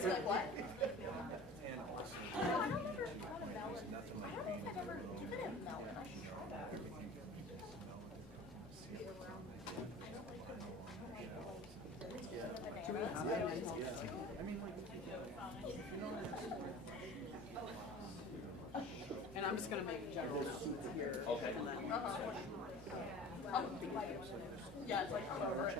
It's like what? I don't remember on a melon. I don't know if I've ever given him melon. I should try that. And I'm just going to make general foods here. Okay. And then, Yeah, it's like over it.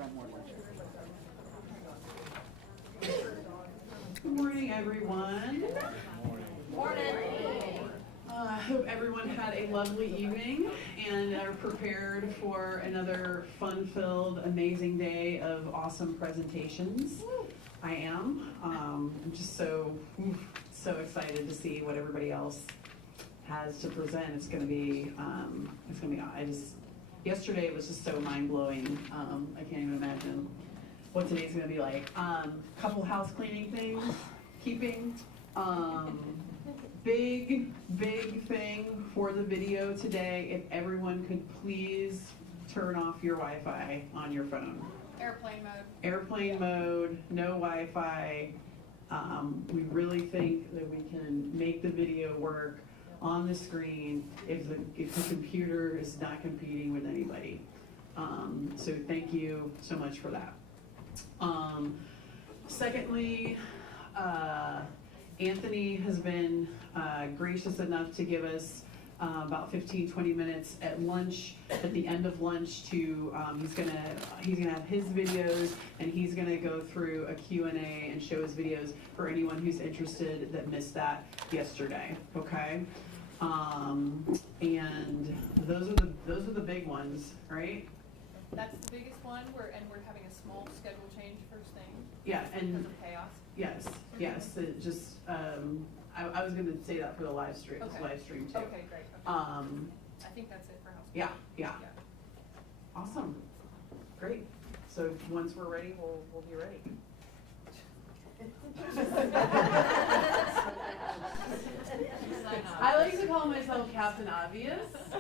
Good morning, everyone. Morning. I hope everyone had a lovely evening and are prepared for another fun-filled, amazing day of awesome presentations. I am. I'm just so excited to see what everybody else has to present. It's gonna be. Yesterday it was just so mind-blowing. I can't even imagine what today's gonna be like. Couple house cleaning things, keeping. Big thing for the video today. If everyone could please turn off your Wi-Fi on your phone. Airplane mode. Airplane mode, no Wi-Fi. We really think that we can make the video work on the screen if the computer is not competing with anybody. So thank you so much for that. Secondly, Anthony has been gracious enough to give us about 15-20 minutes at lunch, at the end of lunch, to he's gonna have his videos, and he's gonna go through a Q&A and show his videos for anyone who's interested that missed that yesterday. Okay, and those are the big ones, right? That's the biggest one, we're having a small schedule change first thing. Yeah, and Because of chaos. yes, it just I was gonna say that for the live stream, Okay. live stream too. Okay, great. Okay. I think that's it for housekeeping. Yeah. Awesome. Great. So once we're ready, we'll be ready. I like to call myself Captain Obvious. I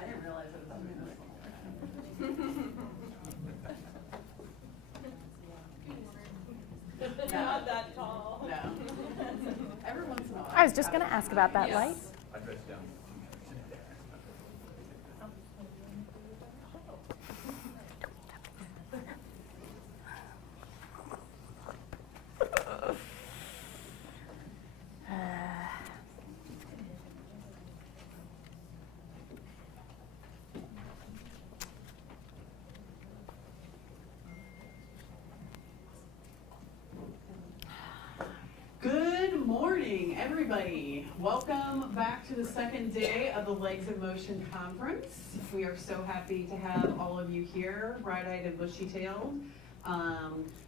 didn't realize it was something this long. Not that tall. No. Every once in a while. I was just going to ask about that Yes. light. I dressed down. Good morning, everybody. Welcome back to the second day of the Legs in Motion Conference. We are so happy to have all of you here, bright-eyed and bushy-tailed.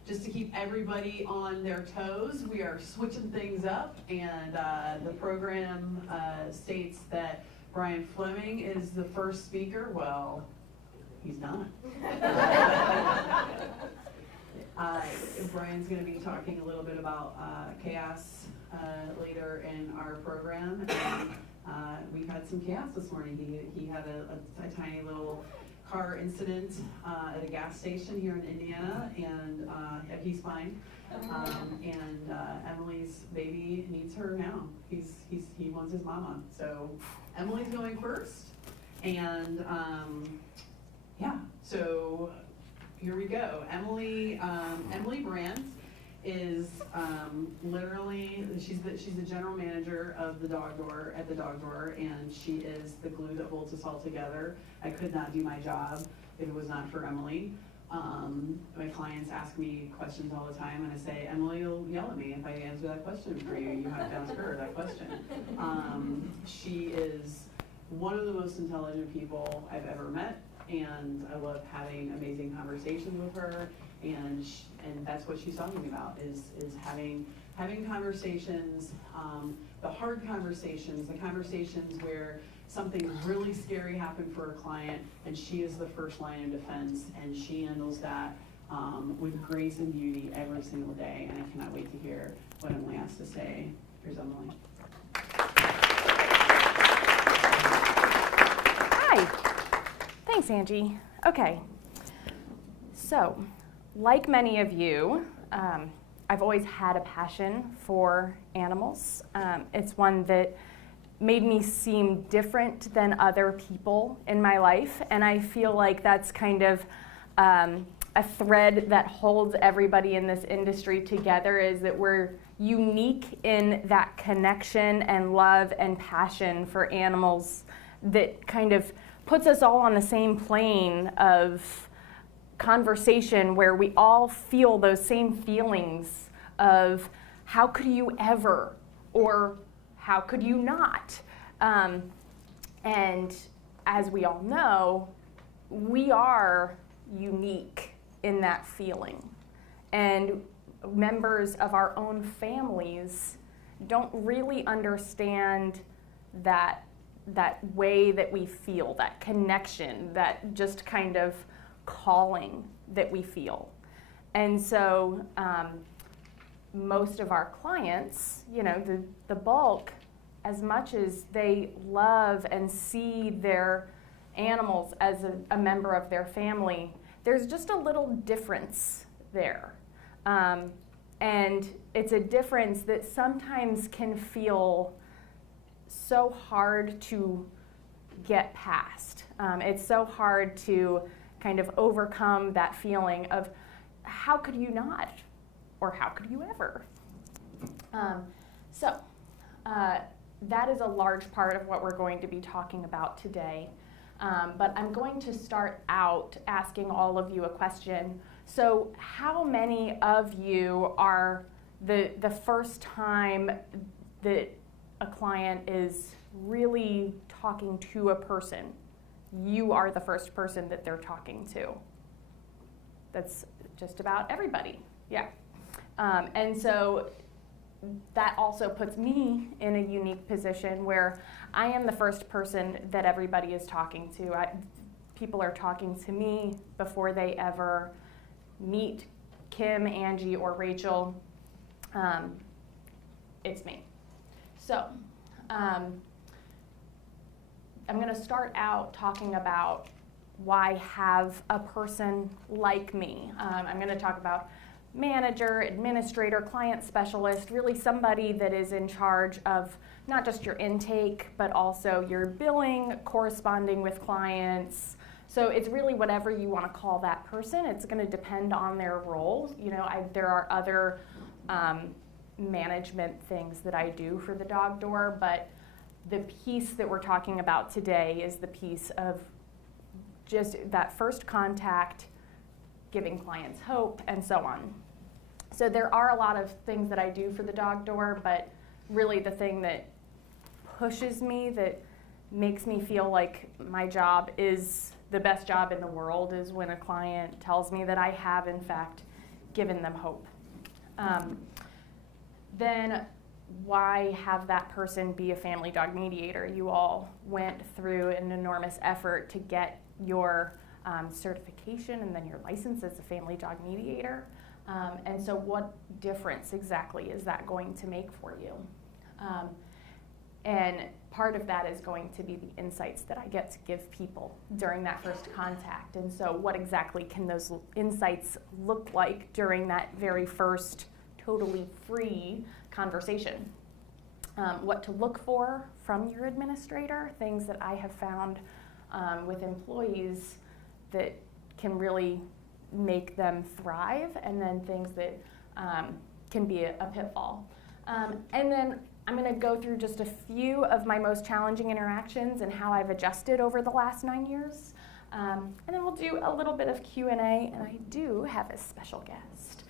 Just to keep everybody on their toes, we are switching things up, and the program states that Brian Fleming is the first speaker. Well, he's not. Brian's going to be talking a little bit about chaos later in our program. And, we've had some chaos this morning. He had a tiny little car incident at a gas station here in Indiana, and he's fine. And Emily's baby needs her now. He wants his mama. So Emily's going first, and so here we go. Emily Brandt is literally, she's the general manager of the Dog Door at the Dog Door, and she is the glue that holds us all together. I could not do my job if it was not for Emily. My clients ask me questions all the time, and I say, Emily will yell at me if I answer that question for you. You have to ask her that question. She is one of the most intelligent people I've ever met, and I love having amazing conversations with her, and that's what she's talking about, is having conversations, the hard conversations, the conversations where something really scary happened for a client, and she is the first line of defense, and she handles that with grace and beauty every single day, and I cannot wait to hear what Emily has to say. Here's Emily. Hi. Thanks, Angie. Okay. So, like many of you, I've always had a passion for animals. It's one that made me seem different than other people in my life, and I feel like that's kind of a thread that holds everybody in this industry together, is that we're unique in that connection and love and passion for animals that kind of puts us all on the same plane of conversation, where we all feel those same feelings of how could you ever, or how could you not? And as we all know, we are unique in that feeling. And members of our own families don't really understand that way that we feel, that connection, that just kind of calling that we feel. And so most of our clients, the bulk, as much as they love and see their animals as a member of their family, there's just a little difference there. And it's a difference that sometimes can feel so hard to get past. It's so hard to kind of overcome that feeling of how could you not, or how could you ever? So that is a large part of what we're going to be talking about today. But I'm going to start out asking all of you a question. So how many of you are the first time that a client is really talking to a person? You are the first person that they're talking to. That's just about everybody, yeah. And so that also puts me in a unique position where I am the first person that everybody is talking to. People are talking to me before they ever meet Kim, Angie, or Rachel. It's me. So I'm going to start out talking about why have a person like me. I'm going to talk about manager, administrator, client specialist, really somebody that is in charge of not just your intake, but also your billing, corresponding with clients. So it's really whatever you want to call that person. It's going to depend on their role. There are other management things that I do for the Dog Door, but the piece that we're talking about today is the piece of just that first contact, giving clients hope, and so on. So there are a lot of things that I do for the Dog Door, but really the thing that pushes me, that makes me feel like my job is the best job in the world, is when a client tells me that I have, in fact, given them hope. Then why have that person be a family dog mediator? You all went through an enormous effort to get your certification and then your license as a family dog mediator. And so what difference exactly is that going to make for you? And part of that is going to be the insights that I get to give people during that first contact. And so what exactly can those insights look like during that very first totally free conversation? What to look for from your administrator, things that I have found with employees that can really make them thrive, and then things that can be a pitfall. And then I'm going to go through just a few of my most challenging interactions and how I've adjusted over the last 9 years. And then we'll do a little bit of Q&A, and I do have a special guest,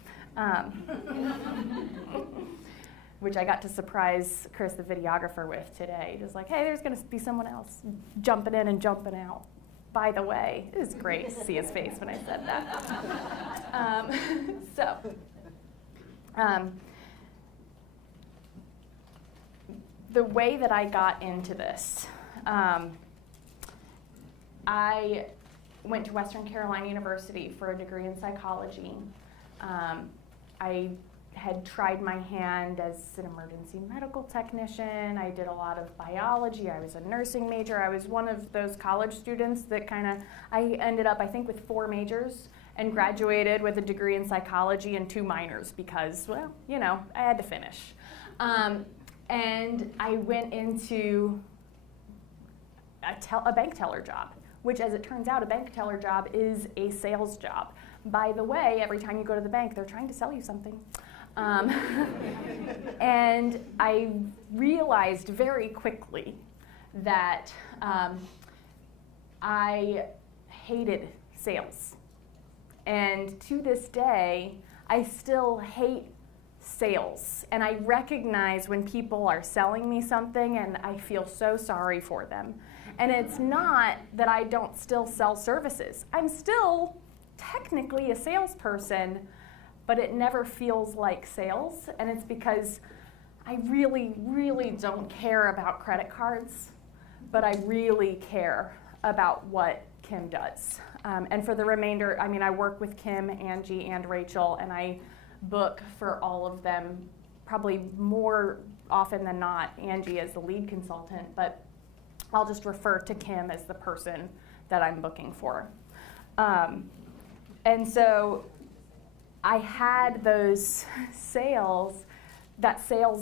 which I got to surprise Chris, the videographer, with today. Just like, hey, there's going to be someone else jumping in and jumping out. By the way, it was great to see his face when I said that. The way that I got into this, I went to Western Carolina University for a degree in psychology. I had tried my hand as an emergency medical technician. I did a lot of biology. I was a nursing major. I was one of those college students that I ended up, I think, with 4 majors and graduated with a degree in psychology and 2 minors because, well, you know, I had to finish. And I went into a bank teller job, which, as it turns out, a bank teller job is a sales job. By the way, every time you go to the bank, they're trying to sell you something. And I realized very quickly that I hated sales. And to this day, I still hate sales. And I recognize when people are selling me something and I feel so sorry for them. And it's not that I don't still sell services. I'm still technically a salesperson, but it never feels like sales. And it's because I really, really don't care about credit cards, but I really care about what Kim does. And for the remainder, I mean, I work with Kim, Angie, and Rachel, and I book for all of them, probably more often than not, Angie as the lead consultant, but I'll just refer to Kim as the person that I'm booking for. And so I had that sales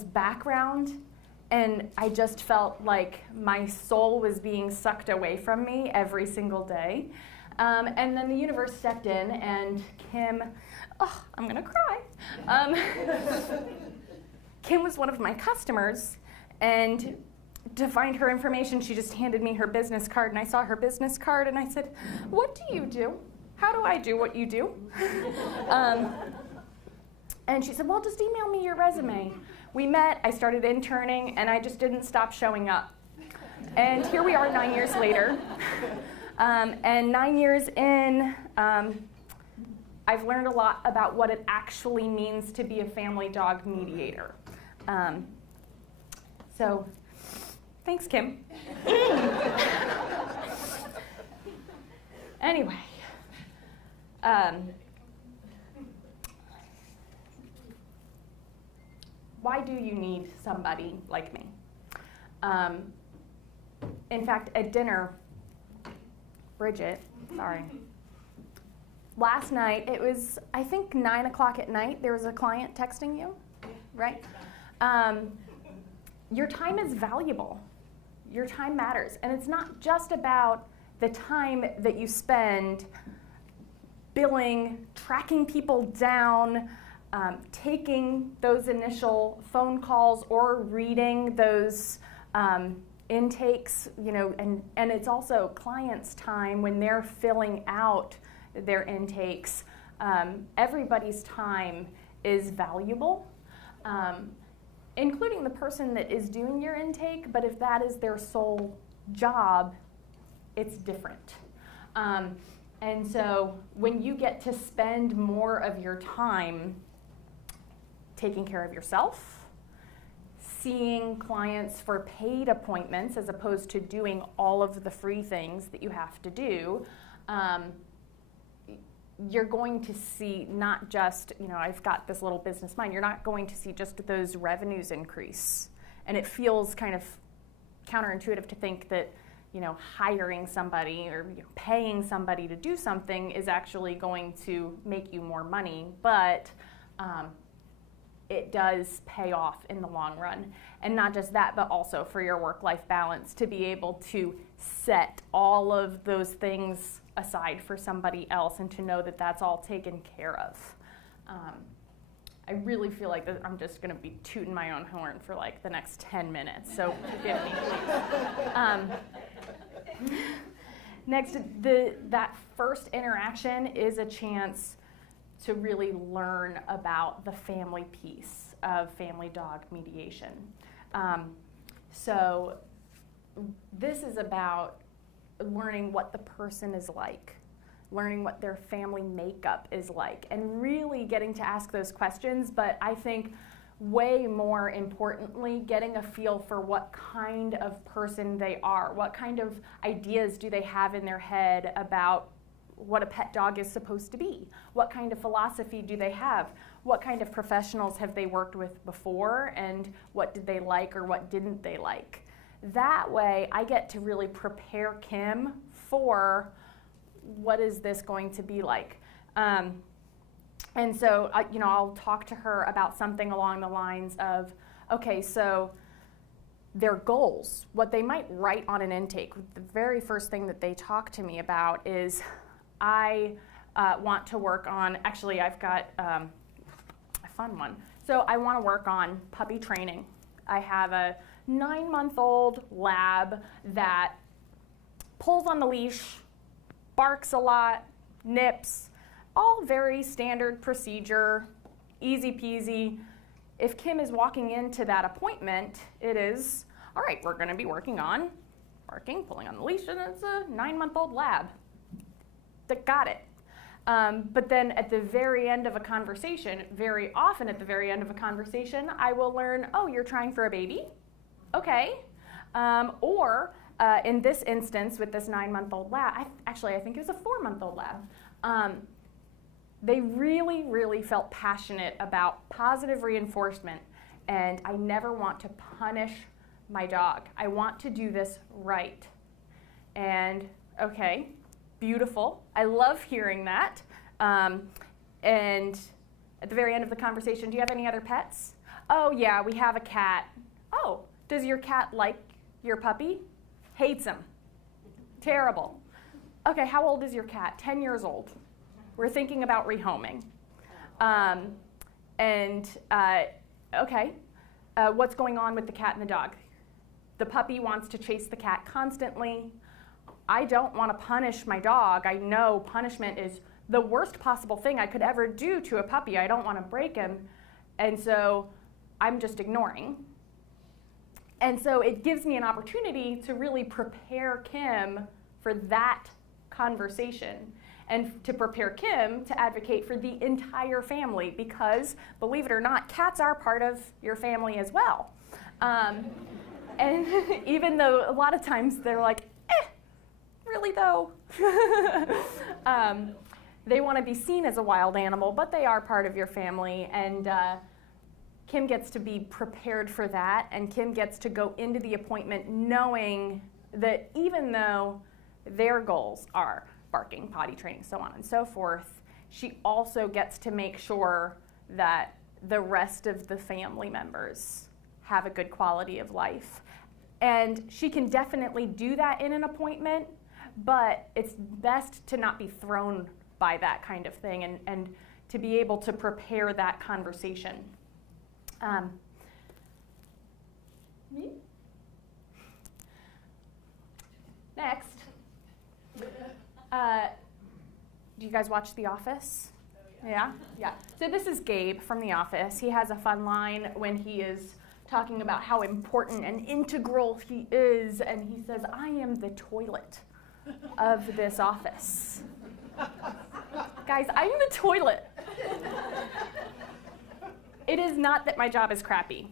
background, and I just felt like my soul was being sucked away from me every single day. And then the universe stepped in, and Kim, I'm gonna cry. Kim was one of my customers, and to find her information, she just handed me her business card, and I saw her business card, and I said, "What do you do? How do I do what you do?" And she said, "Well, just email me your resume." We met, I started interning, and I just didn't stop showing up. And here we are 9 years later. And 9 years in, I've learned a lot about what it actually means to be a family dog mediator. So, thanks, Kim. Anyway, why do you need somebody like me? In fact, at dinner, Bridget, last night, it was, I think, 9 o'clock at night, there was a client texting you, right? Your time is valuable. Your time matters. And it's not just about the time that you spend billing, tracking people down, taking those initial phone calls or reading those intakes, you know, and it's also clients' time when they're filling out their intakes. Everybody's time is valuable, including the person that is doing your intake, but if that is their sole job, it's different. And so when you get to spend more of your time taking care of yourself, seeing clients for paid appointments as opposed to doing all of the free things that you have to do, you're going to see not just, you know, I've got this little business mind, you're not going to see just those revenues increase. And it feels kind of counterintuitive to think that, you know, hiring somebody or paying somebody to do something is actually going to make you more money, but it does pay off in the long run. And not just that, but also for your work-life balance, to be able to set all of those things aside for somebody else and to know that that's all taken care of. I really feel like I'm just gonna be tooting my own horn for like the next 10 minutes, so forgive me, please. Next, that first interaction is a chance to really learn about the family piece of family dog mediation. So this is about learning what the person is like, learning what their family makeup is like, and really getting to ask those questions, but I think way more importantly, getting a feel for what kind of person they are, what kind of ideas do they have in their head about what a pet dog is supposed to be, what kind of philosophy do they have, what kind of professionals have they worked with before, and what did they like or what didn't they like. That way, I get to really prepare Kim for what is this going to be like. And so, I'll talk to her about something along the lines of, okay, so their goals, what they might write on an intake. The very first thing that they talk to me about is, I want to work on, actually I've got a fun one. So I want to work on puppy training. I have a 9-month-old lab that pulls on the leash, barks a lot, nips, all very standard procedure, easy peasy. If Kim is walking into that appointment, it is, all right, we're going to be working on barking, pulling on the leash, and it's a 9-month-old lab. Got it. But then at the very end of a conversation, very often at the very end of a conversation, I will learn, oh, you're trying for a baby? Okay. Or in this instance with this 9-month-old lab, I think it was a 4-month-old lab, they really, really felt passionate about positive reinforcement, and I never want to punish my dog. I want to do this right. And okay, beautiful. I love hearing that. And at the very end of the conversation, do you have any other pets? Oh yeah, we have a cat. Oh, does your cat like your puppy? Hates him. Terrible. Okay, how old is your cat? 10 years old. We're thinking about rehoming. Okay, what's going on with the cat and the dog? The puppy wants to chase the cat constantly. I don't want to punish my dog. I know punishment is the worst possible thing I could ever do to a puppy. I don't want to break him. And so I'm just ignoring. And so it gives me an opportunity to really prepare Kim for that conversation, and to prepare Kim to advocate for the entire family, because, believe it or not, cats are part of your family as well. And even though a lot of times they're like, really though? They want to be seen as a wild animal, but they are part of your family, and Kim gets to be prepared for that, and Kim gets to go into the appointment knowing that even though their goals are barking, potty training, so on and so forth, she also gets to make sure that the rest of the family members have a good quality of life. And she can definitely do that in an appointment, but it's best to not be thrown by that kind of thing, and to be able to prepare that conversation. Next. Do you guys watch The Office? Yeah? Yeah. So this is Gabe from The Office. He has a fun line when he is talking about how important and integral he is, and he says, I am the toilet of this office. Guys, I'm the toilet. It is not that my job is crappy.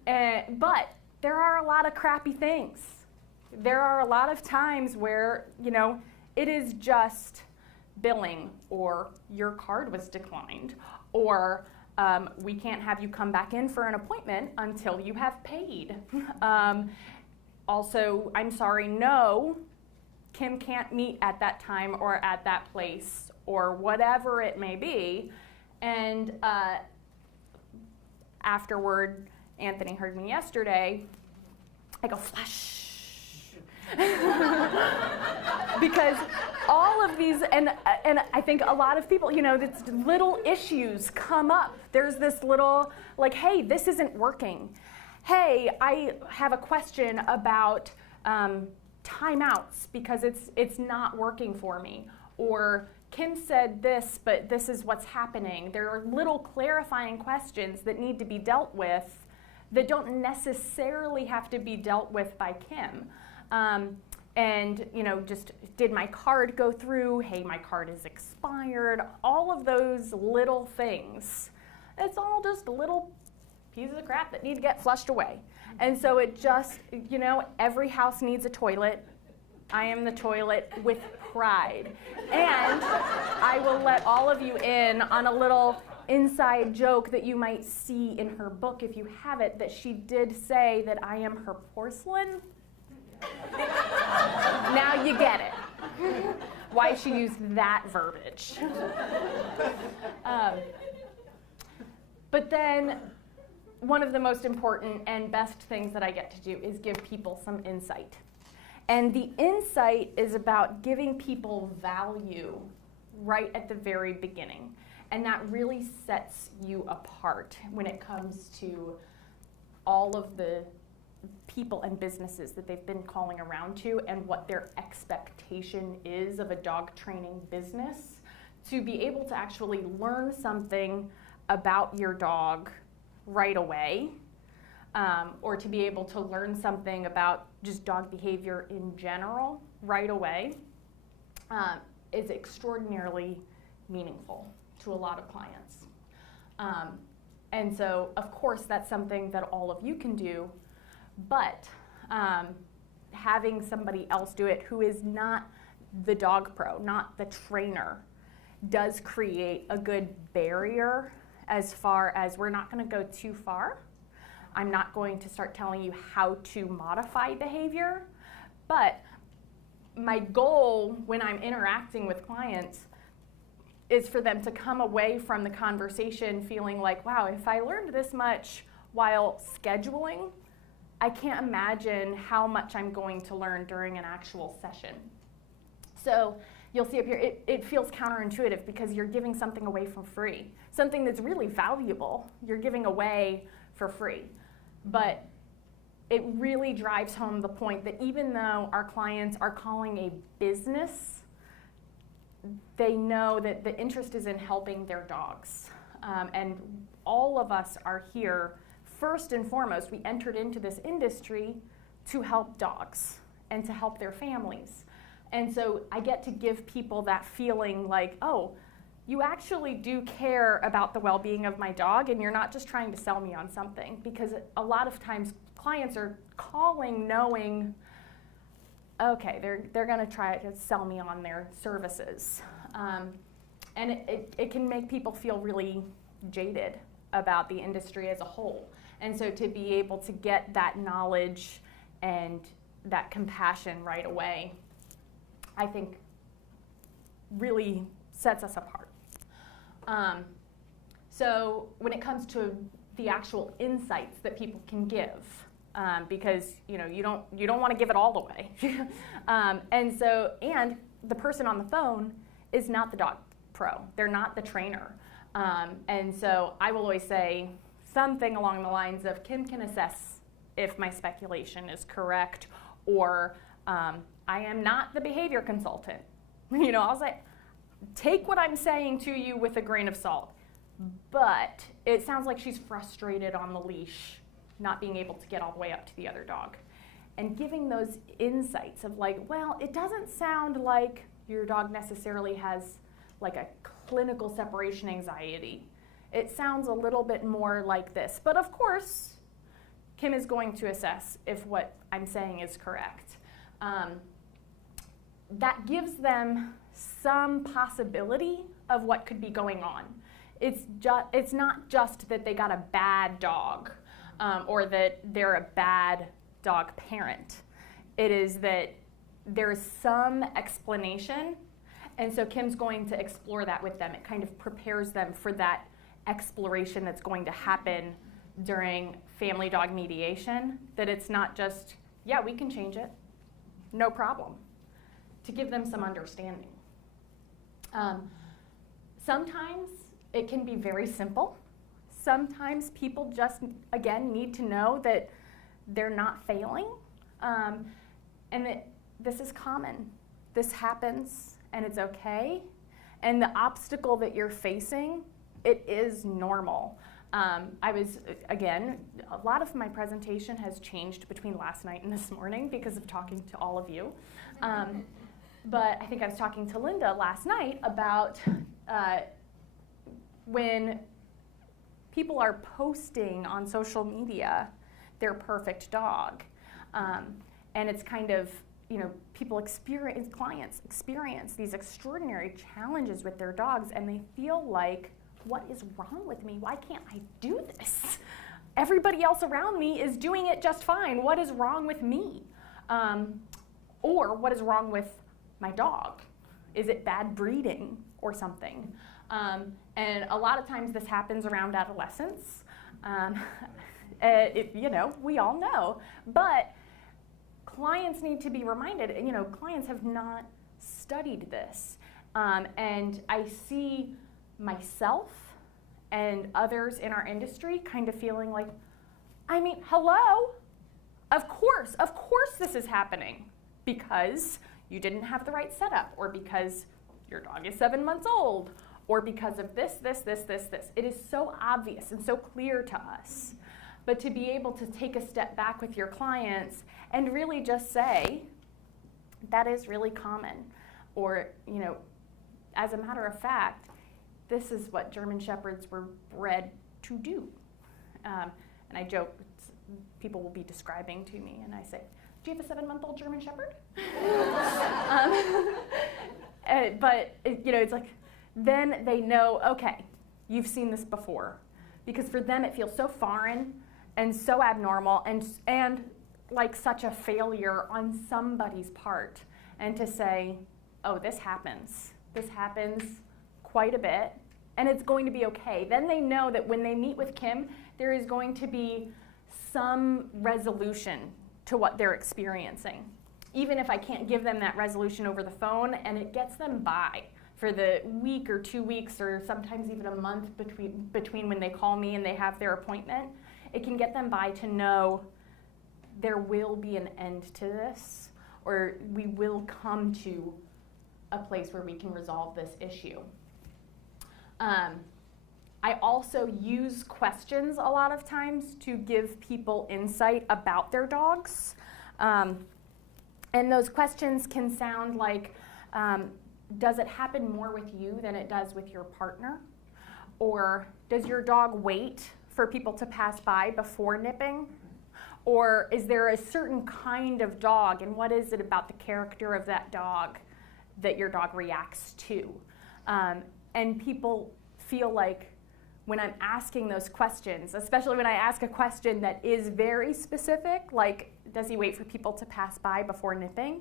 But there are a lot of crappy things. There are a lot of times where, it is just billing, or your card was declined, or we can't have you come back in for an appointment until you have paid. Also, I'm sorry, no, Kim can't meet at that time or at that place, or whatever it may be. And afterward, Anthony heard me yesterday, I go, flush. Because all of these, and I think a lot of people, this little issues come up. There's this little, like, hey, this isn't working. Hey, I have a question about timeouts because it's not working for me. Or Kim said this, but this is what's happening. There are little clarifying questions that need to be dealt with that don't necessarily have to be dealt with by Kim. Just did my card go through? Hey, my card is expired. All of those little things. It's all just little pieces of crap that need to get flushed away. And so it just, every house needs a toilet. I am the toilet with pride. And I will let all of you in on a little inside joke that you might see in her book if you have it, that she did say that I am her porcelain. Now you get it. why she used that verbiage. But then one of the most important and best things that I get to do is give people some insight. And the insight is about giving people value right at the very beginning. And that really sets you apart when it comes to all of the people and businesses that they've been calling around to and what their expectation is of a dog training business. To be able to actually learn something about your dog right away, or to be able to learn something about just dog behavior in general right away, is extraordinarily meaningful to a lot of clients. And so, of course, that's something that all of you can do, but having somebody else do it who is not the dog pro, not the trainer, does create a good barrier as far as we're not going to go too far. I'm not going to start telling you how to modify behavior, but my goal when I'm interacting with clients is for them to come away from the conversation feeling like, wow, if I learned this much while scheduling, I can't imagine how much I'm going to learn during an actual session. So you'll see up here, it feels counterintuitive because you're giving something away for free. Something that's really valuable, you're giving away for free. But it really drives home the point that even though our clients are calling a business, they know that the interest is in helping their dogs. And all of us are here, first and foremost, we entered into this industry to help dogs and to help their families. And so I get to give people that feeling like, oh, you actually do care about the well-being of my dog and you're not just trying to sell me on something. Because a lot of times clients are calling knowing, okay, they're going to try to sell me on their services. And it can make people feel really jaded about the industry as a whole. And so to be able to get that knowledge and that compassion right away, I think really sets us apart. So when it comes to the actual insights that people can give, because you don't want to give it all away, and the person on the phone is not the dog pro, they're not the trainer, and so I will always say something along the lines of Kim can assess if my speculation is correct, or I am not the behavior consultant. I'll say, take what I'm saying to you with a grain of salt. But it sounds like she's frustrated on the leash, not being able to get all the way up to the other dog. And giving those insights of like, well, it doesn't sound like your dog necessarily has like a clinical separation anxiety. It sounds a little bit more like this. But of course, Kim is going to assess if what I'm saying is correct. That gives them some possibility of what could be going on. It's not just that they got a bad dog or that they're a bad dog parent. It is that there's some explanation, and so Kim's going to explore that with them. It kind of prepares them for that exploration that's going to happen during family dog mediation, that it's not just, yeah, we can change it, no problem, to give them some understanding. Sometimes it can be very simple. Sometimes people just, again, need to know that they're not failing, and that this is common. This happens, and it's okay. And the obstacle that you're facing, it is normal. A lot of my presentation has changed between last night and this morning because of talking to all of you. But I think I was talking to Linda last night about when people are posting on social media their perfect dog. And it's kind of, clients experience these extraordinary challenges with their dogs, and they feel like, what is wrong with me? Why can't I do this? Everybody else around me is doing it just fine. What is wrong with me? Or what is wrong with my dog? Is it bad breeding or something? And a lot of times this happens around adolescence. We all know. But clients need to be reminded, clients have not studied this. And I see myself and others in our industry kind of feeling like, hello? Of course this is happening because you didn't have the right setup, or because your dog is 7 months old, or because of this. It is so obvious and so clear to us. But to be able to take a step back with your clients and really just say, that is really common. Or, as a matter of fact, this is what German Shepherds were bred to do. And I joke, people will be describing to me, and I say, do you have a 7-month-old German Shepherd? It's like, then they know, okay, you've seen this before. Because for them it feels so foreign and so abnormal and like such a failure on somebody's part. And to say, oh, this happens quite a bit, and it's going to be okay. Then they know that when they meet with Kim, there is going to be some resolution to what they're experiencing. Even if I can't give them that resolution over the phone, and it gets them by for the week or 2 weeks or sometimes even a month between when they call me and they have their appointment, it can get them by to know there will be an end to this, or we will come to a place where we can resolve this issue. I also use questions a lot of times to give people insight about their dogs. And those questions can sound like, does it happen more with you than it does with your partner? Or does your dog wait for people to pass by before nipping? Or is there a certain kind of dog, and what is it about the character of that dog that your dog reacts to? And people feel like when I'm asking those questions, especially when I ask a question that is very specific, like, does he wait for people to pass by before nipping?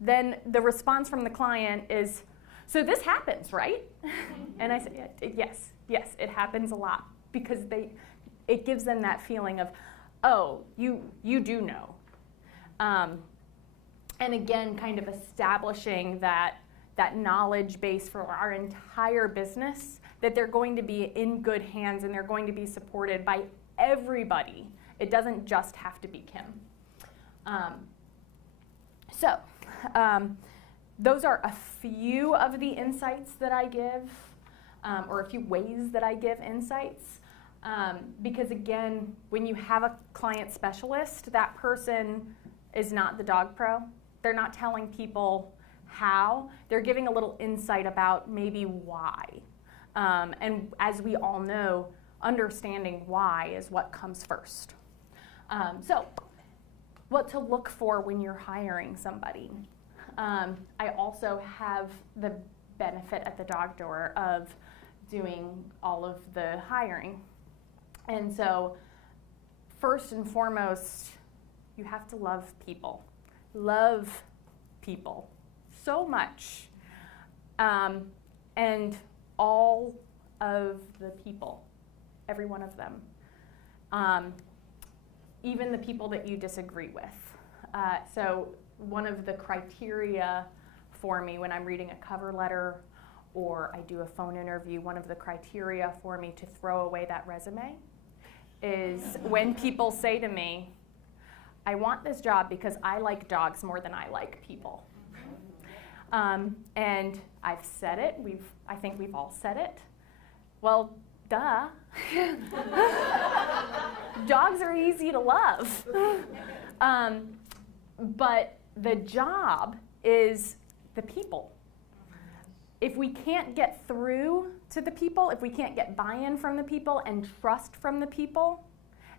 Then the response from the client is, so this happens, right? And I say, yes, it happens a lot, because it gives them that feeling of, oh, you do know. And again, kind of establishing that knowledge base for our entire business, that they're going to be in good hands and they're going to be supported by everybody. It doesn't just have to be Kim. Those are a few of the insights that I give, or a few ways that I give insights. Because again, when you have a client specialist, that person is not the dog pro. They're not telling people how. They're giving a little insight about maybe why. And as we all know, understanding why is what comes first. So what to look for when you're hiring somebody. I also have the benefit at the Dog Door of doing all of the hiring. And so first and foremost, you have to love people. Love people so much. And all of the people, every one of them. Even the people that you disagree with. So one of the criteria for me when I'm reading a cover letter or I do a phone interview, one of the criteria for me to throw away that resume is when people say to me, I want this job because I like dogs more than I like people. And I've said it, I think we've all said it. Well, duh. Dogs are easy to love. But the job is the people. If we can't get through to the people, if we can't get buy-in from the people and trust from the people,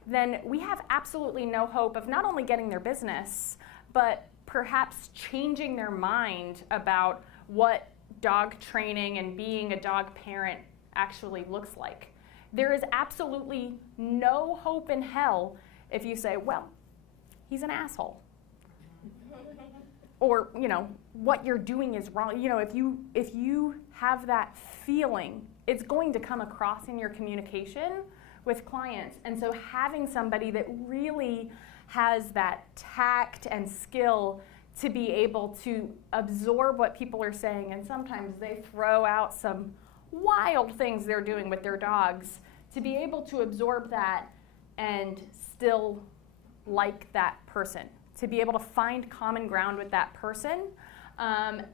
then we have absolutely no hope of not only getting their business, but perhaps changing their mind about what dog training and being a dog parent actually looks like. There is absolutely no hope in hell if you say, well, he's an asshole. or what you're doing is wrong. If you have that feeling, it's going to come across in your communication with clients. And so having somebody that really has that tact and skill to be able to absorb what people are saying, and sometimes they throw out some wild things they're doing with their dogs, to be able to absorb that and still like that person, to be able to find common ground with that person. And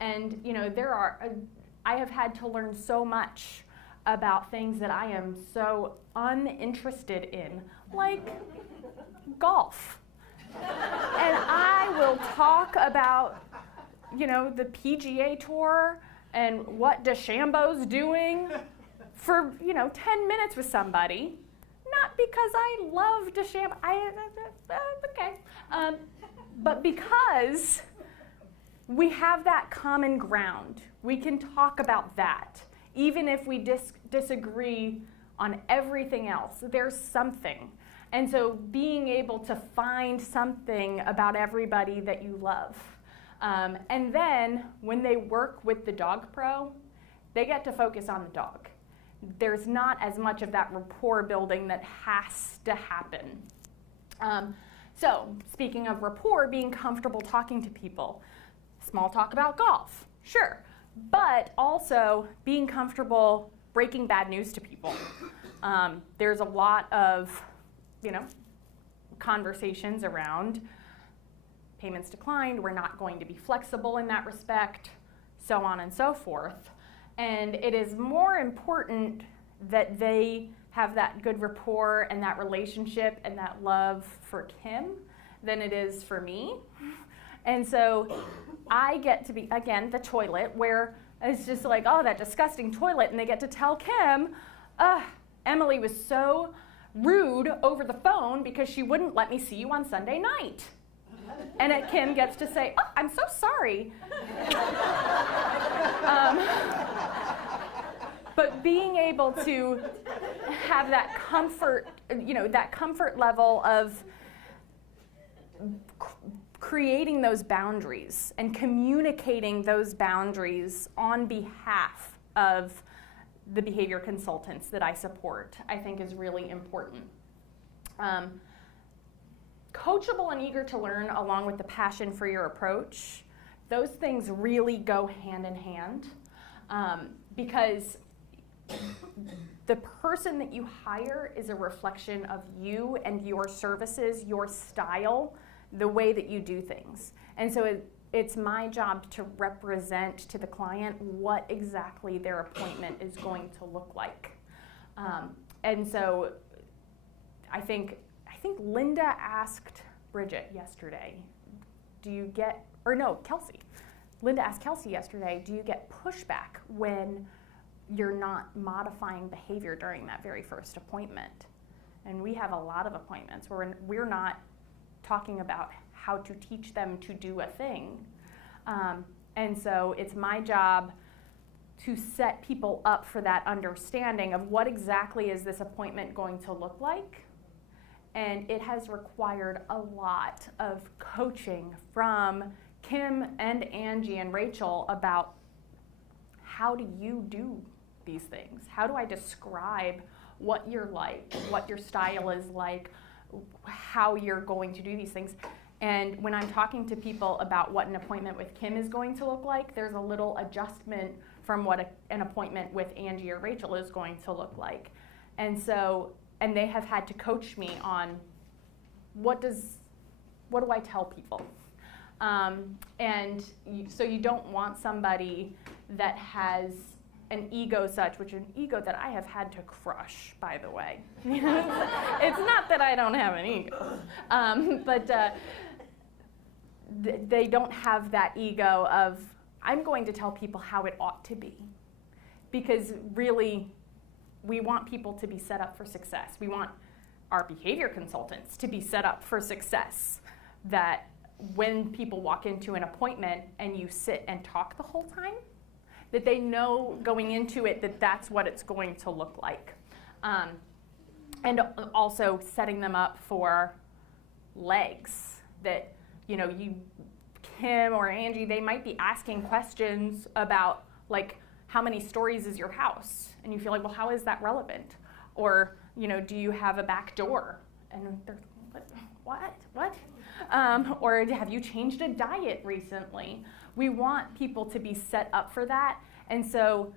I have had to learn so much about things that I am so uninterested in, like golf. And I will talk about, the PGA Tour and what DeChambeau's doing for, 10 minutes with somebody. Not because I love DeChambeau, okay. But because we have that common ground. We can talk about that. Even if we disagree on everything else, there's something. And so being able to find something about everybody that you love. And then when they work with the dog pro, they get to focus on the dog. There's not as much of that rapport building that has to happen. So speaking of rapport, being comfortable talking to people. Small talk about golf, sure. But also being comfortable breaking bad news to people. There's a lot of, conversations around payments declined, we're not going to be flexible in that respect, so on and so forth. And it is more important that they have that good rapport and that relationship and that love for Kim than it is for me. And so I get to be, again, the toilet, where it's just like, oh, that disgusting toilet, and they get to tell Kim, Emily was so rude over the phone because she wouldn't let me see you on Sunday night. And Kim gets to say, oh, I'm so sorry. But being able to have that comfort, that comfort level of creating those boundaries and communicating those boundaries on behalf of the behavior consultants that I support, I think is really important. Coachable and eager to learn, along with the passion for your approach, those things really go hand in hand, because the person that you hire is a reflection of you and your services, your style, the way that you do things. And so it's my job to represent to the client what exactly their appointment is going to look like. And so I think Linda asked Bridget yesterday, Kelsey. Linda asked Kelsey yesterday, do you get pushback when you're not modifying behavior during that very first appointment? And we have a lot of appointments where we're not talking about how to teach them to do a thing. And so it's my job to set people up for that understanding of what exactly is this appointment going to look like. And it has required a lot of coaching from Kim and Angie and Rachel about how do you do these things? How do I describe what you're like, what your style is like, how you're going to do these things? And when I'm talking to people about what an appointment with Kim is going to look like, there's a little adjustment from what an appointment with Angie or Rachel is going to look like. And they have had to coach me on what do I tell people? So you don't want somebody that has an ego which is an ego that I have had to crush, by the way. It's not that I don't have an ego, but they don't have that ego of, I'm going to tell people how it ought to be. Because really, we want people to be set up for success. We want our behavior consultants to be set up for success. That when people walk into an appointment and you sit and talk the whole time, that they know going into it that that's what it's going to look like. And also setting them up for legs, that you Kim or Angie, they might be asking questions about, like, how many stories is your house? And you feel like, well, how is that relevant? Or, you know, do you have a back door? And they're, what? Or have you changed a diet recently? We want people to be set up for that. And so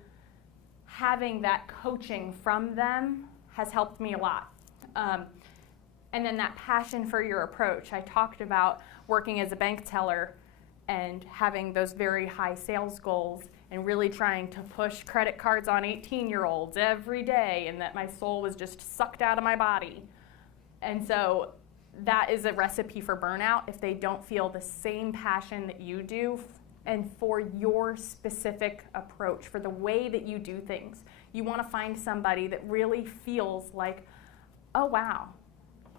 having that coaching from them has helped me a lot. And then that passion for your approach. I talked about working as a bank teller and having those very high sales goals and really trying to push credit cards on 18-year-olds every day, and that my soul was just sucked out of my body. And so that is a recipe for burnout if they don't feel the same passion that you do and for your specific approach, for the way that you do things. You want to find somebody that really feels like, oh wow,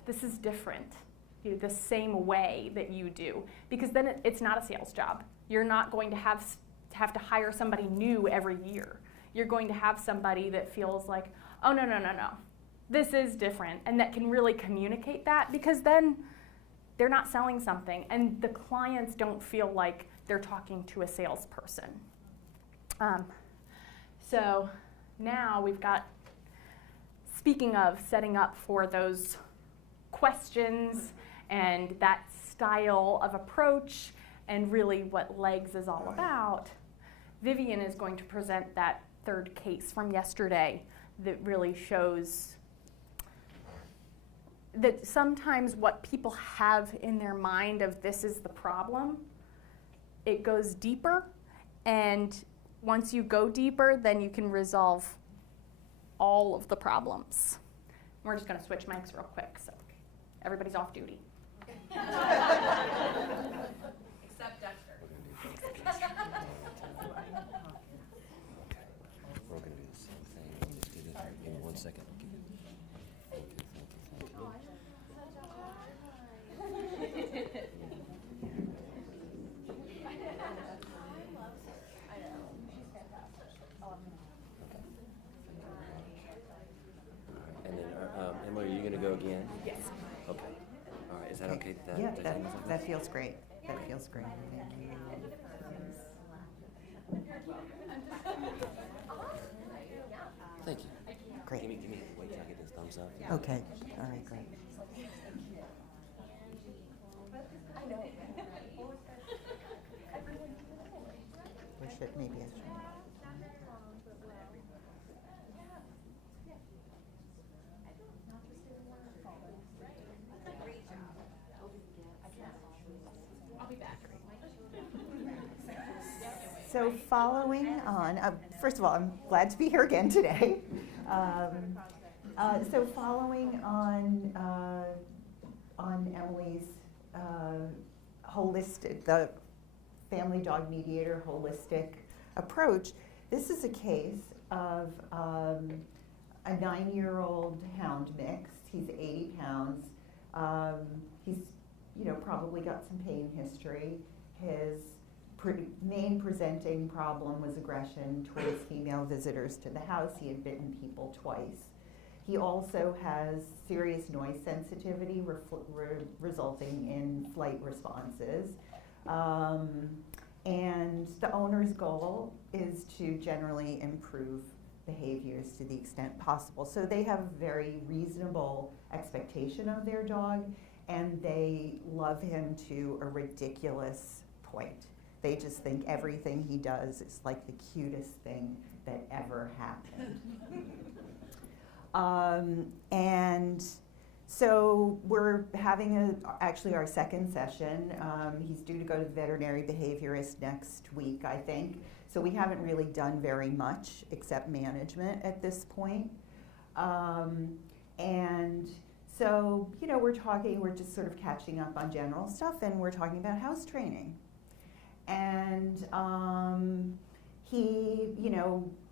this is different, you know, the same way that you do. Because then it's not a sales job. You're not going to have to hire somebody new every year. You're going to have somebody that feels like, oh no, this is different, and that can really communicate that, because then they're not selling something and the clients don't feel like they're talking to a salesperson. So now we've got, speaking of setting up for those questions and that style of approach and really what Legs is all about, Vivian is going to present that third case from yesterday that really shows that sometimes what people have in their mind of this is the problem, it goes deeper, and once you go deeper, then you can resolve all of the problems. We're just going to switch mics real quick, so everybody's off duty. Except Dexter. We're going to do the same thing. We'll just do this. Give me 1 second. And then, Emily, are you going to go again? Yes. Okay. All right. Is that okay? Yeah, that feels great. That feels great. Thank you. Great. Give me, wait till I get this thumbs up. Okay, all right, great. Wish it maybe I should. I'll be back. So following on, first of all, I'm glad to be here again today. So following on Emily's holistic, the family dog mediator holistic approach, this is a case of a 9-year-old hound mix. He's 80 pounds. He's, probably got some pain history. His main presenting problem was aggression towards female visitors to the house. He had bitten people twice. He also has serious noise sensitivity resulting in flight responses. And the owner's goal is to generally improve behaviors to the extent possible. So they have a very reasonable expectation of their dog, and they love him to a ridiculous point. They just think everything he does is like the cutest thing that ever happened. And so we're having actually our second session. He's due to go to the veterinary behaviorist next week, I think. So we haven't really done very much except management at this point. And so, we're just sort of catching up on general stuff, and we're talking about house training. And he,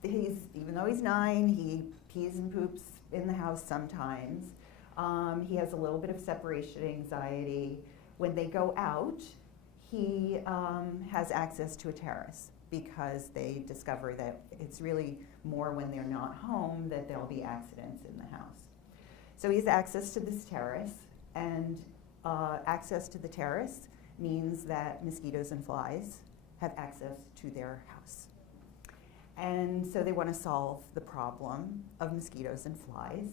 he's, even though he's 9, he pees and poops in the house sometimes. He has a little bit of separation anxiety. When they go out, he has access to a terrace because they discover that it's really more when they're not home that there'll be accidents in the house. So he has access to this terrace, and access to the terrace means that mosquitoes and flies have access to their house. And so they want to solve the problem of mosquitoes and flies,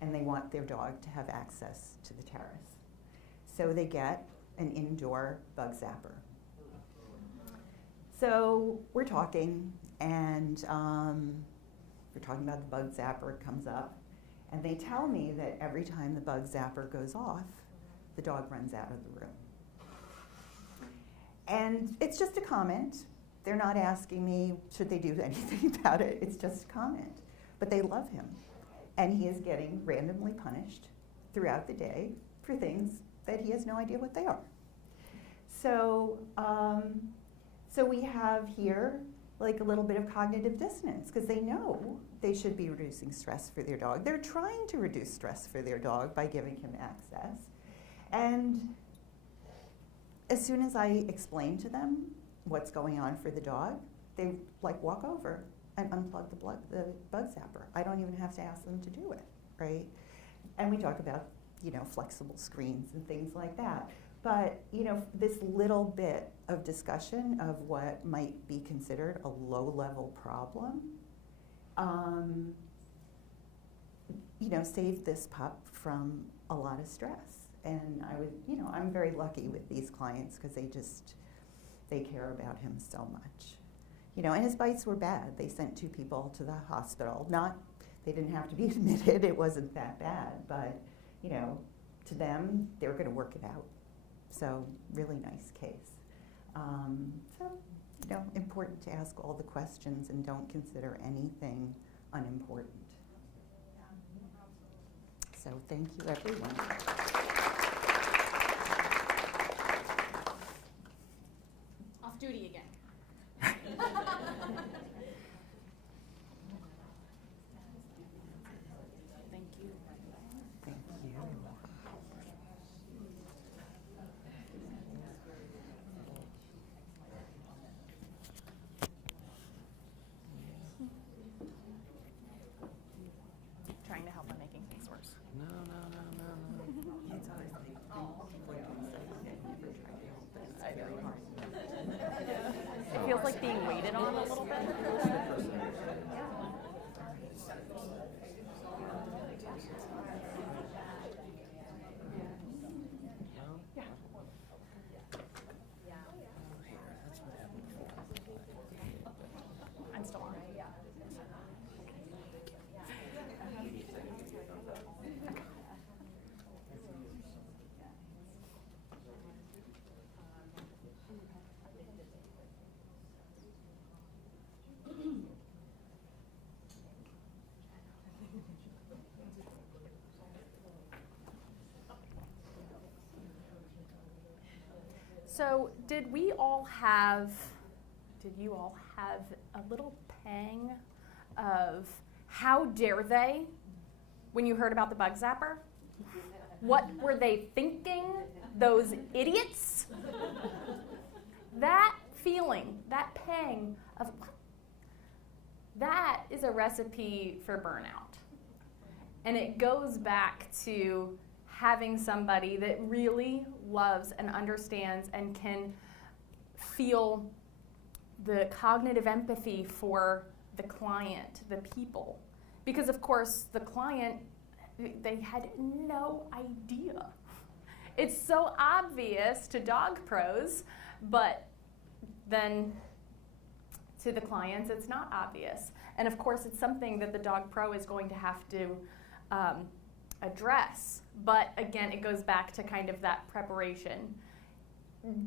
and they want their dog to have access to the terrace. So they get an indoor bug zapper. So we're talking, and we're talking about the bug zapper. It comes up, and they tell me that every time the bug zapper goes off, the dog runs out of the room. And it's just a comment. They're not asking me, should they do anything about it? It's just a comment. But they love him. And he is getting randomly punished throughout the day for things that he has no idea what they are. So, so we have here like a little bit of cognitive dissonance, because they know they should be reducing stress for their dog. They're trying to reduce stress for their dog by giving him access. And as soon as I explain to them what's going on for the dog, they like walk over and unplug the bug zapper. I don't even have to ask them to do it, right? And we talk about, you know, flexible screens and things like that. But, you know, this little bit of discussion of what might be considered a low-level problem, you know, saved this pup from a lot of stress. And I would, you know, I'm very lucky with these clients because they care about him so much. You know, and his bites were bad. They sent 2 people to the hospital. They didn't have to be admitted. It wasn't that bad. But, you know, to them, they were going to work it out. So, really nice case. So, you know, important to ask all the questions and don't consider anything unimportant. So, thank you, everyone. Off duty again. Thank you. Thank you. Trying to help by making things worse. No. It feels like being waited on a little bit. I'm still on. So did you all have a little pang of how dare they when you heard about the bug zapper? What were they thinking, those idiots? That feeling, that pang of what? That is a recipe for burnout. And it goes back to having somebody that really loves and understands and can feel the cognitive empathy for the client, the people. Because of course the client, they had no idea. It's so obvious to dog pros, but then to the clients it's not obvious. And of course it's something that the dog pro is going to have to address. But again, it goes back to kind of that preparation.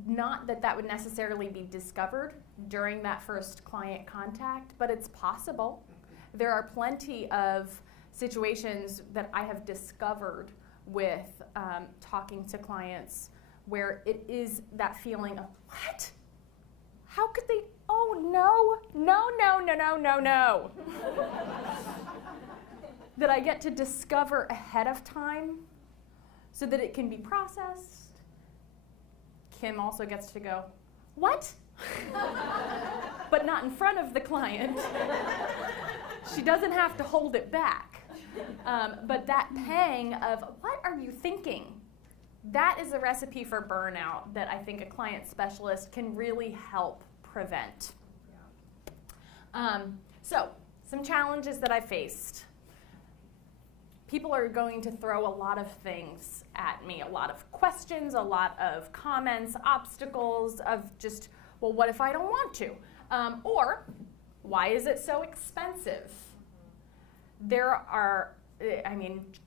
Not that that would necessarily be discovered during that first client contact, but it's possible. There are plenty of situations that I have discovered with talking to clients where it is that feeling of, what? How could they, oh no. That I get to discover ahead of time so that it can be processed. Kim also gets to go, what? But not in front of the client. She doesn't have to hold it back. But that pang of, what are you thinking? that is a recipe for burnout that I think a client specialist can really help prevent. So, some challenges that I faced. People are going to throw a lot of things at me, a lot of questions, a lot of comments, obstacles of just, well, what if I don't want to? Or, why is it so expensive? There are,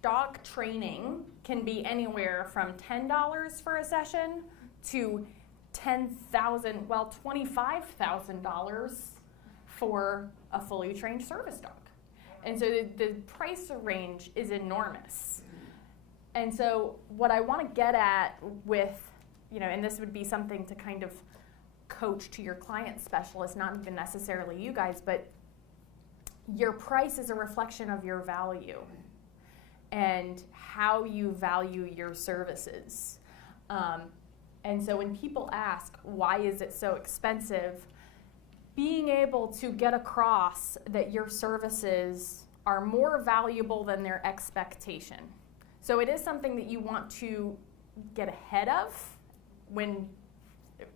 dog training can be anywhere from $10 for a session to $25,000 for a fully trained service dog. And so the price range is enormous. And so what I want to get at with, and this would be something to kind of coach to your client specialist, not even necessarily you guys, but your price is a reflection of your value and how you value your services. And so when people ask, why is it so expensive? Being able to get across that your services are more valuable than their expectation. So it is something that you want to get ahead of when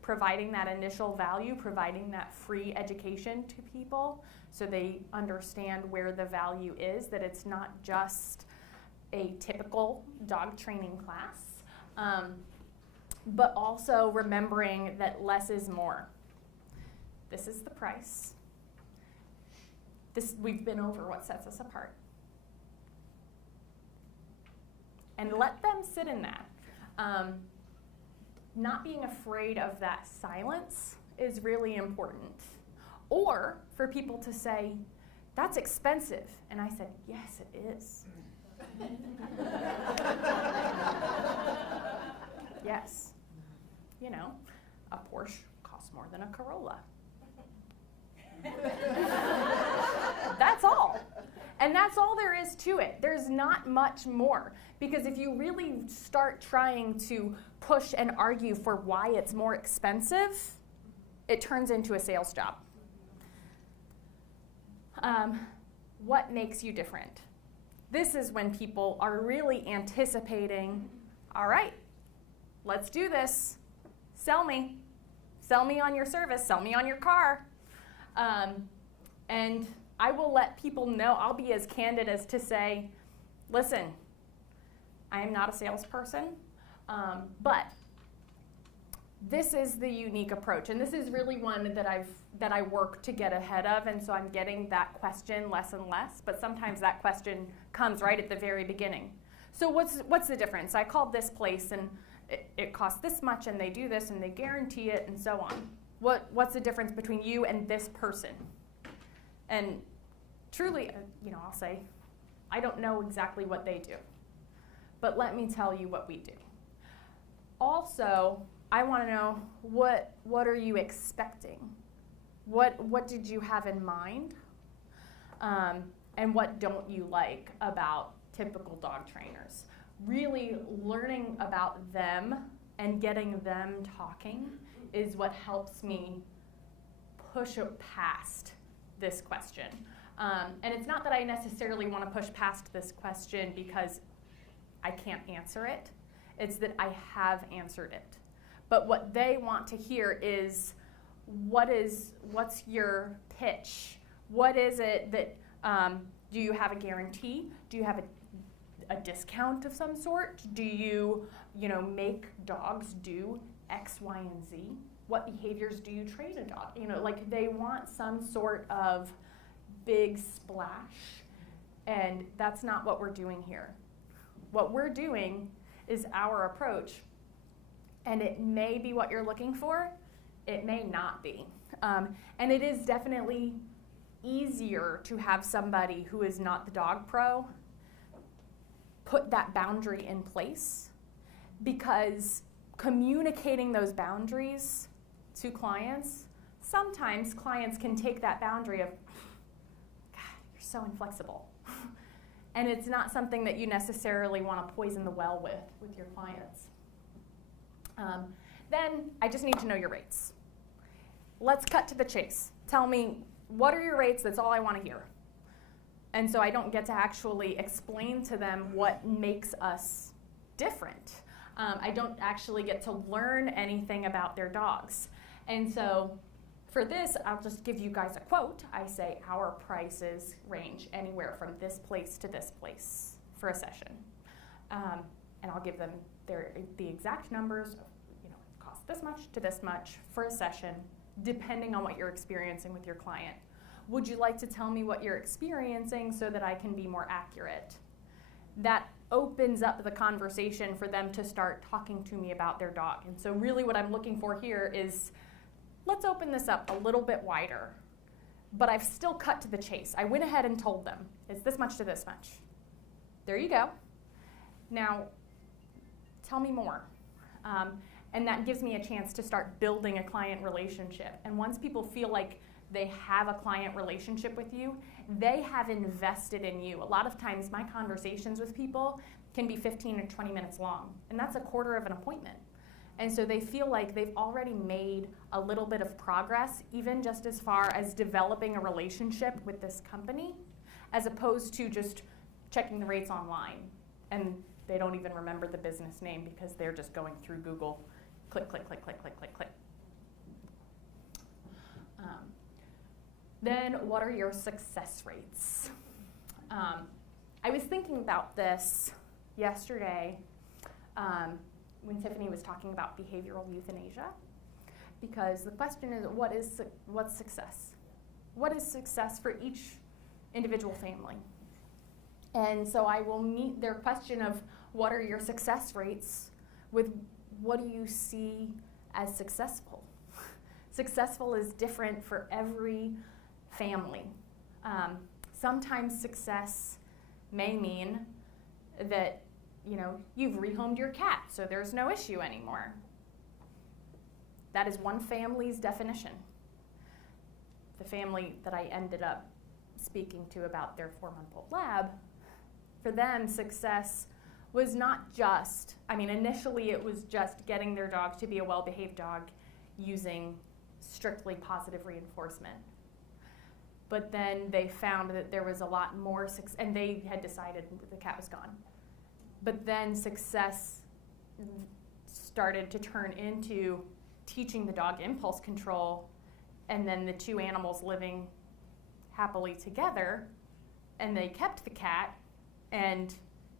providing that initial value, providing that free education to people so they understand where the value is, that it's not just a typical dog training class, but also remembering that less is more. This is the price. We've been over what sets us apart. And let them sit in that. Not being afraid of that silence is really important. Or for people to say, that's expensive. And I said, yes, it is. Yes. A Porsche costs more than a Corolla. That's all. And that's all there is to it. There's not much more. Because if you really start trying to push and argue for why it's more expensive, it turns into a sales job. What makes you different? This is when people are really anticipating, all right, let's do this. Sell me. Sell me on your service. Sell me on your car. And I will let people know, I'll be as candid as to say, listen, I am not a salesperson, but this is the unique approach. And this is really one that I work to get ahead of, and so I'm getting that question less and less, but sometimes that question comes right at the very beginning. So what's the difference? I called this place and it costs this much and they do this and they guarantee it and so on. What's the difference between you and this person? And truly, I'll say, I don't know exactly what they do, but let me tell you what we do. Also, I want to know what are you expecting? What did you have in mind? And what don't you like about typical dog trainers? Really learning about them and getting them talking is what helps me push past this question. And it's not that I necessarily want to push past this question because I can't answer it. It's that I have answered it. But what they want to hear is, what's your pitch? What is it that, do you have a guarantee? Do you have a discount of some sort? Do you, make dogs do X, Y, and Z? What behaviors do you train a dog? They want some sort of big splash, and that's not what we're doing here. What we're doing is our approach, and it may be what you're looking for, it may not be. And it is definitely easier to have somebody who is not the dog pro put that boundary in place, because communicating those boundaries to clients, sometimes clients can take that boundary of, God, you're so inflexible. And it's not something that you necessarily want to poison the well with your clients. Then I just need to know your rates. Let's cut to the chase. Tell me, what are your rates? That's all I want to hear. And so I don't get to actually explain to them what makes us different. I don't actually get to learn anything about their dogs. And so for this, I'll just give you guys a quote. I say our prices range anywhere from this place to this place for a session. And I'll give them the exact numbers of, cost this much to this much for a session, depending on what you're experiencing with your client. Would you like to tell me what you're experiencing so that I can be more accurate? That opens up the conversation for them to start talking to me about their dog. And so really what I'm looking for here is, let's open this up a little bit wider. But I've still cut to the chase. I went ahead and told them, it's this much to this much. There you go. Now, tell me more. And that gives me a chance to start building a client relationship. And once people feel like they have a client relationship with you, they have invested in you. A lot of times my conversations with people can be 15 or 20 minutes long, and that's a quarter of an appointment. And so they feel like they've already made a little bit of progress, even just as far as developing a relationship with this company, as opposed to just checking the rates online. And they don't even remember the business name because they're just going through Google, click, click, click, click, click, click, click. Then what are your success rates? I was thinking about this yesterday when Tiffany was talking about behavioral euthanasia, because the question is, what's success? What is success for each individual family? And so I will meet their question of what are your success rates with what do you see as successful? Successful is different for every family. Sometimes success may mean that you've rehomed your cat, so there's no issue anymore. That is one family's definition. The family that I ended up speaking to about their 4-month-old lab, for them, success was not just, initially it was just getting their dog to be a well-behaved dog using strictly positive reinforcement. But then they found that there was a lot more success, and they had decided the cat was gone. But then success started to turn into teaching the dog impulse control, and then the two animals living happily together, and they kept the cat, and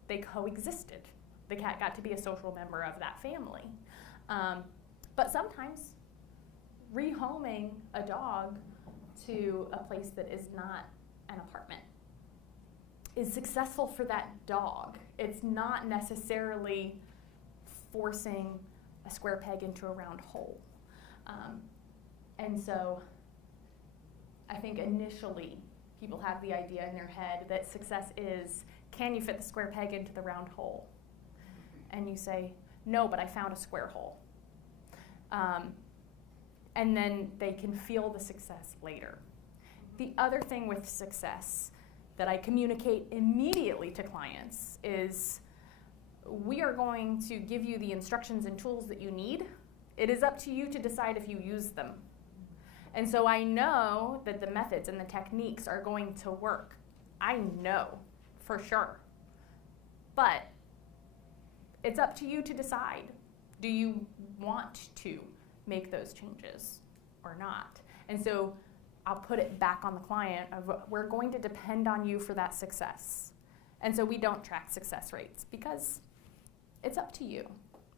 they coexisted. The cat got to be a social member of that family. But sometimes rehoming a dog to a place that is not an apartment is successful for that dog. It's not necessarily forcing a square peg into a round hole. And so I think initially people have the idea in their head that success is, can you fit the square peg into the round hole? And you say, no, but I found a square hole. And then they can feel the success later. The other thing with success that I communicate immediately to clients is, we are going to give you the instructions and tools that you need. It is up to you to decide if you use them. And so I know that the methods and the techniques are going to work. I know for sure. But it's up to you to decide. Do you want to make those changes or not? And so I'll put it back on the client of, we're going to depend on you for that success. And so we don't track success rates because it's up to you.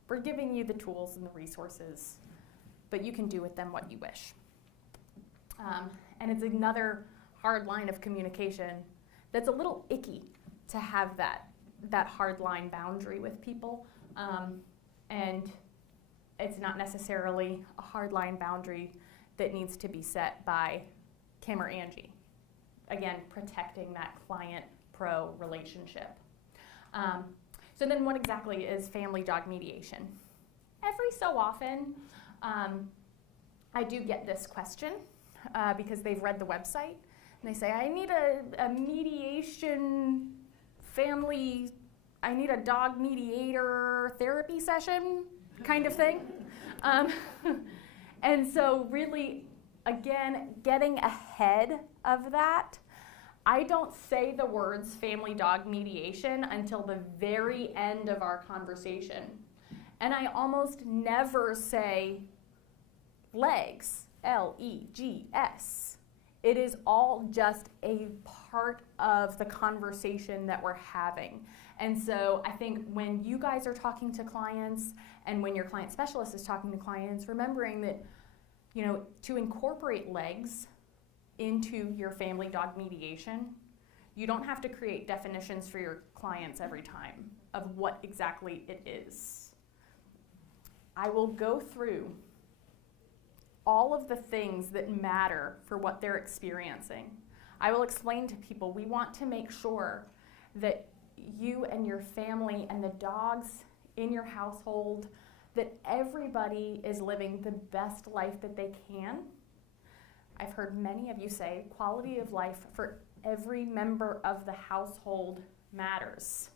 We're giving you the tools and the resources, but you can do with them what you wish. And it's another hard line of communication that's a little icky to have that hard line boundary with people. And it's not necessarily a hard line boundary that needs to be set by Kim or Angie. Again, protecting that client-pro relationship. So then what exactly is family dog mediation? Every so often, I do get this question because they've read the website, and they say, I need a mediation family, I need a dog mediator therapy session kind of thing. And so really, again, getting ahead of that, I don't say the words family dog mediation until the very end of our conversation. And I almost never say legs, L-E-G-S. It is all just a part of the conversation that we're having. And so I think when you guys are talking to clients and when your client specialist is talking to clients, remembering that, you know, to incorporate legs into your family dog mediation, you don't have to create definitions for your clients every time of what exactly it is. I will go through all of the things that matter for what they're experiencing. I will explain to people, we want to make sure that you and your family and the dogs in your household, that everybody is living the best life that they can. I've heard many of you say quality of life for every member of the household matters.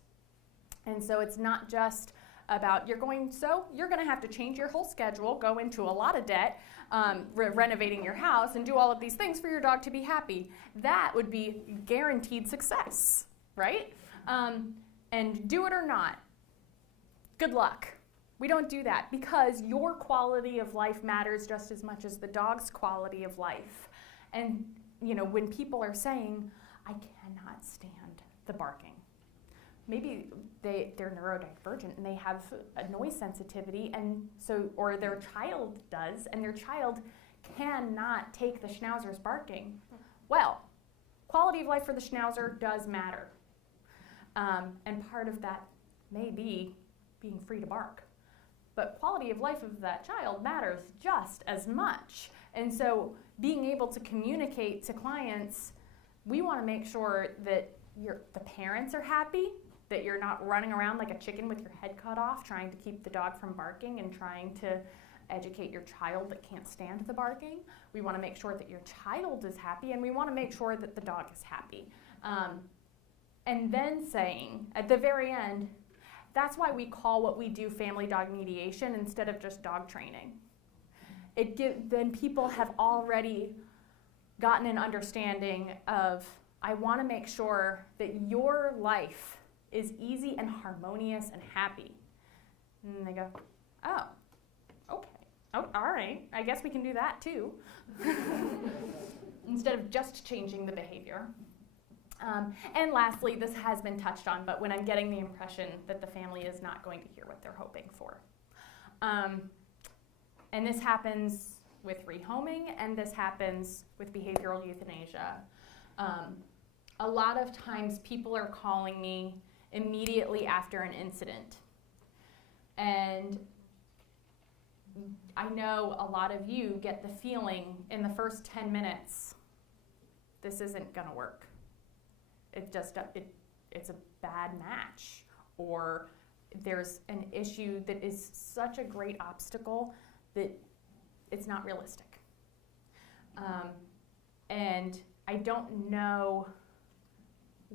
And so it's not just about you're going to have to change your whole schedule, go into a lot of debt, renovating your house, and do all of these things for your dog to be happy. That would be guaranteed success, right? And do it or not, good luck. We don't do that because your quality of life matters just as much as the dog's quality of life. And you know, when people are saying, I cannot stand the barking, maybe they're neurodivergent and they have a noise sensitivity, and so, or their child does, and their child cannot take the schnauzer's barking. Well, quality of life for the schnauzer does matter. And part of that may be being free to bark. But quality of life of that child matters just as much. And so being able to communicate to clients, we want to make sure that the parents are happy, that you're not running around like a chicken with your head cut off trying to keep the dog from barking and trying to educate your child that can't stand the barking. We want to make sure that your child is happy, and we want to make sure that the dog is happy. And then saying, at the very end, that's why we call what we do family dog mediation instead of just dog training. Then people have already gotten an understanding of, I want to make sure that your life is easy and harmonious and happy. And they go, oh, okay, oh, all right, I guess we can do that too. Instead of just changing the behavior. And lastly, this has been touched on, but when I'm getting the impression that the family is not going to hear what they're hoping for. And this happens with rehoming, and this happens with behavioral euthanasia. A lot of times people are calling me immediately after an incident. And I know a lot of you get the feeling in the first 10 minutes, this isn't gonna work. It's a bad match, or there's an issue that is such a great obstacle that it's not realistic. And I don't know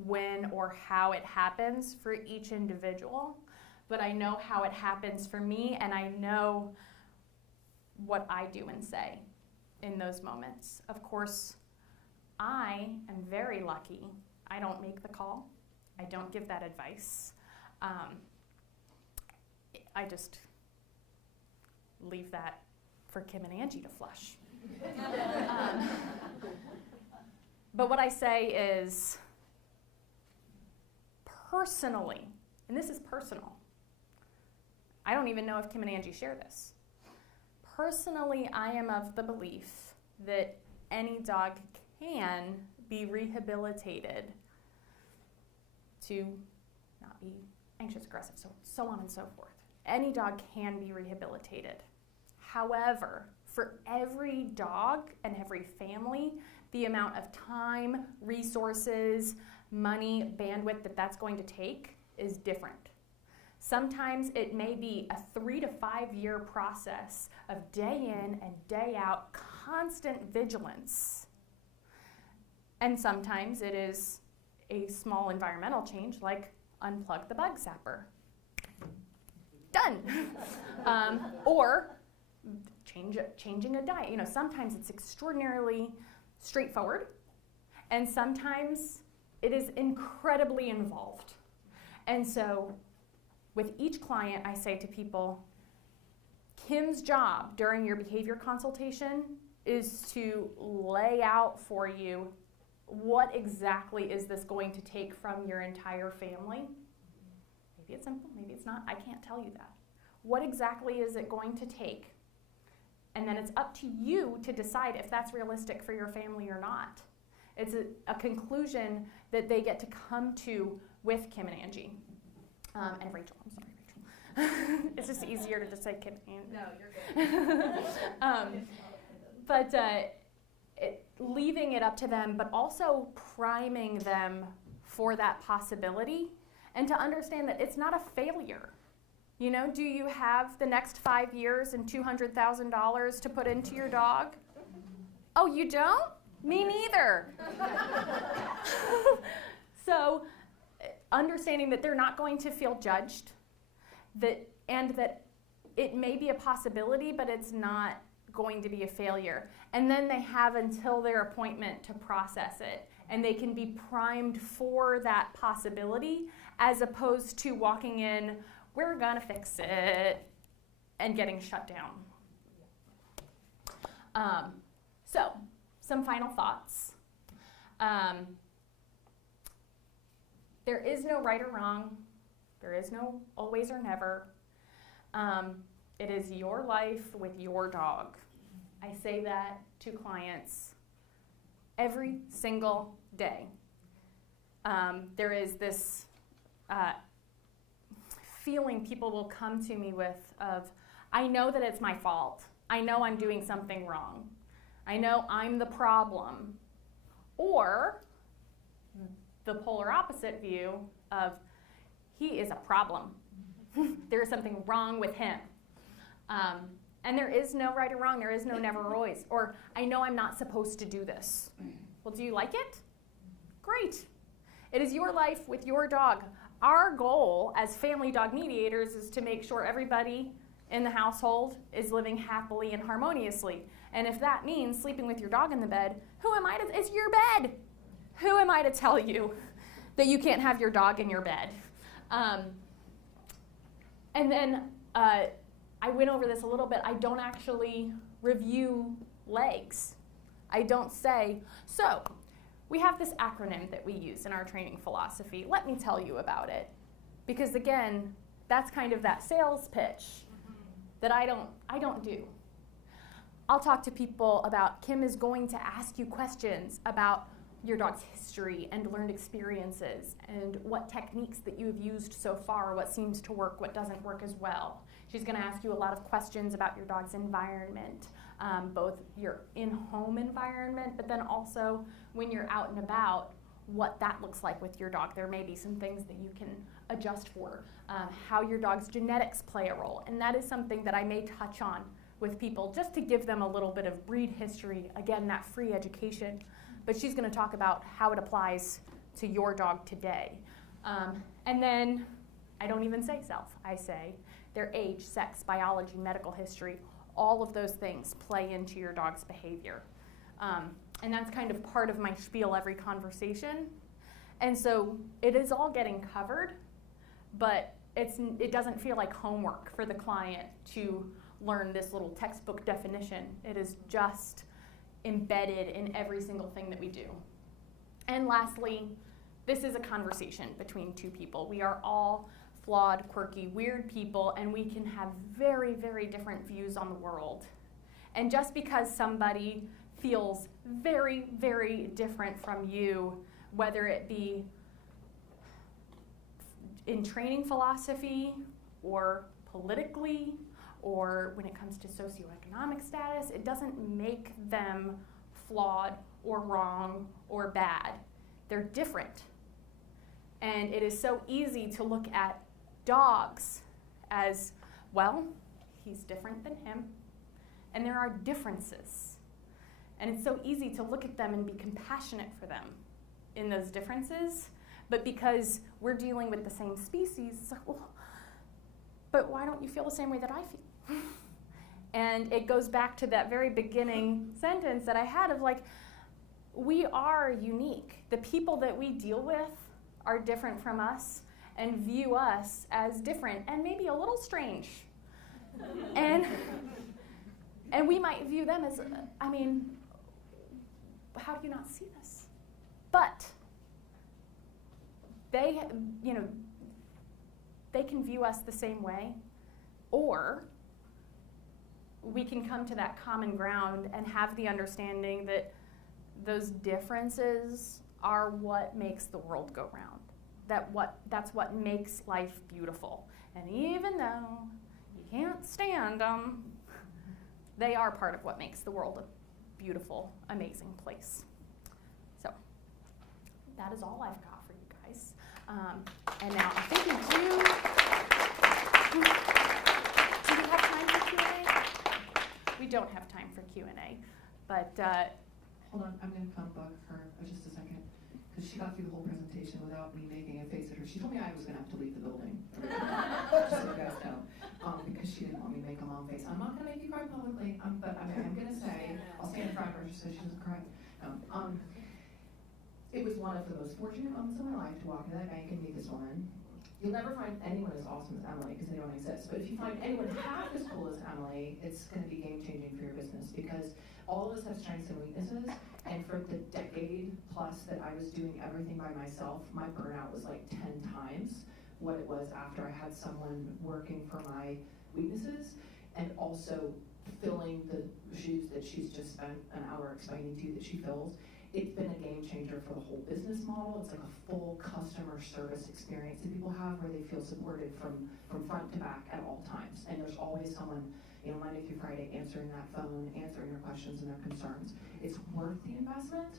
when or how it happens for each individual, but I know how it happens for me, and I know what I do and say in those moments. Of course, I am very lucky. I don't make the call. I don't give that advice. I just leave that for Kim and Angie to flush. But what I say is, personally, and this is personal, I don't even know if Kim and Angie share this. Personally, I am of the belief that any dog can be rehabilitated to not be anxious, aggressive, so on and so forth. Any dog can be rehabilitated. However, for every dog and every family, the amount of time, resources, money, bandwidth that's going to take is different. Sometimes it may be a 3 to 5 year process of day in and day out, constant vigilance. And sometimes it is a small environmental change, like unplug the bug zapper. Done. Or changing a diet. You know, sometimes it's extraordinarily straightforward, and sometimes it is incredibly involved. And so with each client, I say to people, Kim's job during your behavior consultation is to lay out for you what exactly is this going to take from your entire family. Maybe it's simple, maybe it's not. I can't tell you that. What exactly is it going to take? And then it's up to you to decide if that's realistic for your family or not. It's a conclusion that they get to come to with Kim and Angie. And Rachel, I'm sorry, Rachel. It's just easier to just say Kim and Angie. No, you're good. But leaving it up to them, but also priming them for that possibility and to understand that it's not a failure. You know, do you have the next 5 years and $200,000 to put into your dog? Oh, you don't? Me neither. So understanding that they're not going to feel judged, and that it may be a possibility, but it's not going to be a failure. And then they have until their appointment to process it, and they can be primed for that possibility as opposed to walking in, we're gonna fix it, and getting shut down. So, some final thoughts. There is no right or wrong. There is no always or never. It is your life with your dog. I say that to clients every single day. There is this feeling people will come to me with of, I know that it's my fault. I know I'm doing something wrong. I know I'm the problem. Or the polar opposite view of, he is a problem. There is something wrong with him. And there is no right or wrong. There is no never or always. Or, I know I'm not supposed to do this. Well, do you like it? Great. It is your life with your dog. Our goal as family dog mediators is to make sure everybody in the household is living happily and harmoniously. And if that means sleeping with your dog in the bed, who am I to, it's your bed. Who am I to tell you that you can't have your dog in your bed? And then I went over this a little bit. I don't actually review legs. I don't say, so we have this acronym that we use in our training philosophy. Let me tell you about it. Because again, that's kind of that sales pitch that I don't do. I'll talk to people about, Kim is going to ask you questions about your dog's history and learned experiences and what techniques that you have used so far, what seems to work, what doesn't work as well. She's going to ask you a lot of questions about your dog's environment, both your in-home environment, but then also when you're out and about, what that looks like with your dog. There may be some things that you can adjust for, how your dog's genetics play a role, and that is something that I may touch on with people just to give them a little bit of breed history, again, that free education. But she's going to talk about how it applies to your dog today. And then I don't even say self. I say their age, sex, biology, medical history, all of those things play into your dog's behavior. And that's kind of part of my spiel every conversation. And so it is all getting covered, but it doesn't feel like homework for the client to learn this little textbook definition. It is just embedded in every single thing that we do. And lastly, this is a conversation between two people. We are all flawed, quirky, weird people, and we can have very, very different views on the world. And just because somebody feels very, very different from you, whether it be in training philosophy or politically, or when it comes to socioeconomic status, it doesn't make them flawed or wrong or bad. They're different. And it is so easy to look at dogs as, well, he's different than him, and there are differences. And it's so easy to look at them and be compassionate for them in those differences, but because we're dealing with the same species, it's like, well, but why don't you feel the same way that I feel? And it goes back to that very beginning sentence that I had of like, we are unique. The people that we deal with are different from us and view us as different and maybe a little strange. And we might view them as, I mean, how do you not see this? But they, you know, they can view us the same way, or we can come to that common ground and have the understanding that those differences are what makes the world go round. That's what makes life beautiful. And even though you can't stand them, they are part of what makes the world a beautiful, amazing place. So that is all I've got for you guys. And now I'm thinking, do we have time for Q&A? We don't have time for Q&A, but Hold on, I'm gonna come bug her for just a second, because she got through the whole presentation without me making a face at her. She told me I was gonna have to leave the building. Just so you guys know, because she didn't want me to make a long face. I'm not gonna make you cry publicly, but I'm gonna say, I'll stand in front of her so she doesn't cry. It was one of the most fortunate moments of my life to walk into that bank and meet this woman. You'll never find anyone as awesome as Emily, because anyone exists. But if you find anyone half as cool as Emily, it's going to be game-changing for your business, because all of us have strengths and weaknesses. And for the decade plus that I was doing everything by myself, my burnout was like 10 times what it was after I had someone working for my weaknesses and also filling the shoes that she's just spent an hour explaining to you that she fills. It's been a game changer for the whole business model. It's like a full customer service experience that people have where they feel supported from front to back at all times. And there's always someone, you know, Monday through Friday answering that phone, answering their questions and their concerns. It's worth the investment.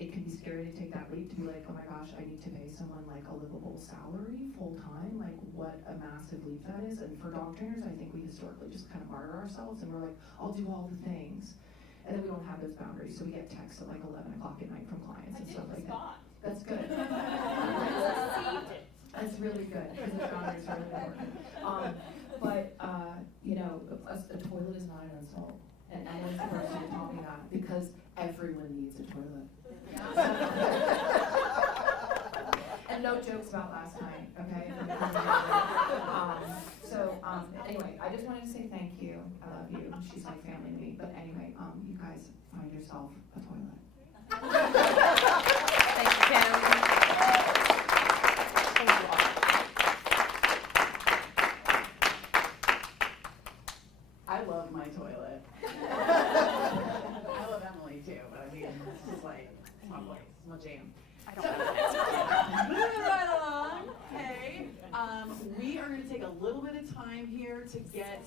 It can be scary to take that leap to be like, oh my gosh, I need to pay someone like a livable salary full time. Like, what a massive leap that is. And for dog trainers, I think we historically just kind of martyr ourselves and we're like, I'll do all the things. And then we don't have those boundaries, so we get texts at like 11 o'clock at night from clients and stuff like that. That's good. That's really good, because the boundaries are really important. But you know, a toilet is not an insult, and Emily's the person who taught me that, because everyone needs a toilet. And no jokes about last night, okay? Anyway, I just wanted to say thank you. I love you. She's like family to me. But anyway, you guys find yourself a toilet. thank you, Kim. Thank you all. I love my toilet. I love Emily too, but I mean, it's just like, it's my place, it's my jam. I don't know. Moving right along, okay. We are going to take a little bit of time here to get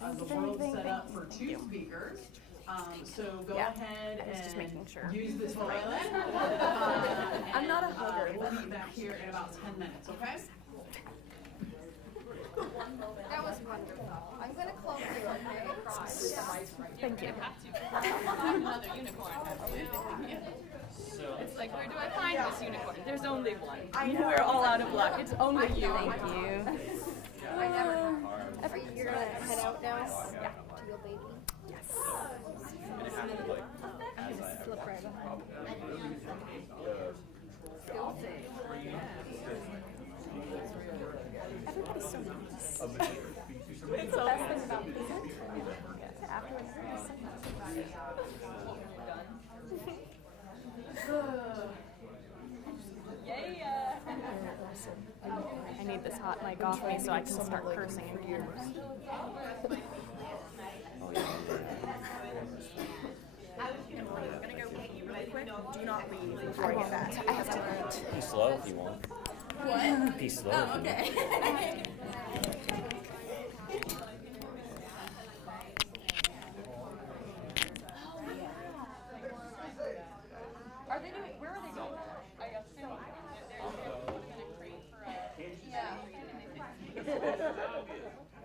the world set up for two speakers. So go ahead I was just making sure. and use the toilet. I'm not a hugger. We'll be back here in about 10 minutes, okay? That was wonderful. I'm gonna close you, okay? Thank you. Another unicorn. It's like, where do I find this unicorn? There's only one. We're all out of luck. It's only you. Thank you. I never. Are you gonna head out now? Yeah. To your baby? Yes. Slip right behind. Everybody's so nice. It's the best thing about being after I need this hot mic off me so I can start cursing in here. Do not leave before I get back. I have to eat. Be slow if you want. What? Be slow Oh, if you okay. want. Are they doing, where are they going? I assume they're create for Yeah.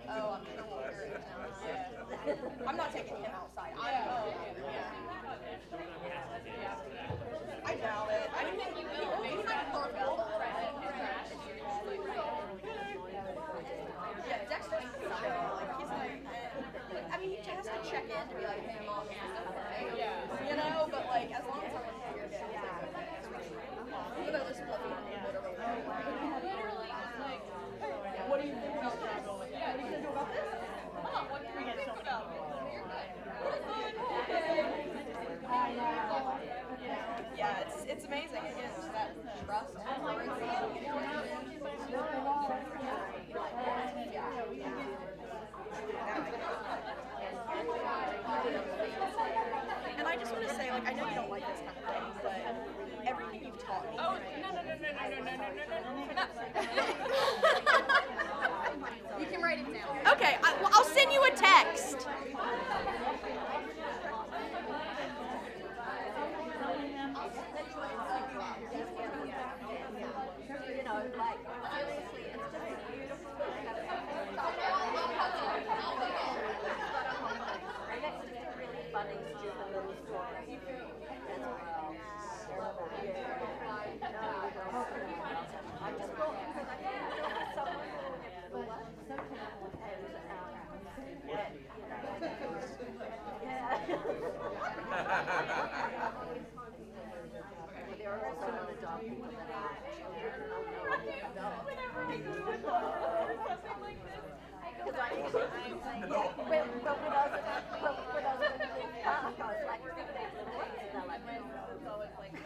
Oh, I'm gonna walk her now. Yeah. I'm not taking him outside. I doubt it. I don't think you will. Maybe my doorbell will crash. Seriously, it's just a beautiful and it's just a really funny, stupid little story as well. I just thought because I think there was someone who was so terrible there are also other dog people that have children. Whenever I go to the dog or something like this, I go back and but when I was in the park, I was like, they're like, it's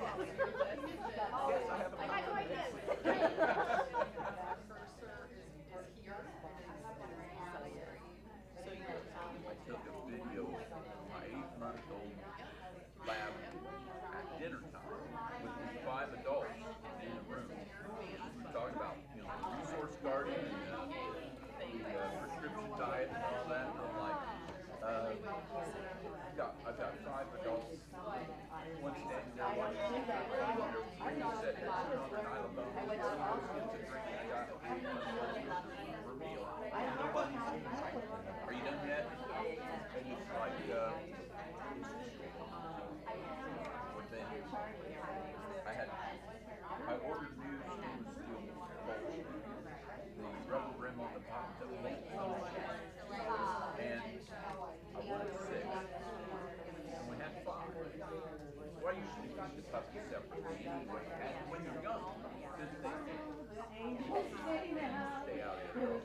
always like, I know I did. I took a video of my 8-month-old lab at dinner time with these 5 adults in the room. We talked about, resource guarding and the prescription diet and all that. And I'm like, I've got 5 adults. One standing there, one sitting there, 3 sitting there on the Nylabone. One gets a drink. I got for meal. And nobody's like, are you done yet? And it's like, I ordered new stainless steel bowls. The rubber rim on the bottom that was and I wanted 6. And we had 5. So I usually keep the puppies separately anyway. And when they're young, since they stay out of there.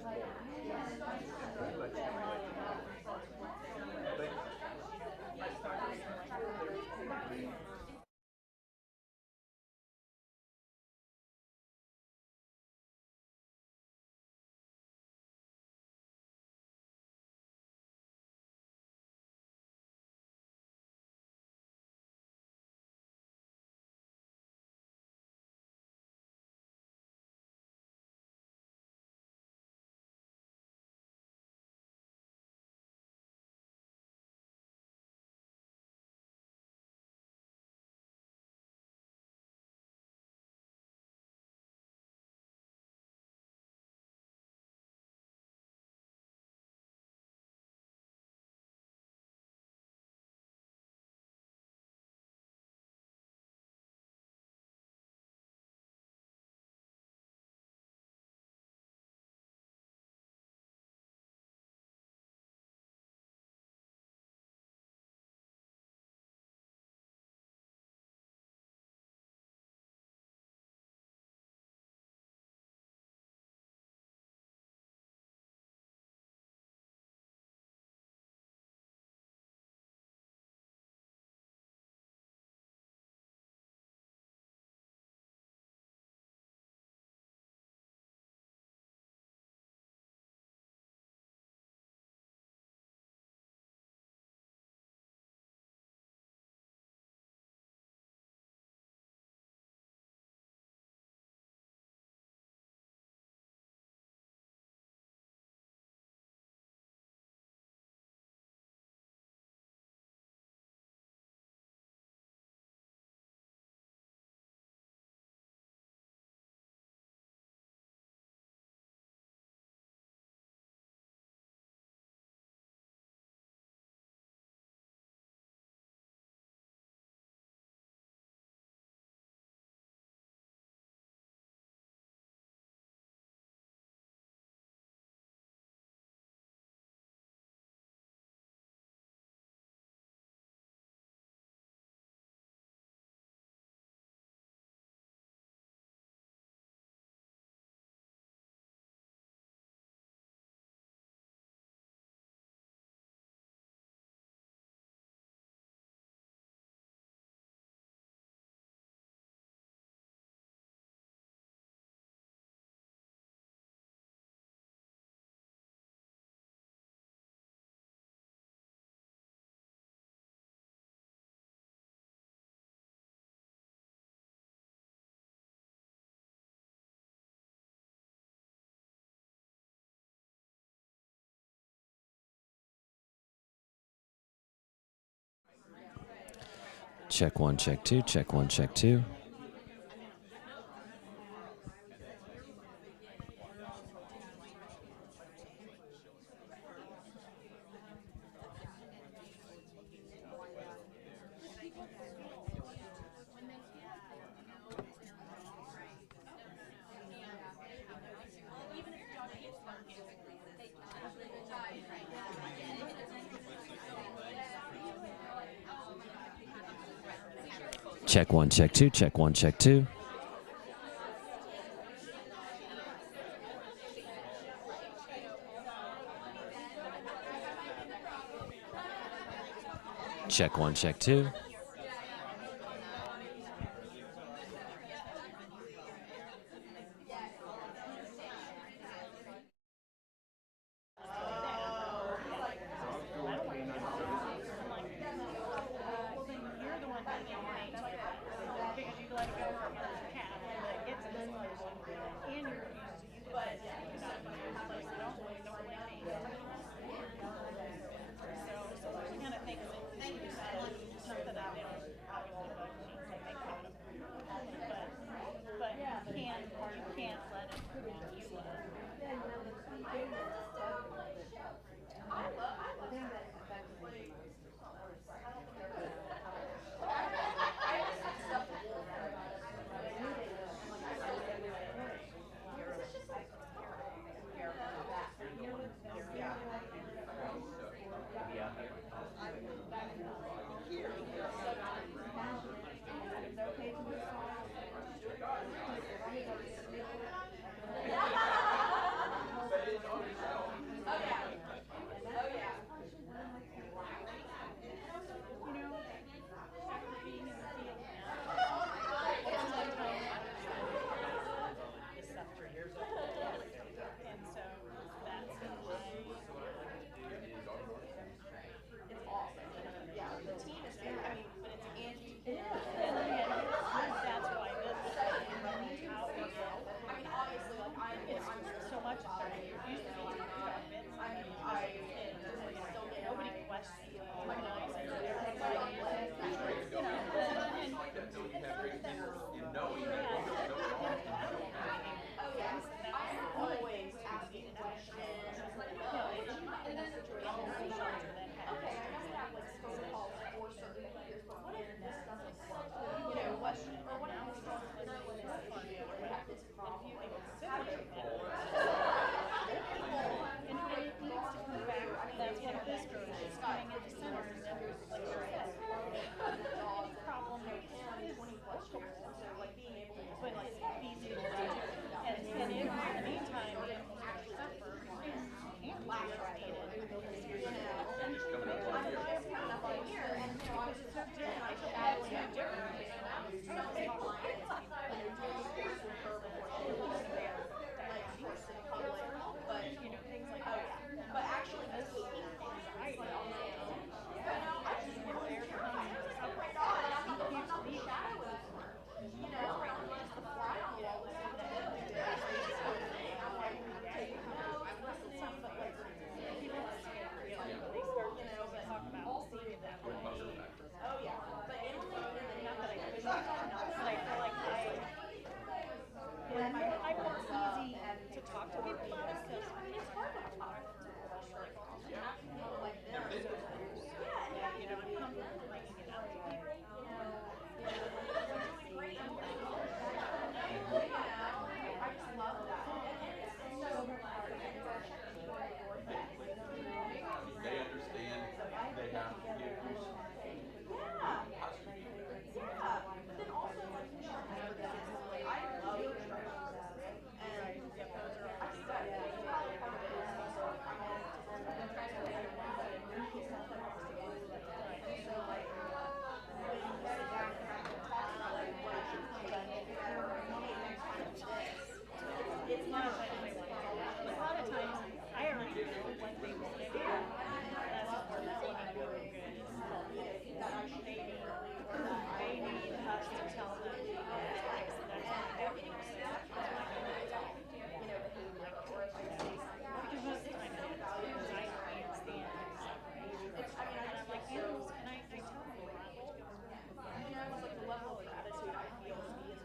Check 1, check 2, check 1, check 2. Check one, check two, check one, check two. Check one, check two.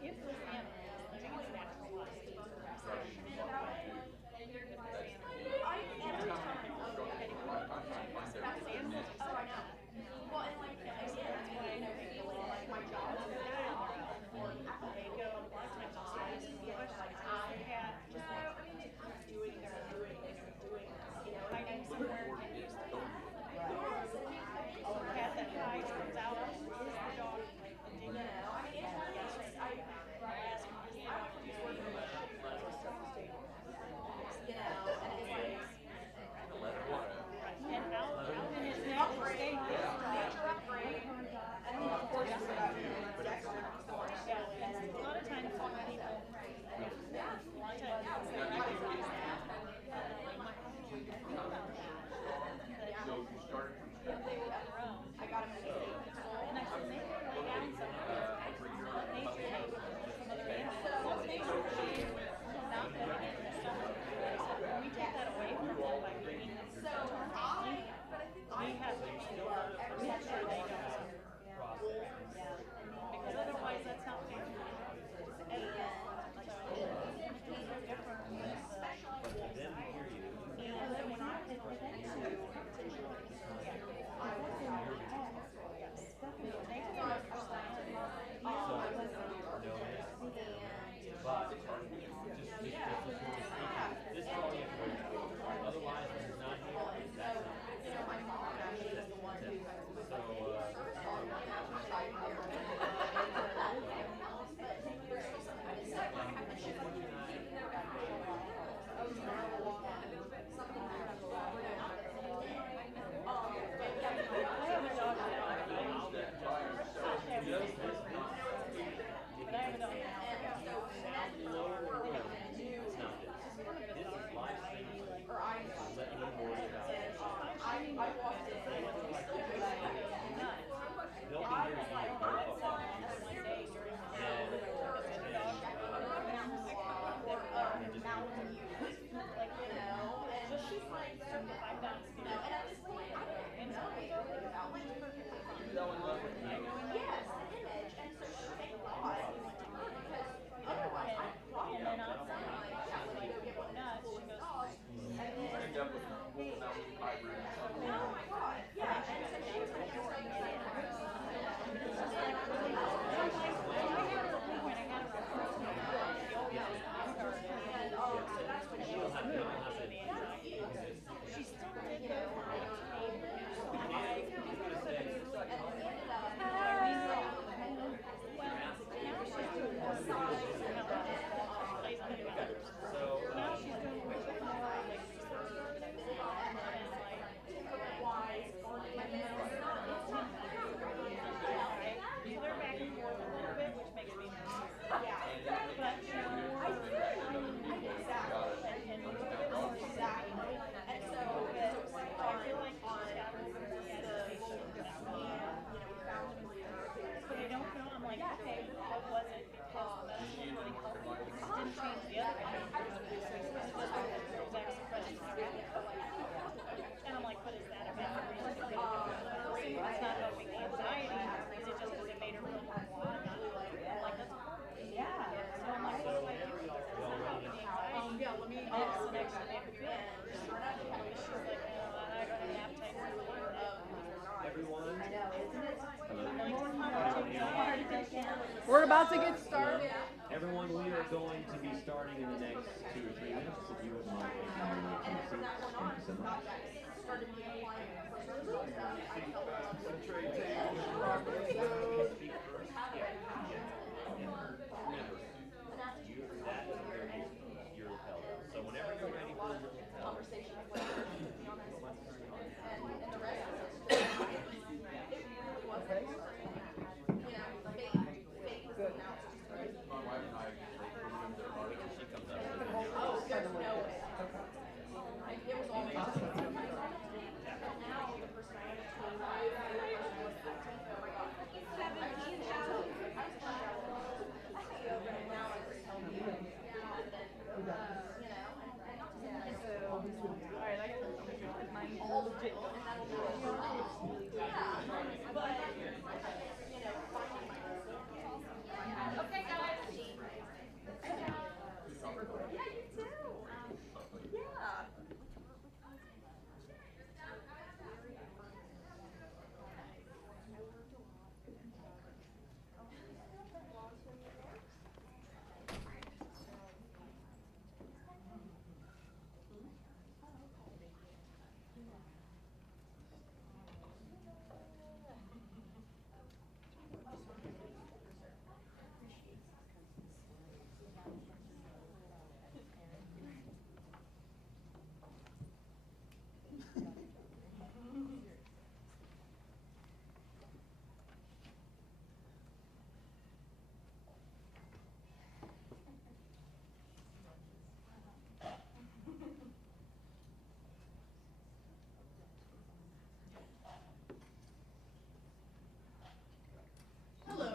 If the family is living in natural life, We're about to get started. Everyone, we are going to be starting in the next 2 or 3 minutes. If you wouldn't mind taking your seats. Thank you so much. Your lapel. So whenever you're ready for your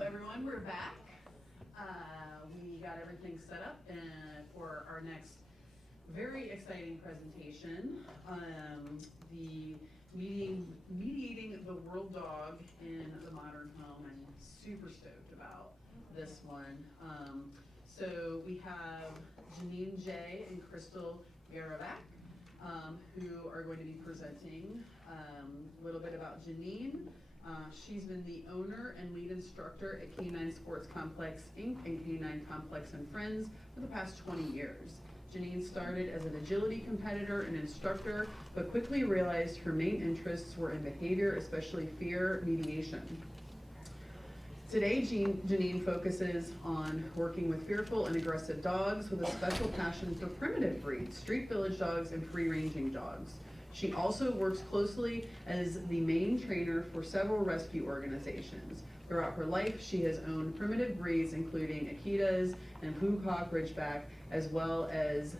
everyone, we're back. We got everything set up for our next very exciting presentation. The mediating the world dog in the modern home, and super stoked about this one. So we have Janine J. and Crystal Garavak, who are going to be presenting a little bit about Janine. She's been the owner and lead instructor at Canine Sports Complex Inc. and Canine Complex and Friends for the past 20 years. Janine started as an agility competitor and instructor, but quickly realized her main interests were in behavior, especially fear mediation. Today, Janine focuses on working with fearful and aggressive dogs with a special passion for primitive breeds, street village dogs, and free-ranging dogs. She also works closely as the main trainer for several rescue organizations. Throughout her life, she has owned primitive breeds, including Akitas and Pocock Ridgeback, as well as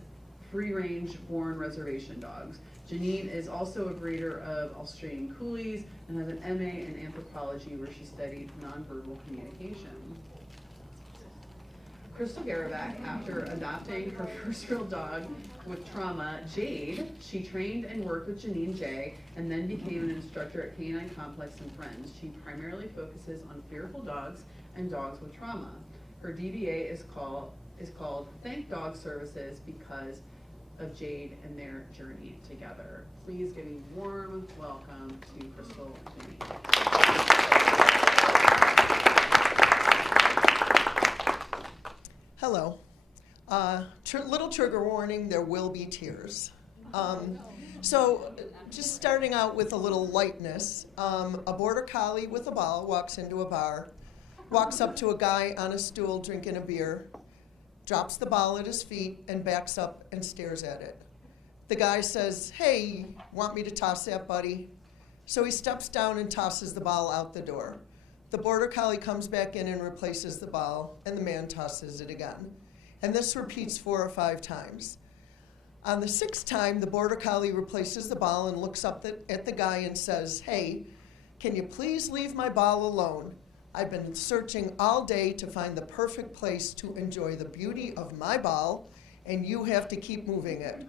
free-range born reservation dogs. Janine is also a breeder of Australian Coolies and has an MA in anthropology, where she studied nonverbal communication. Crystal Garavak, after adopting her first real dog with trauma, Jade, she trained and worked with Janine J. and then became an instructor at Canine Complex and Friends. She primarily focuses on fearful dogs and dogs with trauma. Her DBA is called Thank Dog Services because of Jade and their journey together. Please give a warm welcome to Crystal and Janine. Hello. Little trigger warning, there will be tears. So just starting out with a little lightness, a border collie with a ball walks into a bar, walks up to a guy on a stool drinking a beer, drops the ball at his feet and backs up and stares at it. The guy says, "Hey, want me to toss that, buddy?" So he steps down and tosses the ball out the door. The border collie comes back in and replaces the ball, and the man tosses it again. And this repeats 4 or 5 times. On the 6th time, the border collie replaces the ball and looks up at the guy and says, "Hey, can you please leave my ball alone? I've been searching all day to find the perfect place to enjoy the beauty of my ball, and you have to keep moving it."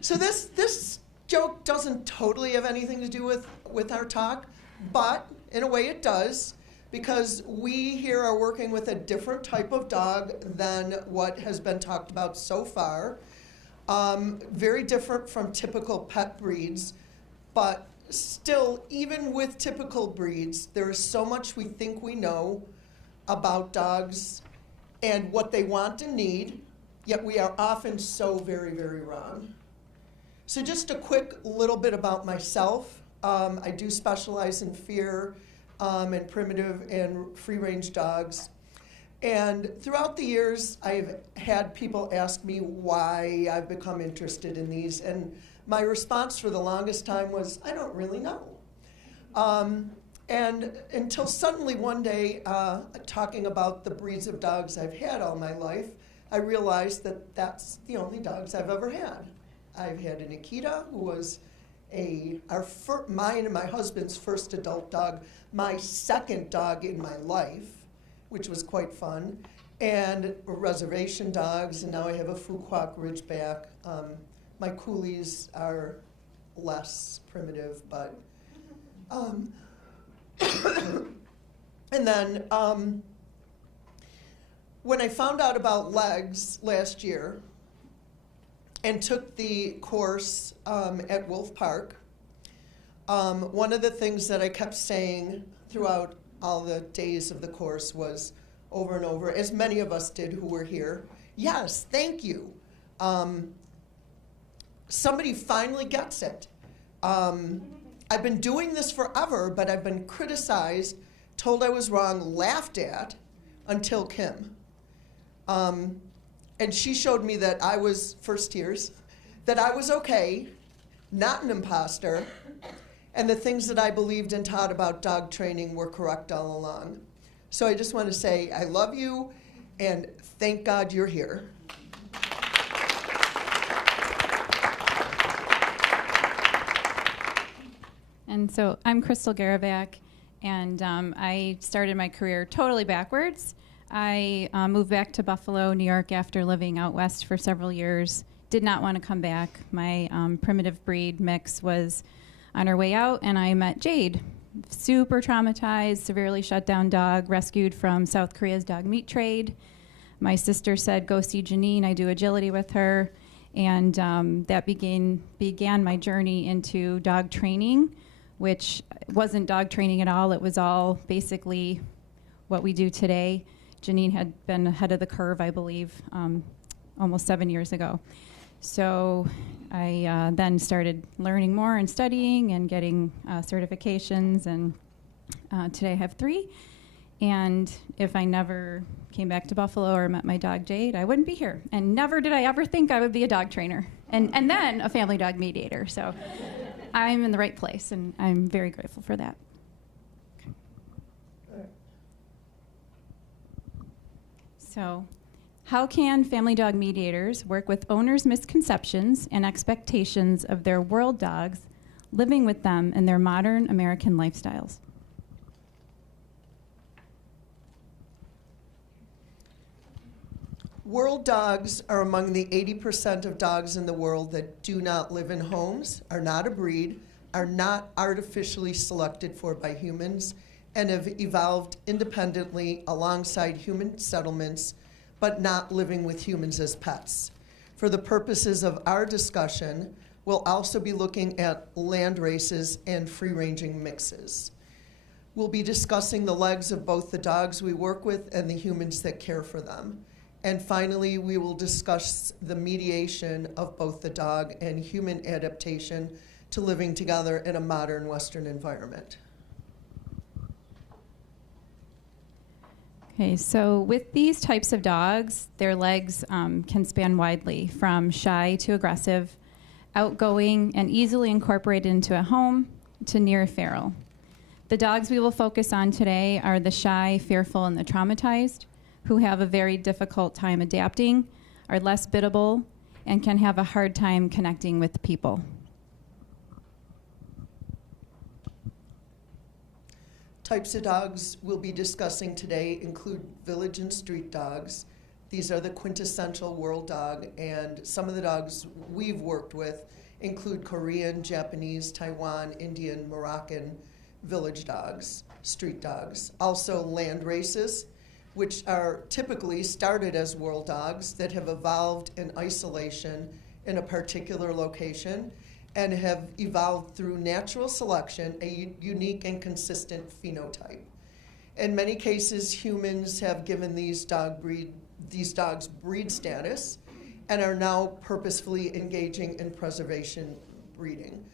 So this joke doesn't totally have anything to do with our talk, but in a way it does, because we here are working with a different type of dog than what has been talked about so far. Very different from typical pet breeds, but still, even with typical breeds, there is so much we think we know about dogs and what they want and need, yet we are often so very, very wrong. So just a quick little bit about myself. I do specialize in fear and primitive and free-range dogs. And throughout the years, I've had people ask me why I've become interested in these. And my response for the longest time was, I don't really know. And until suddenly one day, talking about the breeds of dogs I've had all my life, I realized that that's the only dogs I've ever had. I've had an Akita, who was mine and my husband's first adult dog, my second dog in my life, which was quite fun, and reservation dogs, and now I have a Fuquock Ridgeback. My coolies are less primitive, but and then when I found out about legs last year and took the course at Wolf Park, one of the things that I kept saying throughout all the days of the course was over and over, as many of us did who were here, yes, thank you. Somebody finally gets it. I've been doing this forever, but I've been criticized, told I was wrong, laughed at, until Kim. And she showed me that I was, first tears, that I was okay, not an imposter, and the things that I believed and taught about dog training were correct all along. So I just want to say I love you, and thank God you're here. And so I'm Crystal Garavak, and I started my career totally backwards. I moved back to Buffalo, New York after living out west for several years. Did not want to come back. My primitive breed mix was on her way out, and I met Jade. Super traumatized, severely shut down dog, rescued from South Korea's dog meat trade. My sister said, go see Janine. I do agility with her. And that began my journey into dog training, which wasn't dog training at all. It was all basically what we do today. Janine had been ahead of the curve, I believe, almost 7 years ago. So I then started learning more and studying and getting certifications, and today I have 3. And if I never came back to Buffalo or met my dog Jade, I wouldn't be here. And never did I ever think I would be a dog trainer and then a family dog mediator. So I'm in the right place, and I'm very grateful for that. So how can family dog mediators work with owners' misconceptions and expectations of their world dogs, living with them in their modern American lifestyles? World dogs are among the 80% of dogs in the world that do not live in homes, are not a breed, are not artificially selected for by humans, and have evolved independently alongside human settlements, but not living with humans as pets. For the purposes of our discussion, we'll also be looking at land races and free-ranging mixes. We'll be discussing the legs of both the dogs we work with and the humans that care for them. And finally, we will discuss the mediation of both the dog and human adaptation to living together in a modern Western environment. Okay, so with these types of dogs, their legs can span widely, from shy to aggressive, outgoing and easily incorporated into a home, to near feral. The dogs we will focus on today are the shy, fearful, and the traumatized, who have a very difficult time adapting, are less biddable, and can have a hard time connecting with people. Types of dogs we'll be discussing today include village and street dogs. These are the quintessential world dog, and some of the dogs we've worked with include Korean, Japanese, Taiwan, Indian, Moroccan village dogs, street dogs. Also land races, which are typically started as world dogs that have evolved in isolation in a particular location and have evolved through natural selection a unique and consistent phenotype. In many cases, humans have given these dogs breed status and are now purposefully engaging in preservation breeding.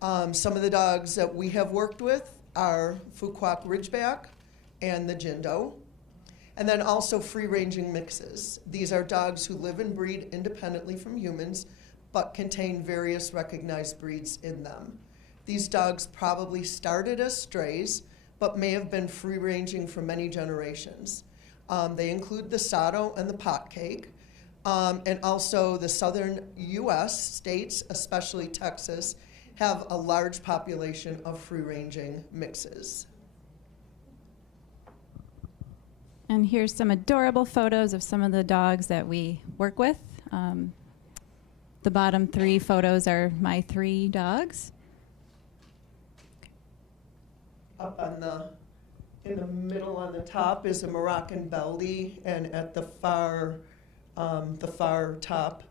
Some of the dogs that we have worked with are Fuquock Ridgeback and the Jindo, and then also free-ranging mixes. These are dogs who live and breed independently from humans, but contain various recognized breeds in them. These dogs probably started as strays, but may have been free-ranging for many generations. They include the Sato and the Potcake, and also the southern U.S. states, especially Texas, have a large population of free-ranging mixes. And here's some adorable photos of some of the dogs that we work with. The bottom 3 photos are my 3 dogs. Up in the middle on the top is a Moroccan Beldie, and at the far top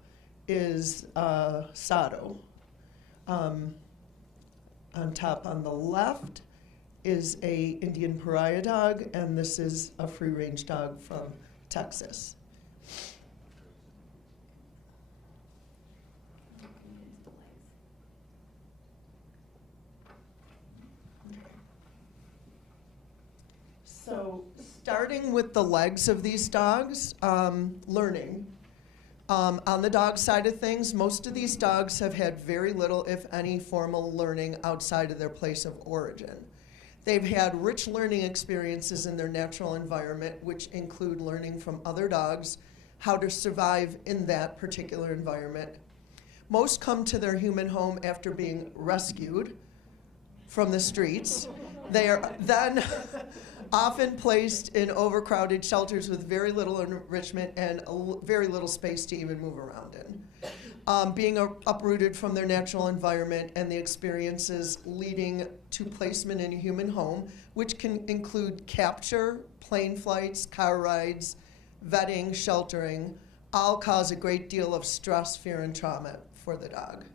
is Sato. On top on the left is a Indian Pariah dog, and this is a free-range dog from Texas. So starting with the legs of these dogs, learning. On the dog side of things, most of these dogs have had very little, if any, formal learning outside of their place of origin. They've had rich learning experiences in their natural environment, which include learning from other dogs how to survive in that particular environment. Most come to their human home after being rescued from the streets. They are then often placed in overcrowded shelters with very little enrichment and very little space to even move around in. Being uprooted from their natural environment and the experiences leading to placement in a human home, which can include capture, plane flights, car rides, vetting, sheltering, all cause a great deal of stress, fear, and trauma for the dog.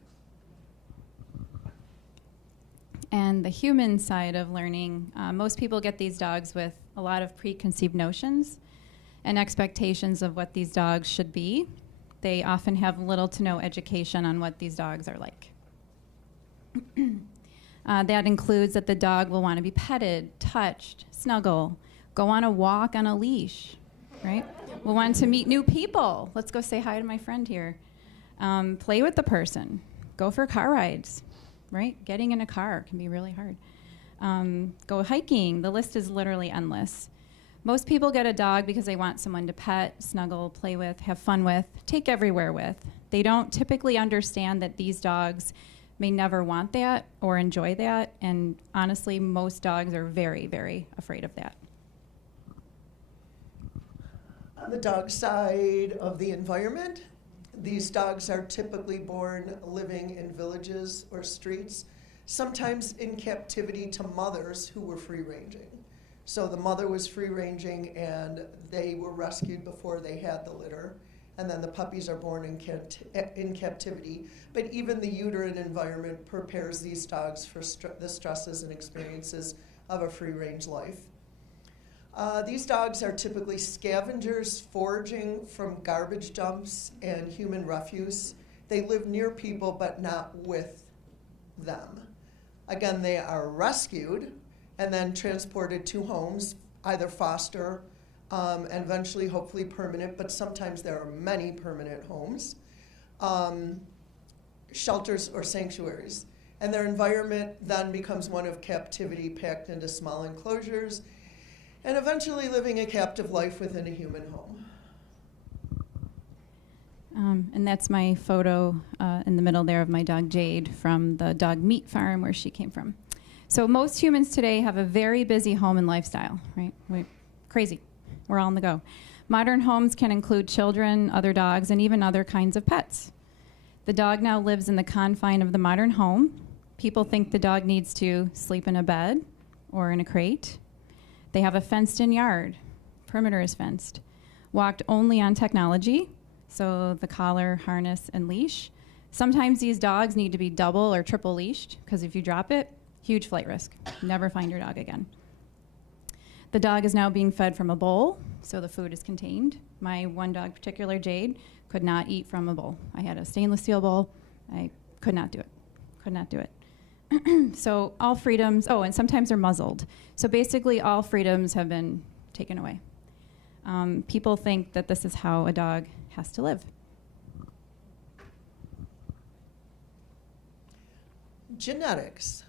And the human side of learning, most people get these dogs with a lot of preconceived notions and expectations of what these dogs should be. They often have little to no education on what these dogs are like. That includes that the dog will want to be petted, touched, snuggle, go on a walk on a leash, right? Will want to meet new people. Let's go say hi to my friend here. Play with the person. Go for car rides. Right? Getting in a car can be really hard. Go hiking. The list is literally endless. Most people get a dog because they want someone to pet, snuggle, play with, have fun with, take everywhere with. They don't typically understand that these dogs may never want that or enjoy that, and honestly, most dogs are very, very afraid of that. On the dog side of the environment, these dogs are typically born living in villages or streets, sometimes in captivity to mothers who were free-ranging. So the mother was free-ranging and they were rescued before they had the litter, and then the puppies are born in captivity. But even the uterine environment prepares these dogs for the stresses and experiences of a free-range life. These dogs are typically scavengers foraging from garbage dumps and human refuse. They live near people but not with them. Again, they are rescued and then transported to homes, either foster and eventually hopefully permanent, but sometimes there are many permanent homes, shelters or sanctuaries. And their environment then becomes one of captivity packed into small enclosures, and eventually living a captive life within a human home. And that's my photo in the middle there of my dog Jade from the dog meat farm where she came from. So most humans today have a very busy home and lifestyle, right? Crazy. We're all on the go. Modern homes can include children, other dogs, and even other kinds of pets. The dog now lives in the confine of the modern home. People think the dog needs to sleep in a bed or in a crate. They have a fenced-in yard. Perimeter is fenced. Walked only on technology, so the collar, harness, and leash. Sometimes these dogs need to be double or triple leashed because if you drop it, huge flight risk. Never find your dog again. The dog is now being fed from a bowl, so the food is contained. My one dog, particular Jade, could not eat from a bowl. I had a stainless steel bowl. I could not do it. Could not do it. So all freedoms, oh, and sometimes they're muzzled. So basically all freedoms have been taken away. People think that this is how a dog has to live. Genetics.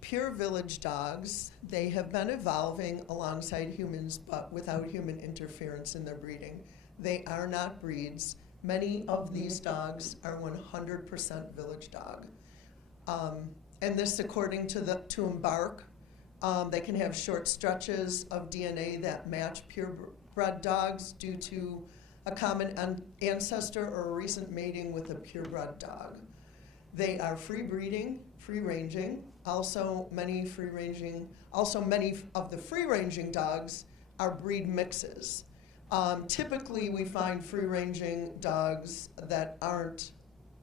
Pure village dogs, they have been evolving alongside humans, but without human interference in their breeding. They are not breeds. Many of these dogs are 100% village dog. And this, according to Embark, they can have short stretches of DNA that match purebred dogs due to a common ancestor or a recent mating with a purebred dog. They are free breeding, free ranging. Also, many of the free ranging dogs are breed mixes. Typically, we find free ranging dogs that aren't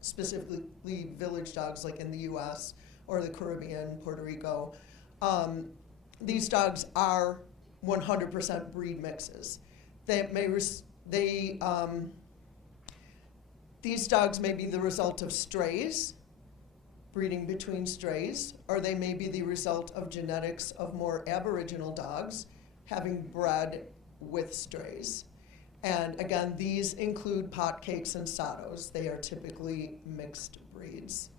specifically village dogs, like in the U.S. or the Caribbean, Puerto Rico. These dogs are 100% breed mixes. These dogs may be the result of strays, breeding between strays, or they may be the result of genetics of more aboriginal dogs having bred with strays. And again, these include potcakes and saddles. They are typically mixed breeds.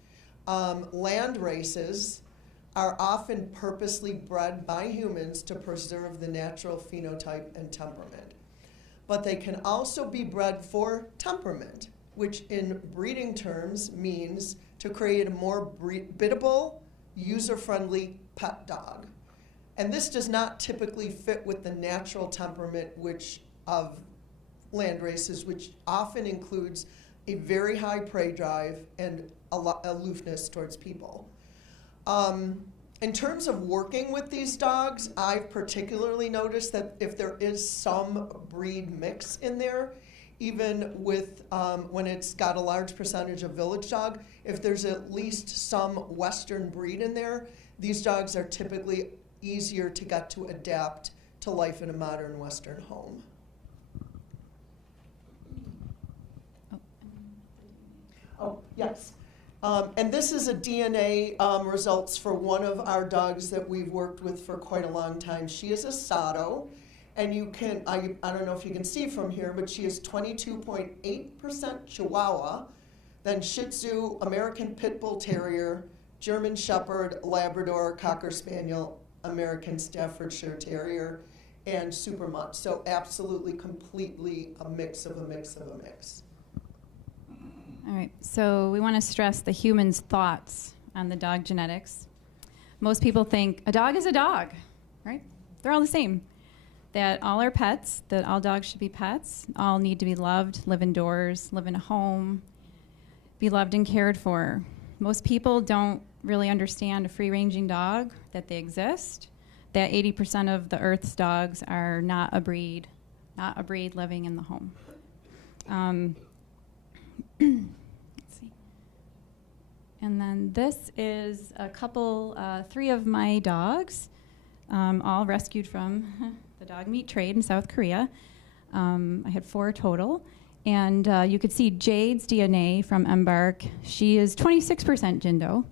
Land races are often purposely bred by humans to preserve the natural phenotype and temperament. But they can also be bred for temperament, which in breeding terms means to create a more biddable, user-friendly pet dog. And this does not typically fit with the natural temperament of land races, which often includes a very high prey drive and aloofness towards people. In terms of working with these dogs, I've particularly noticed that if there is some breed mix in there, even with when it's got a large percentage of village dog, if there's at least some Western breed in there, these dogs are typically easier to get to adapt to life in a modern Western home. Oh, yes. And this is a DNA results for one of our dogs that we've worked with for quite a long time. She is a Sato, and you can, I don't know if you can see from here, but she is 22.8% Chihuahua, then Shih Tzu, American Pit Bull Terrier, German Shepherd, Labrador, Cocker Spaniel, American Staffordshire Terrier, and Super Mutt. So absolutely, completely a mix of a mix of a mix. All right, so we want to stress the human's thoughts on the dog genetics. Most people think a dog is a dog, right? They're all the same. That all are pets, that all dogs should be pets, all need to be loved, live indoors, live in a home, be loved and cared for. Most people don't really understand a free-ranging dog, that they exist, that 80% of the Earth's dogs are not a breed living in the home. Let's see. And then this is a couple, 3 of my dogs, all rescued from the dog meat trade in South Korea. I had 4 total. And you could see Jade's DNA from Embark. She is 26% Jindo.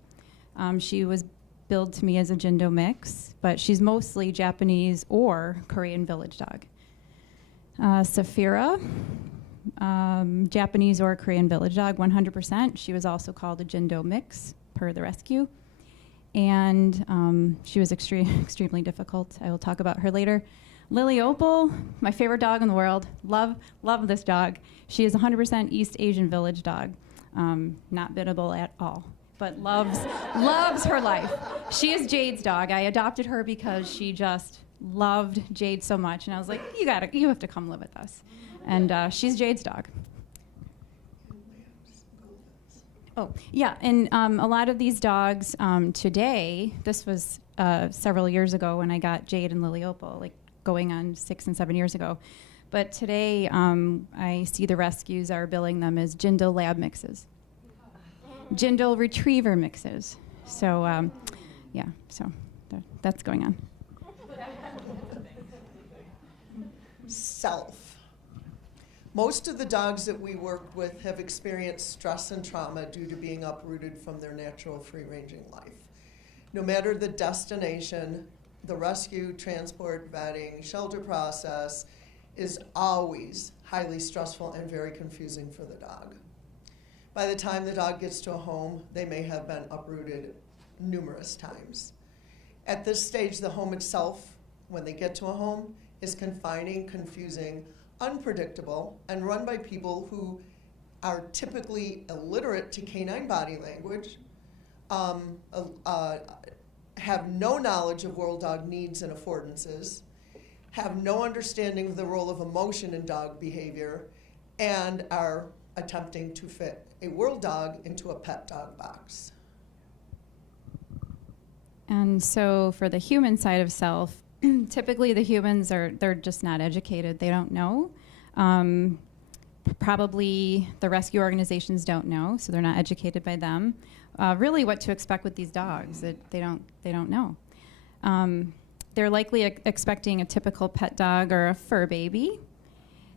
She was billed to me as a Jindo mix, but she's mostly Japanese or Korean village dog. Saphira, Japanese or Korean village dog, 100%. She was also called a Jindo mix per the rescue. And she was extremely difficult. I will talk about her later. Lily Opal, my favorite dog in the world. Love this dog. She is 100% East Asian village dog. Not biddable at all, but loves her life. She is Jade's dog. I adopted her because she just loved Jade so much, and I was like, you have to come live with us. And she's Jade's dog. Oh, yeah, and a lot of these dogs today, this was several years ago when I got Jade and Lily Opal, like going on 6 and 7 years ago. But today, I see the rescues are billing them as Jindo lab mixes. Jindal Retriever mixes. So, yeah, so that's going on. Self. Most of the dogs that we work with have experienced stress and trauma due to being uprooted from their natural free-ranging life. No matter the destination, the rescue, transport, vetting, shelter process is always highly stressful and very confusing for the dog. By the time the dog gets to a home, they may have been uprooted numerous times. At this stage, the home itself, when they get to a home, is confining, confusing, unpredictable, and run by people who are typically illiterate to canine body language, have no knowledge of world dog needs and affordances, have no understanding of the role of emotion in dog behavior, and are attempting to fit a world dog into a pet dog box. And so for the human side of self, typically the humans they're just not educated. They don't know. Probably the rescue organizations don't know, so they're not educated by them. Really what to expect with these dogs, that they don't know. They're likely expecting a typical pet dog or a fur baby.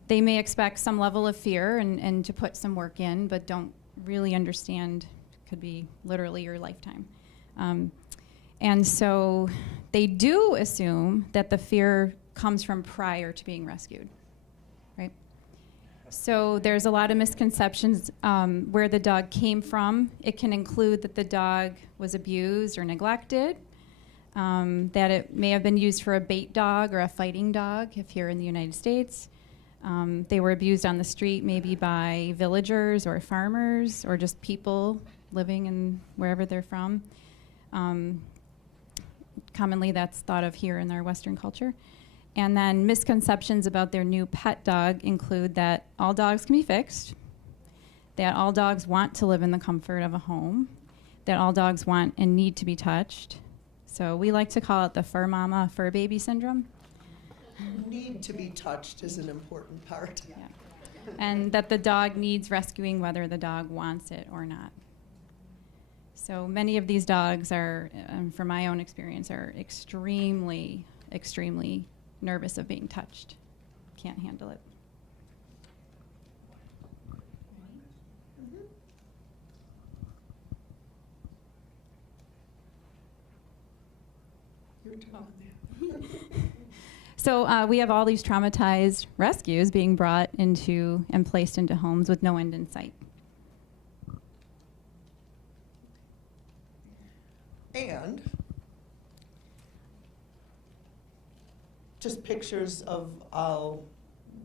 They may expect some level of fear and to put some work in, but don't really understand, could be literally your lifetime. And so they do assume that the fear comes from prior to being rescued, right? So there's a lot of misconceptions where the dog came from. It can include that the dog was abused or neglected, that it may have been used for a bait dog or a fighting dog if you're in the United States. They were abused on the street, maybe by villagers or farmers or just people living in wherever they're from. Commonly that's thought of here in our Western culture. And then misconceptions about their new pet dog include that all dogs can be fixed, that all dogs want to live in the comfort of a home, that all dogs want and need to be touched. So we like to call it the fur mama, fur baby syndrome. Need to be touched is an important part. Yeah. And that the dog needs rescuing whether the dog wants it or not. So many of these dogs are, from my own experience, are extremely, extremely nervous of being touched. Can't handle it. So we have all these traumatized rescues being brought into and placed into homes with no end in sight. And just pictures of all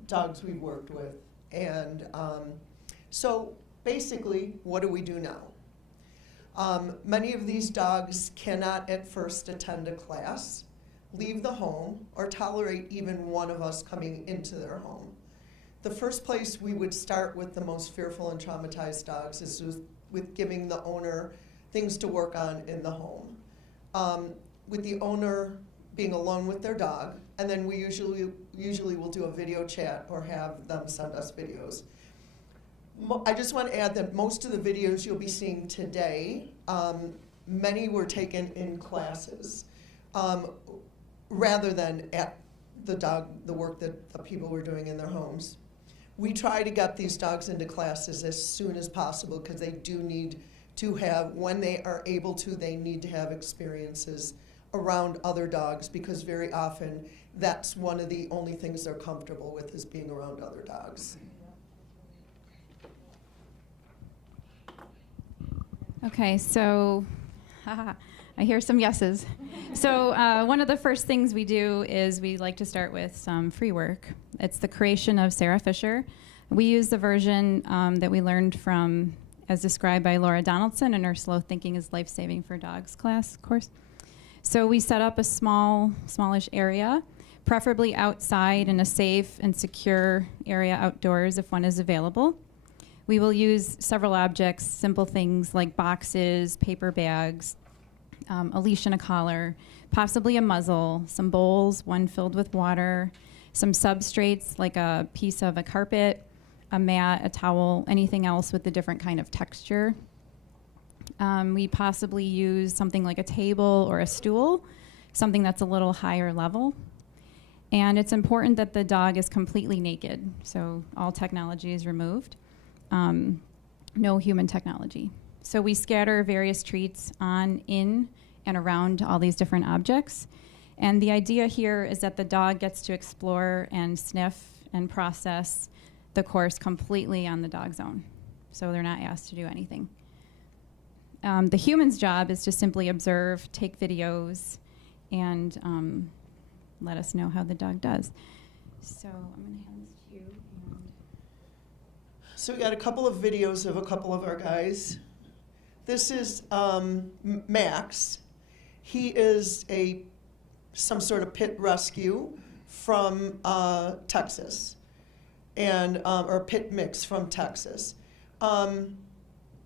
dogs we've worked with. And so basically, what do we do now? Many of these dogs cannot at first attend a class, leave the home, or tolerate even one of us coming into their home. The first place we would start with the most fearful and traumatized dogs is with giving the owner things to work on in the home. With the owner being alone with their dog, and then we usually will do a video chat or have them send us videos. I just want to add that most of the videos you'll be seeing today, many were taken in classes, rather than at the work that the people were doing in their homes. We try to get these dogs into classes as soon as possible because they do need to have, when they are able to, they need to have experiences around other dogs because very often that's one of the only things they're comfortable with is being around other dogs. Okay, so I hear some yeses. So one of the first things we do is we like to start with some free work. It's the creation of Sarah Fisher. We use the version that we learned from, as described by Laura Donaldson in her Slow Thinking is Life-Saving for Dogs class course. So we set up a smallish area, preferably outside in a safe and secure area outdoors if one is available. We will use several objects, simple things like boxes, paper bags, a leash and a collar, possibly a muzzle, some bowls, one filled with water, some substrates like a piece of a carpet, a mat, a towel, anything else with a different kind of texture. we possibly use something like a table or a stool, something that's a little higher level. And it's important that the dog is completely naked, so all technology is removed. No human technology. So we scatter various treats on, in, and around all these different objects. And the idea here is that the dog gets to explore and sniff and process the course completely on the dog's own. So they're not asked to do anything. The human's job is to simply observe, take videos, and let us know how the dog does. So I'm going to hand this to you. So we got a couple of videos of a couple of our guys. This is Max. He is some sort of pit rescue from Texas, and or pit mix from Texas.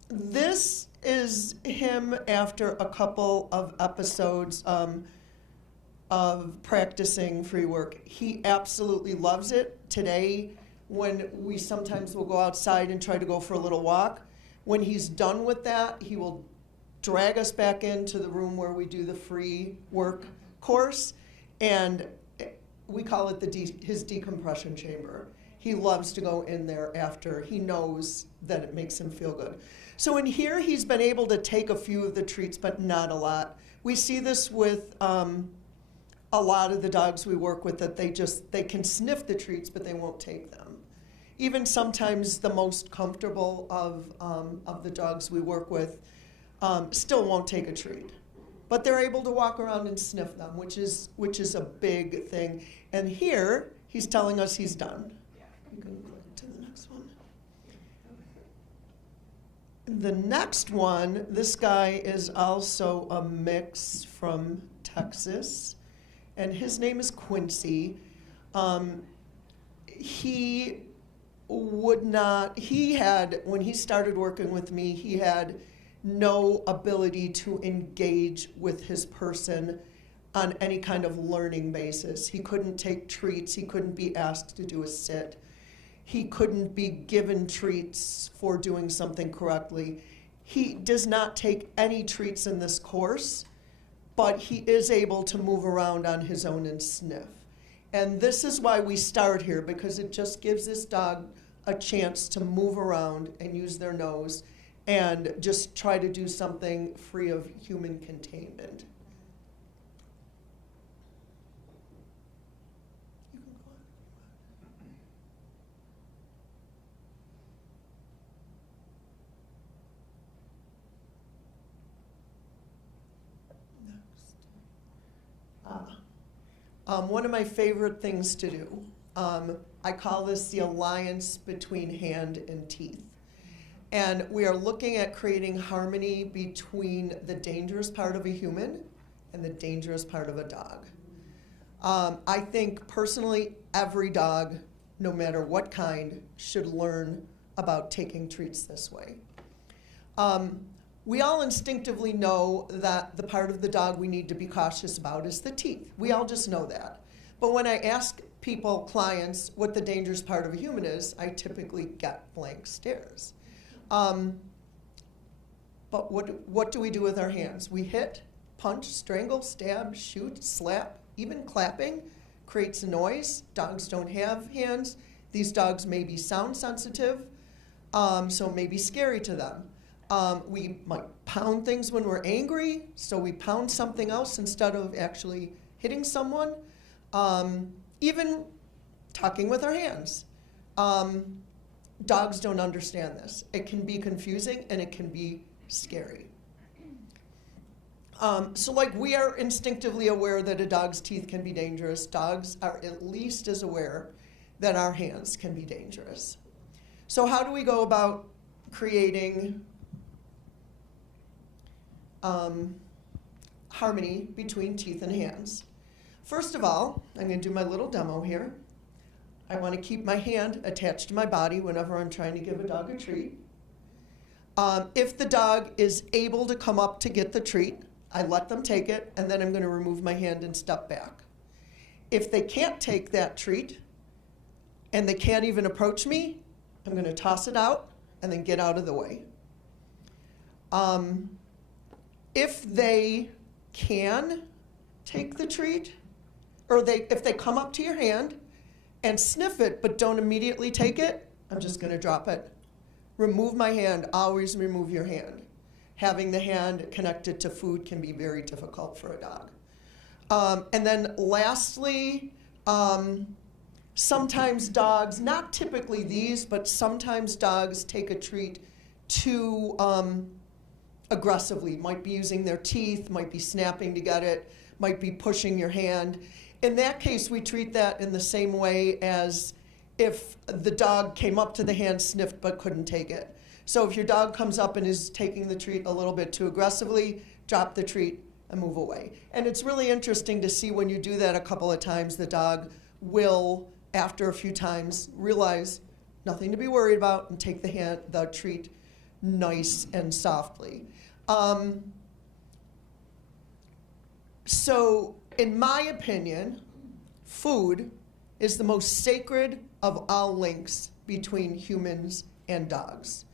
This is him after a couple of episodes of practicing free work. He absolutely loves it. Today, when we sometimes will go outside and try to go for a little walk, when he's done with that, he will drag us back into the room where we do the free work course, and we call it his decompression chamber. He loves to go in there after. He knows that it makes him feel good. So in here, he's been able to take a few of the treats, but not a lot. We see this with a lot of the dogs we work with, that they can sniff the treats, but they won't take them. Even sometimes the most comfortable of the dogs we work with still won't take a treat. But they're able to walk around and sniff them, which is a big thing. And here, he's telling us he's done. You can go to the next one. The next one, this guy is also a mix from Texas, and his name is Quincy. When he started working with me, he had no ability to engage with his person on any kind of learning basis. He couldn't take treats. He couldn't be asked to do a sit. He couldn't be given treats for doing something correctly. He does not take any treats in this course, but he is able to move around on his own and sniff. And this is why we start here, because it just gives this dog a chance to move around and use their nose and just try to do something free of human containment. One of my favorite things to do, I call this the alliance between hand and teeth. And we are looking at creating harmony between the dangerous part of a human and the dangerous part of a dog. I think personally, every dog, no matter what kind, should learn about taking treats this way. We all instinctively know that the part of the dog we need to be cautious about is the teeth. We all just know that. But when I ask people, clients, what the dangerous part of a human is, I typically get blank stares. But what do we do with our hands? We hit, punch, strangle, stab, shoot, slap, even clapping creates a noise. Dogs don't have hands. These dogs may be sound sensitive, so it may be scary to them. We might pound things when we're angry, so we pound something else instead of actually hitting someone. Even talking with our hands. Dogs don't understand this. It can be confusing and it can be scary. So like we are instinctively aware that a dog's teeth can be dangerous. Dogs are at least as aware that our hands can be dangerous. So how do we go about creating harmony between teeth and hands? First of all, I'm going to do my little demo here. I want to keep my hand attached to my body whenever I'm trying to give a dog a treat. If the dog is able to come up to get the treat, I let them take it, and then I'm going to remove my hand and step back. If they can't take that treat, and they can't even approach me, I'm going to toss it out and then get out of the way. If they can take the treat, or if they come up to your hand and sniff it but don't immediately take it, I'm just going to drop it. Remove my hand. Always remove your hand. Having the hand connected to food can be very difficult for a dog. And then lastly, sometimes dogs, not typically these, but sometimes dogs take a treat too aggressively. Might be using their teeth, might be snapping to get it, might be pushing your hand. In that case, we treat that in the same way as if the dog came up to the hand, sniffed, but couldn't take it. So if your dog comes up and is taking the treat a little bit too aggressively, drop the treat and move away. And it's really interesting to see when you do that a couple of times, the dog will, after a few times, realize nothing to be worried about and take the treat nice and softly. So in my opinion, food is the most sacred of all links between humans and dogs.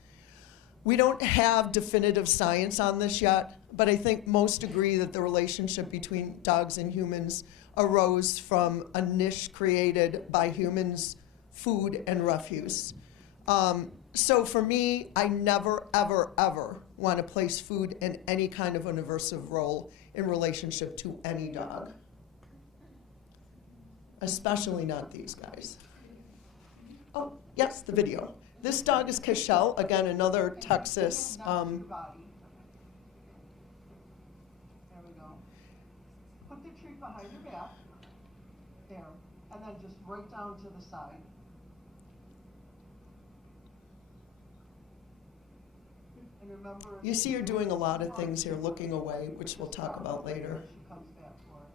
We don't have definitive science on this yet, but I think most agree that the relationship between dogs and humans arose from a niche created by humans, food and refuse. So for me, I never, ever, ever want to place food in any kind of an aversive role in relationship to any dog. Especially not these guys. Oh, yes, the video. This dog is Cashel, again, another Texas. There we go. Put the treat behind your back. There. And then just right down to the side. And remember, You see you're doing a lot of things here, looking away, which we'll talk about later. she comes back for it.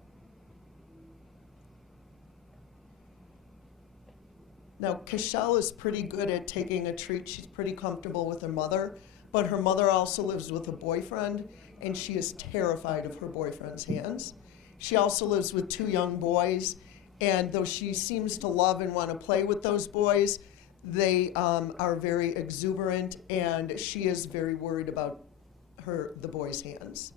Now, Cashel is pretty good at taking a treat. She's pretty comfortable with her mother, but her mother also lives with a boyfriend, and she is terrified of her boyfriend's hands. She also lives with 2 young boys, and though she seems to love and want to play with those boys, they are very exuberant, and she is very worried about the boys' hands.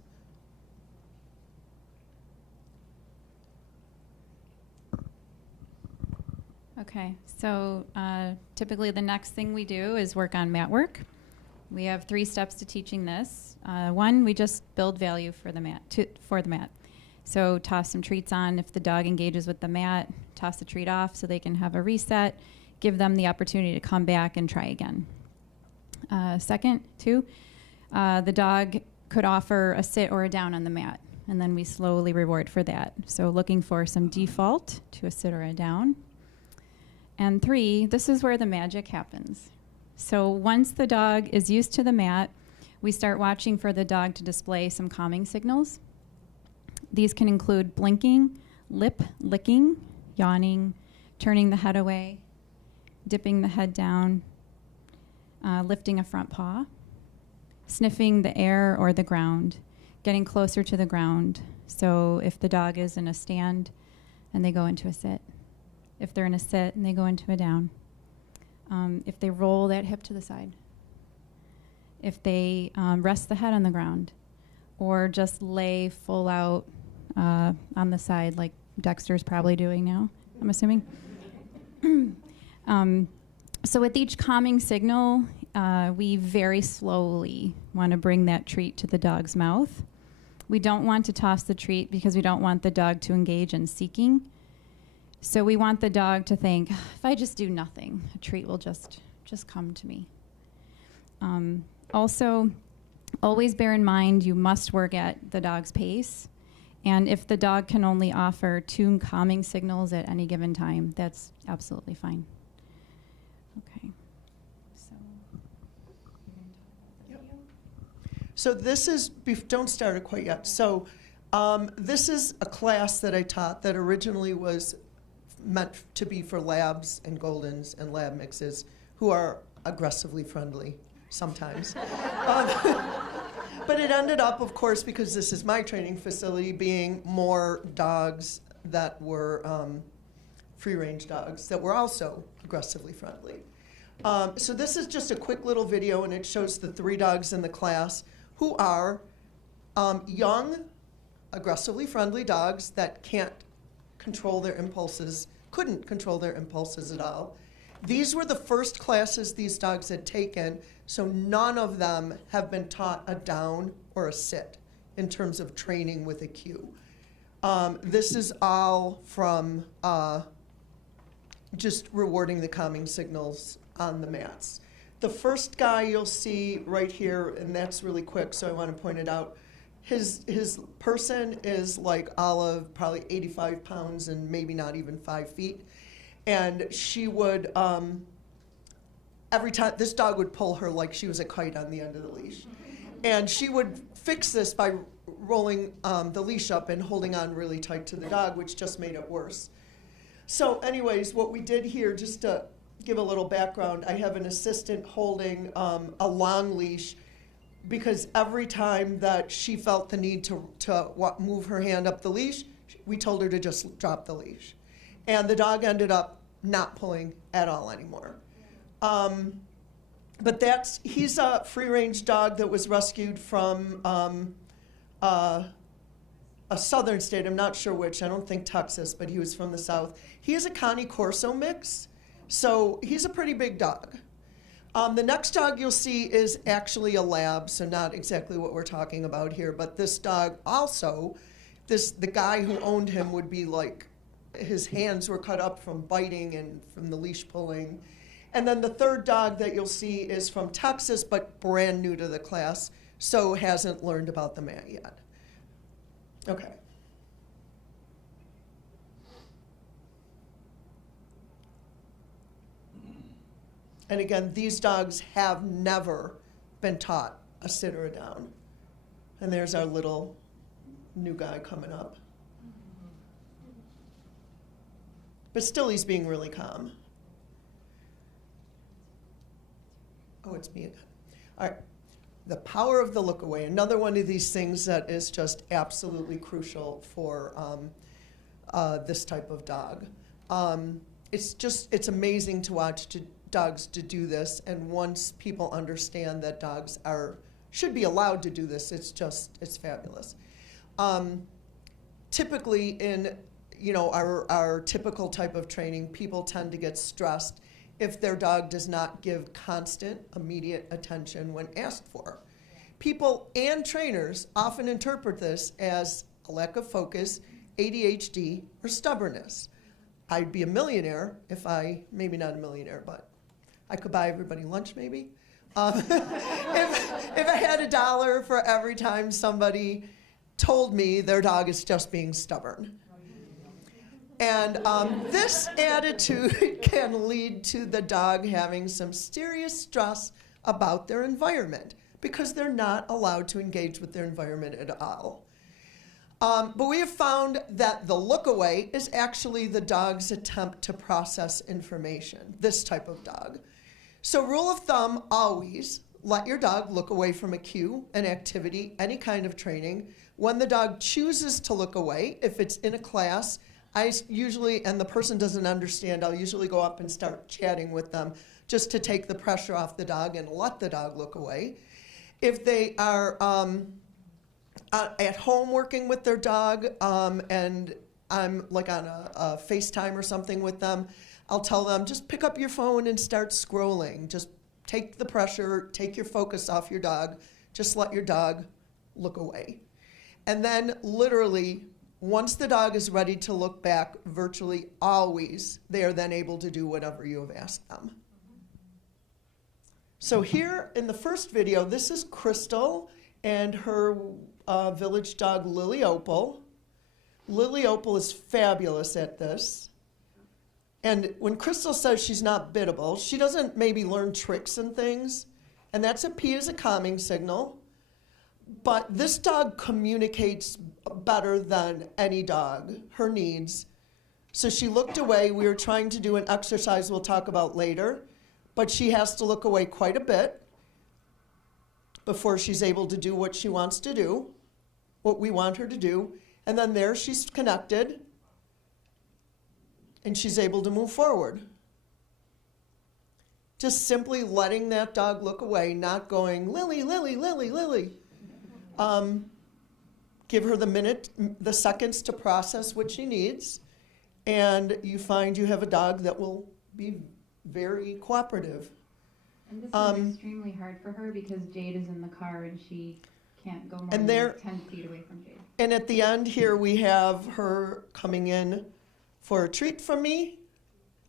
Okay, so typically the next thing we do is work on mat work. We have 3 steps to teaching this. 1, we just build value for the mat. So toss some treats on. If the dog engages with the mat, toss the treat off so they can have a reset. Give them the opportunity to come back and try again. Second, 2, the dog could offer a sit or a down on the mat, and then we slowly reward for that. So looking for some default to a sit or a down. And 3, this is where the magic happens. So once the dog is used to the mat, we start watching for the dog to display some calming signals. These can include blinking, lip licking, yawning, turning the head away, dipping the head down, lifting a front paw, sniffing the air or the ground, getting closer to the ground. So if the dog is in a stand and they go into a sit, if they're in a sit and they go into a down, if they roll that hip to the side, if they rest the head on the ground, or just lay full out on the side like Dexter's probably doing now, I'm assuming. So with each calming signal, we very slowly want to bring that treat to the dog's mouth. We don't want to toss the treat because we don't want the dog to engage in seeking. So we want the dog to think, if I just do nothing, a treat will just come to me. Also, always bear in mind you must work at the dog's pace. And if the dog can only offer 2 calming signals at any given time, that's absolutely fine. Okay. So this is, don't start it quite yet. So this is a class that I taught that originally was meant to be for labs and Goldens and lab mixes who are aggressively friendly sometimes. But it ended up, of course, because this is my training facility, being more dogs that were free-range dogs that were also aggressively friendly. So this is just a quick little video, and it shows the 3 dogs in the class who are young, aggressively friendly dogs that can't control their impulses, couldn't control their impulses at all. These were the first classes these dogs had taken, so none of them have been taught a down or a sit in terms of training with a cue. This is all from just rewarding the calming signals on the mats. The first guy you'll see right here, and that's really quick, so I want to point it out. His person is like Olive, probably 85 pounds and maybe not even 5 feet. And she would, every time, this dog would pull her like she was a kite on the end of the leash. And she would fix this by rolling the leash up and holding on really tight to the dog, which just made it worse. So anyways, what we did here, just to give a little background, I have an assistant holding a long leash because every time that she felt the need to move her hand up the leash, we told her to just drop the leash. And the dog ended up not pulling at all anymore. But he's a free-range dog that was rescued from a southern state, I'm not sure which, I don't think Texas, but he was from the south. He is a Cane Corso mix, so he's a pretty big dog. The next dog you'll see is actually a lab, so not exactly what we're talking about here, but this dog also, the guy who owned him would be like, his hands were cut up from biting and from the leash pulling. And then the third dog that you'll see is from Texas, but brand new to the class, so hasn't learned about the mat yet. Okay. And again, these dogs have never been taught a sit or a down. And there's our little new guy coming up. But still, he's being really calm. Oh, it's me again. All right. The power of the look away. Another one of these things that is just absolutely crucial for this type of dog. It's amazing to watch dogs to do this. And once people understand that dogs should be allowed to do this, it's fabulous. Typically in our typical type of training, people tend to get stressed if their dog does not give constant, immediate attention when asked for. People and trainers often interpret this as a lack of focus, ADHD, or stubbornness. I'd be a millionaire maybe not a millionaire, but I could buy everybody lunch maybe. If I had $1 for every time somebody told me their dog is just being stubborn. And this attitude can lead to the dog having some serious stress about their environment because they're not allowed to engage with their environment at all. But we have found that the look away is actually the dog's attempt to process information, this type of dog. So rule of thumb, always let your dog look away from a cue, an activity, any kind of training. When the dog chooses to look away, if it's in a class, and the person doesn't understand, I'll usually go up and start chatting with them just to take the pressure off the dog and let the dog look away. If they are at home working with their dog and I'm like on a FaceTime or something with them, I'll tell them, just pick up your phone and start scrolling. Just take the pressure, take your focus off your dog, just let your dog look away. And then literally, once the dog is ready to look back, virtually always, they are then able to do whatever you have asked them. So here in the first video, this is Crystal and her village dog, Lily Opal. Lily Opal is fabulous at this. And when Crystal says she's not biddable, she doesn't maybe learn tricks and things, and that's a P as a calming signal. But this dog communicates better than any dog, her needs. So she looked away. We were trying to do an exercise we'll talk about later, but she has to look away quite a bit before she's able to do what she wants to do, what we want her to do. And then there she's connected, and she's able to move forward. Just simply letting that dog look away, not going, Lily, Lily, Lily, Lily. give her the seconds to process what she needs, and you find you have a dog that will be very cooperative. And this is extremely hard for her because Jade is in the car and she can't go more And than there- 10 feet away from Jade. And at the end here, we have her coming in for a treat from me.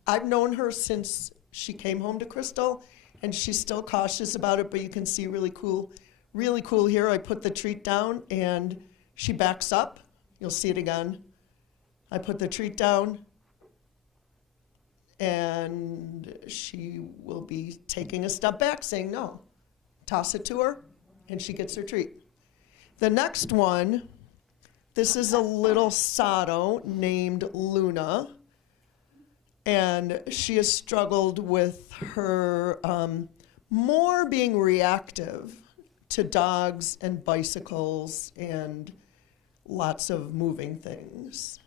I've known her since she came home to Crystal, and she's still cautious about it, but you can see really cool here. I put the treat down and she backs up. You'll see it again. I put the treat down and she will be taking a step back saying no. Toss it to her and she gets her treat. The next one, this is a little Sato named Luna, and she has struggled with her more being reactive to dogs and bicycles and lots of moving things.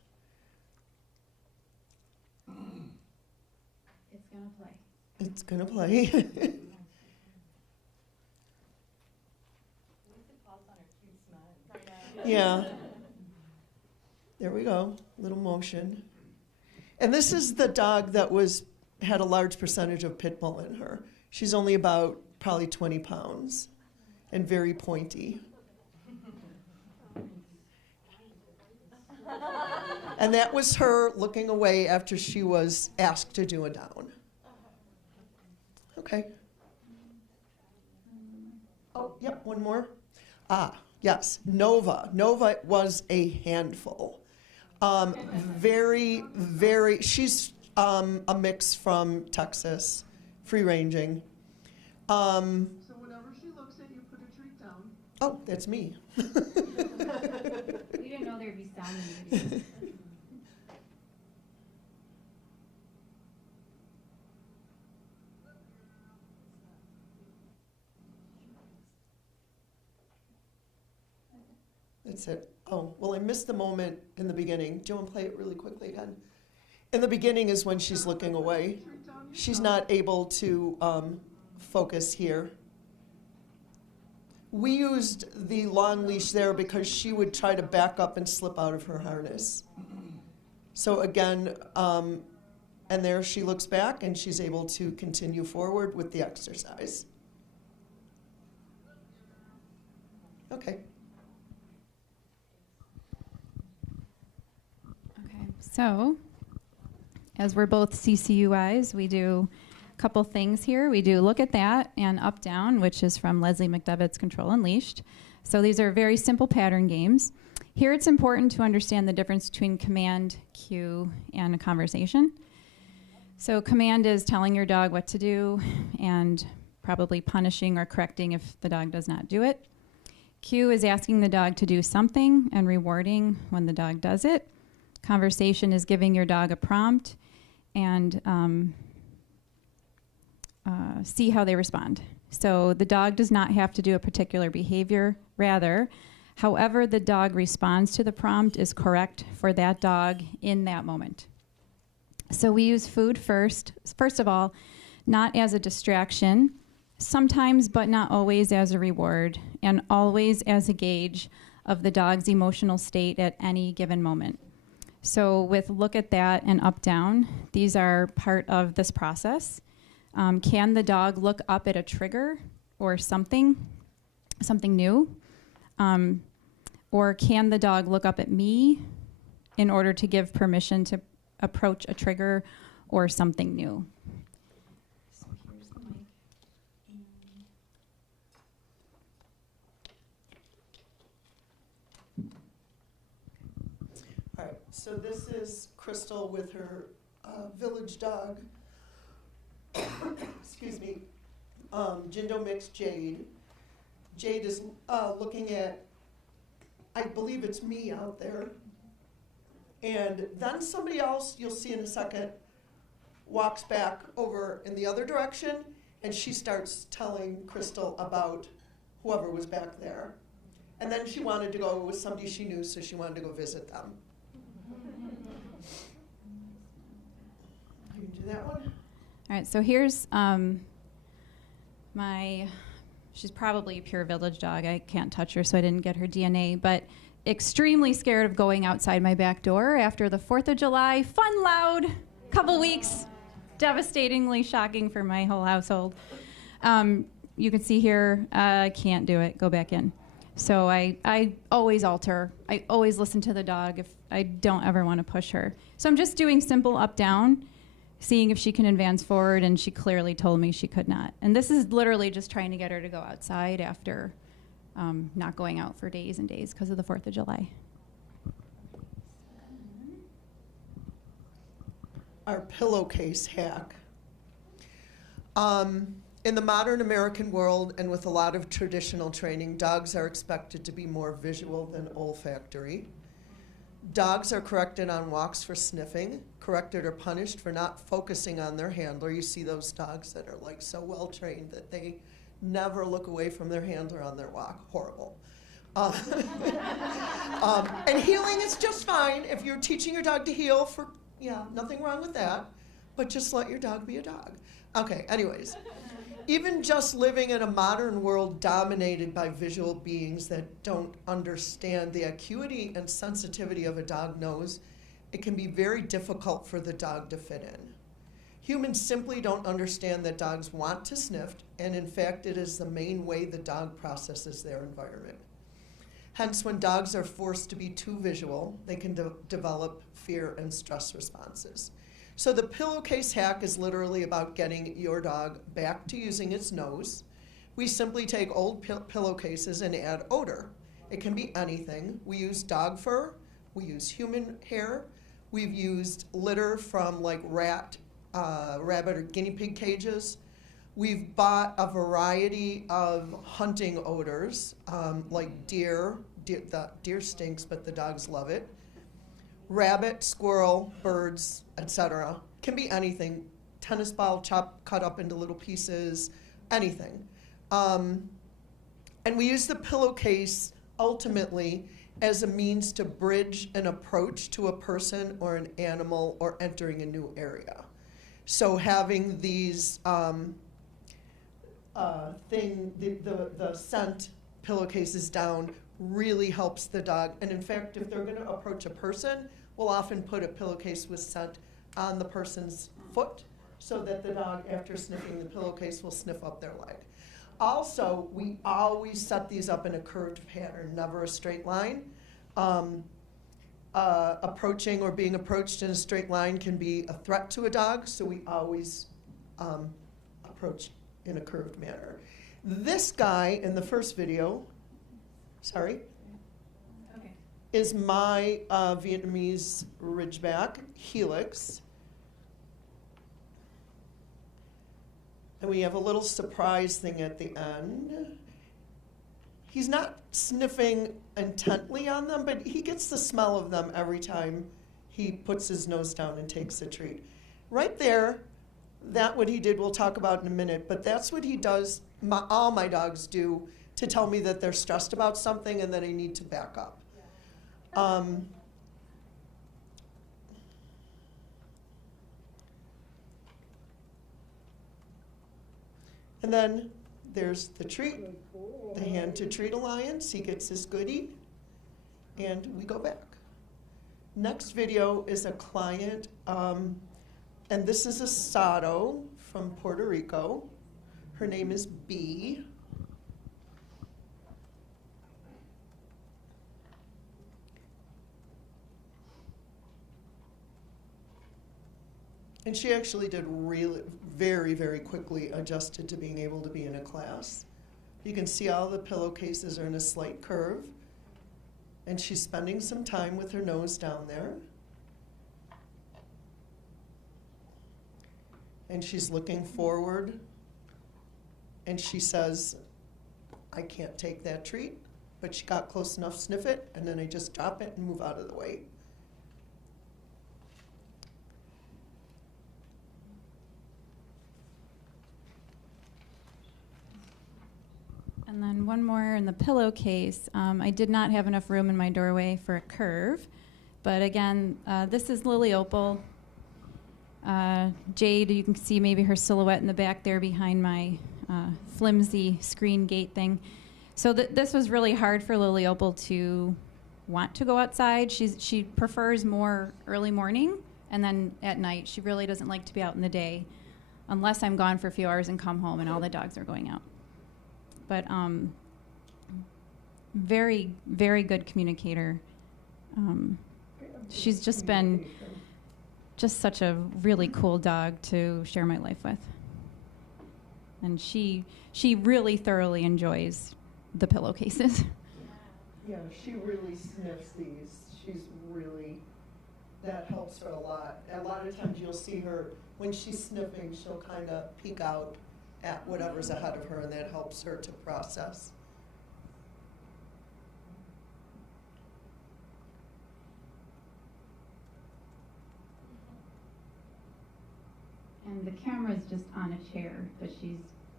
It's gonna play. It's gonna play. Yeah. There we go. Little motion. And this is the dog that had a large percentage of pit bull in her. She's only about probably 20 pounds and very pointy. And that was her looking away after she was asked to do a down. Okay. Oh, yep, one more. Yes, Nova. Nova was a handful. She's a mix from Texas, free ranging. So whenever she looks at you, put a treat down. Oh, that's me. We didn't know there'd be sound in the video. That's it. Oh, well, I missed the moment in the beginning. Do you want to play it really quickly again? In the beginning is when she's looking away. She's not able to focus here. We used the long leash there because she would try to back up and slip out of her harness. So again, and there she looks back and she's able to continue forward with the exercise. Okay. So, as we're both CCUIs, we do a couple things here. We do look at that and up down, which is from Leslie McDevitt's Control Unleashed. So these are very simple pattern games. Here it's important to understand the difference between command, cue, and a conversation. So command is telling your dog what to do and probably punishing or correcting if the dog does not do it. Cue is asking the dog to do something and rewarding when the dog does it. Conversation is giving your dog a prompt and see how they respond. So the dog does not have to do a particular behavior. Rather, however the dog responds to the prompt is correct for that dog in that moment. So we use food first of all, not as a distraction, sometimes but not always as a reward, and always as a gauge of the dog's emotional state at any given moment. So with look at that and up down, these are part of this process. Can the dog look up at a trigger or something new? Or can the dog look up at me in order to give permission to approach a trigger or something new? So here's the mic. All right, so this is Crystal with her village dog. Excuse me, Jindo Mix Jade. Jade is looking at, I believe it's me out there. And then somebody else, you'll see in a second, walks back over in the other direction, and she starts telling Crystal about whoever was back there. And then she wanted to go with somebody she knew, so she wanted to go visit them. You can do that one. All right, so here's she's probably a pure village dog. I can't touch her, so I didn't get her DNA, but extremely scared of going outside my back door after the 4th of July. Fun, loud, couple weeks. Devastatingly shocking for my whole household. You can see here, I can't do it. Go back in. So I always alter. I always listen to the dog if I don't ever want to push her. So I'm just doing simple up-down, seeing if she can advance forward, and she clearly told me she could not. And this is literally just trying to get her to go outside after not going out for days and days because of the 4th of July. Our pillowcase hack. In the modern American world and with a lot of traditional training, dogs are expected to be more visual than olfactory. Dogs are corrected on walks for sniffing, corrected or punished for not focusing on their handler. You see those dogs that are like so well trained that they never look away from their handler on their walk. Horrible. And healing is just fine if you're teaching your dog to heel for, nothing wrong with that, but just let your dog be a dog. Okay, anyways. Even just living in a modern world dominated by visual beings that don't understand the acuity and sensitivity of a dog nose, it can be very difficult for the dog to fit in. Humans simply don't understand that dogs want to sniff, and in fact, it is the main way the dog processes their environment. Hence, when dogs are forced to be too visual, they can develop fear and stress responses. So the pillowcase hack is literally about getting your dog back to using its nose. We simply take old pillowcases and add odor. It can be anything. We use dog fur, we use human hair, we've used litter from like rabbit or guinea pig cages. We've bought a variety of hunting odors, like deer. The deer stinks, but the dogs love it. Rabbit, squirrel, birds, etc. Can be anything. Tennis ball cut up into little pieces, anything. And we use the pillowcase ultimately as a means to bridge an approach to a person or an animal or entering a new area. So having these the scent pillowcases down really helps the dog. And in fact, if they're going to approach a person, we'll often put a pillowcase with scent on the person's foot so that the dog, after sniffing the pillowcase, will sniff up their leg. Also, we always set these up in a curved pattern, never a straight line. Approaching or being approached in a straight line can be a threat to a dog, so we always approach in a curved manner. This guy in the first video, is my Vietnamese Ridgeback, Helix. And we have a little surprise thing at the end. He's not sniffing intently on them, but he gets the smell of them every time he puts his nose down and takes a treat. Right there, that what he did we'll talk about in a minute, but that's what he does, all my dogs do, to tell me that they're stressed about something and that I need to back up. And then there's the treat, the Hand to Treat Alliance. He gets his goodie, and we go back. Next video is a client, and this is a Sato from Puerto Rico. Her name is Bee. And she actually did really, very, very quickly adjusted to being able to be in a class. You can see all the pillowcases are in a slight curve. And she's spending some time with her nose down there. And she's looking forward. And she says, I can't take that treat. But she got close enough to sniff it, and then I just drop it and move out of the way. And then one more in the pillowcase. I did not have enough room in my doorway for a curve. But again, this is Lily Opal. Jade, you can see maybe her silhouette in the back there behind my flimsy screen gate thing. So this was really hard for Lily Opal to want to go outside. She prefers more early morning, and then at night she really doesn't like to be out in the day, unless I'm gone for a few hours and come home and all the dogs are going out. But very, very good communicator. She's just been just such a really cool dog to share my life with. And she really thoroughly enjoys the pillowcases. Yeah, she really sniffs these. She's really, that helps her a lot. A lot of times you'll see her, when she's sniffing, she'll kind of peek out at whatever's ahead of her, and that helps her to process. And the camera's just on a chair, but she's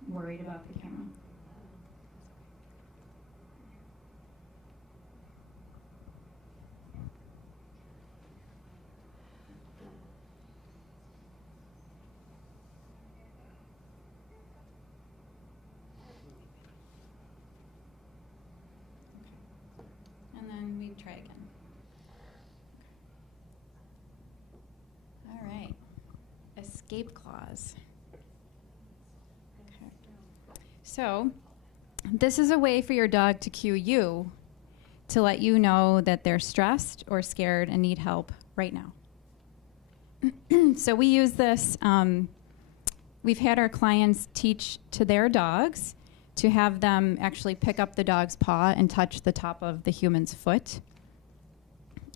worried about the camera. And then we try again. All right. Escape clause. Okay. So, this is a way for your dog to cue you to let you know that they're stressed or scared and need help right now. So we use this, we've had our clients teach to their dogs to have them actually pick up the dog's paw and touch the top of the human's foot.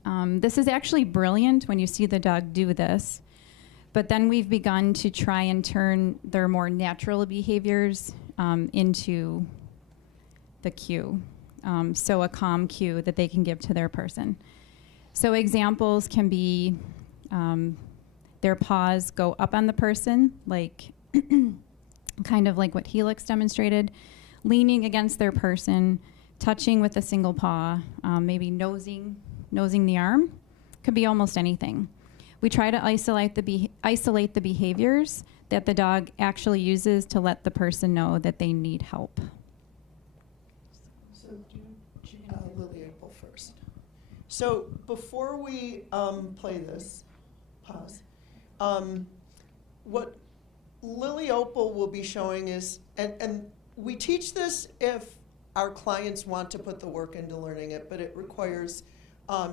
This is actually brilliant when you see the dog do this. But then we've begun to try and turn their more natural behaviors into the cue. So a calm cue that they can give to their person. So examples can be their paws go up on the person, like kind of like what Helix demonstrated, leaning against their person, touching with a single paw, maybe nosing the arm. Could be almost anything. We try to isolate the behaviors that the dog actually uses to let the person know that they need help. So Lily April first. So before we play this, pause. What Lily Opal will be showing is, and we teach this if our clients want to put the work into learning it, but it requires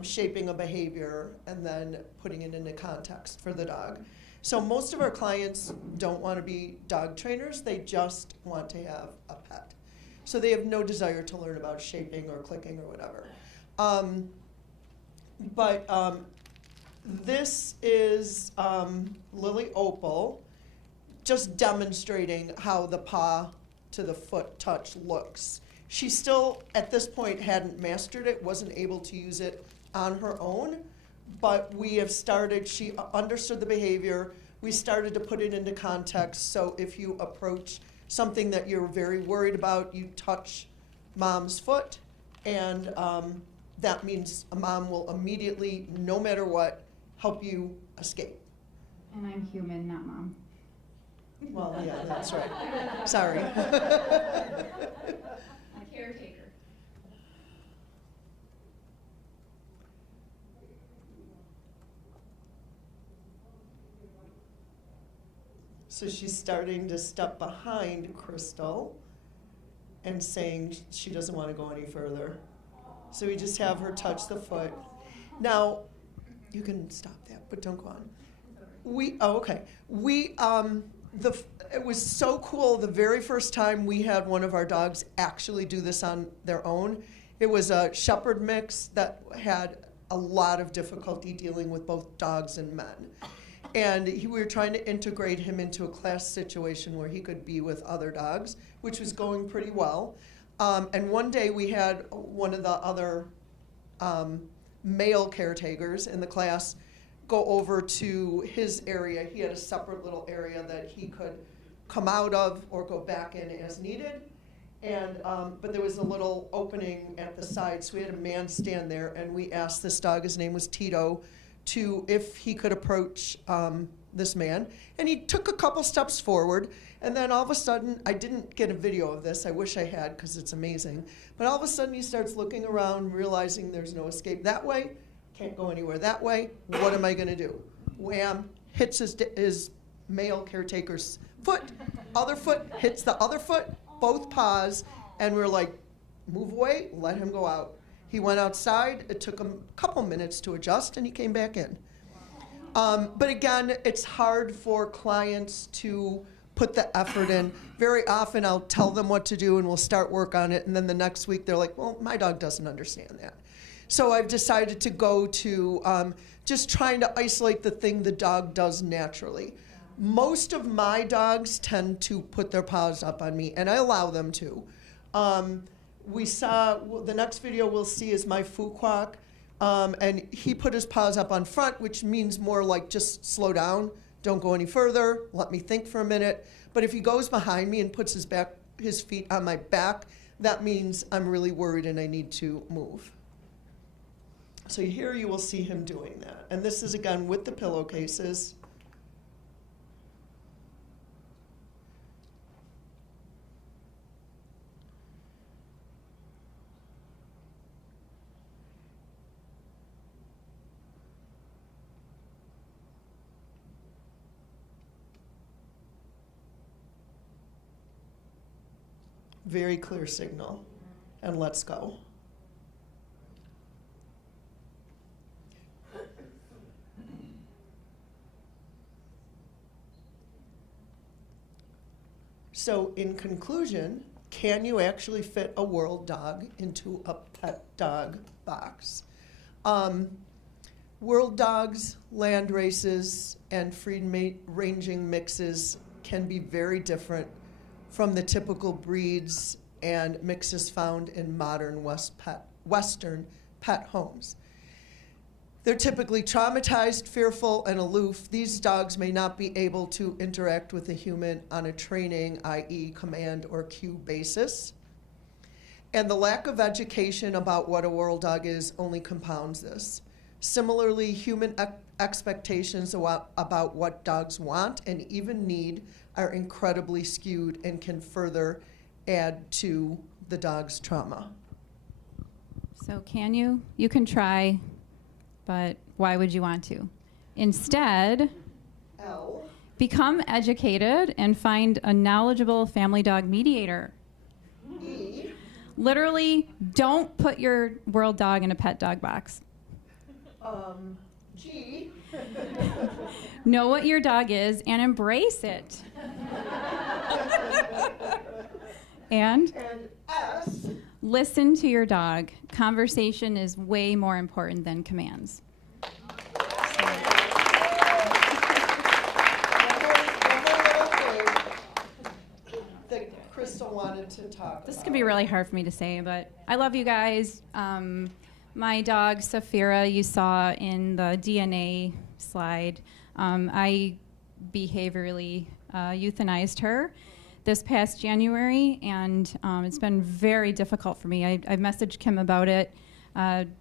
shaping a behavior and then putting it into context for the dog. So most of our clients don't want to be dog trainers, they just want to have a pet. So they have no desire to learn about shaping or clicking or whatever. This is Lily Opal just demonstrating how the paw to the foot touch looks. She still, at this point, hadn't mastered it, wasn't able to use it on her own, but we have started, she understood the behavior, we started to put it into context, so if you approach something that you're very worried about, you touch mom's foot, and that means a mom will immediately, no matter what, help you escape. And I'm human, not mom. Well, yeah, that's right. Sorry. A caretaker. So she's starting to step behind Crystal and saying she doesn't want to go any further. So we just have her touch the foot. Now, you can stop that, but don't go on. It was so cool the very first time we had one of our dogs actually do this on their own. It was a shepherd mix that had a lot of difficulty dealing with both dogs and men. And we were trying to integrate him into a class situation where he could be with other dogs, which was going pretty well. And one day we had one of the other male caretakers in the class go over to his area. He had a separate little area that he could come out of or go back in as needed. And but there was a little opening at the side, so we had a man stand there, and we asked this dog, his name was Tito, to if he could approach this man, and he took a couple steps forward, and then all of a sudden, I didn't get a video of this, I wish I had because it's amazing, but all of a sudden he starts looking around, realizing there's no escape that way, can't go anywhere that way, what am I gonna do? Wham, hits his male caretaker's foot, other foot hits the other foot, both paws, and we're like, move away, let him go out. He went outside, it took him a couple minutes to adjust, and he came back in. But again, it's hard for clients to put the effort in. Very often I'll tell them what to do and we'll start work on it, and then the next week they're like, well, my dog doesn't understand that. So I've decided to go to just trying to isolate the thing the dog does naturally. Most of my dogs tend to put their paws up on me, and I allow them to. We saw, the next video we'll see is my Fuquak, and he put his paws up on front, which means more like just slow down, don't go any further, let me think for a minute. But if he goes behind me and puts his feet on my back, that means I'm really worried and I need to move. So here you will see him doing that. And this is again with the pillowcases. Very clear signal, and let's go. So in conclusion, can you actually fit a world dog into a pet dog box? World dogs, land races, and free-ranging mixes can be very different from the typical breeds and mixes found in modern Western pet homes. They're typically traumatized, fearful, and aloof. These dogs may not be able to interact with a human on a training, i.e. command or cue basis. And the lack of education about what a world dog is only compounds this. Similarly, human expectations about what dogs want and even need are incredibly skewed and can further add to the dog's trauma. So can you? You can try, but why would you want to? Instead, become educated and find a knowledgeable family dog mediator. Literally, don't put your world dog in a pet dog box. G. Know what your dog is and embrace it. And S. Listen to your dog. Conversation is way more important than commands. That Crystal wanted to talk about. This could be really hard for me to say, but I love you guys. My dog, Saphira, you saw in the DNA slide. I behaviorally euthanized her this past January, and it's been very difficult for me. I messaged Kim about it.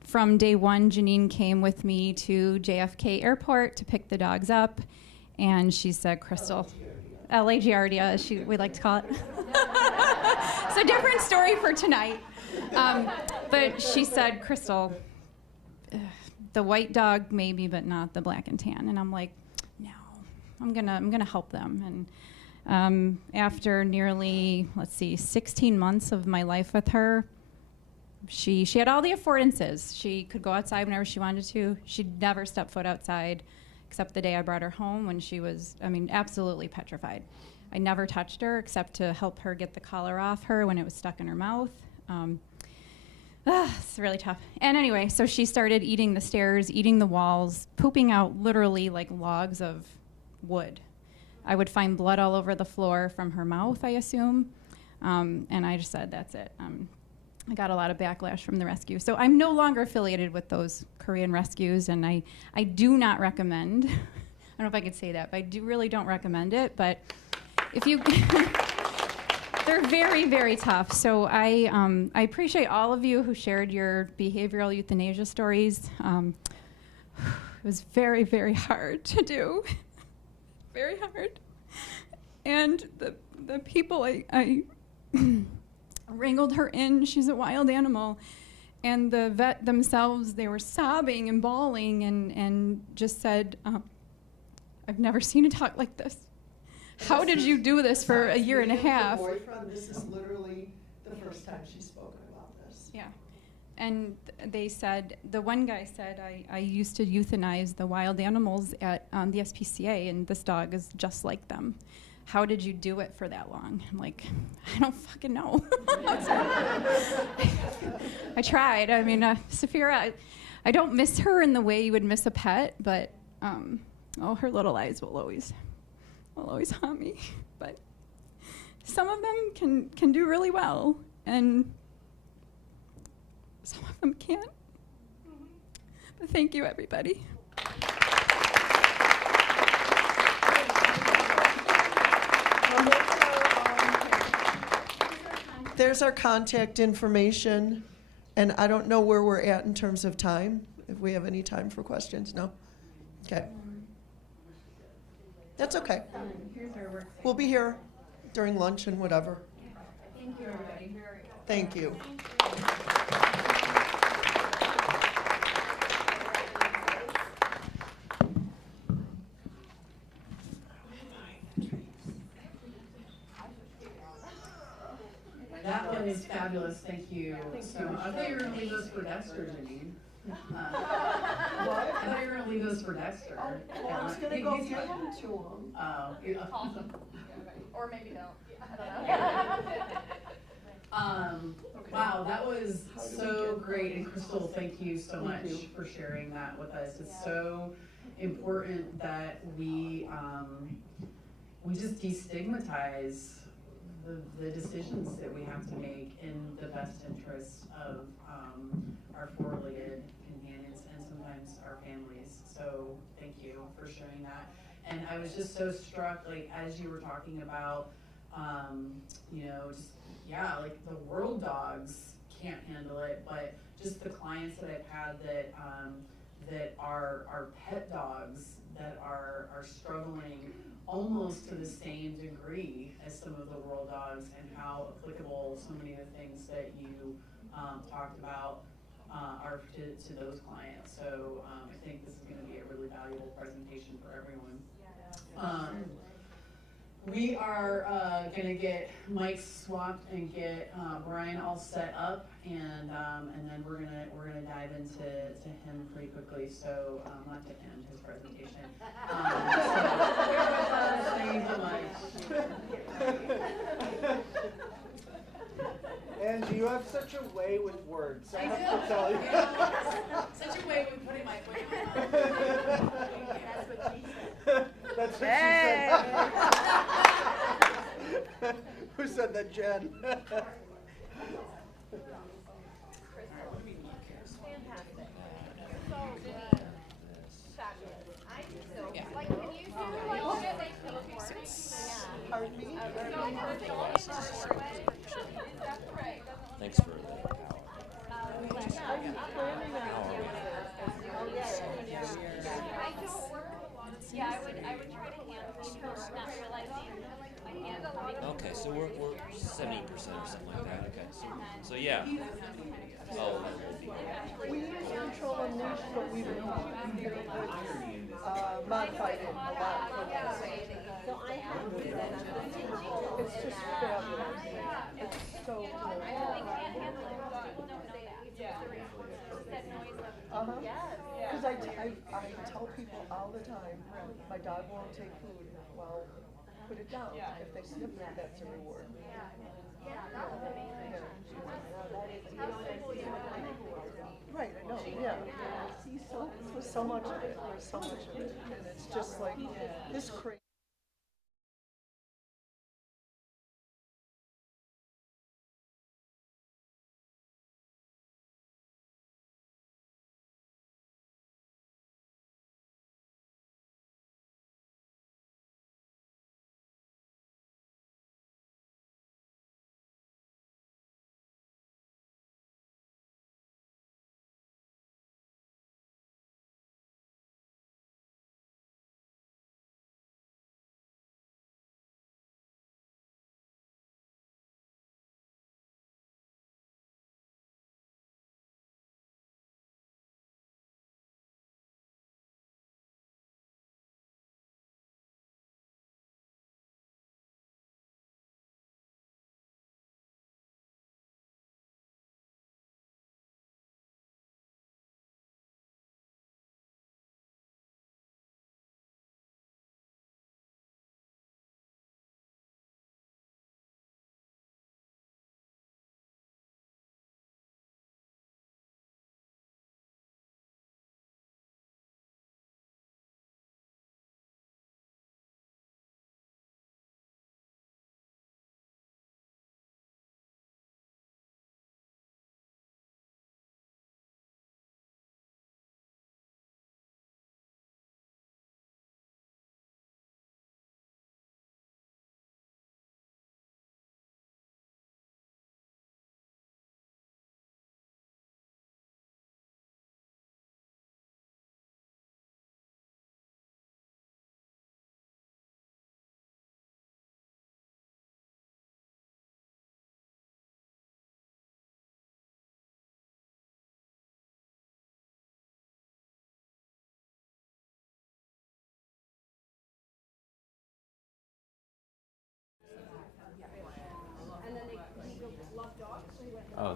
From day one, Janine came with me to JFK Airport to pick the dogs up, and she said, Crystal, LA Giardia, as we like to call it. It's a different story for tonight. But she said, Crystal, the white dog maybe, but not the black and tan. And I'm like, no, I'm gonna help them. And after nearly, 16 months of my life with her, she had all the affordances. She could go outside whenever she wanted to. She'd never step foot outside, except the day I brought her home when she was, absolutely petrified. I never touched her except to help her get the collar off her when it was stuck in her mouth. It's really tough. And anyway, so she started eating the stairs, eating the walls, pooping out literally like logs of wood. I would find blood all over the floor from her mouth, I assume. And I just said, that's it. I got a lot of backlash from the rescue. So I'm no longer affiliated with those Korean rescues, and I do not recommend, I don't know if I could say that, but I really don't recommend it. But if you, they're very, very tough. So I appreciate all of you who shared your behavioral euthanasia stories. It was very, very hard to do. very hard. And the people I wrangled her in, she's a wild animal. And the vet themselves, they were sobbing and bawling and just said, I've never seen a dog like this. How did you do this for a year and a half? Boyfriend, this is literally the first time she's spoken about this. Yeah. And they said, the one guy said, I used to euthanize the wild animals at the SPCA, and this dog is just like them. How did you do it for that long? I'm like, I don't fucking know. I tried. I mean, Saphira, I don't miss her in the way you would miss a pet, but her little eyes will always haunt me. But some of them can do really well, and some of them can't. But thank you, everybody. There's our contact information, and I don't know where we're at in terms of time, if we have any time for questions. No? Okay. That's okay. We'll be here during lunch and whatever. Thank you, everybody. Thank you. That one is fabulous, thank you so much. I thought you were gonna leave those for Dexter, Janine. I thought you were gonna leave those for Dexter. Well, I was gonna go give them to him. Oh, yeah. Awesome. Or maybe don't. I don't know. Wow, that was so great, and Crystal, thank you so much for sharing that with us. It's so important that we just destigmatize the decisions that we have to make in the best interest of our four-legged companions and sometimes our families. So thank you for sharing that. And I was just so struck, like, as you were talking about, like the world dogs can't handle it, but just the clients that I've had that are pet dogs that are struggling almost to the same degree as some of the world dogs, and how applicable so many of the things that you talked about are to those clients. So I think this is going to be a really valuable presentation for everyone. We are going to get Mike swapped and get Brian all set up, and then we're gonna dive into him pretty quickly. So not to end his presentation. So bear with us. Thank you so much. Angie, you have such a way with words. I have do. to tell you. Such a way with putting my weight on. That's what she said. That's what Hey. she said. Who said that, Jen? Pardon me? Thanks for the power. Yeah, I would try to hand clean first, not realizing my hands are Okay, so we're 70% or something like that. Okay, so yeah. Oh, We use control and leash, but we've modified it a lot for that. So I have to do that on the It's just fabulous. It's so good. Because I tell people all the time, my dog won't take food. Well, put it down. If they sniff it, that's a reward. Right, I know, yeah. So much of it, there's so much of it, and it's just like, this crazy.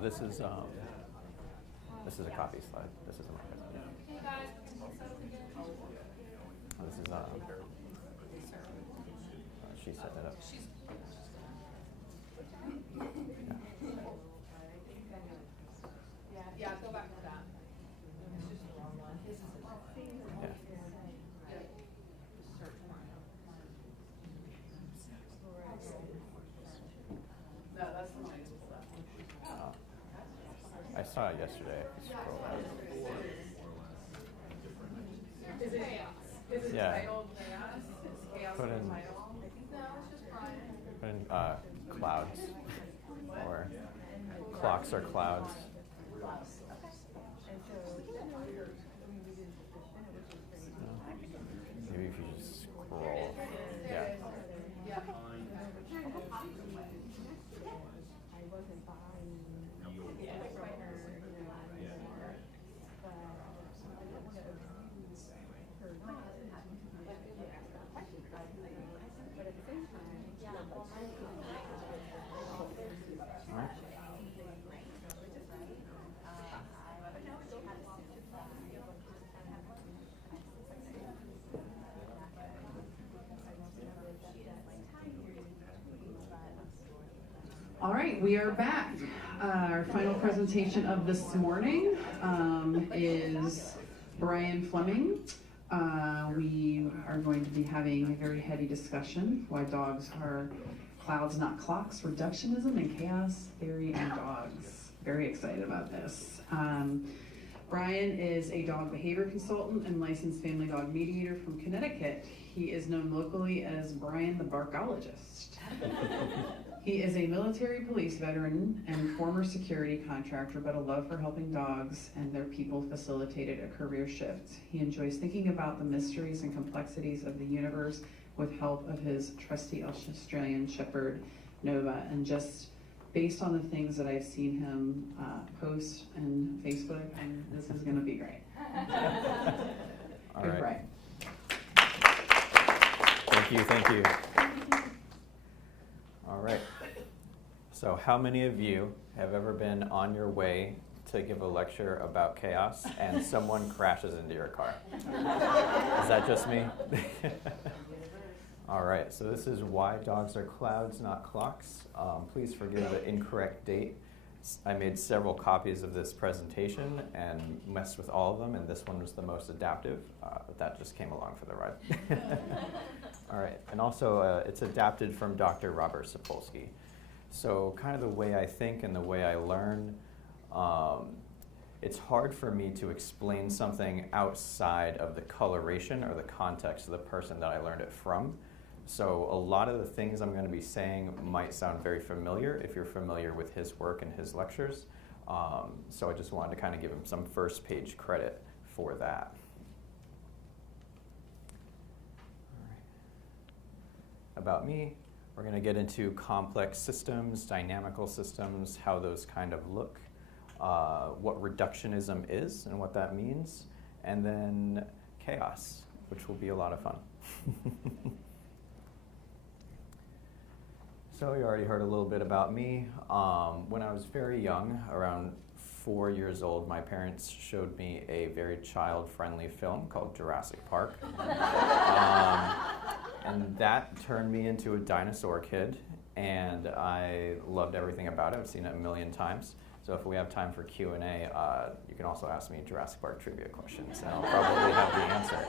this is a copy slide. This isn't my presentation. Hey guys. This is she set it up. Yeah, go back to that. No, that's the latest stuff. I saw it yesterday. Scroll down. Is it Yeah. titled Chaos? Is Chaos Put the in- title? No, it's just Brian. Put in clouds, or clocks or clouds. Maybe if you just scroll. Yeah. All right, we are back. Our final presentation of this morning is Brian Fleming. We are going to be having a very heady discussion, why dogs are clouds, not clocks, reductionism and chaos theory and dogs. Very excited about this. Brian is a dog behavior consultant and licensed family dog mediator from Connecticut. He is known locally as Brian the Barkologist. He is a military police veteran and former security contractor, but a love for helping dogs and their people facilitated a career shift. He enjoys thinking about the mysteries and complexities of the universe with help of his trusty Australian Shepherd, Nova, and just based on the things that I've seen him post and Facebook, and this is going to be great. All Good, right. Brian. Thank you. All right. So how many of you have ever been on your way to give a lecture about chaos and someone crashes into your car? Is that just me? All right, so this is Why Dogs Are Clouds, Not Clocks. Please forgive the incorrect date. I made several copies of this presentation and messed with all of them, and this one was the most adaptive. That just came along for the ride. All right, and also it's adapted from Dr. Robert Sapolsky. So kind of the way I think and the way I learn, it's hard for me to explain something outside of the coloration or the context of the person that I learned it from. So a lot of the things I'm going to be saying might sound very familiar if you're familiar with his work and his lectures. So I just wanted to kind of give him some first page credit for that. About me, we're going to get into complex systems, dynamical systems, how those kind of look, what reductionism is and what that means, and then chaos, which will be a lot of fun. So you already heard a little bit about me. When I was very young, around 4 years old, my parents showed me a very child-friendly film called Jurassic Park. And that turned me into a dinosaur kid, and I loved everything about it. I've seen it a million times. So if we have time for Q&A, you can also ask me Jurassic Park trivia questions, and I'll probably have the answer.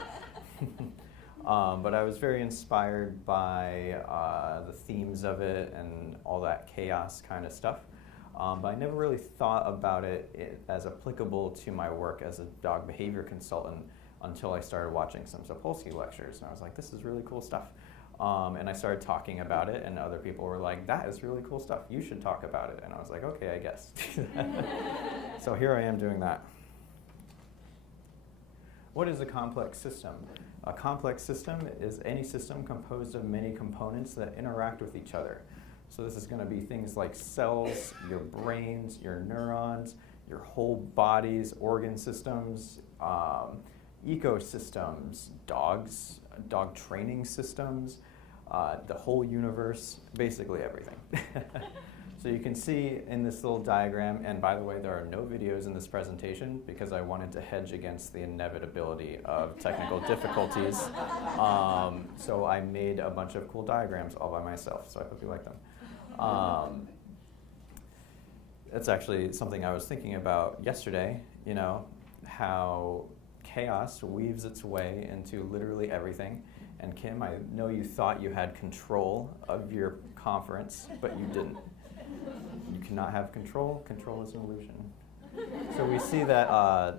But I was very inspired by the themes of it and all that chaos kind of stuff. But I never really thought about it as applicable to my work as a dog behavior consultant until I started watching some Sapolsky lectures. And I was like, this is really cool stuff. And I started talking about it, and other people were like, that is really cool stuff. You should talk about it. And I was like, okay, I guess. So here I am doing that. What is a complex system? A complex system is any system composed of many components that interact with each other. So this is going to be things like cells, your brains, your neurons, your whole body's organ systems, ecosystems, dogs, dog training systems, the whole universe, basically everything. So you can see in this little diagram, and by the way, there are no videos in this presentation because I wanted to hedge against the inevitability of technical difficulties. So I made a bunch of cool diagrams all by myself, so I hope you like them. It's actually something I was thinking about yesterday, you know, how chaos weaves its way into literally everything. And Kim, I know you thought you had control of your conference, but you didn't. You cannot have control. Control is an illusion. So we see that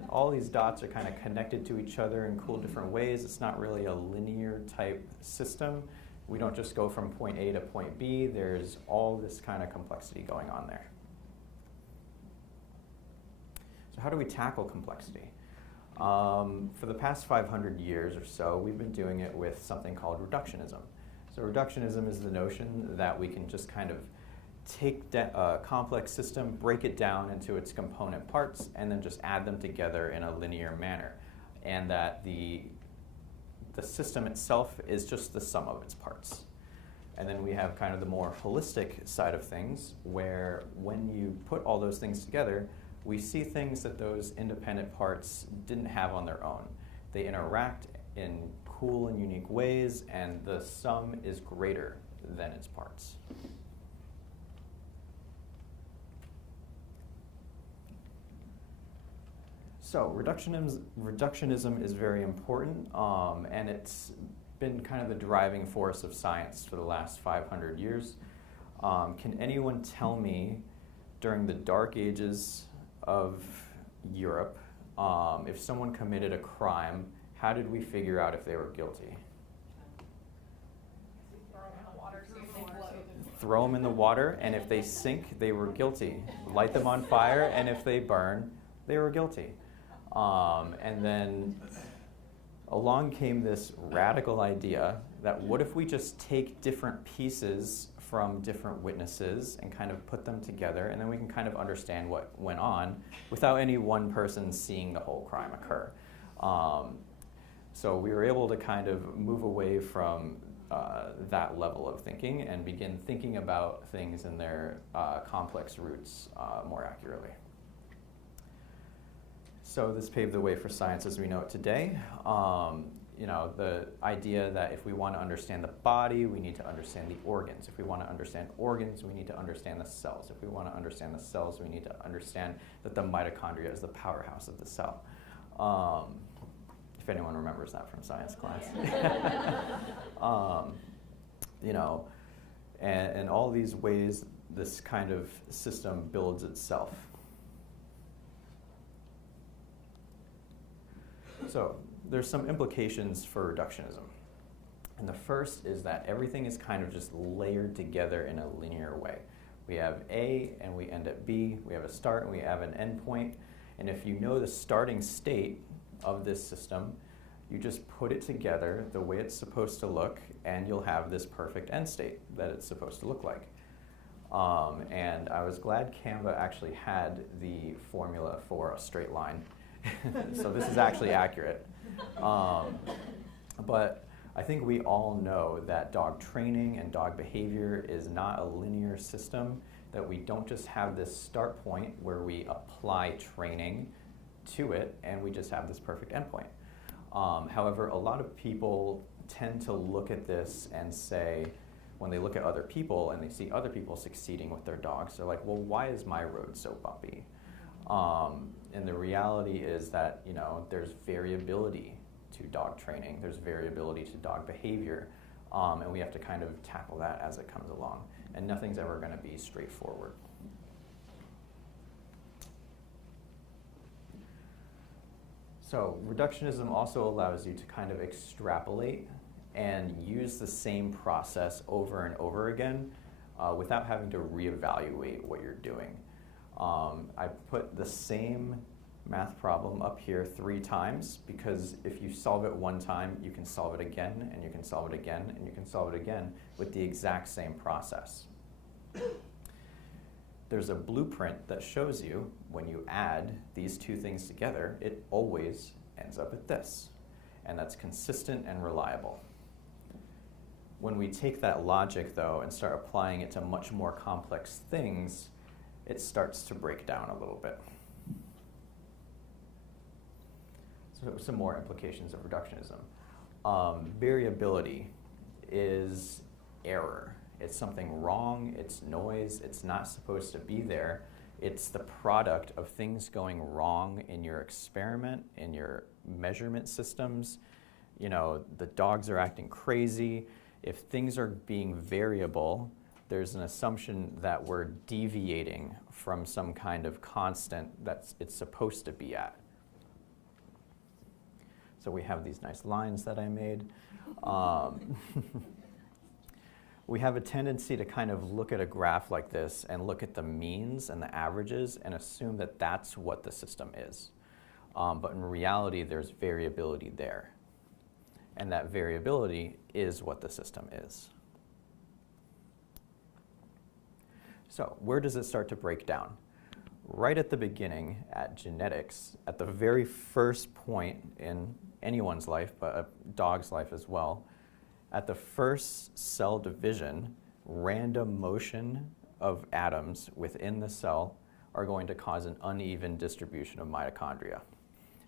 all these dots are kind of connected to each other in cool different ways. It's not really a linear type system. We don't just go from point A to point B. There's all this kind of complexity going on there. So how do we tackle complexity? For the past 500 years or so, we've been doing it with something called reductionism. So reductionism is the notion that we can just kind of take a complex system, break it down into its component parts, and then just add them together in a linear manner. And that the system itself is just the sum of its parts. And then we have kind of the more holistic side of things, where when you put all those things together, we see things that those independent parts didn't have on their own. They interact in cool and unique ways, and the sum is greater than its parts. So reductionism is very important, and it's been kind of the driving force of science for the last 500 years. Can anyone tell me, during the Dark Ages of Europe, if someone committed a crime, how did we figure out if they were guilty? Throw them in the water, and if they sink, they were guilty. Light them on fire, and if they burn, they were guilty. And then along came this radical idea that what if we just take different pieces from different witnesses and kind of put them together, and then we can kind of understand what went on without any one person seeing the whole crime occur. So we were able to kind of move away from that level of thinking and begin thinking about things in their complex roots more accurately. So this paved the way for science as we know it today. You know, the idea that if we want to understand the body, we need to understand the organs. If we want to understand organs, we need to understand the cells. If we want to understand the cells, we need to understand that the mitochondria is the powerhouse of the cell. If anyone remembers that from science class. You know, and all these ways this kind of system builds itself. So there's some implications for reductionism. And the first is that everything is kind of just layered together in a linear way. We have A and we end at B. We have a start and we have an end point. And if you know the starting state of this system, you just put it together the way it's supposed to look, and you'll have this perfect end state that it's supposed to look like. And I was glad Canva actually had the formula for a straight line. So this is actually accurate. But I think we all know that dog training and dog behavior is not a linear system, that we don't just have this start point where we apply training to it and we just have this perfect endpoint. However, a lot of people tend to look at this and say, when they look at other people and they see other people succeeding with their dogs, they're like, well, why is my road so bumpy? And the reality is that, you know, there's variability to dog training, there's variability to dog behavior, and we have to kind of tackle that as it comes along. And nothing's ever going to be straightforward. So reductionism also allows you to kind of extrapolate and use the same process over and over again without having to reevaluate what you're doing. I put the same math problem up here 3 times because if you solve it one time, you can solve it again, and you can solve it again, and you can solve it again with the exact same process. There's a blueprint that shows you when you add these 2 things together, it always ends up at this. And that's consistent and reliable. When we take that logic, though, and start applying it to much more complex things, it starts to break down a little bit. So some more implications of reductionism. Variability is error. It's something wrong, it's noise, it's not supposed to be there. It's the product of things going wrong in your experiment, in your measurement systems. You know, the dogs are acting crazy. If things are being variable, there's an assumption that we're deviating from some kind of constant that it's supposed to be at. So we have these nice lines that I made. We have a tendency to kind of look at a graph like this and look at the means and the averages and assume that that's what the system is. But in reality, there's variability there. And that variability is what the system is. So where does it start to break down? Right at the beginning, at genetics, at the very first point in anyone's life, but a dog's life as well, at the first cell division, random motion of atoms within the cell are going to cause an uneven distribution of mitochondria.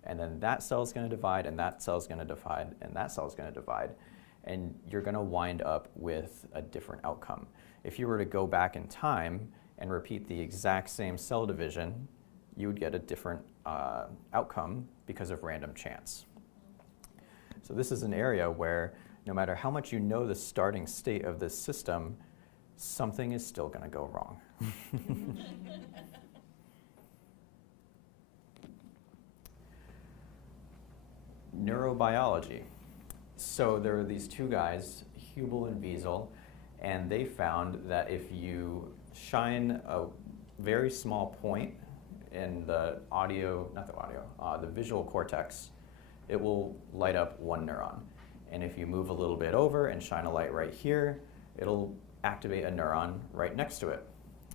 And then that cell is going to divide, and that cell is going to divide, and that cell is going to divide. And you're going to wind up with a different outcome. If you were to go back in time and repeat the exact same cell division, you would get a different outcome because of random chance. So this is an area where no matter how much you know the starting state of this system, something is still going to go wrong. Neurobiology. So there are these two guys, Hubel and Wiesel, and they found that if you shine a very small point in the the visual cortex, it will light up one neuron. And if you move a little bit over and shine a light right here, it'll activate a neuron right next to it.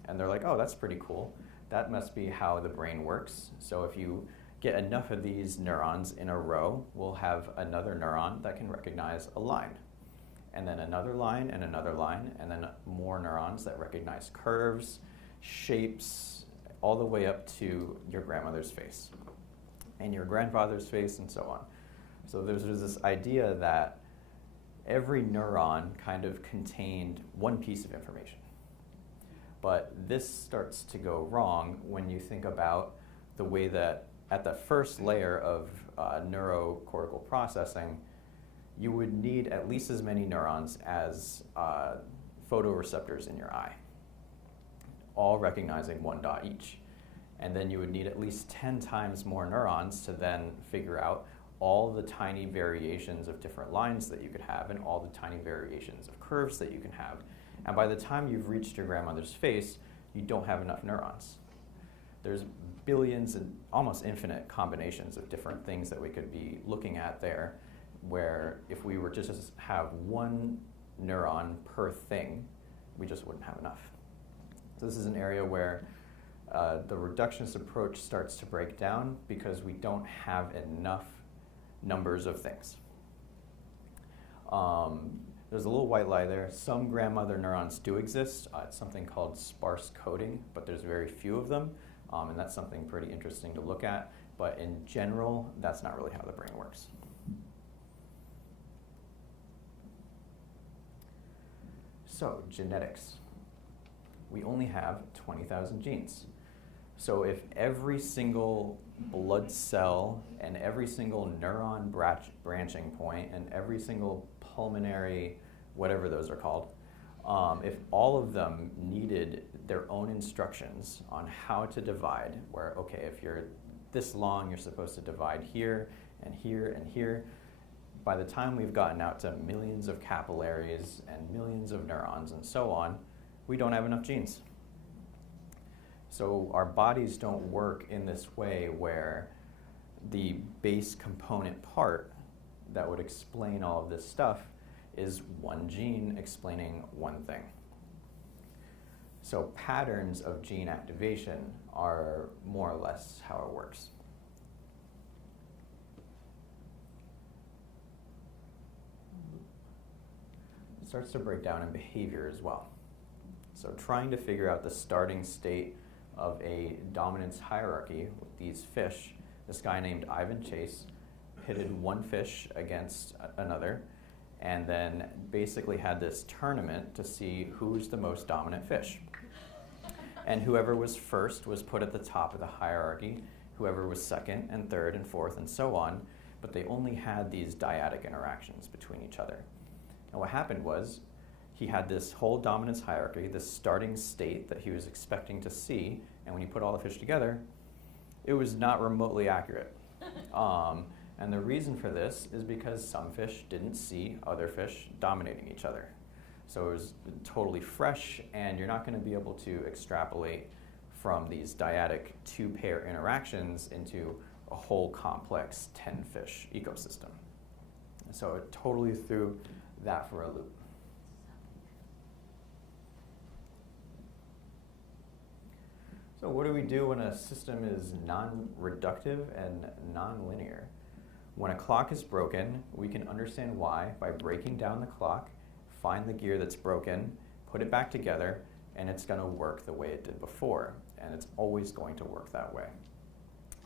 And they're like, oh, that's pretty cool. That must be how the brain works. So if you get enough of these neurons in a row, we'll have another neuron that can recognize a line. And then another line, and then more neurons that recognize curves, shapes, all the way up to your grandmother's face, and your grandfather's face, and so on. So there's this idea that every neuron kind of contained one piece of information. But this starts to go wrong when you think about the way that at the first layer of neurocortical processing, you would need at least as many neurons as photoreceptors in your eye, all recognizing one dot each. And then you would need at least 10 times more neurons to then figure out all the tiny variations of different lines that you could have and all the tiny variations of curves that you can have. And by the time you've reached your grandmother's face, you don't have enough neurons. There's billions and almost infinite combinations of different things that we could be looking at there, where if we were to just have one neuron per thing, we just wouldn't have enough. So this is an area where the reductionist approach starts to break down because we don't have enough numbers of things. There's a little white lie there. Some grandmother neurons do exist. It's something called sparse coding, but there's very few of them, and that's something pretty interesting to look at. But in general, that's not really how the brain works. So, genetics. We only have 20,000 genes. So if every single blood cell and every single neuron branching point and every single pulmonary, whatever those are called, if all of them needed their own instructions on how to divide, where, okay, if you're this long, you're supposed to divide here and here and here, by the time we've gotten out to millions of capillaries and millions of neurons and so on, we don't have enough genes. So our bodies don't work in this way where the base component part that would explain all of this stuff is one gene explaining one thing. So patterns of gene activation are more or less how it works. starts to break down in behavior as well. So trying to figure out the starting state of a dominance hierarchy with these fish, this guy named Ivan Chase pitted one fish against another and then basically had this tournament to see who's the most dominant fish. And whoever was first was put at the top of the hierarchy, whoever was second and third and fourth and so on, but they only had these dyadic interactions between each other. And what happened was he had this whole dominance hierarchy, this starting state that he was expecting to see, and when you put all the fish together, it was not remotely accurate. And the reason for this is because some fish didn't see other fish dominating each other. So it was totally fresh, and you're not going to be able to extrapolate from these dyadic two-pair interactions into a whole complex 10-fish ecosystem. And so it totally threw that for a loop. So what do we do when a system is non-reductive and non-linear? When a clock is broken, we can understand why by breaking down the clock, find the gear that's broken, put it back together, and it's going to work the way it did before. And it's always going to work that way.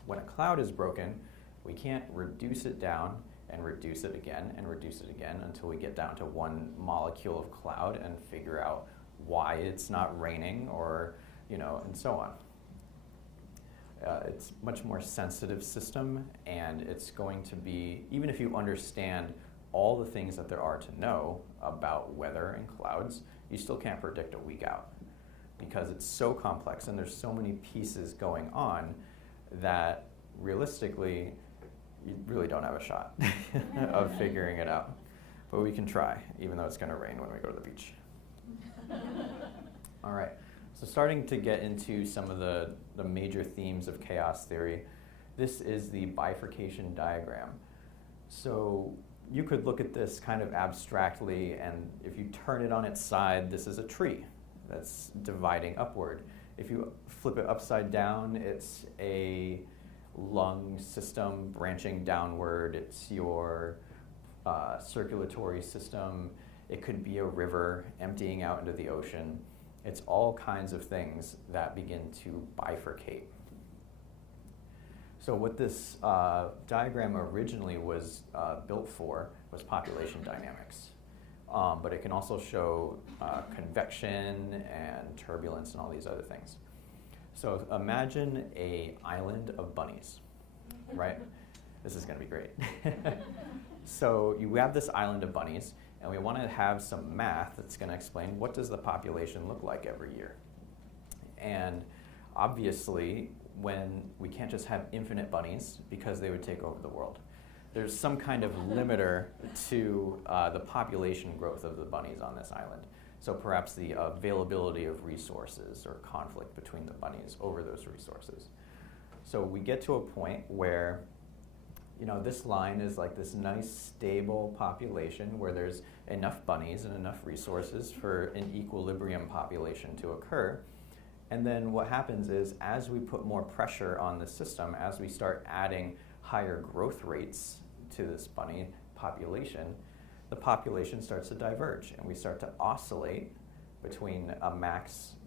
When a cloud is broken, we can't reduce it down and reduce it again and reduce it again until we get down to one molecule of cloud and figure out why it's not raining or, and so on. It's a much more sensitive system, and it's going to be, even if you understand all the things that there are to know about weather and clouds, you still can't predict a week out because it's so complex and there's so many pieces going on that realistically, you really don't have a shot of figuring it out. But we can try, even though it's going to rain when we go to the beach. All right. So starting to get into some of the major themes of chaos theory, this is the bifurcation diagram. So you could look at this kind of abstractly, and if you turn it on its side, this is a tree that's dividing upward. If you flip it upside down, it's a lung system branching downward. It's your circulatory system. It could be a river emptying out into the ocean. It's all kinds of things that begin to bifurcate. So what this diagram originally was built for was population dynamics. But it can also show convection and turbulence and all these other things. So imagine an island of bunnies, right? This is going to be great. So you have this island of bunnies, and we want to have some math that's going to explain what does the population look like every year. And obviously, when we can't just have infinite bunnies because they would take over the world. There's some kind of limiter to the population growth of the bunnies on this island. So perhaps the availability of resources or conflict between the bunnies over those resources. So we get to a point where this line is like this nice stable population where there's enough bunnies and enough resources for an equilibrium population to occur. And then what happens is as we put more pressure on the system, as we start adding higher growth rates to this bunny population, the population starts to diverge and we start to oscillate between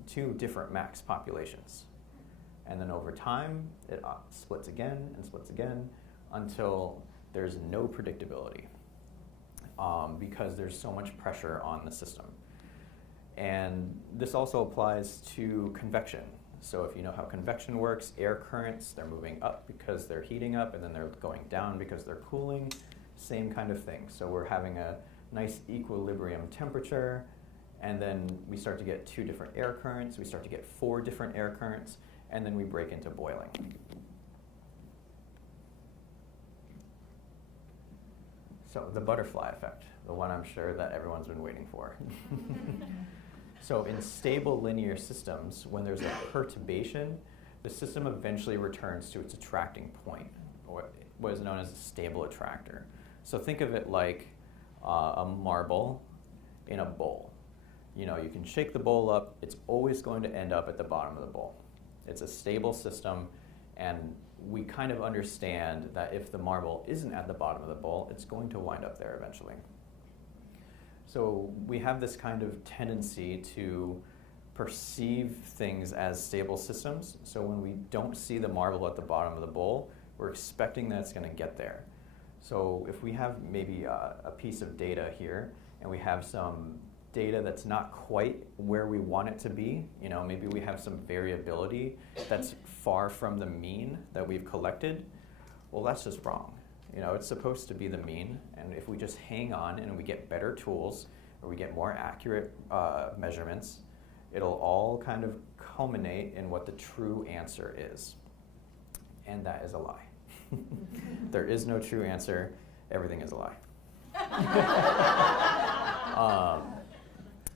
two different max populations. And then over time, it splits again and splits again until there's no predictability because there's so much pressure on the system. And this also applies to convection. So if you know how convection works, air currents, they're moving up because they're heating up, and then they're going down because they're cooling. Same kind of thing. So we're having a nice equilibrium temperature, and then we start to get 2 different air currents, we start to get 4 different air currents, and then we break into boiling. So the butterfly effect, the one I'm sure that everyone's been waiting for. So in stable linear systems, when there's a perturbation, the system eventually returns to its attracting point, or what is known as a stable attractor. So think of it like a marble in a bowl. You can shake the bowl up, it's always going to end up at the bottom of the bowl. It's a stable system, and we kind of understand that if the marble isn't at the bottom of the bowl, it's going to wind up there eventually. So we have this kind of tendency to perceive things as stable systems. So when we don't see the marble at the bottom of the bowl, we're expecting that it's going to get there. So if we have maybe a piece of data here, and we have some data that's not quite where we want it to be, you know, maybe we have some variability that's far from the mean that we've collected, well, that's just wrong. You know, it's supposed to be the mean, and if we just hang on and we get better tools, or we get more accurate measurements, it'll all kind of culminate in what the true answer is. And that is a lie. There is no true answer. Everything is a lie.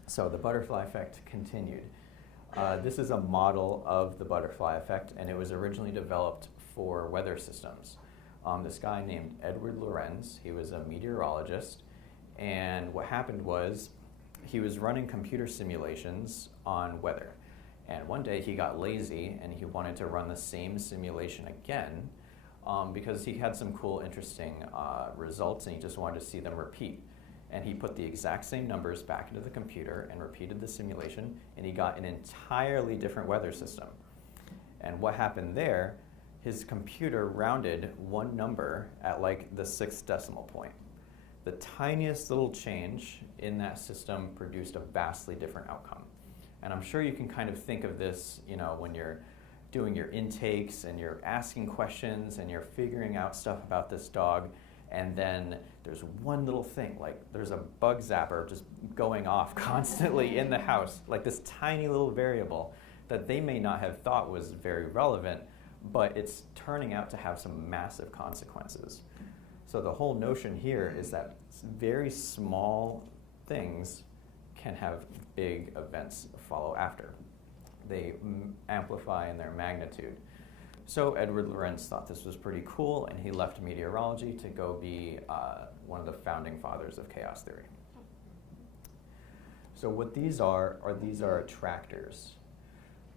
So the butterfly effect continued. This is a model of the butterfly effect, and it was originally developed for weather systems. This guy named Edward Lorenz, he was a meteorologist, and what happened was he was running computer simulations on weather. And one day he got lazy and he wanted to run the same simulation again because he had some cool, interesting results, and he just wanted to see them repeat. And he put the exact same numbers back into the computer and repeated the simulation, and he got an entirely different weather system. And what happened there, his computer rounded one number at like the 6th decimal point. The tiniest little change in that system produced a vastly different outcome. And I'm sure you can kind of think of this, you know, when you're doing your intakes and you're asking questions and you're figuring out stuff about this dog, and then there's one little thing, like there's a bug zapper just going off constantly in the house, like this tiny little variable that they may not have thought was very relevant, but it's turning out to have some massive consequences. So the whole notion here is that very small things can have big events follow after. They amplify in their magnitude. So Edward Lorenz thought this was pretty cool, and he left meteorology to go be one of the founding fathers of chaos theory. So what these are attractors.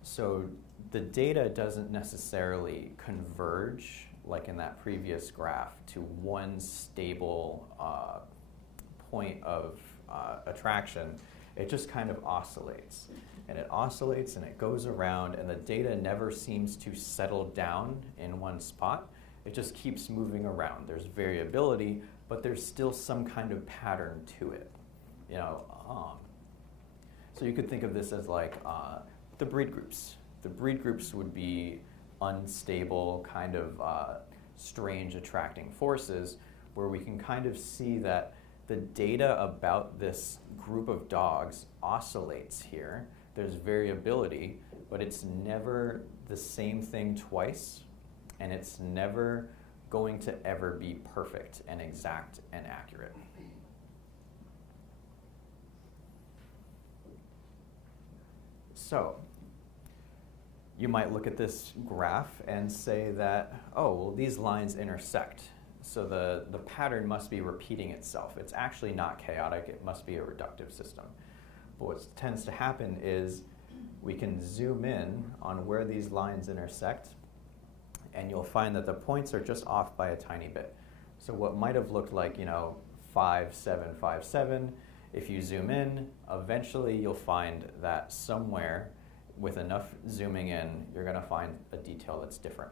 So the data doesn't necessarily converge, like in that previous graph, to one stable point of attraction. It just kind of oscillates. And it oscillates and it goes around, and the data never seems to settle down in one spot. It just keeps moving around. There's variability, but there's still some kind of pattern to it. You know, so you could think of this as like the breed groups. The breed groups would be unstable, kind of strange attracting forces, where we can kind of see that the data about this group of dogs oscillates here. There's variability, but it's never the same thing twice, and it's never going to ever be perfect and exact and accurate. So you might look at this graph and say that, oh, well, these lines intersect. So the pattern must be repeating itself. It's actually not chaotic. It must be a reductive system. But what tends to happen is we can zoom in on where these lines intersect, and you'll find that the points are just off by a tiny bit. So what might have looked like, you know, 5, 7, 5, 7, if you zoom in, eventually you'll find that somewhere with enough zooming in, you're going to find a detail that's different.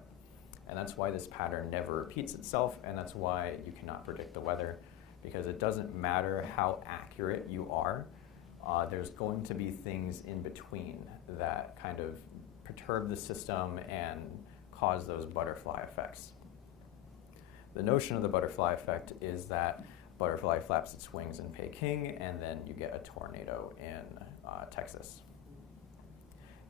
And that's why this pattern never repeats itself, and that's why you cannot predict the weather, because it doesn't matter how accurate you are. There's going to be things in between that kind of perturb the system and cause those butterfly effects. The notion of the butterfly effect is that butterfly flaps its wings in Peking, and then you get a tornado in Texas.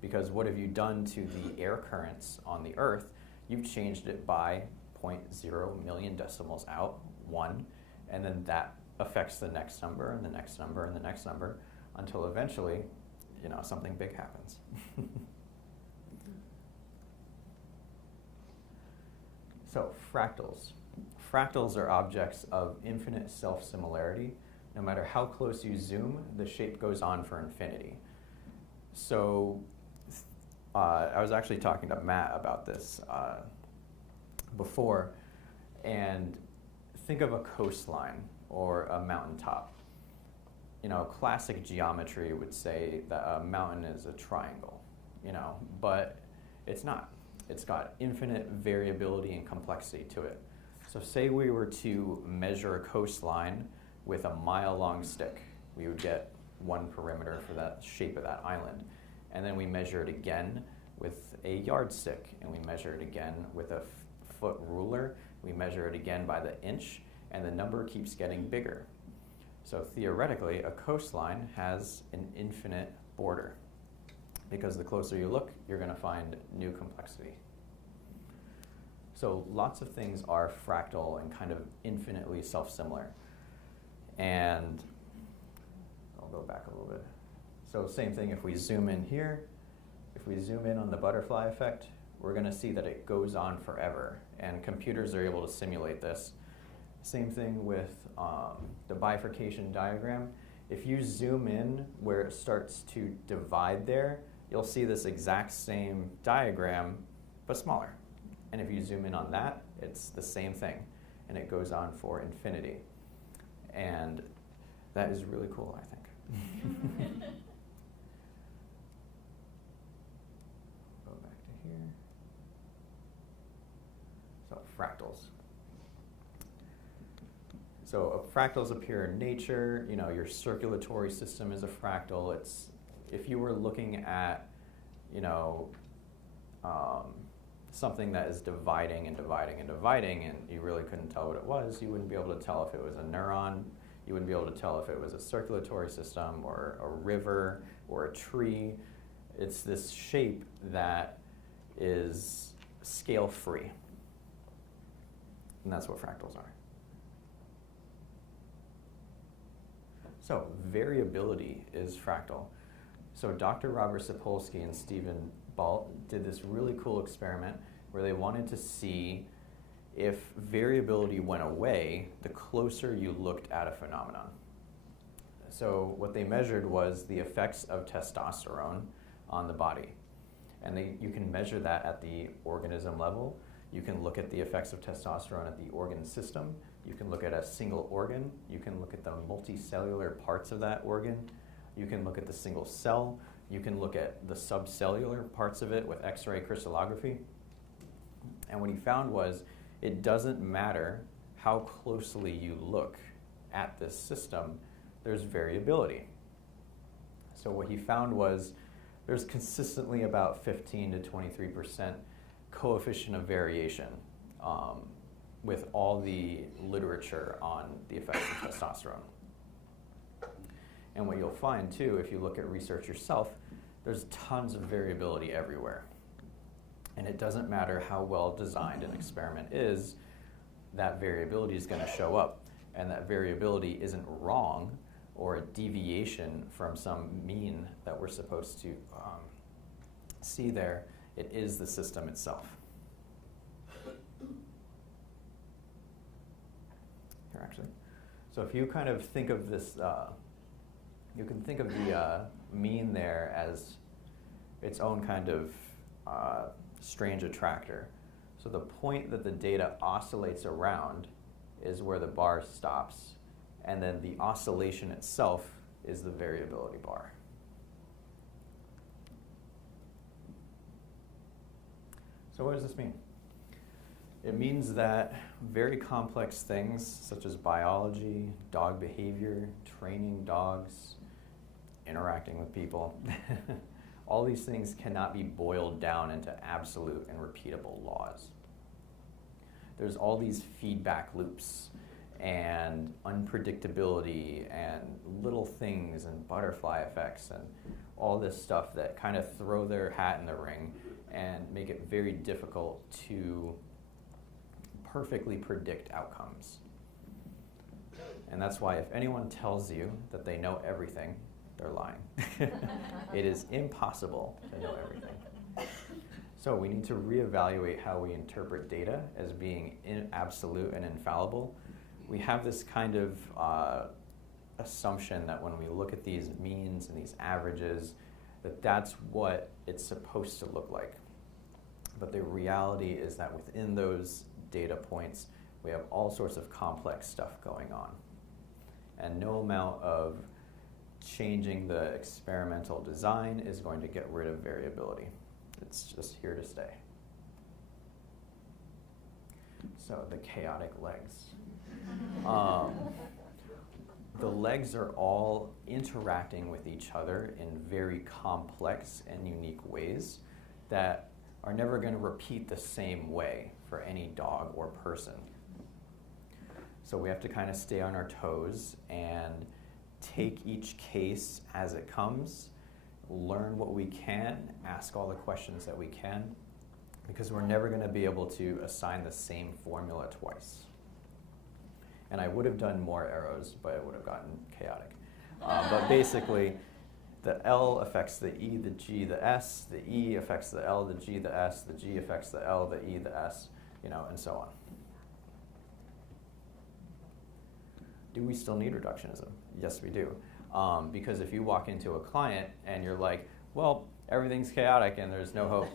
Because what have you done to the air currents on the Earth? You've changed it by 0.0 million decimals out, 1, and then that affects the next number and the next number and the next number until eventually, you know, something big happens. So fractals. Fractals are objects of infinite self-similarity. No matter how close you zoom, the shape goes on for infinity. So I was actually talking to Matt about this before, and think of a coastline or a mountaintop. you know, classic geometry would say that a mountain is a triangle, you know, but it's not. It's got infinite variability and complexity to it. So say we were to measure a coastline with a mile-long stick, we would get one perimeter for that shape of that island. And then we measure it again with a yardstick, and we measure it again with a foot ruler. We measure it again by the inch, and the number keeps getting bigger. So theoretically, a coastline has an infinite border, because the closer you look, you're going to find new complexity. So lots of things are fractal and kind of infinitely self-similar. And I'll go back a little bit. So same thing, if we zoom in here, if we zoom in on the butterfly effect, we're going to see that it goes on forever. And computers are able to simulate this. Same thing with the bifurcation diagram. If you zoom in where it starts to divide there, you'll see this exact same diagram, but smaller. And if you zoom in on that, it's the same thing. And it goes on for infinity. And that is really cool, I think. Go back to here. So fractals. So fractals appear in nature. You know, your circulatory system is a fractal. It's, if you were looking at, you know, something that is dividing and dividing and dividing, and you really couldn't tell what it was, you wouldn't be able to tell if it was a neuron. You wouldn't be able to tell if it was a circulatory system or a river or a tree. It's this shape that is scale-free. And that's what fractals are. So variability is fractal. So Dr. Robert Sapolsky and Stephen Balt did this really cool experiment where they wanted to see if variability went away the closer you looked at a phenomenon. So what they measured was the effects of testosterone on the body. And you can measure that at the organism level. You can look at the effects of testosterone at the organ system. You can look at a single organ. You can look at the multicellular parts of that organ. You can look at the single cell. You can look at the subcellular parts of it with X-ray crystallography. And what he found was it doesn't matter how closely you look at this system, there's variability. So what he found was there's consistently about 15 to 23% coefficient of variation with all the literature on the effects of testosterone. And what you'll find too, if you look at research yourself, there's tons of variability everywhere. And it doesn't matter how well designed an experiment is, that variability is going to show up. And that variability isn't wrong or a deviation from some mean that we're supposed to see there. It is the system itself. Here, actually. So if you kind of think of this, you can think of the mean there as its own kind of strange attractor. So the point that the data oscillates around is where the bar stops, and then the oscillation itself is the variability bar. So what does this mean? It means that very complex things such as biology, dog behavior, training dogs, interacting with people, all these things cannot be boiled down into absolute and repeatable laws. There's all these feedback loops and unpredictability and little things and butterfly effects and all this stuff that kind of throw their hat in the ring and make it very difficult to perfectly predict outcomes. And that's why if anyone tells you that they know everything, they're lying. It is impossible to know everything. So we need to reevaluate how we interpret data as being absolute and infallible. We have this kind of assumption that when we look at these means and these averages, that that's what it's supposed to look like. But the reality is that within those data points, we have all sorts of complex stuff going on. And no amount of changing the experimental design is going to get rid of variability. It's just here to stay. So the chaotic legs. The legs are all interacting with each other in very complex and unique ways that are never going to repeat the same way for any dog or person. So we have to kind of stay on our toes and take each case as it comes, learn what we can, ask all the questions that we can, because we're never going to be able to assign the same formula twice. And I would have done more arrows, but it would have gotten chaotic. But basically, the L affects the E, the G, the S, the E affects the L, the G, the S, the G affects the L, the E, the S, and so on. Do we still need reductionism? Yes, we do. Because if you walk into a client and you're like, well, everything's chaotic and there's no hope,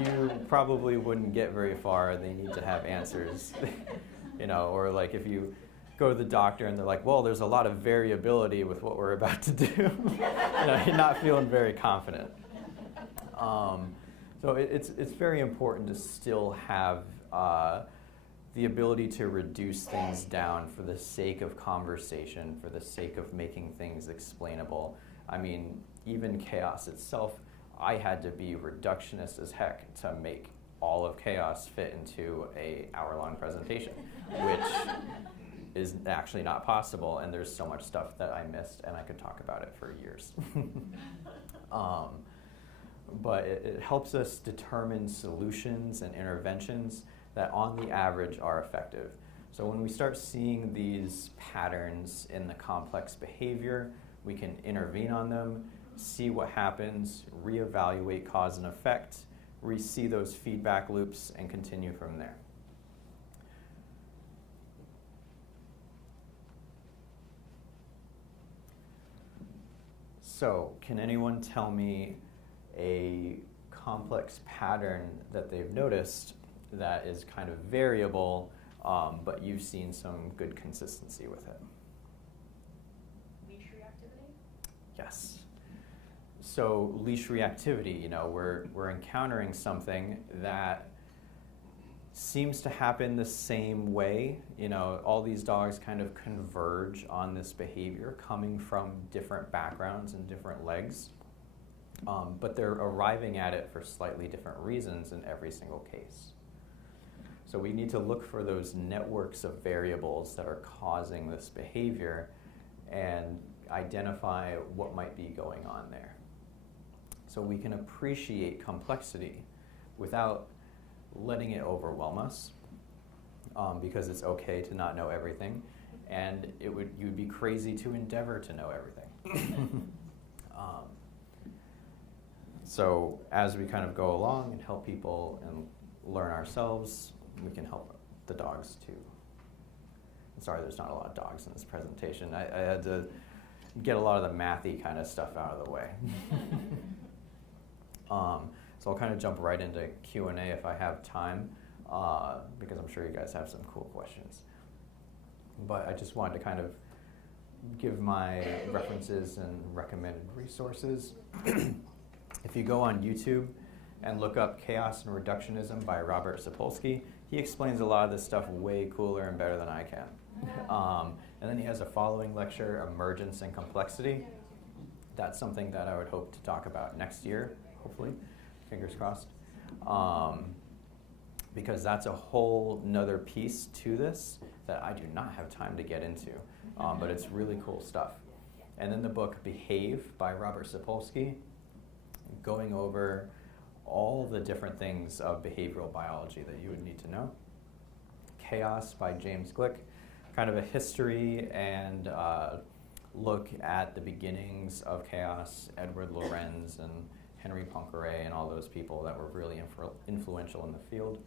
you probably wouldn't get very far. They need to have answers, or like if you go to the doctor and they're like, well, there's a lot of variability with what we're about to do. You're not feeling very confident. So it's very important to still have the ability to reduce things down for the sake of conversation, for the sake of making things explainable. I mean, even chaos itself, I had to be reductionist as heck to make all of chaos fit into an hour-long presentation, which is actually not possible, and there's so much stuff that I missed, and I could talk about it for years. But it helps us determine solutions and interventions that on the average are effective. So when we start seeing these patterns in the complex behavior, we can intervene on them, see what happens, reevaluate cause and effect, see those feedback loops, and continue from there. So, can anyone tell me a complex pattern that they've noticed that is kind of variable, but you've seen some good consistency with it? Leash reactivity? Yes. So leash reactivity, we're encountering something that seems to happen the same way. All these dogs kind of converge on this behavior coming from different backgrounds and different legs, but they're arriving at it for slightly different reasons in every single case. So we need to look for those networks of variables that are causing this behavior and identify what might be going on there. So we can appreciate complexity without letting it overwhelm us, because it's okay to not know everything, and you would be crazy to endeavor to know everything. So as we kind of go along and help people and learn ourselves, we can help the dogs too. I'm sorry there's not a lot of dogs in this presentation. I had to get a lot of the mathy kind of stuff out of the way. So I'll kind of jump right into Q&A if I have time, because I'm sure you guys have some cool questions. But I just wanted to kind of give my references and recommended resources. If you go on YouTube and look up Chaos and Reductionism by Robert Sapolsky, he explains a lot of this stuff way cooler and better than I can. And then he has a following lecture, Emergence and Complexity. That's something that I would hope to talk about next year, hopefully, fingers crossed. Because that's a whole nother piece to this that I do not have time to get into, but it's really cool stuff. And then the book Behave by Robert Sapolsky, going over all the different things of behavioral biology that you would need to know. Chaos by James Glick, kind of a history and look at the beginnings of chaos, Edward Lorenz and Henry Poincaré and all those people that were really influential in the field.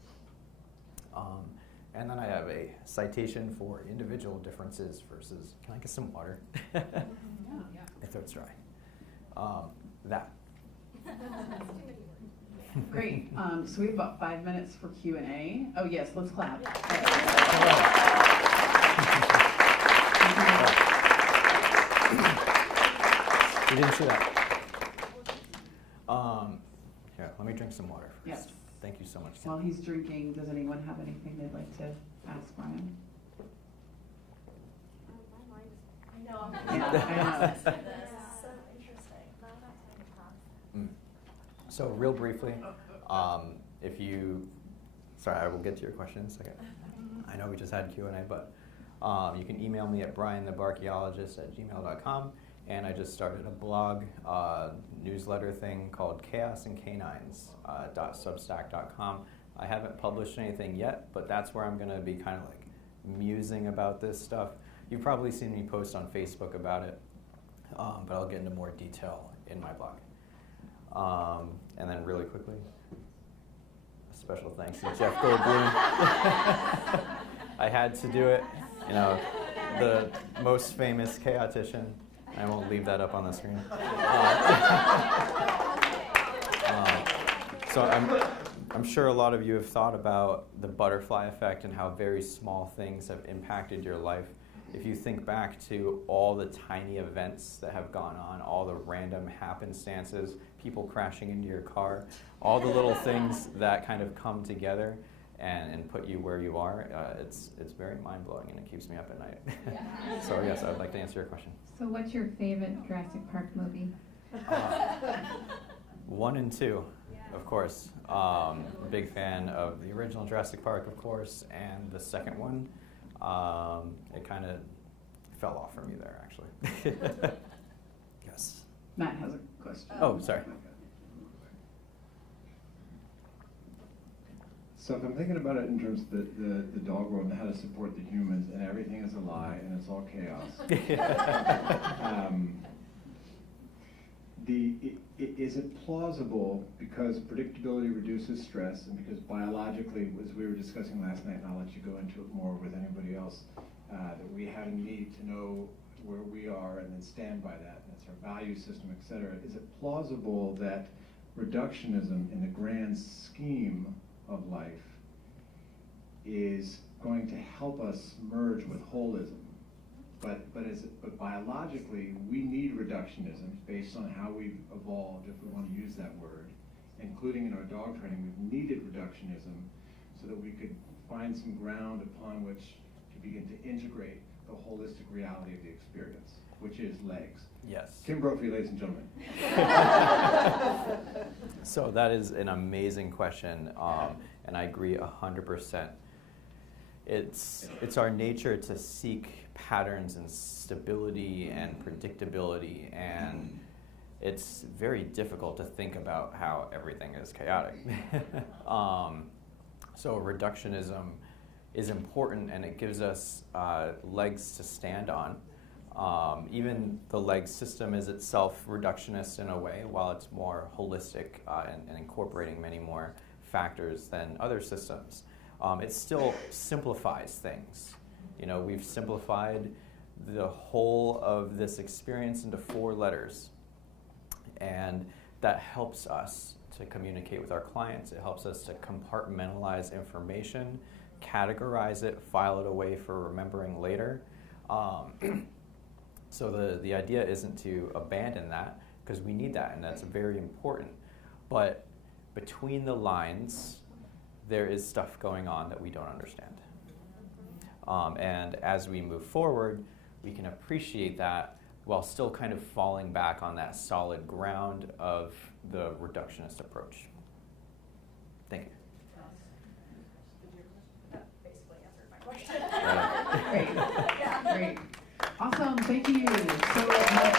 And then I have a citation for individual differences versus, can I get some water? My throat's dry. That. Great. So we have about 5 minutes for Q&A. Oh yes, let's clap. You didn't see that. Here, let me drink some water first. Yes. Thank you so much. While he's drinking, does anyone have anything they'd like to ask Brian? I know. Yeah, I know. This is so interesting. So real briefly, if you, sorry, I will get to your question in a second. I know we just had Q&A, but you can email me at brianthebarchaeologist@gmail.com. And I just started a blog newsletter thing called chaosandcanines.substack.com. I haven't published anything yet, but that's where I'm going to be kind of like musing about this stuff. You've probably seen me post on Facebook about it, but I'll get into more detail in my blog. And then really quickly, a special thanks to Jeff Goldblum. I had to do it. You know, the most famous chaotician. I won't leave that up on the screen. So I'm sure a lot of you have thought about the butterfly effect and how very small things have impacted your life. If you think back to all the tiny events that have gone on, all the random happenstances, people crashing into your car, all the little things that kind of come together and put you where you are, it's very mind-blowing and it keeps me up at night. So yes, I would like to answer your question. So what's your favorite Jurassic Park movie? 1 and 2, of course. Big fan of the original Jurassic Park, of course, and the second one. It kind of fell off for me there, actually. Yes. Matt has a question. Oh, sorry. So if I'm thinking about it in terms of the dog world and how to support the humans, and everything is a lie and it's all chaos. Is it plausible, because predictability reduces stress, and because biologically, as we were discussing last night, and I'll let you go into it more with anybody else, that we have a need to know where we are and then stand by that, and it's our value system, et cetera. Is it plausible that reductionism in the grand scheme of life is going to help us merge with holism? But biologically, we need reductionism based on how we've evolved, if we want to use that word, including in our dog training. We've needed reductionism so that we could find some ground upon which to begin to integrate the holistic reality of the experience, which is legs. Yes. Tim Brophy, ladies and gentlemen. So that is an amazing question, and I agree 100%. It's our nature to seek patterns and stability and predictability, and it's very difficult to think about how everything is chaotic. So reductionism is important, and it gives us legs to stand on. Even the leg system is itself reductionist in a way, while it's more holistic and incorporating many more factors than other systems. It still simplifies things. You know, we've simplified the whole of this experience into 4 letters, and that helps us to communicate with our clients. It helps us to compartmentalize information, categorize it, file it away for remembering later. So the idea isn't to abandon that, because we need that, and that's very important. But between the lines, there is stuff going on that we don't understand. And as we move forward, we can appreciate that while still kind of falling back on that solid ground of the reductionist approach. Thank you. That basically answered my question. Great. Great. Awesome. Thank you so much.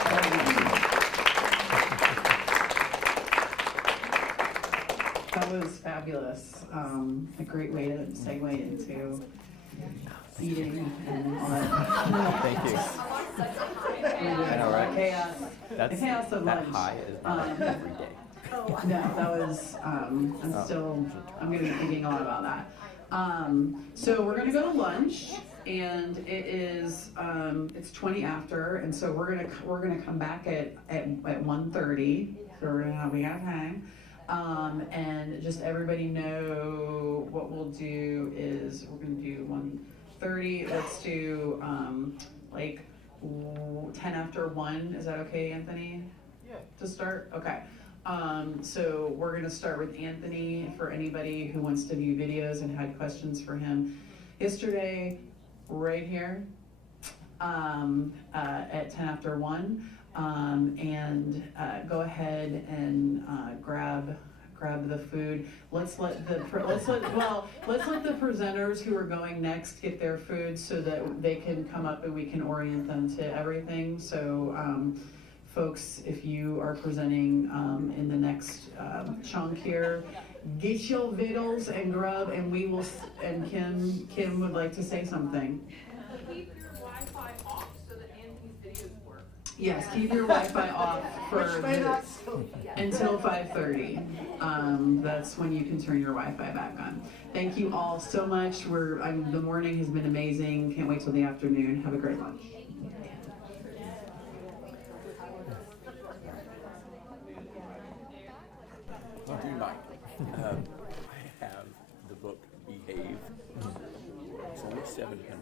That was fabulous. A great way to segue into eating and all that. Thank you. I know, right? Chaos. The chaos of that lunch. high is not every day. No, that was, I'm going to be thinking a lot about that. So we're going to go to lunch, and it is, it's 20 after, and so we're going to come back at 1:30, so we got time. And just everybody know what we'll do is we're going to do 1:30. Let's do like 10 after 1. Is that okay, Anthony? to start? Okay. So we're gonna start with Anthony for anybody who wants to view videos and had questions for him. Yesterday, right here, at 10 after 1, and go ahead and grab the food. Let's let the presenters who are going next get their food so that they can come up and we can orient them to everything. So folks, if you are presenting in the next chunk here, get your vittles and grub, and we will. And Kim would like to say something. Keep your Wi-Fi off so that Anthony's videos work. Yes, keep your Wi-Fi off until 5:30. That's when you can turn your Wi-Fi back on. Thank you all so much. The morning has been amazing. Can't wait till the afternoon. Have a great lunch. Do you mind? I have the book Behave. It's only 700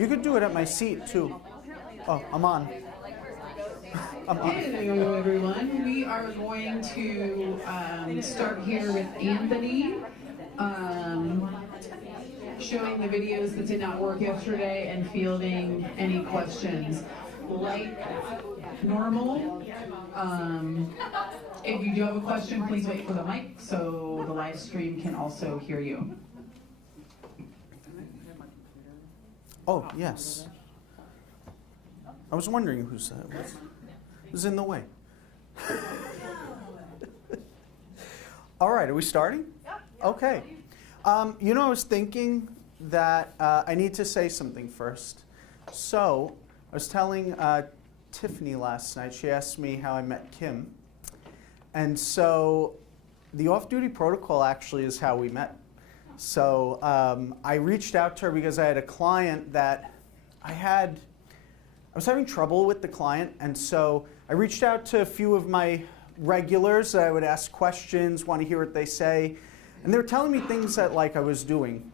You could do it at my seat too. Oh, I'm on. Hello, everyone. We are going to start here with Anthony showing the videos that did not work yesterday and fielding any questions. Like normal, if you do have a question, please wait for the mic so the live stream can also hear you. Oh, yes. I was wondering who's in the way. All right, are we starting? Okay. I was thinking that I need to say something first. So, I was telling Tiffany last night, she asked me how I met Kim. And so, the off-duty protocol actually is how we met. So, I reached out to her because I had a client that I was having trouble with the client, and so I reached out to a few of my regulars that I would ask questions, want to hear what they say, and they were telling me things that I was doing.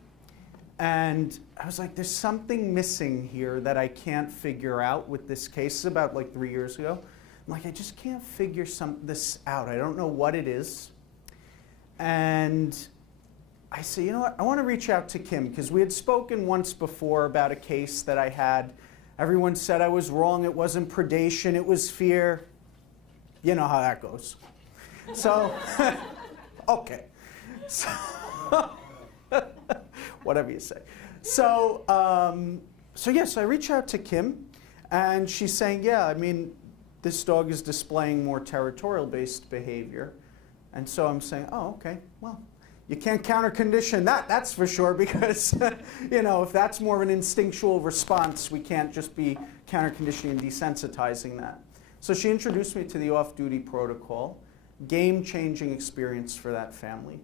And I was like, there's something missing here that I can't figure out with this case. This is about 3 years ago. I'm like, I just can't figure this out. I don't know what it is. And I said, you know what, I want to reach out to Kim, because we had spoken once before about a case that I had. Everyone said I was wrong. It wasn't predation. It was fear. You know how that goes. So, okay. So, whatever you say. So yes, I reach out to Kim, and she's saying, yeah, I mean, this dog is displaying more territorial-based behavior. And so I'm saying, oh, okay, well, you can't counter-condition that, that's for sure, because, if that's more of an instinctual response, we can't just be counter-conditioning and desensitizing that. So she introduced me to the off-duty protocol, game-changing experience for that family.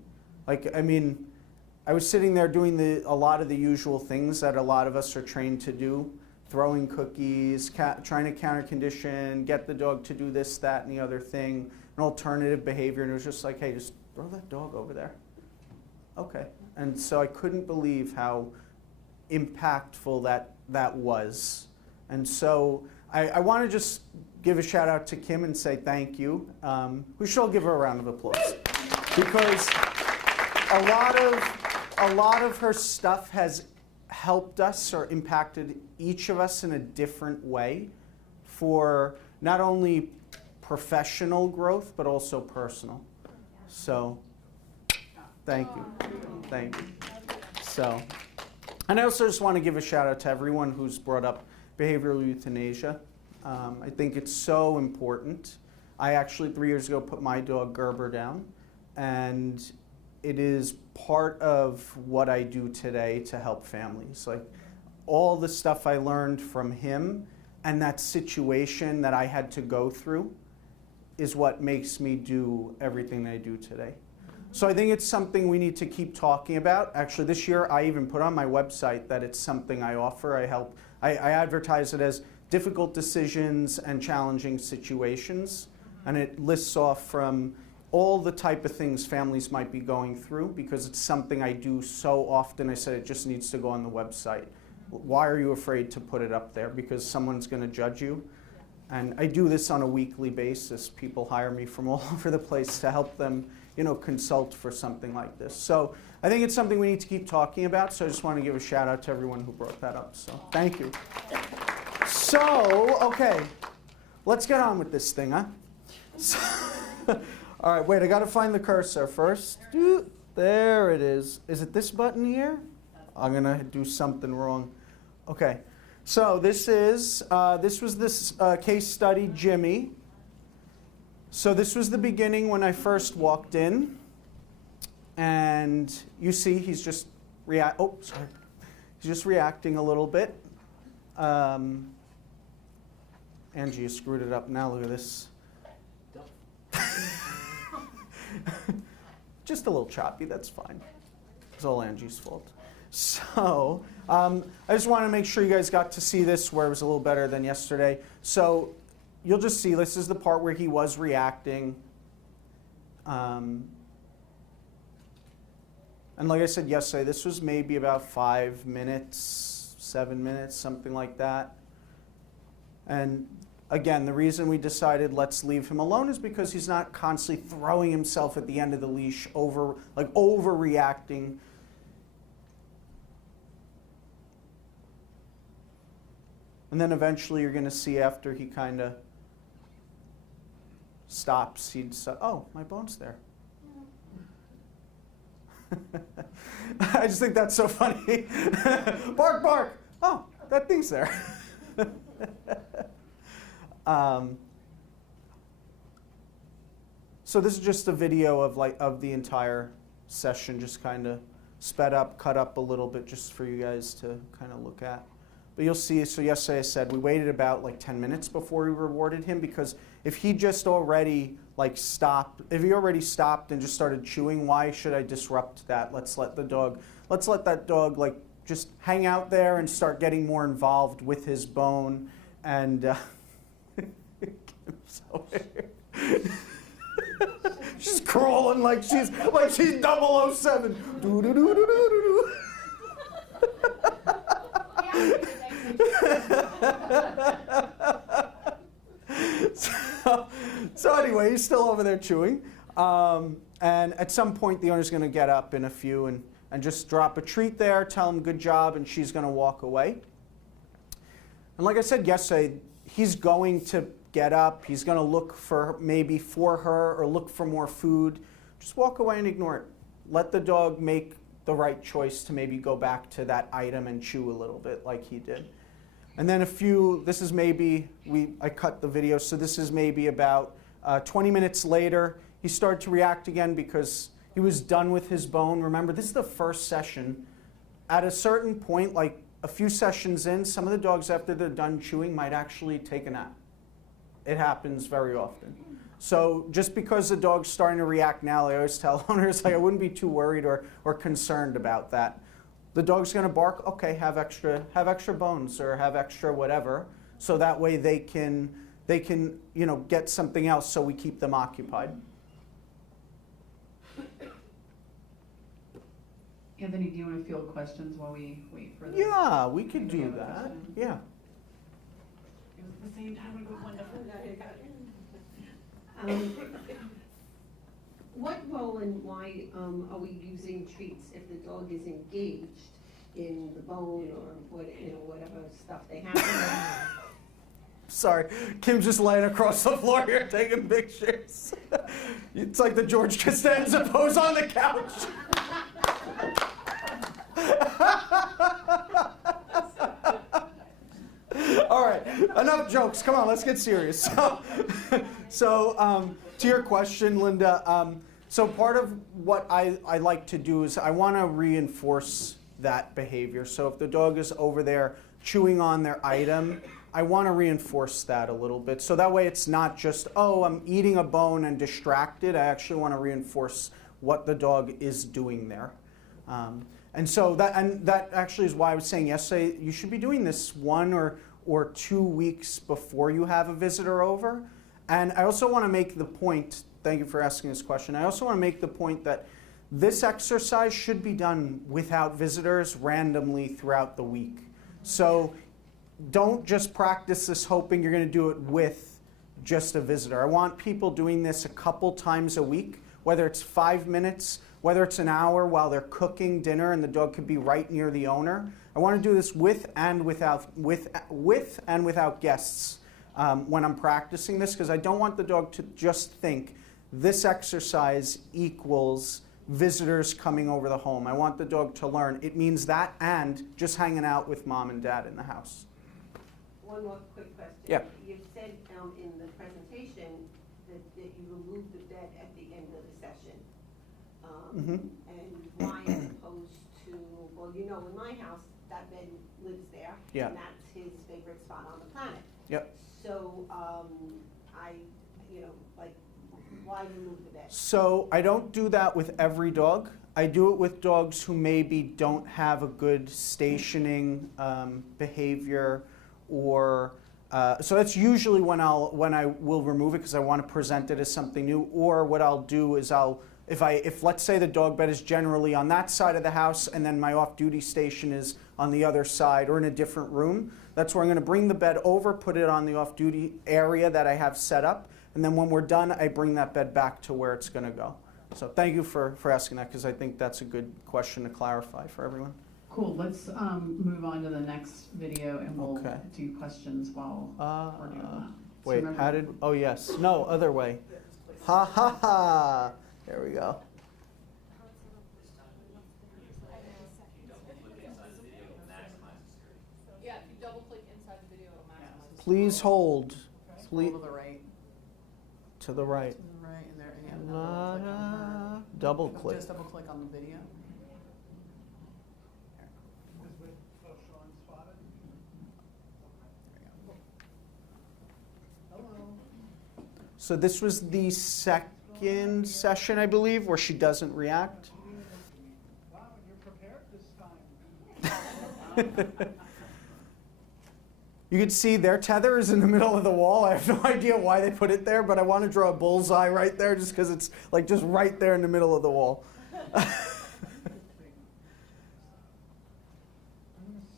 I was sitting there doing a lot of the usual things that a lot of us are trained to do, throwing cookies, trying to counter-condition, get the dog to do this, that, and the other thing, an alternative behavior, and it was just like, hey, just throw that dog over there. Okay. And so I couldn't believe how impactful that was. And so I want to just give a shout out to Kim and say thank you. We should all give her a round of applause, because a lot of her stuff has helped us or impacted each of us in a different way for not only professional growth, but also personal. So thank you. Thank you. So, and I also just want to give a shout out to everyone who's brought up behavioral euthanasia. I think it's so important. I actually 3 years ago put my dog Gerber down, and it is part of what I do today to help families. All the stuff I learned from him and that situation that I had to go through is what makes me do everything I do today. So I think it's something we need to keep talking about. Actually, this year I even put on my website that it's something I offer. I advertise it as difficult decisions and challenging situations, and it lists off from all the type of things families might be going through, because it's something I do so often. I said it just needs to go on the website. Why are you afraid to put it up there? Because someone's going to judge you. And I do this on a weekly basis. People hire me from all over the place to help them, consult for something like this. So I think it's something we need to keep talking about. So I just want to give a shout out to everyone who brought that up. So thank you. So, okay, let's get on with this thing, huh? So, all right, wait, I got to find the cursor first. There it is. Is it this button here? I'm going to do something wrong. Okay, so this was this case study, Jimmy. So this was the beginning when I first walked in. And you see he's just He's just reacting a little bit. Angie, you screwed it up now. Look at this. Just a little choppy, that's fine. It's all Angie's fault. So, I just want to make sure you guys got to see this where it was a little better than yesterday. So, you'll just see this is the part where he was reacting. And like I said yesterday, this was maybe about 5 minutes, 7 minutes, something like that. And again, the reason we decided let's leave him alone is because he's not constantly throwing himself at the end of the leash, overreacting. And then eventually you're going to see after he kind of stops, he'd say, oh, my bone's there. I just think that's so funny. Bark, bark. Oh, that thing's there. So this is just a video of the entire session, just kind of sped up, cut up a little bit, just for you guys to kind of look at. But you'll see, so yesterday I said we waited about like 10 minutes before we rewarded him, because if he just already stopped and just started chewing, why should I disrupt that? Let's let that dog just hang out there and start getting more involved with his bone. And she's crawling like she's 007. Do-do-do-do-do-do-do. So anyway, he's still over there chewing. And at some point, the owner's going to get up in a few and just drop a treat there, tell him good job, and she's going to walk away. And like I said yesterday, he's going to get up. He's going to look for her or look for more food. Just walk away and ignore it. Let the dog make the right choice to maybe go back to that item and chew a little bit like he did. And then I cut the video, so this is maybe about 20 minutes later, he started to react again because he was done with his bone. Remember, this is the first session. At a certain point, like a few sessions in, some of the dogs, after they're done chewing, might actually take a nap. It happens very often. So just because the dog's starting to react now, I always tell owners, I wouldn't be too worried or concerned about that. The dog's going to bark, okay, have extra bones or have extra whatever, so that way they can get something else, so we keep them occupied. Anthony, do you want to field questions while we wait for the... Yeah, we could do that. Yeah. It was at the same time, wonderful. What role and why are we using treats if the dog is engaged in the bone or whatever stuff they have? Sorry, Kim's just laying across the floor here taking pictures. It's like the George Costanza pose on the couch. All right, enough jokes. Come on, let's get serious. So to your question, Linda, so part of what I like to do is I want to reinforce that behavior. So if the dog is over there chewing on their item, I want to reinforce that a little bit. So that way it's not just, oh, I'm eating a bone and distracted. I actually want to reinforce what the dog is doing there. And that actually is why I was saying yesterday, you should be doing this 1 or 2 weeks before you have a visitor over. And I also want to make the point, thank you for asking this question, I also want to make the point that this exercise should be done without visitors randomly throughout the week. So don't just practice this hoping you're going to do it with just a visitor. I want people doing this a couple times a week, whether it's 5 minutes, whether it's an hour while they're cooking dinner and the dog could be right near the owner. I want to do this with and without guests when I'm practicing this, because I don't want the dog to just think this exercise equals visitors coming over the home. I want the dog to learn it means that and just hanging out with mom and dad in the house. One more quick question. Yeah. You said in the presentation that you removed the bed at the end of the session. And why as opposed to, well, in my house, that bed lives there. Yeah. And that's his favorite spot on the planet. Yep. So why remove the bed? So I don't do that with every dog. I do it with dogs who maybe don't have a good stationing behavior, or so that's usually when I will remove it because I want to present it as something new. Or what I'll do is If let's say the dog bed is generally on that side of the house and then my off-duty station is on the other side or in a different room, that's where I'm going to bring the bed over, put it on the off-duty area that I have set up, and then when we're done, I bring that bed back to where it's going to go. So thank you for asking that, because I think that's a good question to clarify for everyone. Cool, let's move on to the next video and we'll do questions while we're doing that. Wait, how did, oh yes, no, other way. Ha ha ha, there we go. Yeah, if you double click inside the video, it'll maximize. Please hold. Scroll to the right. To the right. To the right, and there, and double click. Just double click on the video. So this was the second session, I believe, where she doesn't react. Wow, you're prepared this time. You can see their tether is in the middle of the wall. I have no idea why they put it there, but I want to draw a bullseye right there just because it's like just right there in the middle of the wall. I'm going to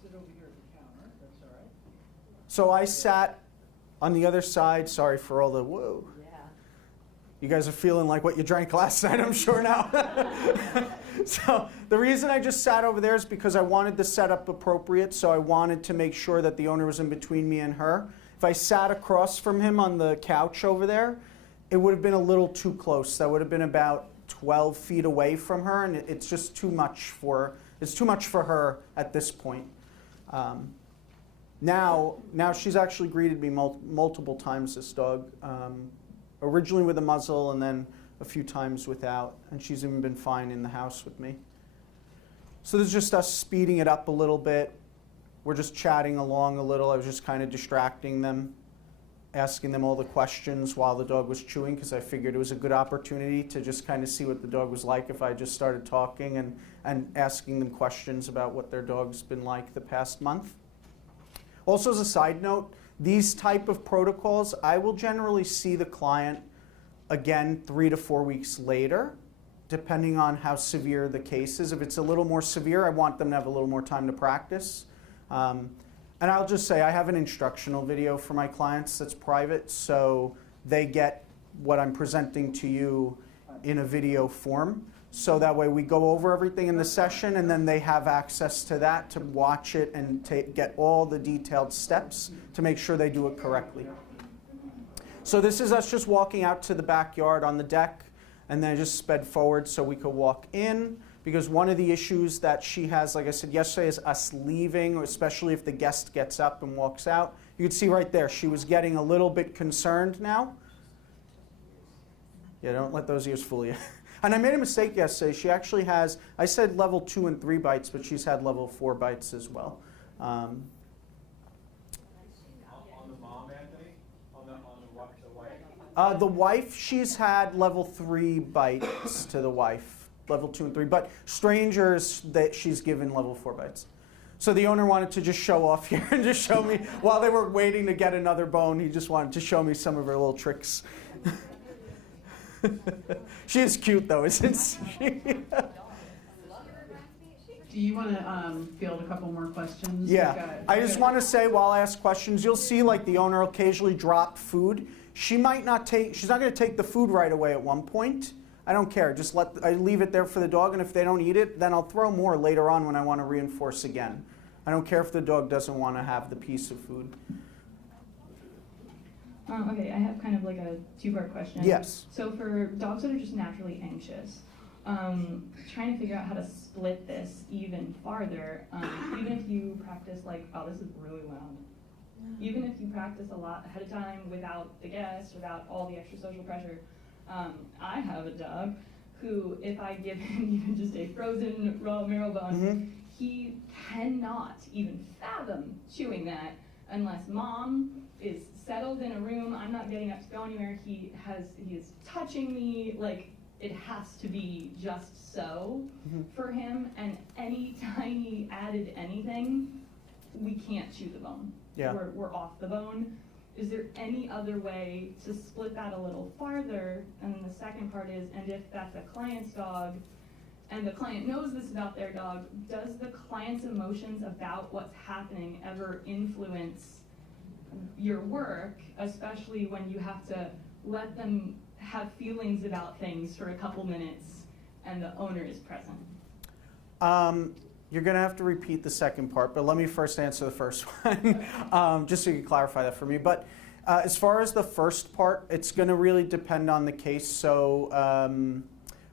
sit over here at the counter. That's all right. So I sat on the other side. Sorry for all the whoa. You guys are feeling like what you drank last night, I'm sure now. So the reason I just sat over there is because I wanted the setup appropriate, so I wanted to make sure that the owner was in between me and her. If I sat across from him on the couch over there, it would have been a little too close. That would have been about 12 feet away from her, and it's just too much for her at this point. Now she's actually greeted me multiple times, this dog. Originally with a muzzle and then a few times without, and she's even been fine in the house with me. So this is just us speeding it up a little bit. We're just chatting along a little. I was just kind of distracting them, asking them all the questions while the dog was chewing, because I figured it was a good opportunity to just kind of see what the dog was like if I just started talking and asking them questions about what their dog's been like the past month. Also, as a side note, these type of protocols, I will generally see the client again 3 to 4 weeks later, depending on how severe the case is. If it's a little more severe, I want them to have a little more time to practice. And I'll just say I have an instructional video for my clients that's private, so they get what I'm presenting to you in a video form. So that way we go over everything in the session, and then they have access to that to watch it and get all the detailed steps to make sure they do it correctly. So this is us just walking out to the backyard on the deck, and then I just sped forward so we could walk in, because one of the issues that she has, like I said yesterday, is us leaving, especially if the guest gets up and walks out. You can see right there, she was getting a little bit concerned now. Yeah, don't let those ears fool you. And I made a mistake yesterday. She actually has, I said level 2 and 3 bites, but she's had level 4 bites as well. On the mom, Anthony? On the wife? The wife, she's had level 3 bites to the wife, level 2 and 3. But strangers, that she's given level 4 bites. So the owner wanted to just show off here and just show me, while they were waiting to get another bone, he just wanted to show me some of her little tricks. She is cute though, isn't she? Do you want to field a couple more questions? Yeah, I just want to say while I ask questions, you'll see like the owner occasionally drop food. She's not going to take the food right away at one point. I don't care, just I leave it there for the dog, and if they don't eat it, then I'll throw more later on when I want to reinforce again. I don't care if the dog doesn't want to have the piece of food. Okay, I have kind of like a two-part question. Yes. So for dogs that are just naturally anxious, trying to figure out how to split this even farther, even if you practice like, oh, this is really loud. Even if you practice a lot ahead of time without the guests, without all the extra social pressure. I have a dog who, if I give him even just a frozen raw marrow bone, he cannot even fathom chewing that unless mom is settled in a room. I'm not getting up to go anywhere. He is touching me, like it has to be just so for him, and any tiny added anything, we can't chew the bone. Yeah. We're off the bone. is there any other way to split that a little farther? And then the second part is, and if that's a client's dog, and the client knows this about their dog, does the client's emotions about what's happening ever influence your work, especially when you have to let them have feelings about things for a couple minutes and the owner is present? You're going to have to repeat the second part, but let me first answer the first one, just so you can clarify that for me. But as far as the first part, it's going to really depend on the case. So,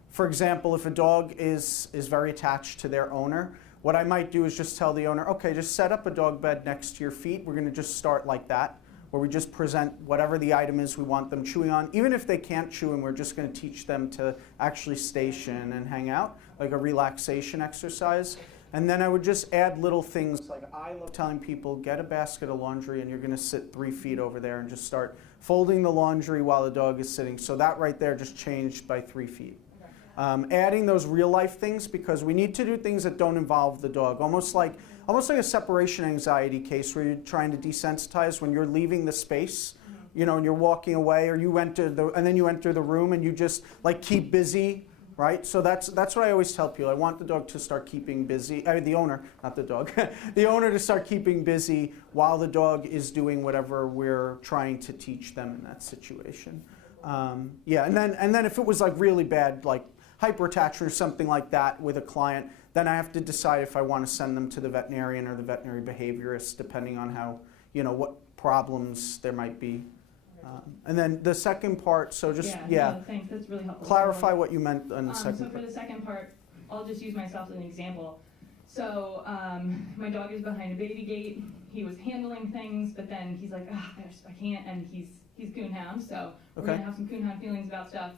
for example, if a dog is very attached to their owner, what I might do is just tell the owner, okay, just set up a dog bed next to your feet. We're going to just start like that, where we just present whatever the item is we want them chewing on. Even if they can't chew, and we're just going to teach them to actually station and hang out, like a relaxation exercise. And then I would just add little things, like I love telling people, get a basket of laundry and you're going to sit 3 feet over there and just start folding the laundry while the dog is sitting. So that right there just changed by 3 feet. Adding those real life things, because we need to do things that don't involve the dog. Almost like a separation anxiety case where you're trying to desensitize when you're leaving the space, you know, and you're walking away, or you enter and then you enter the room and you just like keep busy. Right? So that's what I always tell people. I want the dog to start keeping busy, the owner, not the dog, the owner to start keeping busy while the dog is doing whatever we're trying to teach them in that situation. Yeah, and then if it was like really bad, like hyperattachment or something like that with a client, then I have to decide if I want to send them to the veterinarian or the veterinary behaviorist, depending on how, you know, what problems there might be. And then the second part, so just, no, thanks, that's really helpful. Clarify what you meant on the second So part. for the second part, I'll just use myself as an example. So my dog is behind a baby gate. He was handling things, but then he's like, I can't, and he's coonhound, so we're gonna have some coonhound feelings about stuff.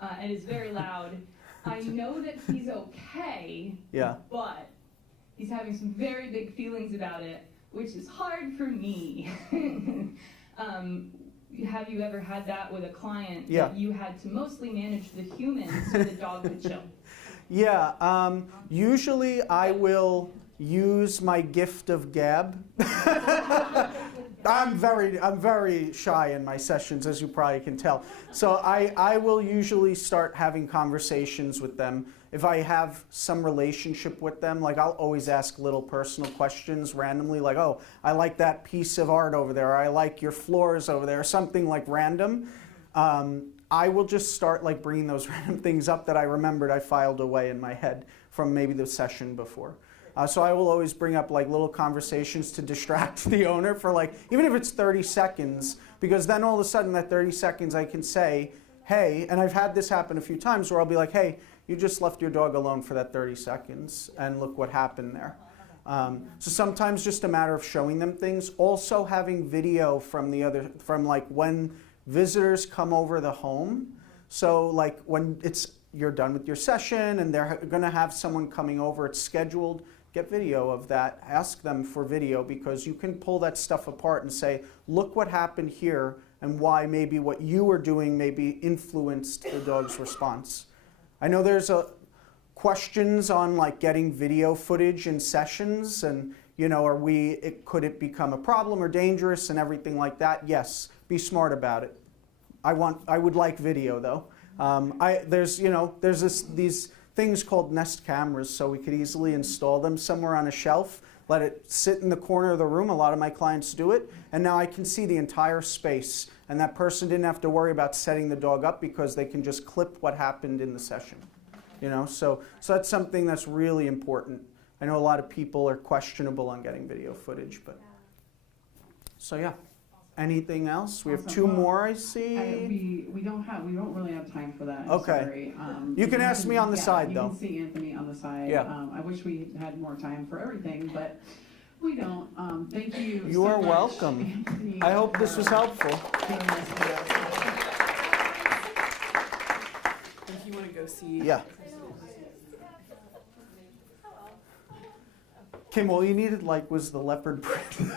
And it's very loud. I know that he's okay, but he's having some very big feelings about it, which is hard for me. Have you ever had that with a client that you had to mostly manage the human so the dog would chill? Yeah, usually I will use my gift of gab. I'm very shy in my sessions, as you probably can tell. So I will usually start having conversations with them. If I have some relationship with them, like I'll always ask little personal questions randomly, like, oh, I like that piece of art over there, or I like your floors over there, or something like random. I will just start like bringing those random things up that I remembered I filed away in my head from maybe the session before. So I will always bring up like little conversations to distract the owner for like, even if it's 30 seconds, because then all of a sudden that 30 seconds I can say, hey, and I've had this happen a few times where I'll be like, hey, you just left your dog alone for that 30 seconds and look what happened there. So sometimes just a matter of showing them things. Also having video from like when visitors come over the home. So like when you're done with your session and they're gonna have someone coming over, it's scheduled, get video of that, ask them for video, because you can pull that stuff apart and say, look what happened here and why maybe what you were doing maybe influenced the dog's response. I know there's questions on like getting video footage in sessions and, you know, could it become a problem or dangerous and everything like that? Yes, be smart about it. I would like video though. There's these things called Nest cameras, so we could easily install them somewhere on a shelf, let it sit in the corner of the room. A lot of my clients do it, and now I can see the entire space, and that person didn't have to worry about setting the dog up because they can just clip what happened in the session. You know, so that's something that's really important. I know a lot of people are questionable on getting video footage, but so yeah. Anything else? We have two more, I see. We don't really have time for that. I'm Okay. sorry. You can ask me on the side, though. You can see Anthony on the side. Yeah. I wish we had more time for everything, but we don't. Thank you. You are welcome. Anthony, I hope this was helpful. If you want to go see. Yeah. Kim, all you needed was the leopard print.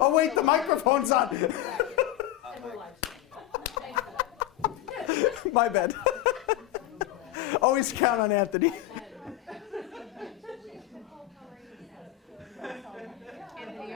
Oh wait, the microphone's on. My bad. Always count on Anthony. Anthony,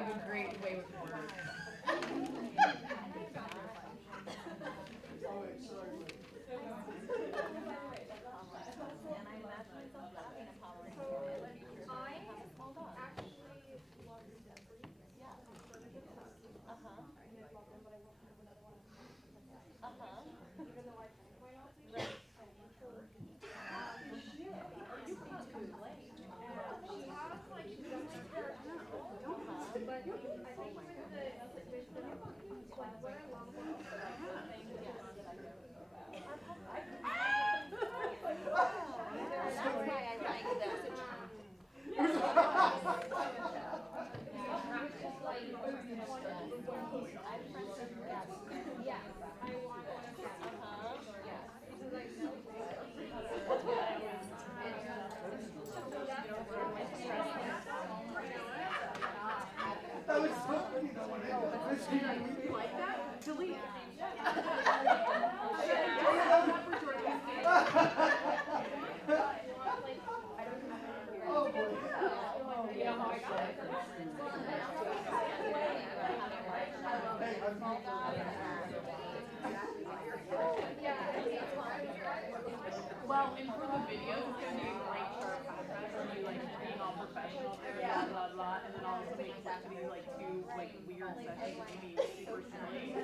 Well, and for the video, it's gonna be a great short contrast of you like being all professional, blah blah blah, and then all of a sudden it's to be like two like weird sessions of me super silly.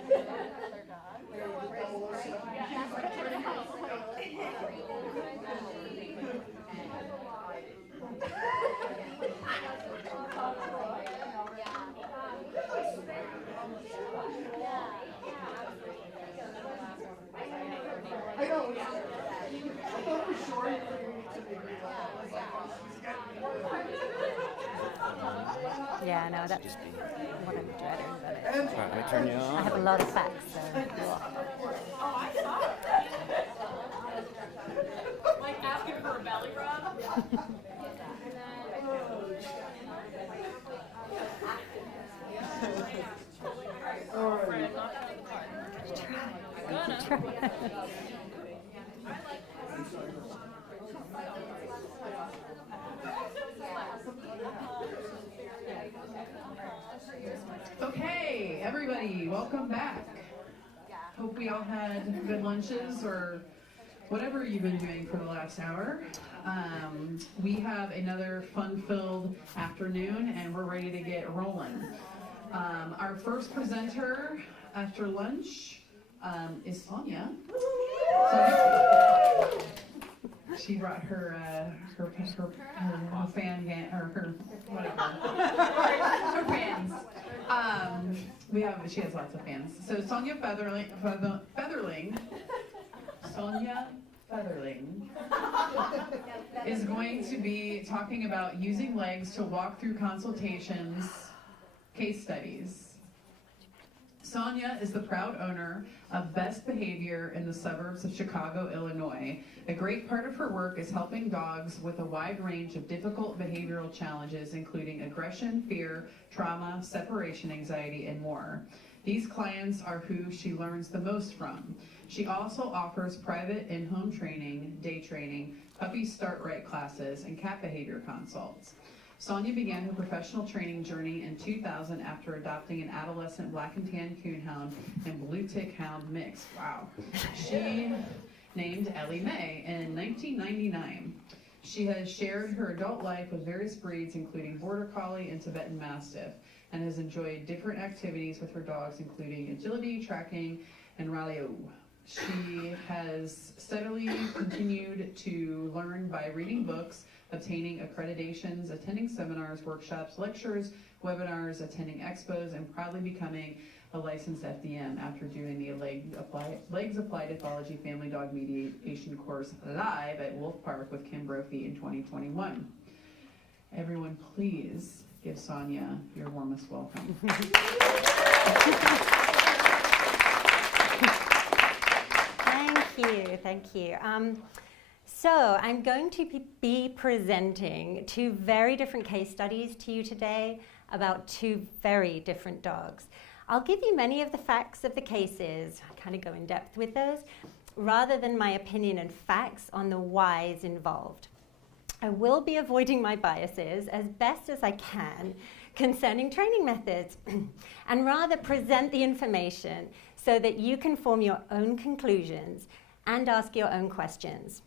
I know. I thought for sure you were going to make me Yeah, no, that's what I'm dreading. All right, let me turn you on. I have a lot of facts, so. Oh, I saw it. Like asking for a belly rub. Okay, everybody, welcome back. Hope we all had good lunches or whatever you've been doing for the last hour. We have another fun-filled afternoon and we're ready to get rolling. Our first presenter after lunch is Sonia. She brought her fan or her whatever her fans. She has lots of fans. So Sonia Featherling is going to be talking about using legs to walk through consultations, case studies. Sonia is the proud owner of Best Behavior in the suburbs of Chicago, Illinois. A great part of her work is helping dogs with a wide range of difficult behavioral challenges, including aggression, fear, trauma, separation anxiety, and more. These clients are who she learns the most from. She also offers private in-home training, day training, puppy start right classes, and cat behavior consults. Sonia began her professional training journey in 2000 after adopting an adolescent black and tan coonhound and blue tick hound mix. Wow. She named Ellie Mae in 1999. She has shared her adult life with various breeds, including Border Collie and Tibetan Mastiff, and has enjoyed different activities with her dogs, including agility, tracking, and rallye. She has steadily continued to learn by reading books, obtaining accreditations, attending seminars, workshops, lectures, webinars, attending expos, and proudly becoming a licensed FDM after doing the Legs Applied Ethology Family Dog Mediation course live at Wolf Park with Kim Brophy in 2021. Everyone, please give Sonia your warmest welcome. Thank you. So I'm going to be presenting two very different case studies to you today about two very different dogs. I'll give you many of the facts of the cases, kind of go in depth with those, rather than my opinion and facts on the whys involved. I will be avoiding my biases as best as I can concerning training methods and rather present the information so that you can form your own conclusions and ask your own questions.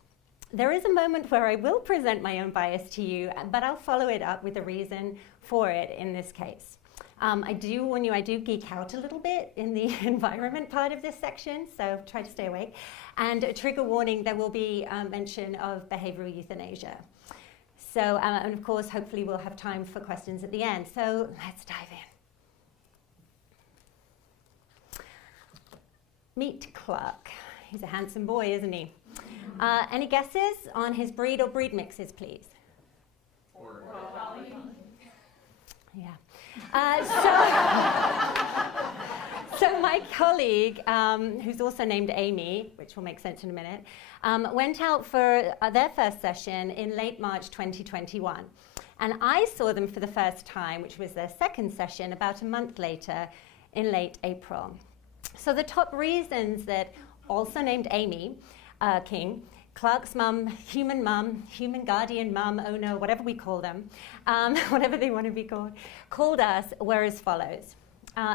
There is a moment where I will present my own bias to you, but I'll follow it up with a reason for it in this case. I do warn you, I do geek out a little bit in the environment part of this section, so try to stay awake. And a trigger warning, there will be mention of behavioral euthanasia. So, and of course, hopefully we'll have time for questions at the end. So let's dive in. Meet Clark. He's a handsome boy, isn't he? Any guesses on his breed or breed mixes, please? Yeah. So my colleague, who's also named Amy, which will make sense in a minute, went out for their first session in late March 2021. And I saw them for the first time, which was their second session, about a month later in late April. So the top reasons that, also named Amy King, Clark's mum, human guardian mum, owner, whatever we call them, whatever they want to be called us, were as follows.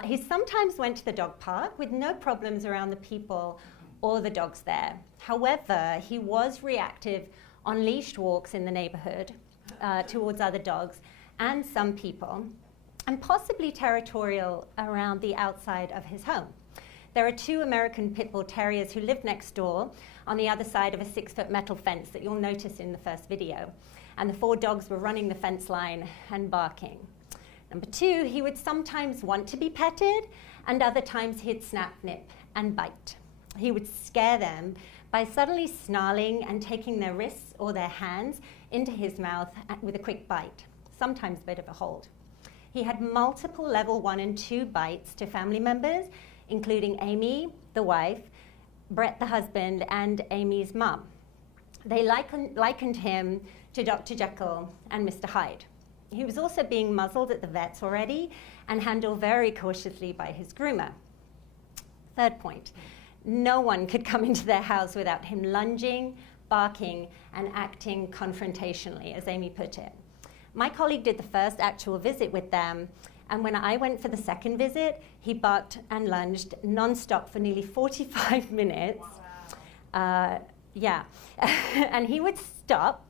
He sometimes went to the dog park with no problems around the people or the dogs there. However, he was reactive on leashed walks in the neighborhood towards other dogs and some people, and possibly territorial around the outside of his home. There are 2 American Pit Bull Terriers who live next door on the other side of a 6-foot metal fence that you'll notice in the first video. And the 4 dogs were running the fence line and barking. Number 2, he would sometimes want to be petted, and other times he'd snap, nip, and bite. He would scare them by suddenly snarling and taking their wrists or their hands into his mouth with a quick bite, sometimes a bit of a hold. He had multiple level 1 and 2 bites to family members, including Amy, the wife, Brett, the husband, and Amy's mum. They likened him to Dr. Jekyll and Mr. Hyde. He was also being muzzled at the vets already and handled very cautiously by his groomer. Third point, no one could come into their house without him lunging, barking, and acting confrontationally, as Amy put it. My colleague did the first actual visit with them, and when I went for the second visit, he barked and lunged nonstop for nearly 45 minutes. And he would stop,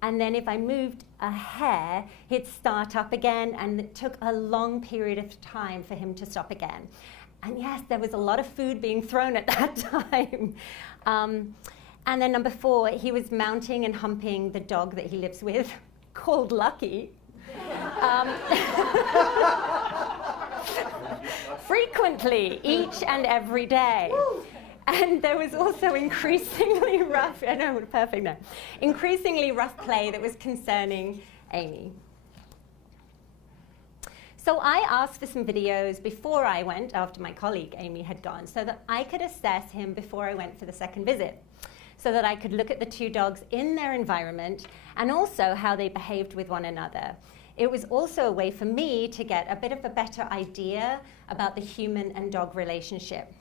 and then if I moved a hair, he'd start up again, and it took a long period of time for him to stop again. And yes, there was a lot of food being thrown at that time. And then number 4, he was mounting and humping the dog that he lives with, called Lucky. Frequently, each and every day. And there was also increasingly rough play that was concerning Amy. So I asked for some videos before I went, after my colleague Amy had gone, so that I could assess him before I went for the second visit, so that I could look at the 2 dogs in their environment and also how they behaved with one another. It was also a way for me to get a bit of a better idea about the human and dog relationship.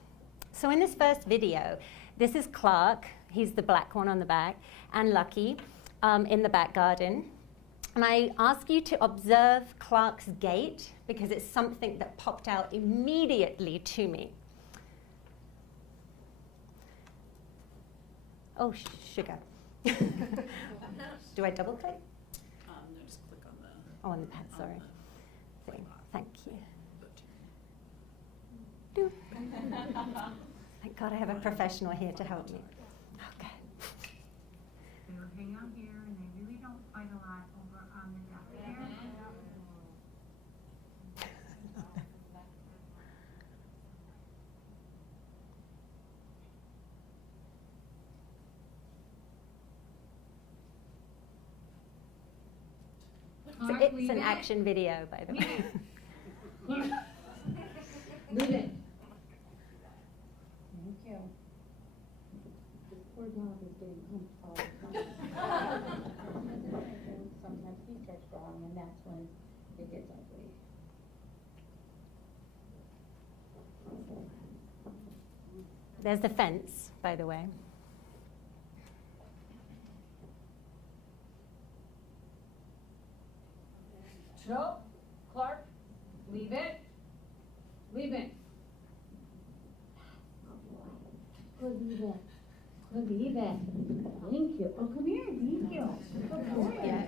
So in this first video, this is Clark, he's the black one on the back, and Lucky in the back garden. And I ask you to observe Clark's gait because it's something that popped out immediately to me. Oh, sugar. Do I double click? No, just click on the... Oh, on the pad, sorry. Thank you. Doop. Thank God I have a professional here to help me. Okay. They will hang out here and they really don't fight a lot over on the deck here. It's an action video, by the way. Leave it. Thank you. This poor dog is getting humped all the time. Sometimes he starts growling, and that's when it gets ugly. There's the fence, by the way. No, Clark, leave it. Leave it. Good, leave it. Good, leave it. Thank you. Oh, come here. Thank you. Good boy. Yeah.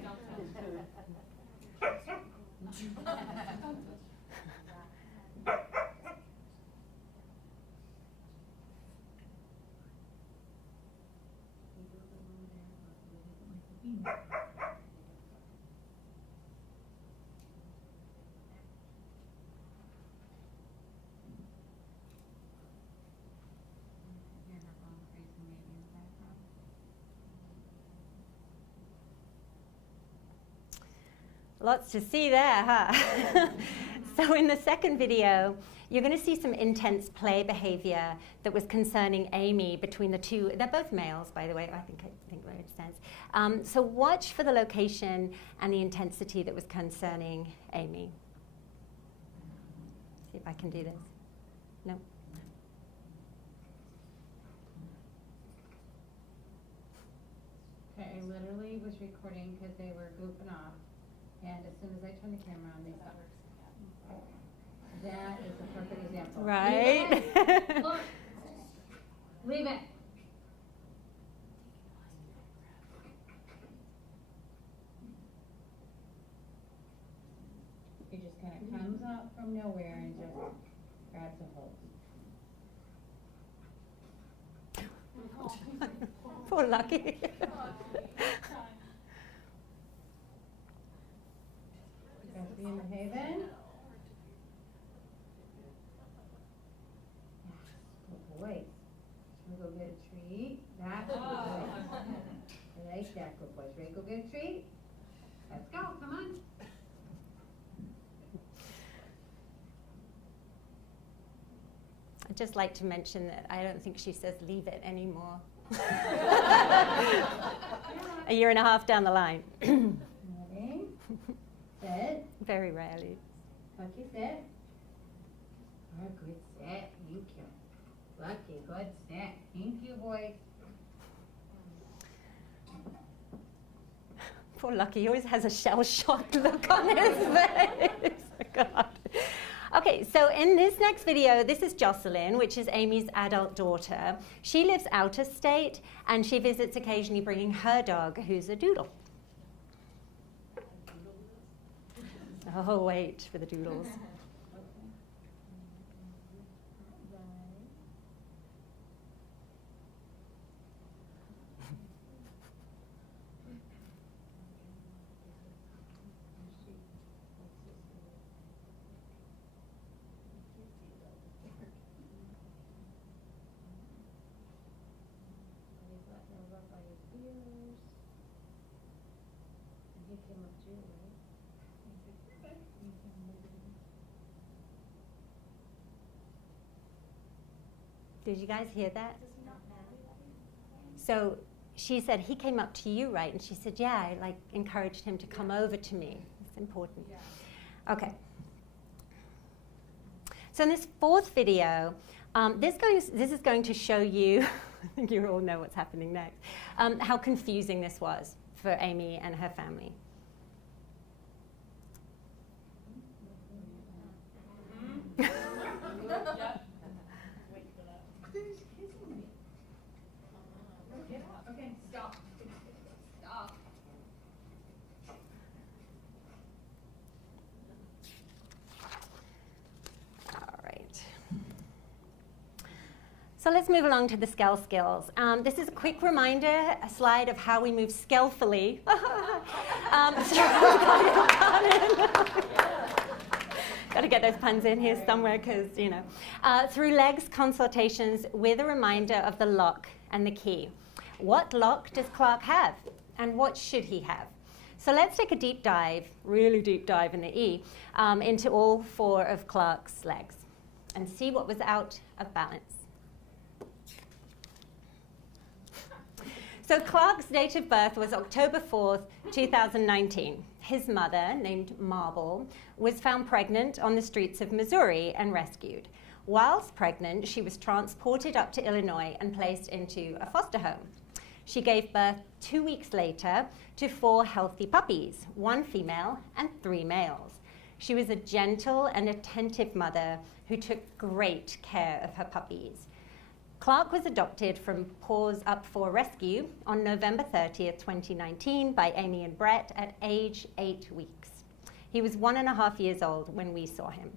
Lots to see there, huh? So in the second video, you're going to see some intense play behavior that was concerning Amy between the two. They're both males, by the way. I think that makes sense. So watch for the location and the intensity that was concerning Amy. See if I can do this. No. Okay, I literally was recording because they were goofing off, and as soon as I turned the camera on, they stopped. That is a perfect example. Right. Leave it. Look. Leave it. He just kind of comes up from nowhere and just grabs a hold. Poor Lucky. Be in the haven. Good boy. We'll go get a treat. That's a good boy. I like that, good boy. Ready to go get a treat? Let's go, come on. I'd just like to mention that I don't think she says leave it anymore. A year and a half down the line. Ready? Sit. Very rarely. Lucky, sit. Oh, good sit. Thank you. Lucky, good sit. Thank you, boy. Poor Lucky, he always has a shell-shocked look on his face. God. Okay, so in this next video, this is Jocelyn, which is Amy's adult daughter. She lives out of state, and she visits occasionally bringing her dog, who's a doodle. Oh, wait for the doodles. Did you guys hear that? So she said, he came up to you, right? And she said, yeah, I encouraged him to come over to me. It's important. Yeah. Okay. So in this fourth video, this is going to show you, I think you all know what's happening next, how confusing this was for Amy and her family. Okay, stop. Stop. All right. So let's move along to the scale skills. This is a quick reminder, a slide of how we move skillfully. Got to get those puns in here somewhere because, through legs consultations with a reminder of the lock and the key. What lock does Clark have? And what should he have? So let's take a deep dive, really deep dive in the E, into all four of Clark's legs and see what was out of balance. So Clark's date of birth was October 4th, 2019. His mother, named Marble, was found pregnant on the streets of Missouri and rescued. Whilst pregnant, she was transported up to Illinois and placed into a foster home. She gave birth 2 weeks later to 4 healthy puppies, 1 female and 3 males. She was a gentle and attentive mother who took great care of her puppies. Clark was adopted from Paws Up for Rescue on November 30th, 2019 by Amy and Brett at age 8 weeks. He was 1.5 years old when we saw him.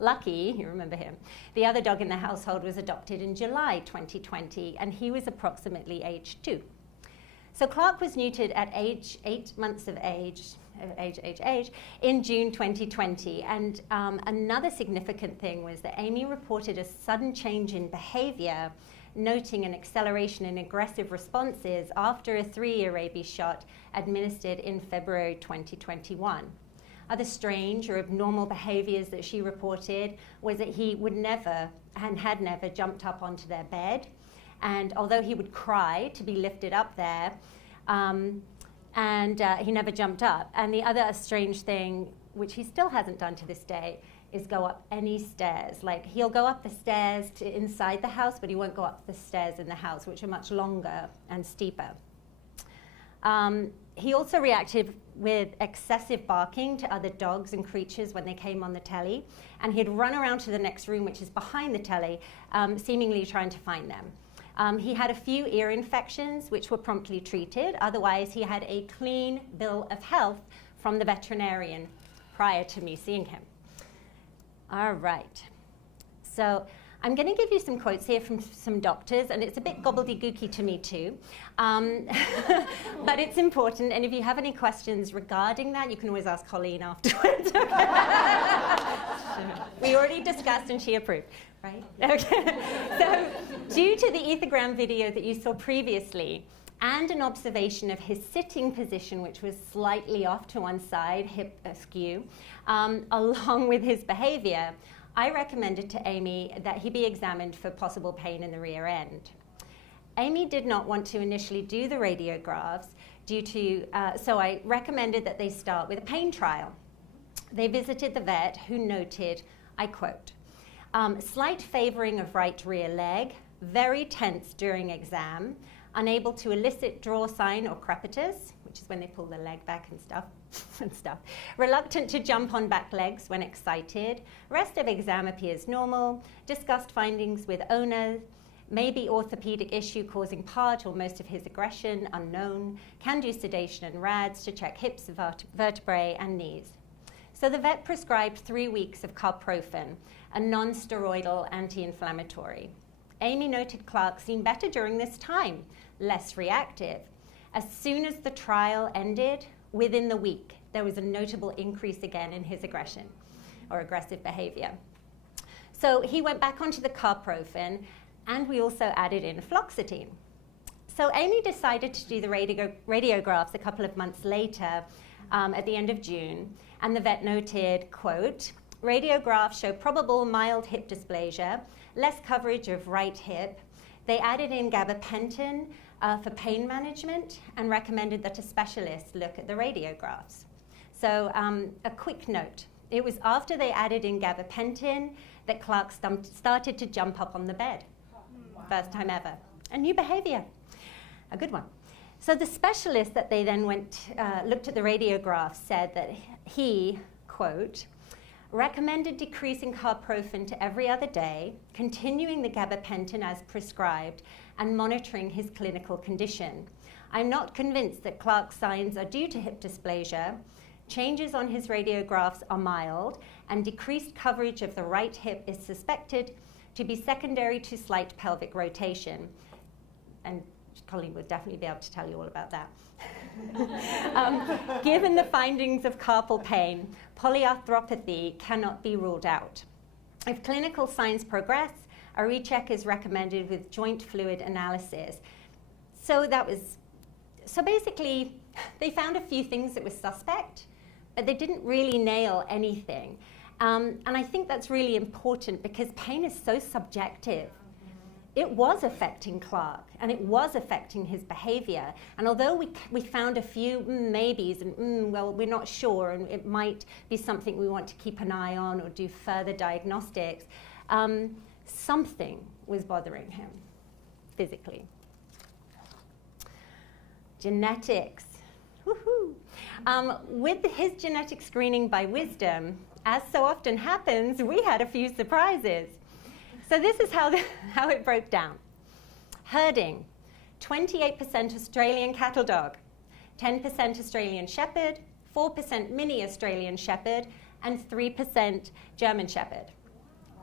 Lucky, you remember him, the other dog in the household was adopted in July 2020, and he was approximately age 2. So Clark was neutered at age 8 months of age, in June 2020. And another significant thing was that Amy reported a sudden change in behavior noting an acceleration in aggressive responses after a 3-year rabies shot administered in February 2021. Other strange or abnormal behaviors that she reported was that he would never and had never jumped up onto their bed. And although he would cry to be lifted up there, he never jumped up. And the other strange thing, which he still hasn't done to this day, is go up any stairs. Like, he'll go up the stairs to inside the house, but he won't go up the stairs in the house, which are much longer and steeper. He also reacted with excessive barking to other dogs and creatures when they came on the telly, and he'd run around to the next room, which is behind the telly, seemingly trying to find them. He had a few ear infections, which were promptly treated. Otherwise, he had a clean bill of health from the veterinarian prior to me seeing him. All right. So I'm going to give you some quotes here from some doctors, and it's a bit gobbledygooky to me too. But it's important, and if you have any questions regarding that, you can always ask Colleen afterwards. We already discussed and she approved, right? Okay. So due to the ethogram video that you saw previously, and an observation of his sitting position, which was slightly off to one side, hip askew, along with his behavior, I recommended to Amy that he be examined for possible pain in the rear end. Amy did not want to initially do the radiographs so I recommended that they start with a pain trial. They visited the vet, who noted, I quote, slight favoring of right rear leg, very tense during exam, unable to elicit draw sign or crepitus, which is when they pull the leg back and stuff, reluctant to jump on back legs when excited, rest of exam appears normal, discussed findings with owner, maybe orthopedic issue causing part or most of his aggression, unknown, can do sedation and RADS to check hips, vertebrae, and knees. So the vet prescribed 3 weeks of carprofen, a non-steroidal anti-inflammatory. Amy noted Clark seemed better during this time, less reactive. As soon as the trial ended, within the week, there was a notable increase again in his aggression or aggressive behavior. So he went back onto the carprofen, and we also added in fluoxetine. So Amy decided to do the radiographs a couple of months later, at the end of June, and the vet noted, quote, radiographs show probable mild hip dysplasia, less coverage of right hip. They added in gabapentin for pain management and recommended that a specialist look at the radiographs. So a quick note, it was after they added in gabapentin that Clark started to jump up on the bed. First time ever. A new behavior, a good one. So the specialist that they then looked at the radiographs said that he, quote, recommended decreasing carprofen to every other day, continuing the gabapentin as prescribed, and monitoring his clinical condition. I'm not convinced that Clark's signs are due to hip dysplasia. Changes on his radiographs are mild, and decreased coverage of the right hip is suspected to be secondary to slight pelvic rotation. And Colleen would definitely be able to tell you all about that. Given the findings of carpal pain, polyarthropathy cannot be ruled out. If clinical signs progress, a recheck is recommended with joint fluid analysis. So basically, they found a few things that were suspect, but they didn't really nail anything. And I think that's really important because pain is so subjective. It was affecting Clark, and it was affecting his behavior. And although we found a few maybes, and well, we're not sure, and it might be something we want to keep an eye on or do further diagnostics, something was bothering him physically. Genetics. Woohoo! With his genetic screening by Wisdom, as so often happens, we had a few surprises. So this is how it broke down. Herding, 28% Australian cattle dog, 10% Australian Shepherd, 4% mini Australian Shepherd, and 3% German Shepherd.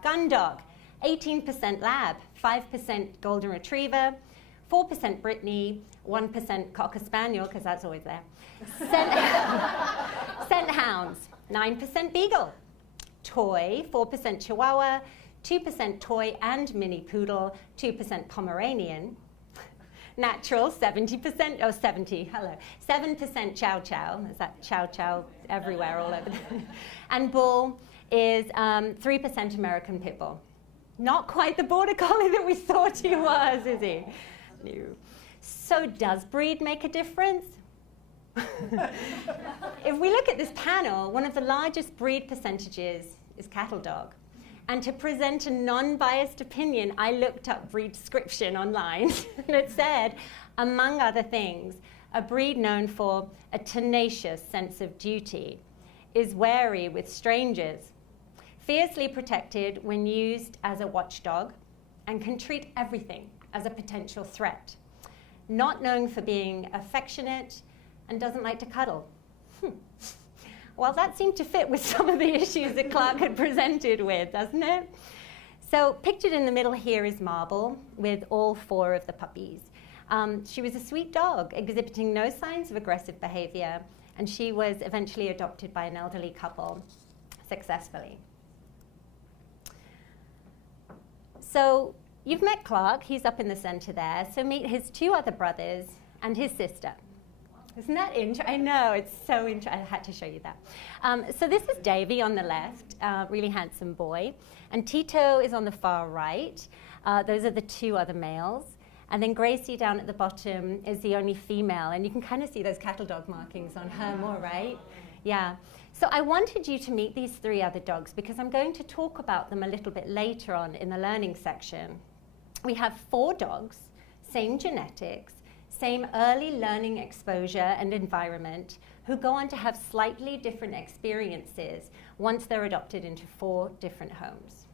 Gun dog, 18% Lab, 5% Golden Retriever, 4% Brittany, 1% Cocker Spaniel, because that's always there. Scent hounds, 9% Beagle. Toy, 4% Chihuahua, 2% toy and mini poodle, 2% Pomeranian, natural 70%, oh 70, hello, 7% chow chow, there's that chow chow everywhere all over, and bull is 3% American Pit Bull. Not quite the border collie that we thought he was, is he? No. So does breed make a difference? If we look at this panel, one of the largest breed percentages is cattle dog. And to present a non-biased opinion, I looked up breed description online, and it said, among other things, a breed known for a tenacious sense of duty, is wary with strangers, fiercely protected when used as a watchdog, and can treat everything as a potential threat, not known for being affectionate, and doesn't like to cuddle. Well, that seemed to fit with some of the issues that Clark had presented with, doesn't it? So pictured in the middle here is Marble with all 4 of the puppies. She was a sweet dog, exhibiting no signs of aggressive behavior, and she was eventually adopted by an elderly couple successfully. So you've met Clark, he's up in the center there, so meet his 2 other brothers and his sister. Isn't that interesting? I know, it's so interesting. I had to show you that. So this is Davy on the left, really handsome boy. And Tito is on the far right. Those are the 2 other males. And then Gracie down at the bottom is the only female. And you can kind of see those cattle dog markings on her more, right? Yeah. So I wanted you to meet these 3 other dogs because I'm going to talk about them a little bit later on in the learning section. We have 4 dogs, same genetics, same early learning exposure and environment, who go on to have slightly different experiences once they're adopted into 4 different homes.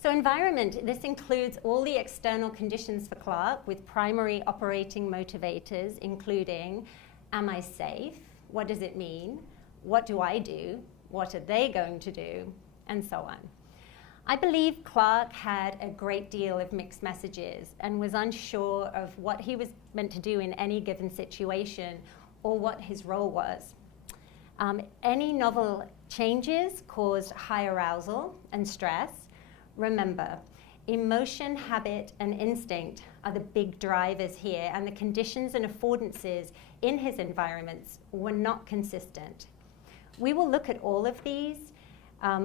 So environment, this includes all the external conditions for Clark with primary operating motivators, including, am I safe? What does it mean? What do I do? What are they going to do? And so on. I believe Clark had a great deal of mixed messages and was unsure of what he was meant to do in any given situation or what his role was. Any novel changes caused high arousal and stress. Remember, emotion, habit, and instinct are the big drivers here, and the conditions and affordances in his environments were not consistent. We will look at all of these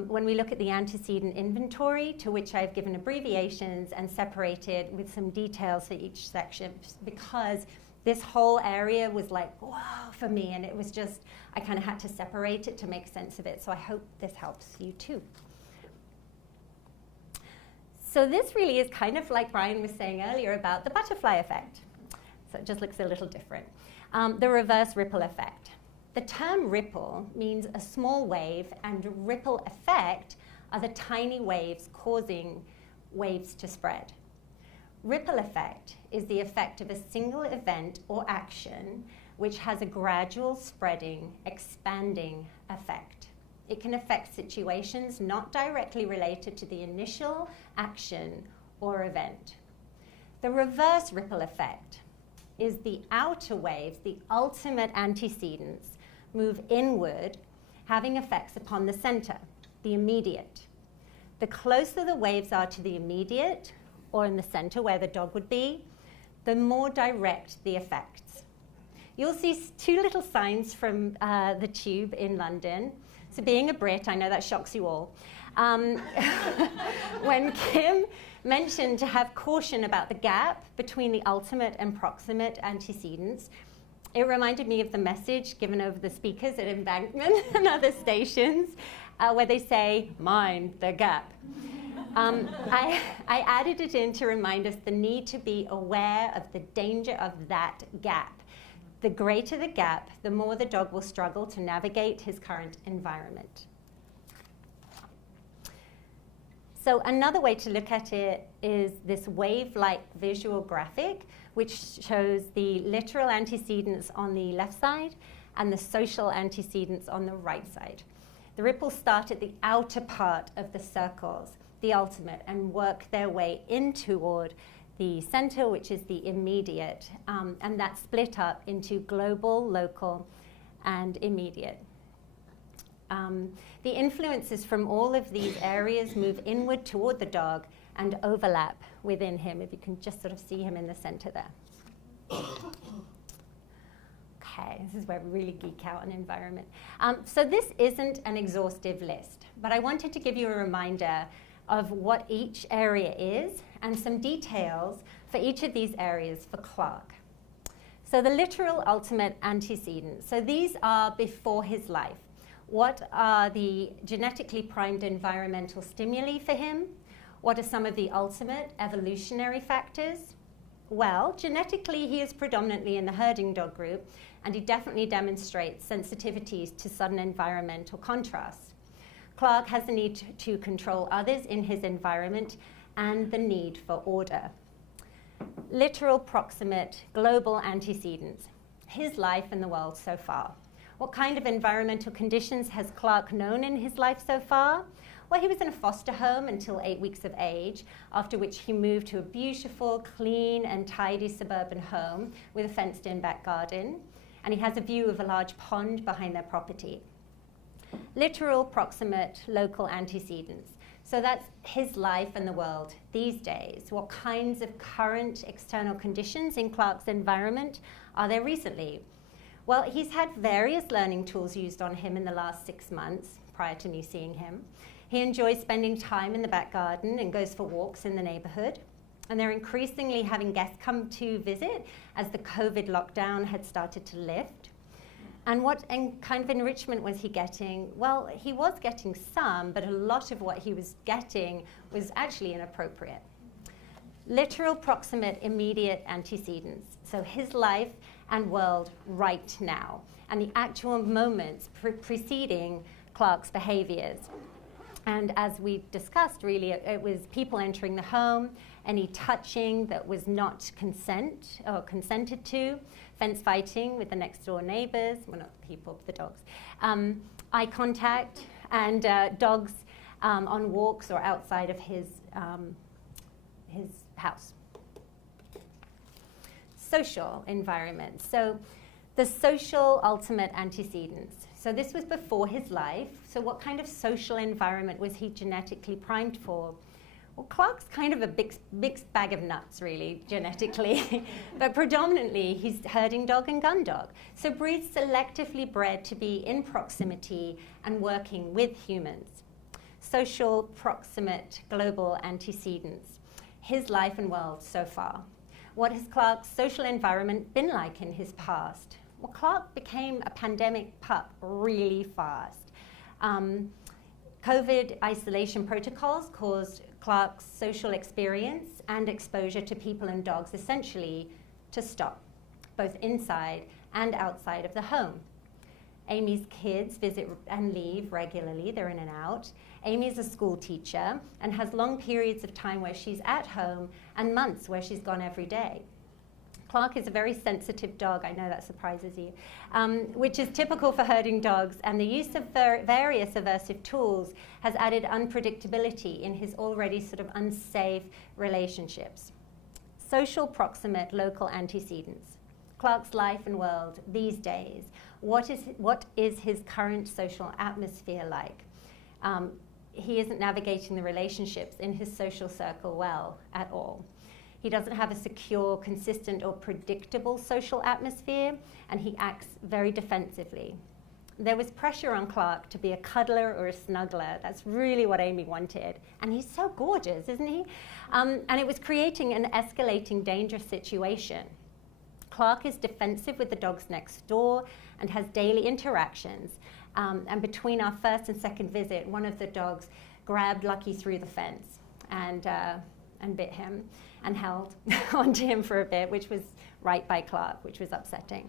when we look at the antecedent inventory, to which I've given abbreviations and separated with some details for each section, because this whole area was like, wow, for me, and it was just, I kind of had to separate it to make sense of it, so I hope this helps you too. So this really is kind of like Brian was saying earlier about the butterfly effect. So it just looks a little different. The reverse ripple effect. The term ripple means a small wave, and ripple effect are the tiny waves causing waves to spread. Ripple effect is the effect of a single event or action which has a gradual spreading, expanding effect. It can affect situations not directly related to the initial action or event. The reverse ripple effect is the outer waves, the ultimate antecedents, move inward, having effects upon the center, the immediate. The closer the waves are to the immediate, or in the center where the dog would be, the more direct the effects. You'll see 2 little signs from the Tube in London. So being a Brit, I know that shocks you all. When Kim mentioned to have caution about the gap between the ultimate and proximate antecedents, it reminded me of the message given over the speakers at Embankment and other stations where they say, mind the gap. I added it in to remind us the need to be aware of the danger of that gap. The greater the gap, the more the dog will struggle to navigate his current environment. So another way to look at it is this wave-like visual graphic, which shows the literal antecedents on the left side and the social antecedents on the right side. The ripples start at the outer part of the circles, the ultimate, and work their way in toward the center, which is the immediate, and that's split up into global, local, and immediate. The influences from all of these areas move inward toward the dog and overlap within him, if you can just sort of see him in the center there. Okay, this is where we really geek out on environment. So this isn't an exhaustive list, but I wanted to give you a reminder of what each area is and some details for each of these areas for Clark. So the literal ultimate antecedents. So these are before his life. What are the genetically primed environmental stimuli for him? What are some of the ultimate evolutionary factors? Well, genetically, he is predominantly in the herding dog group, and he definitely demonstrates sensitivities to sudden environmental contrasts. Clark has the need to control others in his environment and the need for order. Literal, proximate, global antecedents. His life in the world so far. What kind of environmental conditions has Clark known in his life so far? Well, he was in a foster home until 8 weeks of age, after which he moved to a beautiful, clean and tidy suburban home with a fenced-in back garden, and he has a view of a large pond behind their property. Literal, proximate, local antecedents. So that's his life and the world these days. What kinds of current external conditions in Clark's environment are there recently? Well, he's had various learning tools used on him in the last 6 months prior to me seeing him. He enjoys spending time in the back garden and goes for walks in the neighborhood. And they're increasingly having guests come to visit as the COVID lockdown had started to lift. And what kind of enrichment was he getting? Well, he was getting some, but a lot of what he was getting was actually inappropriate. Literal, proximate, immediate antecedents. So his life and world right now, and the actual moments preceding Clark's behaviors. And as we discussed, really, it was people entering the home, any touching that was not consented to, fence fighting with the next door neighbors, well, not people, the dogs, eye contact, and dogs on walks or outside of his house. Social environment. So the social ultimate antecedents. So this was before his life. So what kind of social environment was he genetically primed for? Well, Clark's kind of a mixed bag of nuts, really, genetically. But predominantly, he's herding dog and gun dog. So breeds selectively bred to be in proximity and working with humans. Social, proximate, global antecedents. His life and world so far. What has Clark's social environment been like in his past? Well, Clark became a pandemic pup really fast. COVID isolation protocols caused Clark's social experience and exposure to people and dogs essentially to stop, both inside and outside of the home. Amy's kids visit and leave regularly, they're in and out. Amy is a school teacher and has long periods of time where she's at home and months where she's gone every day. Clark is a very sensitive dog, I know that surprises you, which is typical for herding dogs, and the use of various aversive tools has added unpredictability in his already sort of unsafe relationships. Social, proximate, local antecedents. Clark's life and world these days. What is his current social atmosphere like? He isn't navigating the relationships in his social circle well at all. He doesn't have a secure, consistent, or predictable social atmosphere, and he acts very defensively. There was pressure on Clark to be a cuddler or a snuggler. That's really what Amy wanted. And he's so gorgeous, isn't he? And it was creating an escalating dangerous situation. Clark is defensive with the dogs next door and has daily interactions. And between our first and second visit, one of the dogs grabbed Lucky through the fence and bit him and held onto him for a bit, which was right by Clark, which was upsetting.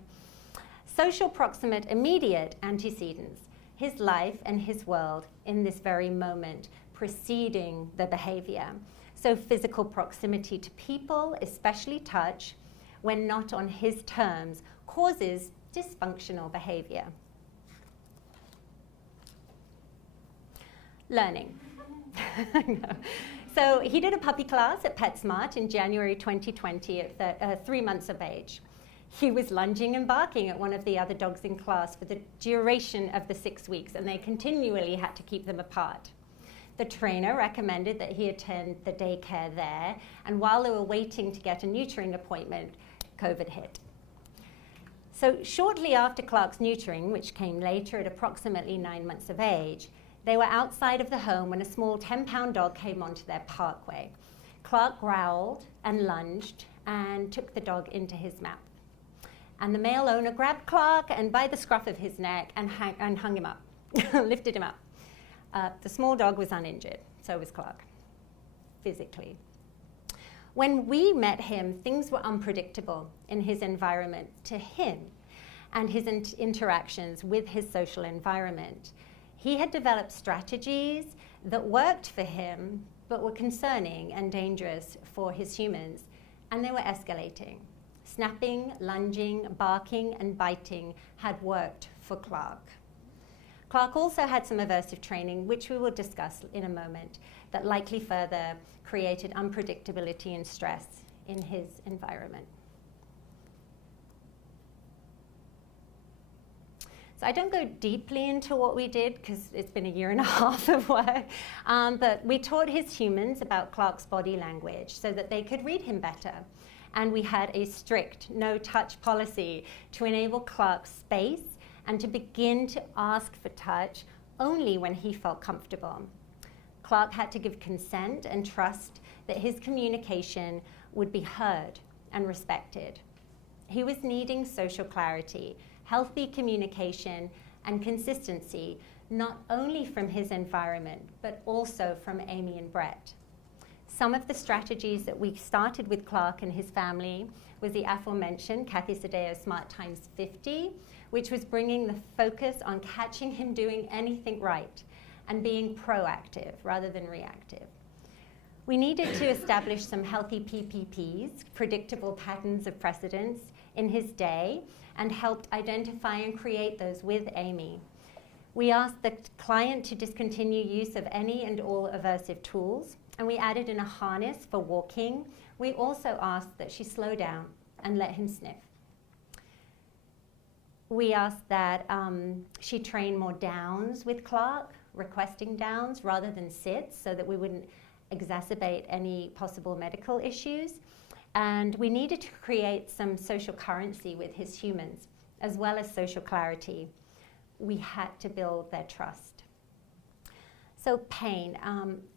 Social, proximate, immediate antecedents. His life and his world in this very moment preceding the behavior. So physical proximity to people, especially touch, when not on his terms, causes dysfunctional behavior. Learning. So he did a puppy class at PetSmart in January 2020 at 3 months of age. He was lunging and barking at one of the other dogs in class for the duration of the 6 weeks, and they continually had to keep them apart. The trainer recommended that he attend the daycare there, and while they were waiting to get a neutering appointment, COVID hit. So shortly after Clark's neutering, which came later at approximately 9 months of age, they were outside of the home when a small 10-pound dog came onto their parkway. Clark growled and lunged and took the dog into his mouth. And the male owner grabbed Clark and by the scruff of his neck and hung him up, lifted him up. The small dog was uninjured, so was Clark, physically. When we met him, things were unpredictable in his environment to him and his interactions with his social environment. He had developed strategies that worked for him, but were concerning and dangerous for his humans, and they were escalating. Snapping, lunging, barking, and biting had worked for Clark. Clark also had some aversive training, which we will discuss in a moment, that likely further created unpredictability and stress in his environment. So I don't go deeply into what we did because it's been a year and a half of work, but we taught his humans about Clark's body language so that they could read him better. And we had a strict no-touch policy to enable Clark space and to begin to ask for touch only when he felt comfortable. Clark had to give consent and trust that his communication would be heard and respected. He was needing social clarity, healthy communication, and consistency, not only from his environment, but also from Amy and Brett. Some of the strategies that we started with Clark and his family was the aforementioned Kathy Sadeo Smart Times 50, which was bringing the focus on catching him doing anything right and being proactive rather than reactive. We needed to establish some healthy PPPs, predictable patterns of precedence, in his day and helped identify and create those with Amy. We asked the client to discontinue use of any and all aversive tools, and we added in a harness for walking. We also asked that she slow down and let him sniff. We asked that she train more downs with Clark, requesting downs rather than sits, so that we wouldn't exacerbate any possible medical issues. And we needed to create some social currency with his humans, as well as social clarity. We had to build their trust. So pain.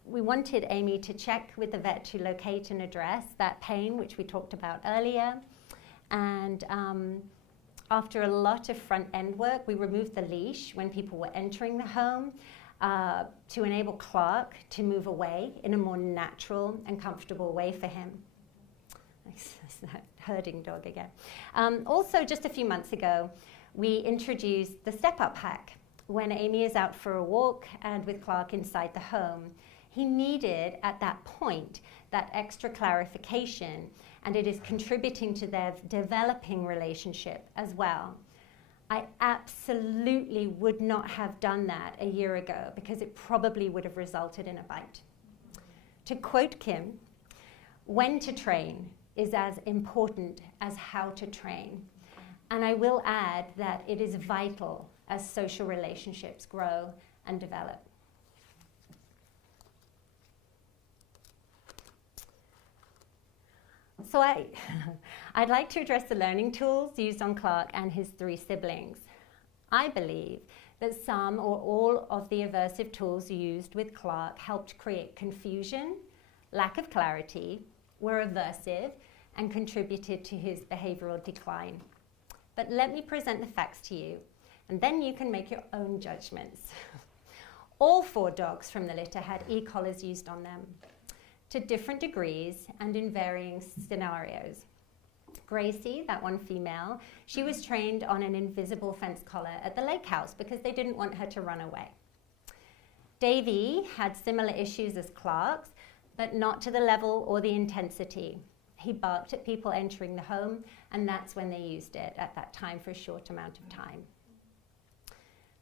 We wanted Amy to check with the vet to locate and address that pain, which we talked about earlier. And after a lot of front-end work, we removed the leash when people were entering the home to enable Clark to move away in a more natural and comfortable way for him. It's that herding dog again. Also, just a few months ago, we introduced the step-up hack. When Amy is out for a walk and with Clark inside the home, he needed, at that point, that extra clarification, and it is contributing to their developing relationship as well. I absolutely would not have done that a year ago because it probably would have resulted in a bite. To quote Kim, when to train is as important as how to train. And I will add that it is vital as social relationships grow and develop. So I'd like to address the learning tools used on Clark and his 3 siblings. I believe that some or all of the aversive tools used with Clark helped create confusion, lack of clarity, were aversive, and contributed to his behavioral decline. But let me present the facts to you, and then you can make your own judgments. All 4 dogs from the litter had e-collars used on them, to different degrees and in varying scenarios. Gracie, that one female, she was trained on an invisible fence collar at the lake house because they didn't want her to run away. Davy had similar issues as Clark's, but not to the level or the intensity. He barked at people entering the home, and that's when they used it at that time for a short amount of time.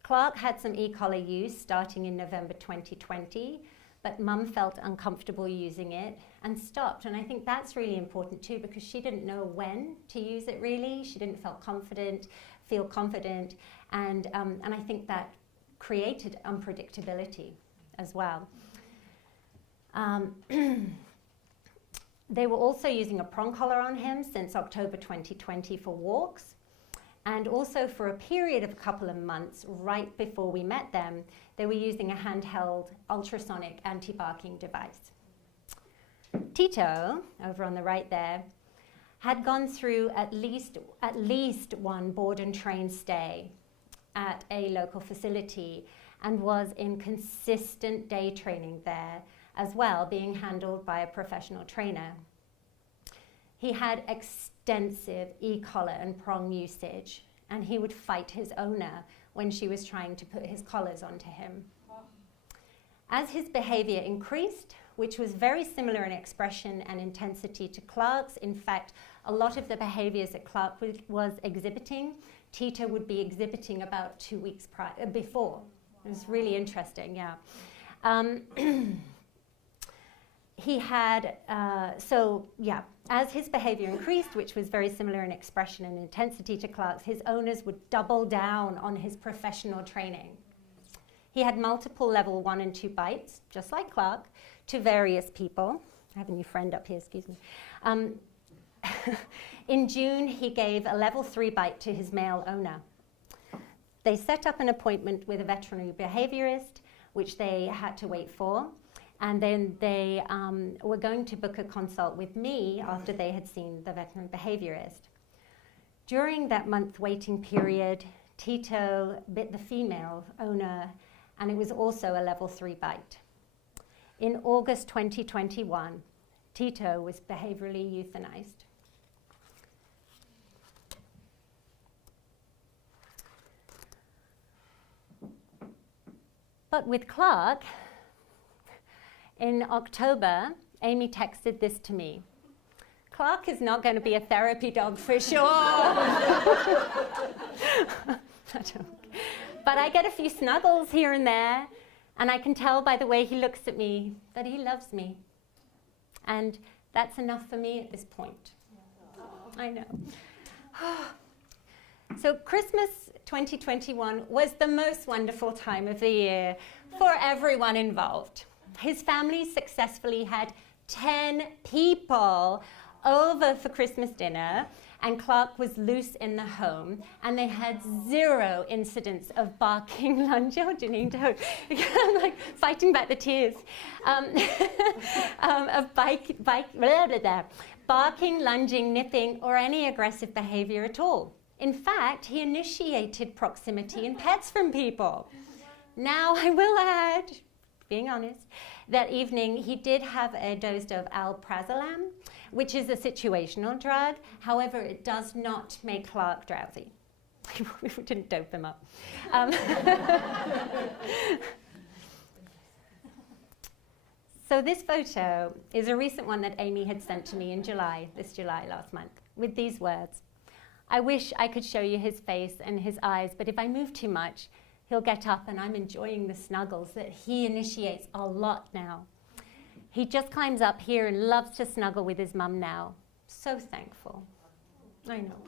Clark had some e-collar use starting in November 2020, but Mum felt uncomfortable using it and stopped. And I think that's really important too, because she didn't know when to use it really. She didn't feel confident, and I think that created unpredictability as well. They were also using a prong collar on him since October 2020 for walks. And also for a period of a couple of months, right before we met them, they were using a handheld ultrasonic anti-barking device. Tito, over on the right there, had gone through at least one board and train stay at a local facility and was in consistent day training there as well, being handled by a professional trainer. He had extensive e-collar and prong usage, and he would fight his owner when she was trying to put his collars onto him. As his behavior increased, which was very similar in expression and intensity to Clark's, in fact, a lot of the behaviors that Clark was exhibiting, Tito would be exhibiting about 2 weeks before. It was really interesting, yeah. He had, as his behavior increased, which was very similar in expression and intensity to Clark's, his owners would double down on his professional training. He had multiple level 1 and 2 bites, just like Clark, to various people. I have a new friend up here, excuse me. In June, he gave a level 3 bite to his male owner. They set up an appointment with a veterinary behaviorist, which they had to wait for. And then they were going to book a consult with me after they had seen the veterinary behaviorist. During that month waiting period, Tito bit the female owner, and it was also a level 3 bite. In August 2021, Tito was behaviorally euthanized. But with Clark, in October, Amy texted this to me. Clark is not going to be a therapy dog for sure. But I get a few snuggles here and there, and I can tell by the way he looks at me that he loves me. And that's enough for me at this point. I know. So Christmas 2021 was the most wonderful time of the year for everyone involved. His family successfully had 10 people over for Christmas dinner, and Clark was loose in the home, and they had 0 incidents of barking, lunging. Oh, Janine, don't. I'm like fighting back the tears. Of barking, lunging, nipping, or any aggressive behavior at all. In fact, he initiated proximity and pets from people. Now, I will add, being honest, that evening he did have a dose of alprazolam, which is a situational drug. However, it does not make Clark drowsy. We didn't dope him up. So this photo is a recent one that Amy had sent to me in July, last month, with these words. I wish I could show you his face and his eyes, but if I move too much, he'll get up, and I'm enjoying the snuggles that he initiates a lot now. He just climbs up here and loves to snuggle with his mum now. So thankful. I know.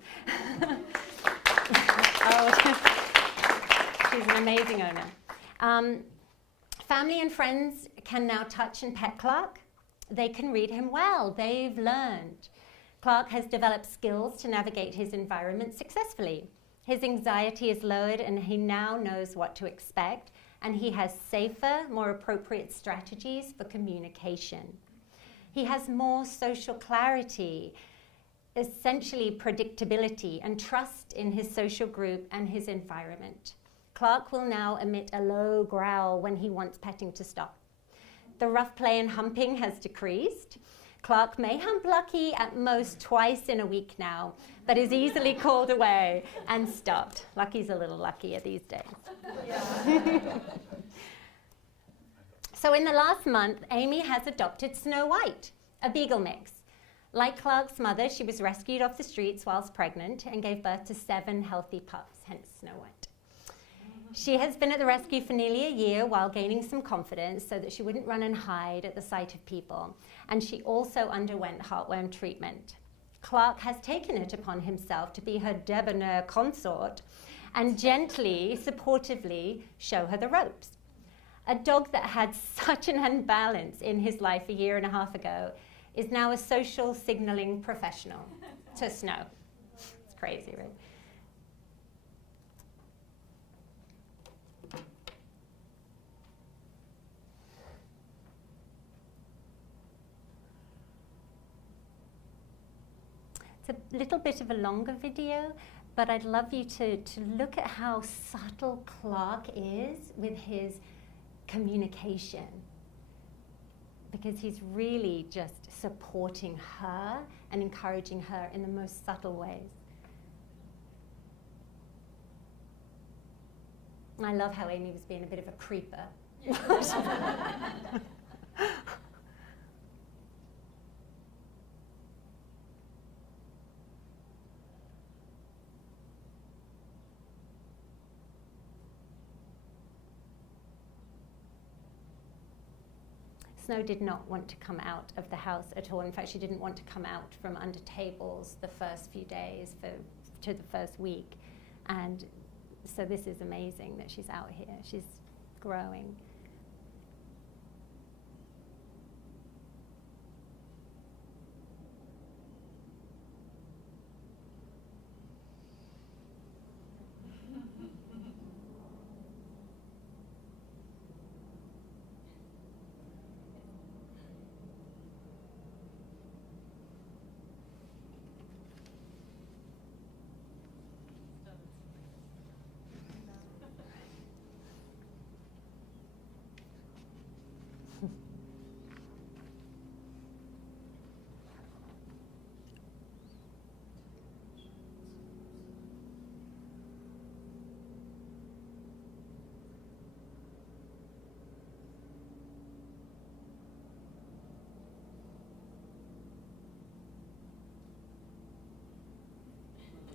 Oh, she's an amazing owner. Family and friends can now touch and pet Clark. They can read him well. They've learned. Clark has developed skills to navigate his environment successfully. His anxiety is lowered, and he now knows what to expect, and he has safer, more appropriate strategies for communication. He has more social clarity, essentially predictability, and trust in his social group and his environment. Clark will now emit a low growl when he wants petting to stop. The rough play and humping has decreased. Clark may hump Lucky at most twice in a week now, but is easily called away and stopped. Lucky's a little luckier these days. Yeah. So in the last month, Amy has adopted Snow White, a beagle mix. Like Clark's mother, she was rescued off the streets whilst pregnant and gave birth to 7 healthy pups, hence Snow White. She has been at the rescue for nearly a year while gaining some confidence so that she wouldn't run and hide at the sight of people. And she also underwent heartworm treatment. Clark has taken it upon himself to be her debonair consort and gently, supportively show her the ropes. A dog that had such an unbalance in his life a year and a half ago is now a social signaling professional to Snow. It's crazy, right? It's a little bit of a longer video, but I'd love you to look at how subtle Clark is with his communication, because he's really just supporting her and encouraging her in the most subtle ways. I love how Amy was being a bit of a creeper. Snow did not want to come out of the house at all. In fact, she didn't want to come out from under tables the first few days to the first week. And so this is amazing that she's out here. She's growing.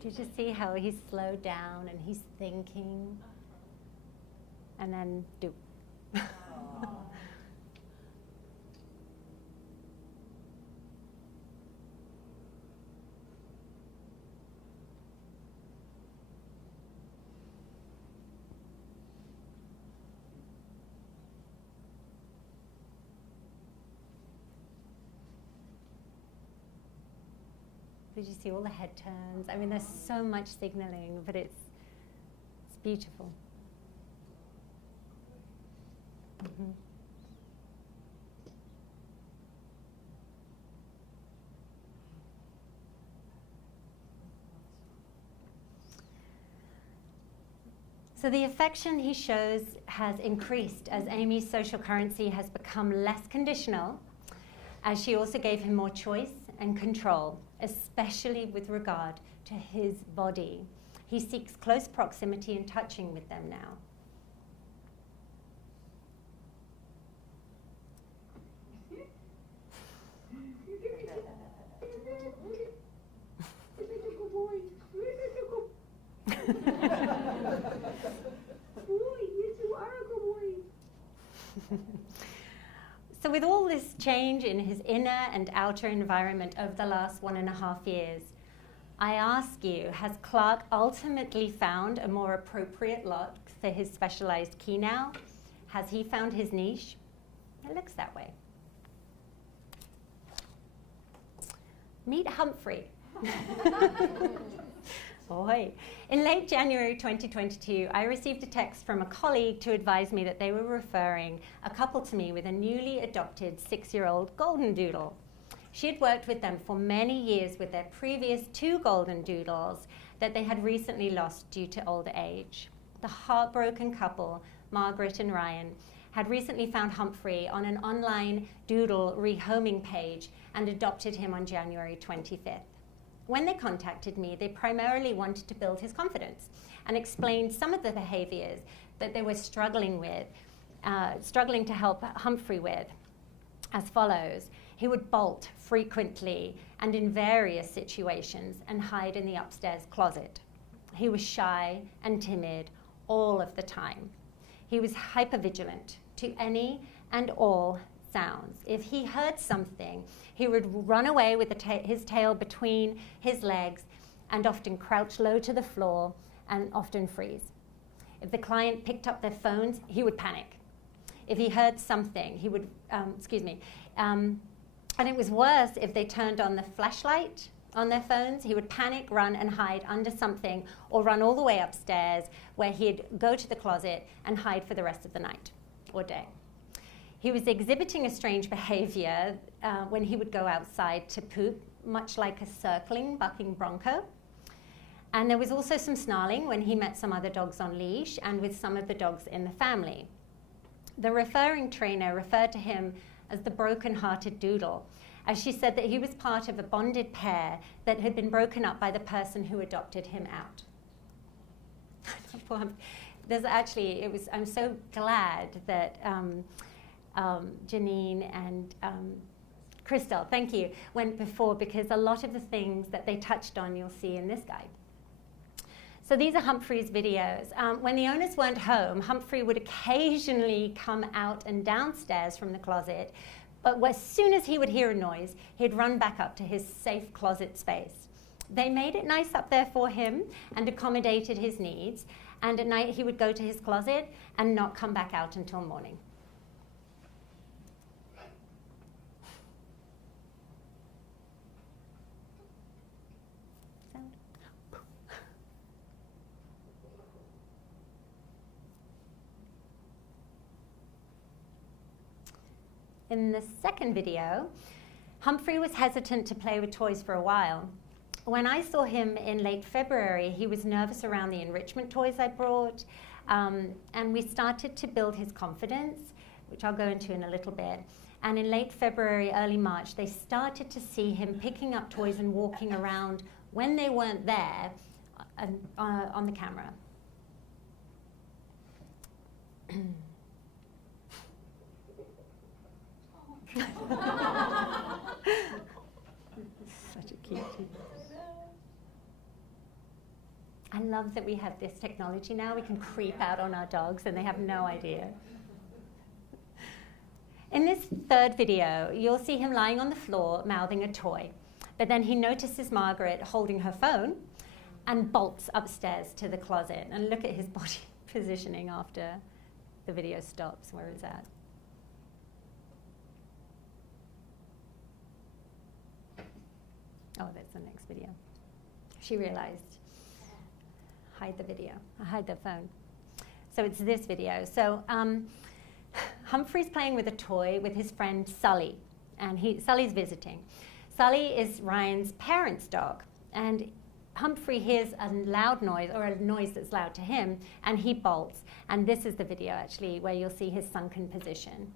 Did you see how he's slowed down and he's thinking? And then do. Did you see all the head turns? I mean, there's so much signaling, but it's beautiful. Mm-hmm. So the affection he shows has increased as Amy's social currency has become less conditional, as she also gave him more choice and control, especially with regard to his body. He seeks close proximity and touching with them now. So with all this change in his inner and outer environment over the last 1.5 years, I ask you, has Clark ultimately found a more appropriate lock for his specialized key now? Has he found his niche? It looks that way. Meet Humphrey. Boy. In late January 2022, I received a text from a colleague to advise me that they were referring a couple to me with a newly adopted 6-year-old golden doodle. She had worked with them for many years with their previous 2 golden doodles that they had recently lost due to old age. The heartbroken couple, Margaret and Ryan, had recently found Humphrey on an online doodle rehoming page and adopted him on January 25th. When they contacted me, they primarily wanted to build his confidence and explained some of the behaviors that they were struggling to help Humphrey with, as follows. He would bolt frequently and in various situations and hide in the upstairs closet. He was shy and timid, all of the time. He was hypervigilant to any and all sounds. If he heard something, he would run away with his tail between his legs and often crouch low to the floor and often freeze. If the client picked up their phones, he would panic. If he heard something, he would, and it was worse if they turned on the flashlight on their phones. He would panic, run, and hide under something, or run all the way upstairs, where he'd go to the closet and hide for the rest of the night or day. He was exhibiting a strange behavior when he would go outside to poop, much like a circling, bucking bronco. And there was also some snarling when he met some other dogs on leash and with some of the dogs in the family. The referring trainer referred to him as the broken-hearted doodle, as she said that he was part of a bonded pair that had been broken up by the person who adopted him out. I'm so glad that Janine and Crystal, thank you, went before, because a lot of the things that they touched on you'll see in this guide. So these are Humphrey's videos. When the owners weren't home, Humphrey would occasionally come out and downstairs from the closet, but as soon as he would hear a noise, he'd run back up to his safe closet space. They made it nice up there for him and accommodated his needs, and at night he would go to his closet and not come back out until morning. In the second video, Humphrey was hesitant to play with toys for a while. When I saw him in late February, he was nervous around the enrichment toys I brought, and we started to build his confidence, which I'll go into in a little bit. And in late February, early March, they started to see him picking up toys and walking around when they weren't there on the camera. Such a cutie. I love that we have this technology now. We can creep out on our dogs and they have no idea. In this third video, you'll see him lying on the floor mouthing a toy. But then he notices Margaret holding her phone and bolts upstairs to the closet. And look at his body positioning after the video stops, where it's at. Oh, that's the next video. She realized, hide the video, hide the phone. So it's this video. So Humphrey's playing with a toy with his friend Sully, and Sully's visiting. Sully is Ryan's parents' dog, and Humphrey hears a loud noise, or a noise that's loud to him, and he bolts. And this is the video, actually, where you'll see his sunken position.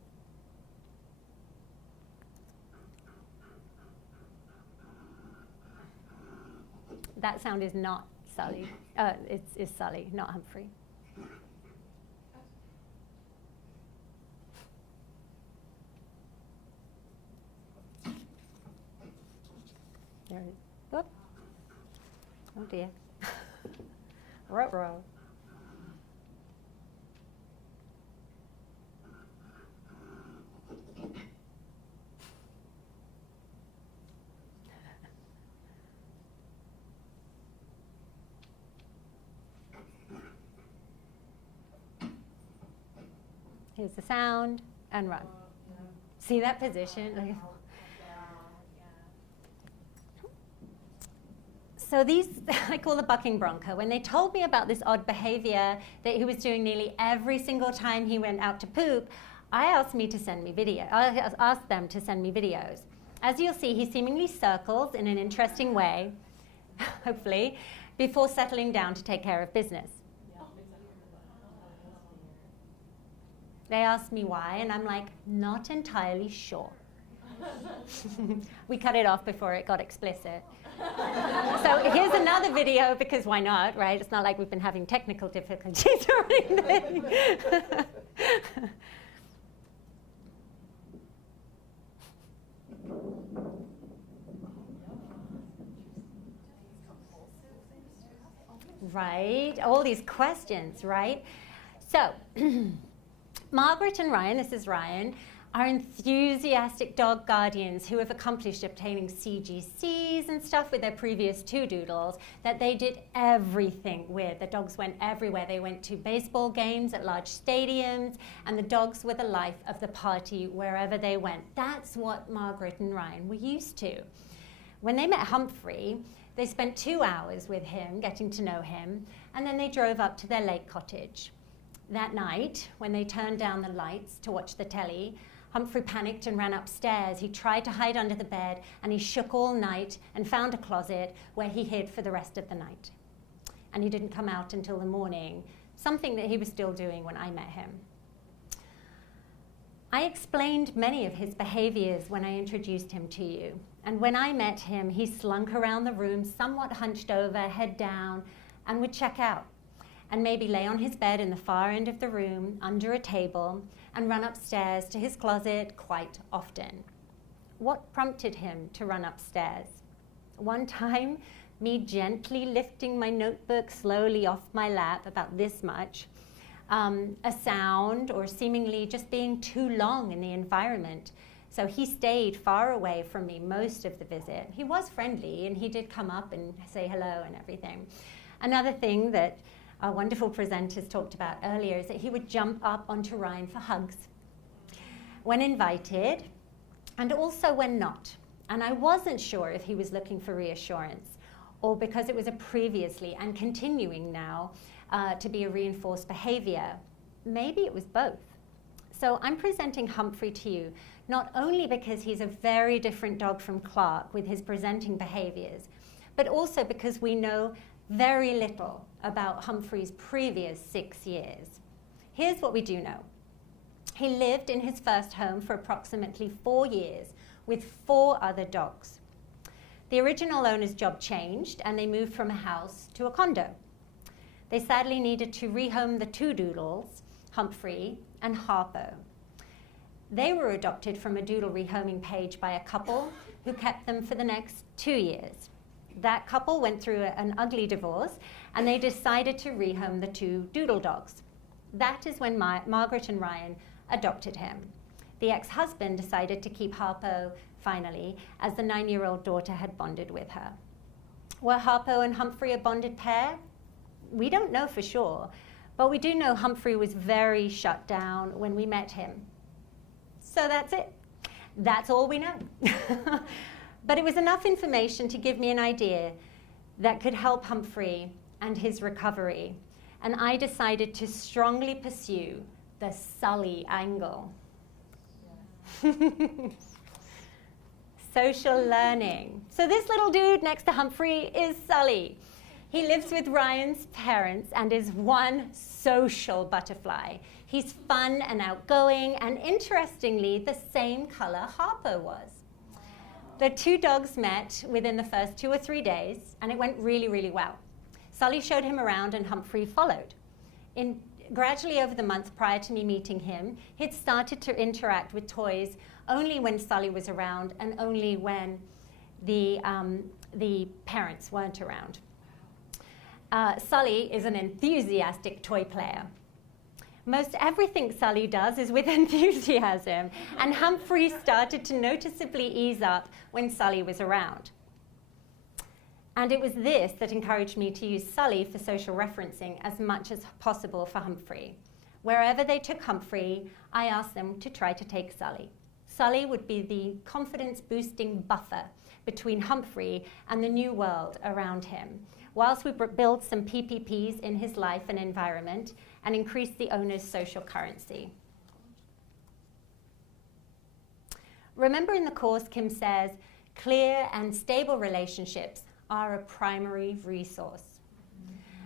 That sound is not Sully. It's Sully, not Humphrey. There it is. Whoop. Oh dear. Ruh-roh. Here's the sound, and run. See that position? So these, I call the bucking bronco. When they told me about this odd behavior that he was doing nearly every single time he went out to poop, I asked them to send me videos. As you'll see, he seemingly circles in an interesting way, hopefully, before settling down to take care of business. They asked me why, and I'm like, not entirely sure. We cut it off before it got explicit. So here's another video, because why not, right? It's not like we've been having technical difficulties or anything. Right? All these questions, right? So, Margaret and Ryan, this is Ryan, are enthusiastic dog guardians who have accomplished obtaining CGCs and stuff with their previous 2 doodles that they did everything with. The dogs went everywhere. They went to baseball games at large stadiums, and the dogs were the life of the party wherever they went. That's what Margaret and Ryan were used to. When they met Humphrey, they spent 2 hours with him, getting to know him, and then they drove up to their lake cottage. That night, when they turned down the lights to watch the telly, Humphrey panicked and ran upstairs. He tried to hide under the bed, and he shook all night and found a closet where he hid for the rest of the night. And he didn't come out until the morning, something that he was still doing when I met him. I explained many of his behaviors when I introduced him to you. And when I met him, he slunk around the room, somewhat hunched over, head down, and would check out, and maybe lay on his bed in the far end of the room, under a table, and run upstairs to his closet quite often. What prompted him to run upstairs? One time, me gently lifting my notebook slowly off my lap, about this much, a sound or seemingly just being too long in the environment. So he stayed far away from me most of the visit. He was friendly, and he did come up and say hello and everything. Another thing that our wonderful presenters talked about earlier is that he would jump up onto Ryan for hugs when invited, and also when not. And I wasn't sure if he was looking for reassurance or because it was a previously and continuing now to be a reinforced behavior. Maybe it was both. So I'm presenting Humphrey to you not only because he's a very different dog from Clark with his presenting behaviors, but also because we know very little about Humphrey's previous 6 years. Here's what we do know. He lived in his first home for approximately 4 years with 4 other dogs. The original owner's job changed, and they moved from a house to a condo. They sadly needed to rehome the 2 doodles, Humphrey and Harpo. They were adopted from a doodle rehoming page by a couple who kept them for the next 2 years. That couple went through an ugly divorce, and they decided to rehome the 2 doodle dogs. That is when Margaret and Ryan adopted him. The ex-husband decided to keep Harpo, finally, as the 9-year-old daughter had bonded with her. Were Harpo and Humphrey a bonded pair? We don't know for sure, but we do know Humphrey was very shut down when we met him. So that's it. That's all we know. But it was enough information to give me an idea that could help Humphrey and his recovery. And I decided to strongly pursue the Sully angle. Social learning. So this little dude next to Humphrey is Sully. He lives with Ryan's parents and is one social butterfly. He's fun and outgoing, and interestingly, the same color Harpo was. The 2 dogs met within the first 2 or 3 days, and it went really, really well. Sully showed him around, and Humphrey followed. Gradually over the month prior to me meeting him, he'd started to interact with toys only when Sully was around and only when the parents weren't around. Sully is an enthusiastic toy player. Most everything Sully does is with enthusiasm, and Humphrey started to noticeably ease up when Sully was around. And it was this that encouraged me to use Sully for social referencing as much as possible for Humphrey. Wherever they took Humphrey, I asked them to try to take Sully. Sully would be the confidence-boosting buffer between Humphrey and the new world around him, whilst we build some PPPs in his life and environment and increase the owner's social currency. Remember in the course, Kim says, clear and stable relationships are a primary resource.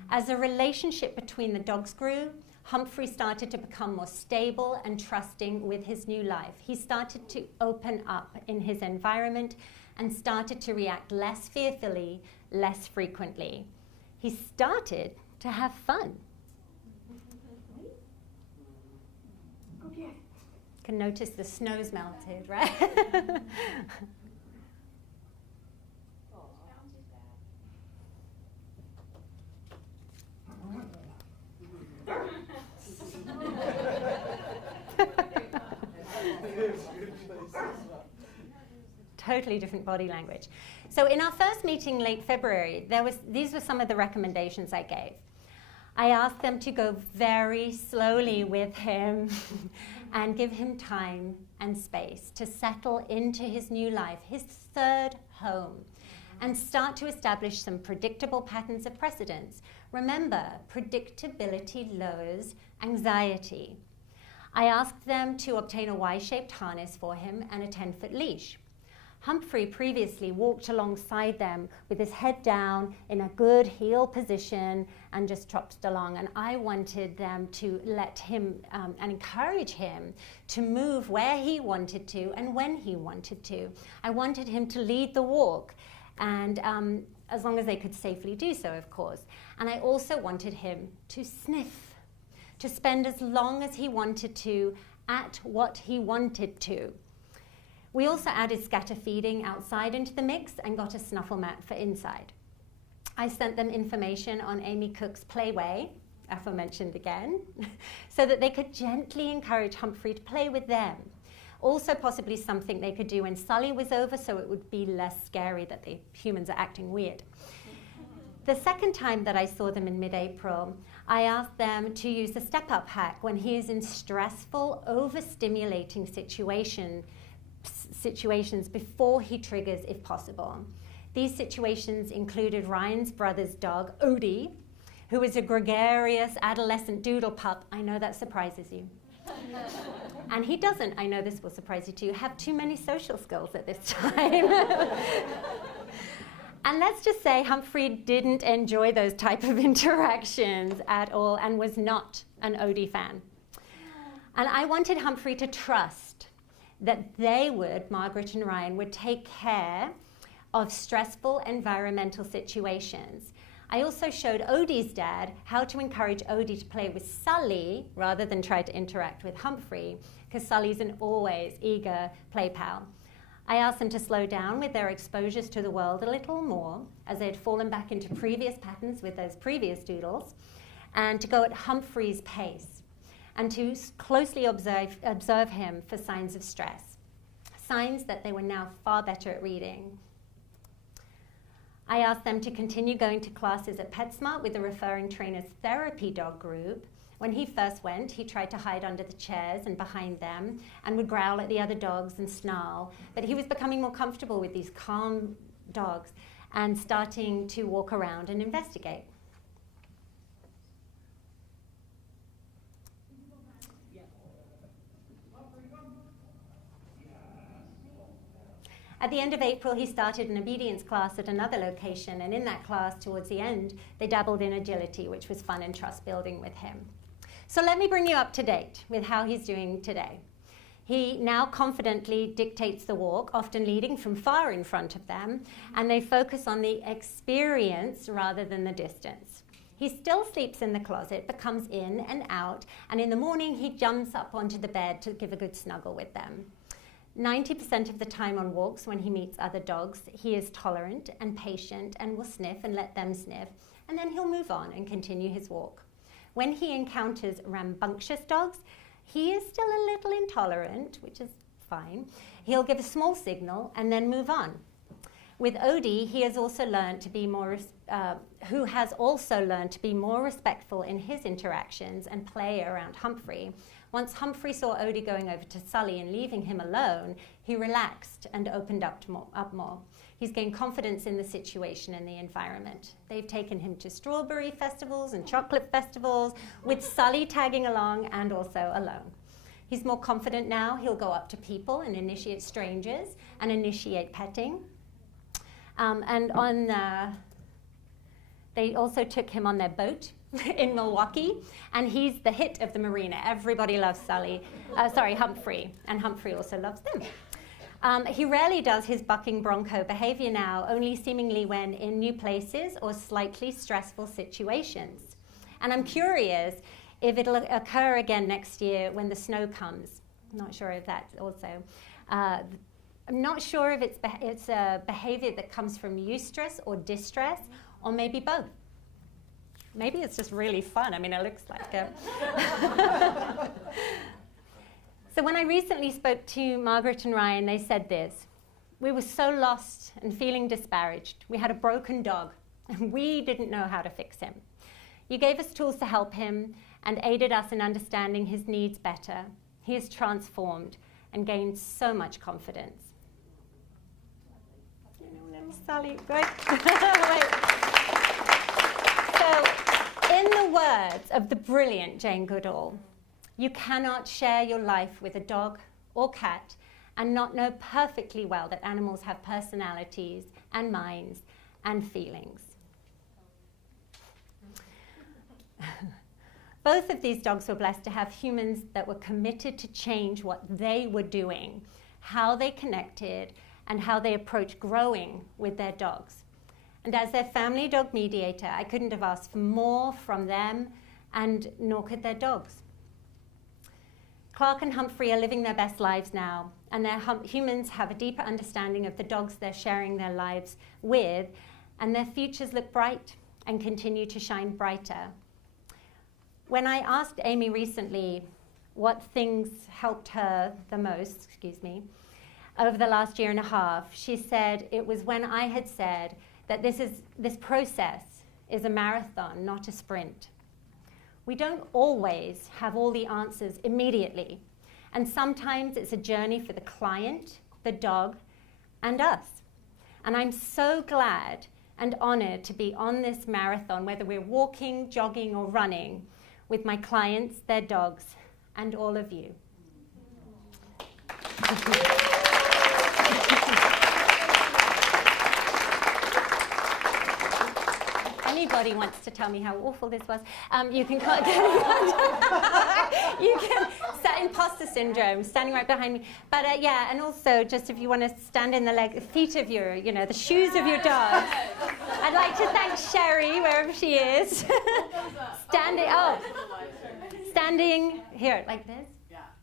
As the relationship between the dogs grew, Humphrey started to become more stable and trusting with his new life. He started to open up in his environment and started to react less fearfully, less frequently. He started to have fun. Can notice the snow's melted, right? totally different body language. So in our first meeting late February, these were some of the recommendations I gave. I asked them to go very slowly with him and give him time and space to settle into his new life, his third home, and start to establish some predictable patterns of precedence. Remember, predictability lowers anxiety. I asked them to obtain a Y-shaped harness for him and a 10-foot leash. Humphrey previously walked alongside them with his head down in a good heel position and just trotted along. And I wanted them to let him and encourage him to move where he wanted to and when he wanted to. I wanted him to lead the walk, and as long as they could safely do so, of course. And I also wanted him to sniff, to spend as long as he wanted to at what he wanted to. We also added scatter feeding outside into the mix and got a snuffle mat for inside. I sent them information on Amy Cook's Playway, aforementioned again, so that they could gently encourage Humphrey to play with them. Also possibly something they could do when Sully was over, so it would be less scary that the humans are acting weird. The second time that I saw them in mid-April, I asked them to use the step-up hack when he is in stressful, overstimulating situations before he triggers, if possible. These situations included Ryan's brother's dog, Odie, who is a gregarious adolescent doodle pup. I know that surprises you. And he doesn't, I know this will surprise you too, have too many social skills at this time. And let's just say Humphrey didn't enjoy those type of interactions at all and was not an Odie fan. And I wanted Humphrey to trust that Margaret and Ryan would take care of stressful environmental situations. I also showed Odie's dad how to encourage Odie to play with Sully rather than try to interact with Humphrey, because Sully's an always eager play pal. I asked them to slow down with their exposures to the world a little more, as they had fallen back into previous patterns with those previous doodles, and to go at Humphrey's pace, and to closely observe him for signs of stress, signs that they were now far better at reading. I asked them to continue going to classes at PetSmart with the referring trainer's therapy dog group. When he first went, he tried to hide under the chairs and behind them and would growl at the other dogs and snarl. But he was becoming more comfortable with these calm dogs and starting to walk around and investigate. At the end of April, he started an obedience class at another location, and in that class, towards the end, they dabbled in agility, which was fun and trust building with him. So let me bring you up to date with how he's doing today. He now confidently dictates the walk, often leading from far in front of them, and they focus on the experience rather than the distance. He still sleeps in the closet, but comes in and out, and in the morning, he jumps up onto the bed to give a good snuggle with them. 90% of the time on walks when he meets other dogs, he is tolerant and patient and will sniff and let them sniff, and then he'll move on and continue his walk. When he encounters rambunctious dogs, he is still a little intolerant, which is fine. He'll give a small signal and then move on. With Odie, he has also learned to be who has also learned to be more respectful in his interactions and play around Humphrey. Once Humphrey saw Odie going over to Sully and leaving him alone, he relaxed and opened up more. He's gained confidence in the situation and the environment. They've taken him to strawberry festivals and chocolate festivals, with Sully tagging along and also alone. He's more confident now. He'll go up to people and initiate strangers and initiate petting. They also took him on their boat in Milwaukee, and he's the hit of the marina. Everybody loves Humphrey, and Humphrey also loves them. He rarely does his bucking bronco behavior now, only seemingly when in new places or slightly stressful situations. And I'm curious if it'll occur again next year when the snow comes. I'm not sure if that's also. I'm not sure if it's a behavior that comes from eustress or distress, or maybe both. Maybe it's just really fun. I mean, it looks like it. So when I recently spoke to Margaret and Ryan, they said this: We were so lost and feeling disparaged. We had a broken dog, and we didn't know how to fix him. You gave us tools to help him and aided us in understanding his needs better. He is transformed and gained so much confidence. Sally, right? So, in the words of the brilliant Jane Goodall, you cannot share your life with a dog or cat and not know perfectly well that animals have personalities and minds and feelings. Both of these dogs were blessed to have humans that were committed to change what they were doing, how they connected, and how they approached growing with their dogs. And as their family dog mediator, I couldn't have asked for more from them, and nor could their dogs. Clark and Humphrey are living their best lives now, and their humans have a deeper understanding of the dogs they're sharing their lives with, and their futures look bright and continue to shine brighter. When I asked Amy recently what things helped her the most, over the last year and a half, she said it was when I had said that this process is a marathon, not a sprint. We don't always have all the answers immediately, and sometimes it's a journey for the client, the dog, and us. And I'm so glad and honored to be on this marathon, whether we're walking, jogging, or running, with my clients, their dogs, and all of you. Anybody wants to tell me how awful this was, you can you can imposter syndrome, standing right behind me. But yeah, and also just if you want to stand in the feet of your, the shoes of your dog. I'd like to thank Sherry, wherever she is. Standing here, like this.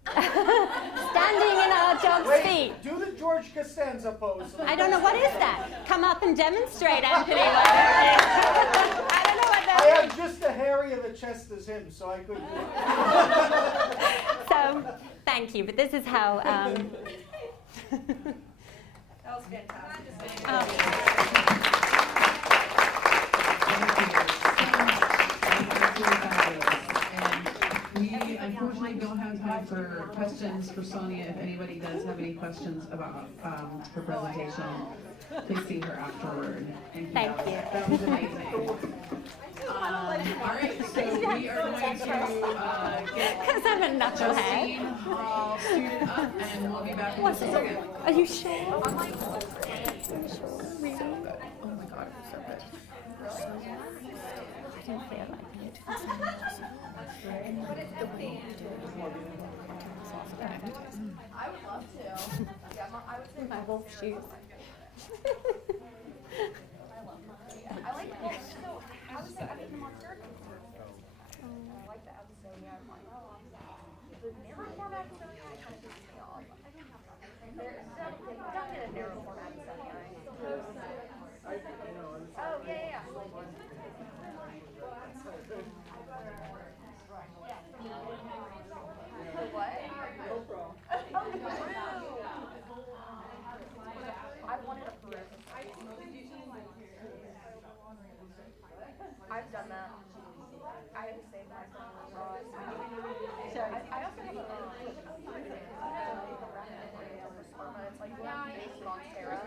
Standing in our dog's feet. Do the George Costanza pose. I don't know, what is that? Come up and demonstrate, Anthony. I don't know what that I is. have just a hairy of a chest as him, so I couldn't do it. So, thank you, but this is how... That was fantastic. We unfortunately don't have time for questions for Sonia. If anybody does have any questions about her presentation, please see her afterward. Thank you. That was amazing. All right, so we are going to get because I'm a knucklehead. Justine Hall student up, and we'll be back in just a second. Are you sure? Are you sure? Really? Oh my God, it's so good. I didn't feel like it. I would love to. Yeah, I would say my wolf shoes. I like it. So, I would say I think the more circles. I like the Abyssinia. The narrow format Abyssinia kind of pisses me off. There's definitely a narrow format Abyssinia. Oh, yeah. What? Oh, the Peru! I've wanted a Peru. I've done that. I had to save myself from fraud. I also have a it's like based on Sarah.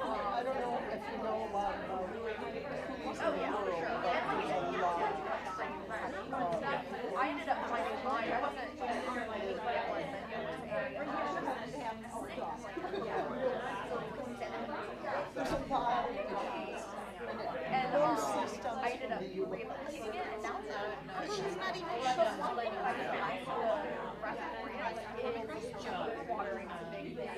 I don't know if you know a lot about I ended up finding mine. I wasn't sure what it was, and I ended up replicating it, and now it's not even like I just nice recipe, watering is a big thing.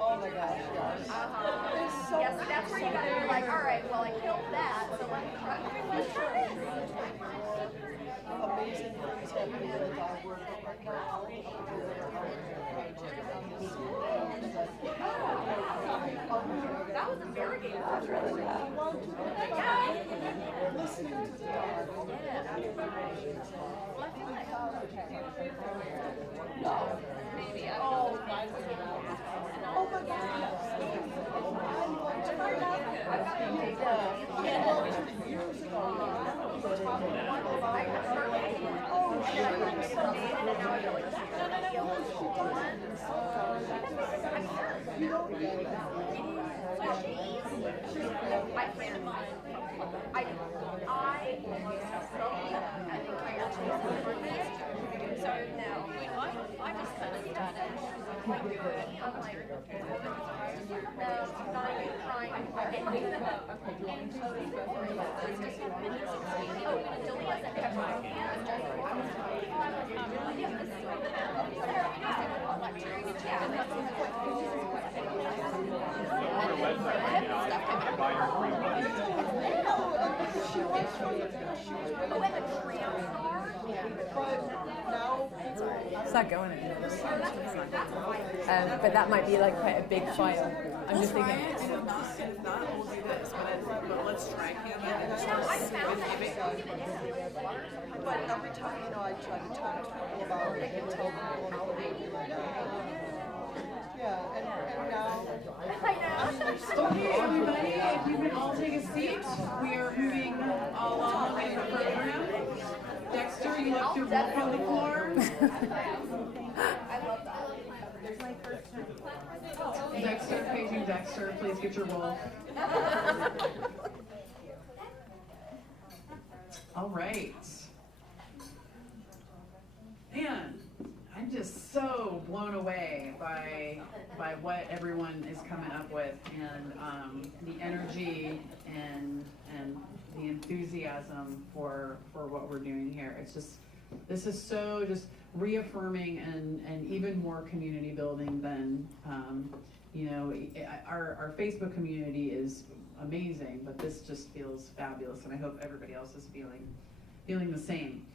Oh my gosh, yes. Yes, that's where you gotta be like, all right, well, I killed that, so let's try it. Amazing things happening in the dog world right now. That was a very good one. Listening to the dog. Well, I feel like No. maybe Oh my goodness. Oh my gosh. Years ago. You don't my friend of mine. I so no, I just kind of started. I'm like, not even trying. It's not going anywhere. But that might be like quite a big file. I'm just thinking. And if not, we'll do this. But let's try it. But every time, I try to talk to people about it and tell people yeah, and now. Okay, everybody, if you can all take a seat, we are moving along in the program. Dexter, you left your book on the floor. Dexter, paging Dexter, please get your roll. All right. Man, I'm just so blown away by what everyone is coming up with, and the energy and the enthusiasm for what we're doing here. It's just, this is so just reaffirming and even more community building than, our Facebook community is amazing, but this just feels fabulous, and I hope everybody else is feeling the same.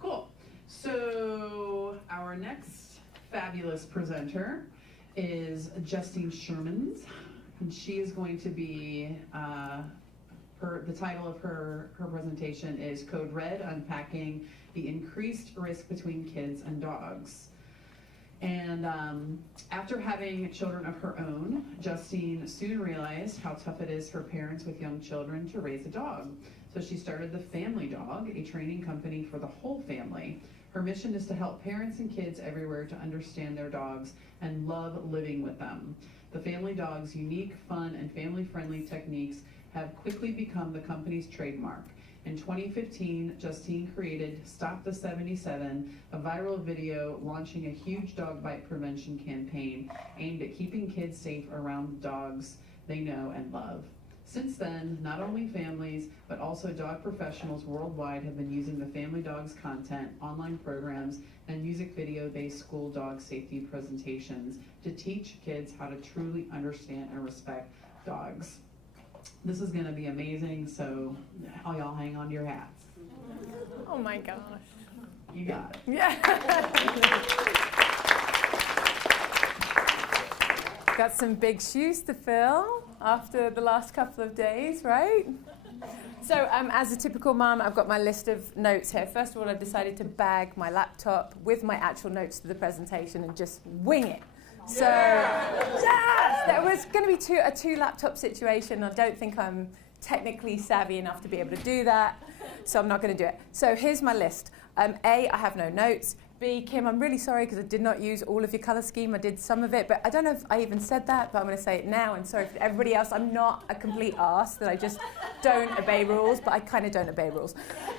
Cool. So our next fabulous presenter is Justine Shermans, and she is going to be, the title of her presentation is Code Red, Unpacking the Increased Risk Between Kids and Dogs. And after having children of her own, Justine soon realized how tough it is for parents with young children to raise a dog. So she started the Family Dog, a training company for the whole family. Her mission is to help parents and kids everywhere to understand their dogs and love living with them. The Family Dog's unique, fun, and family-friendly techniques have quickly become the company's trademark. In 2015, Justine created Stop the 77, a viral video launching a huge dog bite prevention campaign aimed at keeping kids safe around dogs they know and love. Since then, not only families, but also dog professionals worldwide have been using the Family Dog's content, online programs, and music video-based school dog safety presentations to teach kids how to truly understand and respect dogs. This is gonna be amazing, so all y'all hang on to your hats. Oh my gosh. You got it. Yeah. Got some big shoes to fill after the last couple of days, right? So as a typical mum, I've got my list of notes here. First of all, I've decided to bag my laptop with my actual notes to the presentation and just wing it. So, yes, there was going to be a two laptop situation. I don't think I'm technically savvy enough to be able to do that, so I'm not going to do it. So here's my list. A, I have no notes. B, Kim, I'm really sorry because I did not use all of your color scheme. I did some of it, but I don't know if I even said that, but I'm going to say it now. And sorry for everybody else. I'm not a complete arse that I just don't obey rules, but I kind of don't obey rules.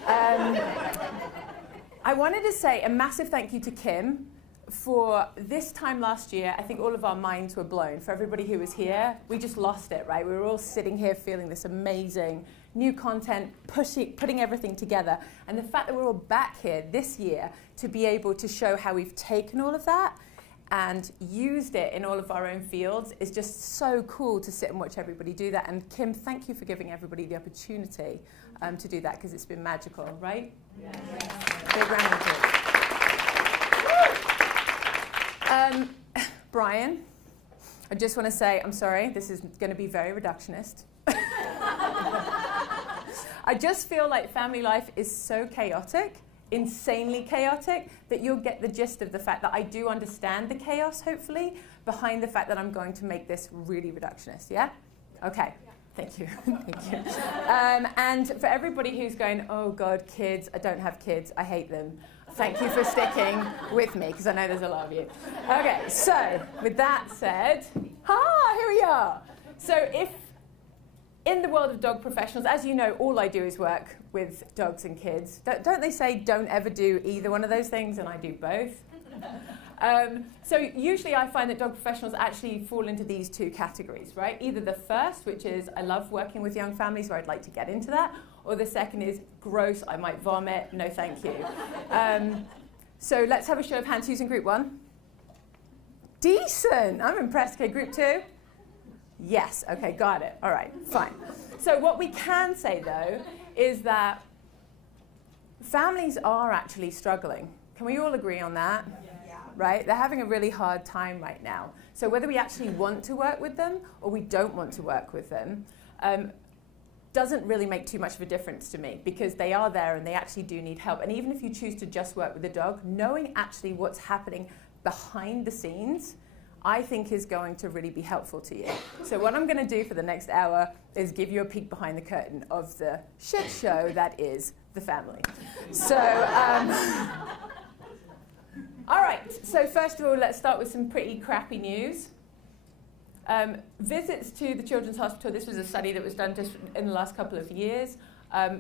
I wanted to say a massive thank you to Kim. For this time last year, I think all of our minds were blown. For everybody who was here, we just lost it, right? We were all sitting here feeling this amazing new content, putting everything together. And the fact that we're all back here this year to be able to show how we've taken all of that and used it in all of our own fields is just so cool to sit and watch everybody do that. And Kim, thank you for giving everybody the opportunity to do that, because it's been magical, right? Yes. Big round of applause. Brian, I just want to say, I'm sorry, this is going to be very reductionist. I just feel like family life is so chaotic, insanely chaotic, that you'll get the gist of the fact that I do understand the chaos, hopefully, behind the fact that I'm going to make this really reductionist, yeah? Okay, thank you, thank you. And for everybody who's going, oh God, kids, I don't have kids, I hate them. Thank you for sticking with me, because I know there's a lot of you. Okay, so with that said, here we are. So if in the world of dog professionals, as you know, all I do is work with dogs and kids. Don't they say don't ever do either one of those things? And I do both. So usually I find that dog professionals actually fall into these two categories, right? Either the first, which is I love working with young families, or I'd like to get into that, or the second is gross, I might vomit, no thank you. So let's have a show of hands who's in group one. Decent, I'm impressed. Okay, group two? Yes, okay, got it. All right, fine. So what we can say though is that families are actually struggling. Can we all agree on that? Yeah. Right? They're having a really hard time right now. So whether we actually want to work with them or we don't want to work with them doesn't really make too much of a difference to me, because they are there and they actually do need help. And even if you choose to just work with the dog, knowing actually what's happening behind the scenes, I think is going to really be helpful to you. So what I'm going to do for the next hour is give you a peek behind the curtain of the shit show that is the family. So, all right, so first of all, let's start with some pretty crappy news. Visits to the Children's Hospital, this was a study that was done just in the last couple of years.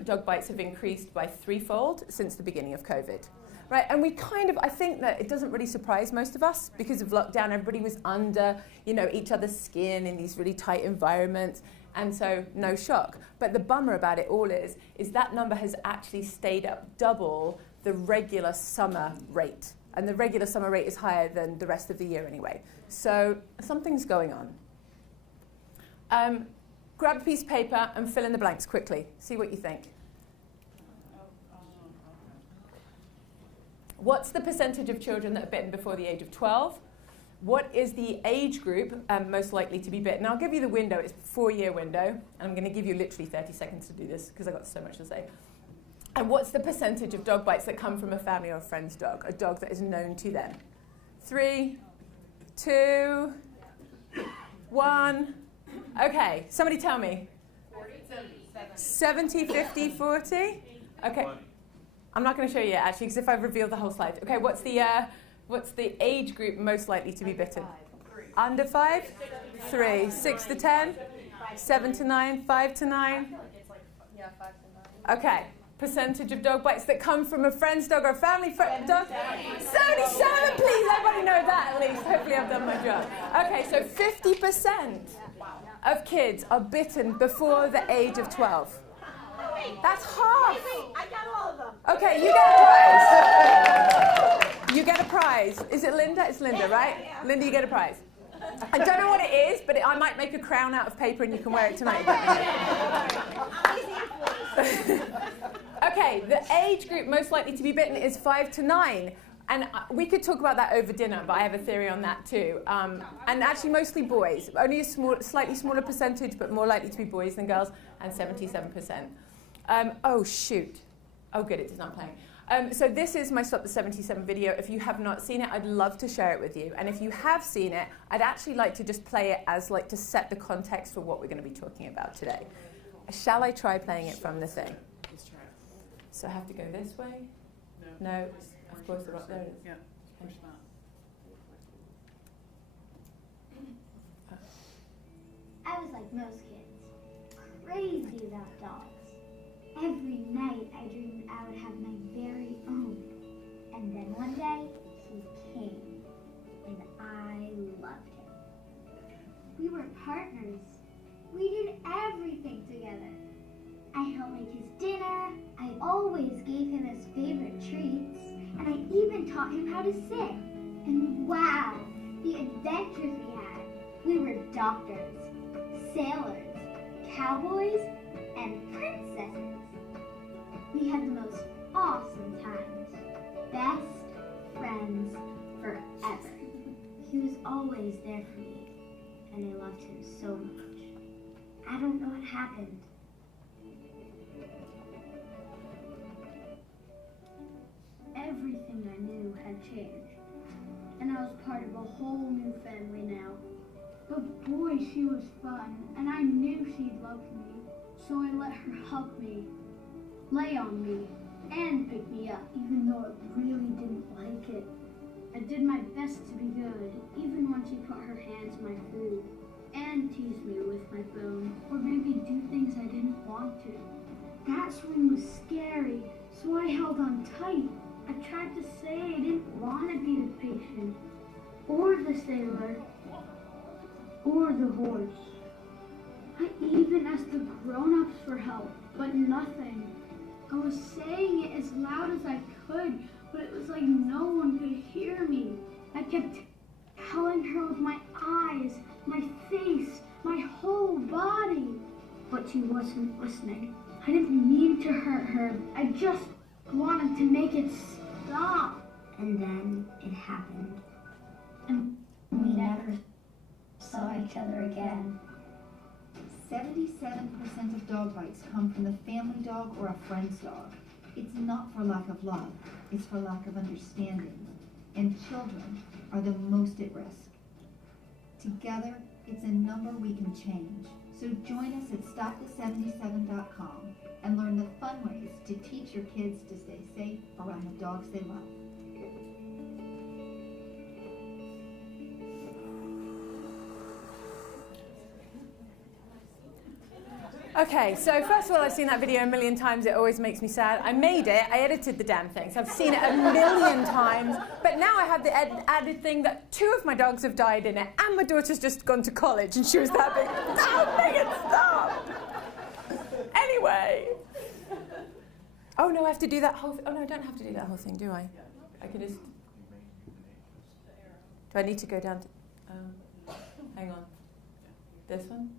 Dog bites have increased by 3-fold since the beginning of COVID. Right, and we I think that it doesn't really surprise most of us because of lockdown. Everybody was under, each other's skin in these really tight environments, and so no shock. But the bummer about it all is that number has actually stayed up double the regular summer rate. And the regular summer rate is higher than the rest of the year anyway. So something's going on. Grab a piece of paper and fill in the blanks quickly. See what you think. What's the percentage of children that are bitten before the age of 12? What is the age group most likely to be bitten? I'll give you the window. It's a 4-year window. And I'm going to give you literally 30 seconds to do this because I've got so much to say. And what's the percentage of dog bites that come from a family or a friend's dog, a dog that is known to them? 3, 2, 1. Okay, somebody tell me. 70, 50, 40? Okay. I'm not going to show you yet, actually, because if I reveal the whole slide. Okay, what's the age group most likely to be bitten? Under 5? 3. 6 to 10? 7 to 9? 5 to 9? Yeah, 5 to 9. Okay. Percentage of dog bites that come from a friend's dog or a family dog? 77, please. Everybody know that at least. Hopefully I've done my job. Okay, so 50% of kids are bitten before the age of 12. That's half. I got all of them. Okay, you get a prize. You get a prize. Is it Linda? It's Linda, right? Linda, you get a prize. I don't know what it is, but I might make a crown out of paper and you can wear it tonight. Okay, the age group most likely to be bitten is 5 to 9. And we could talk about that over dinner, but I have a theory on that too. And actually mostly boys. Only a slightly smaller percentage, but more likely to be boys than girls, and 77%. Oh, shoot. Oh, good, it's not playing. So this is my Stop the 77 video. If you have not seen it, I'd love to share it with you. And if you have seen it, I'd actually like to just play it as to set the context for what we're going to be talking about today. Shall I try playing it from the thing? So I have to go this way? No. Of course, there it is. Yeah, push that. I was like most kids, crazy about dogs. Every night I dreamed I would have my very own. And then one day, he came, and I loved him. We were partners. We did everything together. I always gave him his favorite treats, and I even taught him how to sit. And wow, the adventures we had. We were doctors, sailors, cowboys, and princesses. We had the most awesome times. Best friends forever. He was always there for me, and I loved him so much. I don't know what happened. Everything I knew had changed, and I was part of a whole new family now. But boy, she was fun, and I knew she'd love me, so I let her hug me, lay on me, and pick me up, even though I really didn't like it. I did my best to be good, even when she put her hands in my food, and teased me with my bone, or made me do things I didn't want to. That swing was scary, so I held on tight. I tried to say I didn't want to be the patient, or the sailor, or the horse. I even asked the grown-ups for help, but nothing. I was saying it as loud as I could, but it was like no one could hear me. I kept telling her with my eyes, my face, my whole body. But she wasn't listening. I didn't mean to hurt her. I just wanted to make it stop. And then it happened. And we never saw each other again. 77% of dog bites come from the family dog or a friend's dog. It's not for lack of love, it's for lack of understanding. And children are the most at risk. Together, it's a number we can change. So join us at stopthe77.com and learn the fun ways to teach your kids to stay safe around the dogs they love. Okay, so first of all, I've seen that video a million times. It always makes me sad. I made it. I edited the damn thing. So I've seen it a million times. But now I have the added thing that 2 of my dogs have died in it, and my daughter's just gone to college, and she was that big. Stop, Megan, stop! Anyway. Oh, no, I have to do that whole thing. Oh, no, I don't have to do that whole thing, do I? I can just... Do I need to go down to... hang on. This one?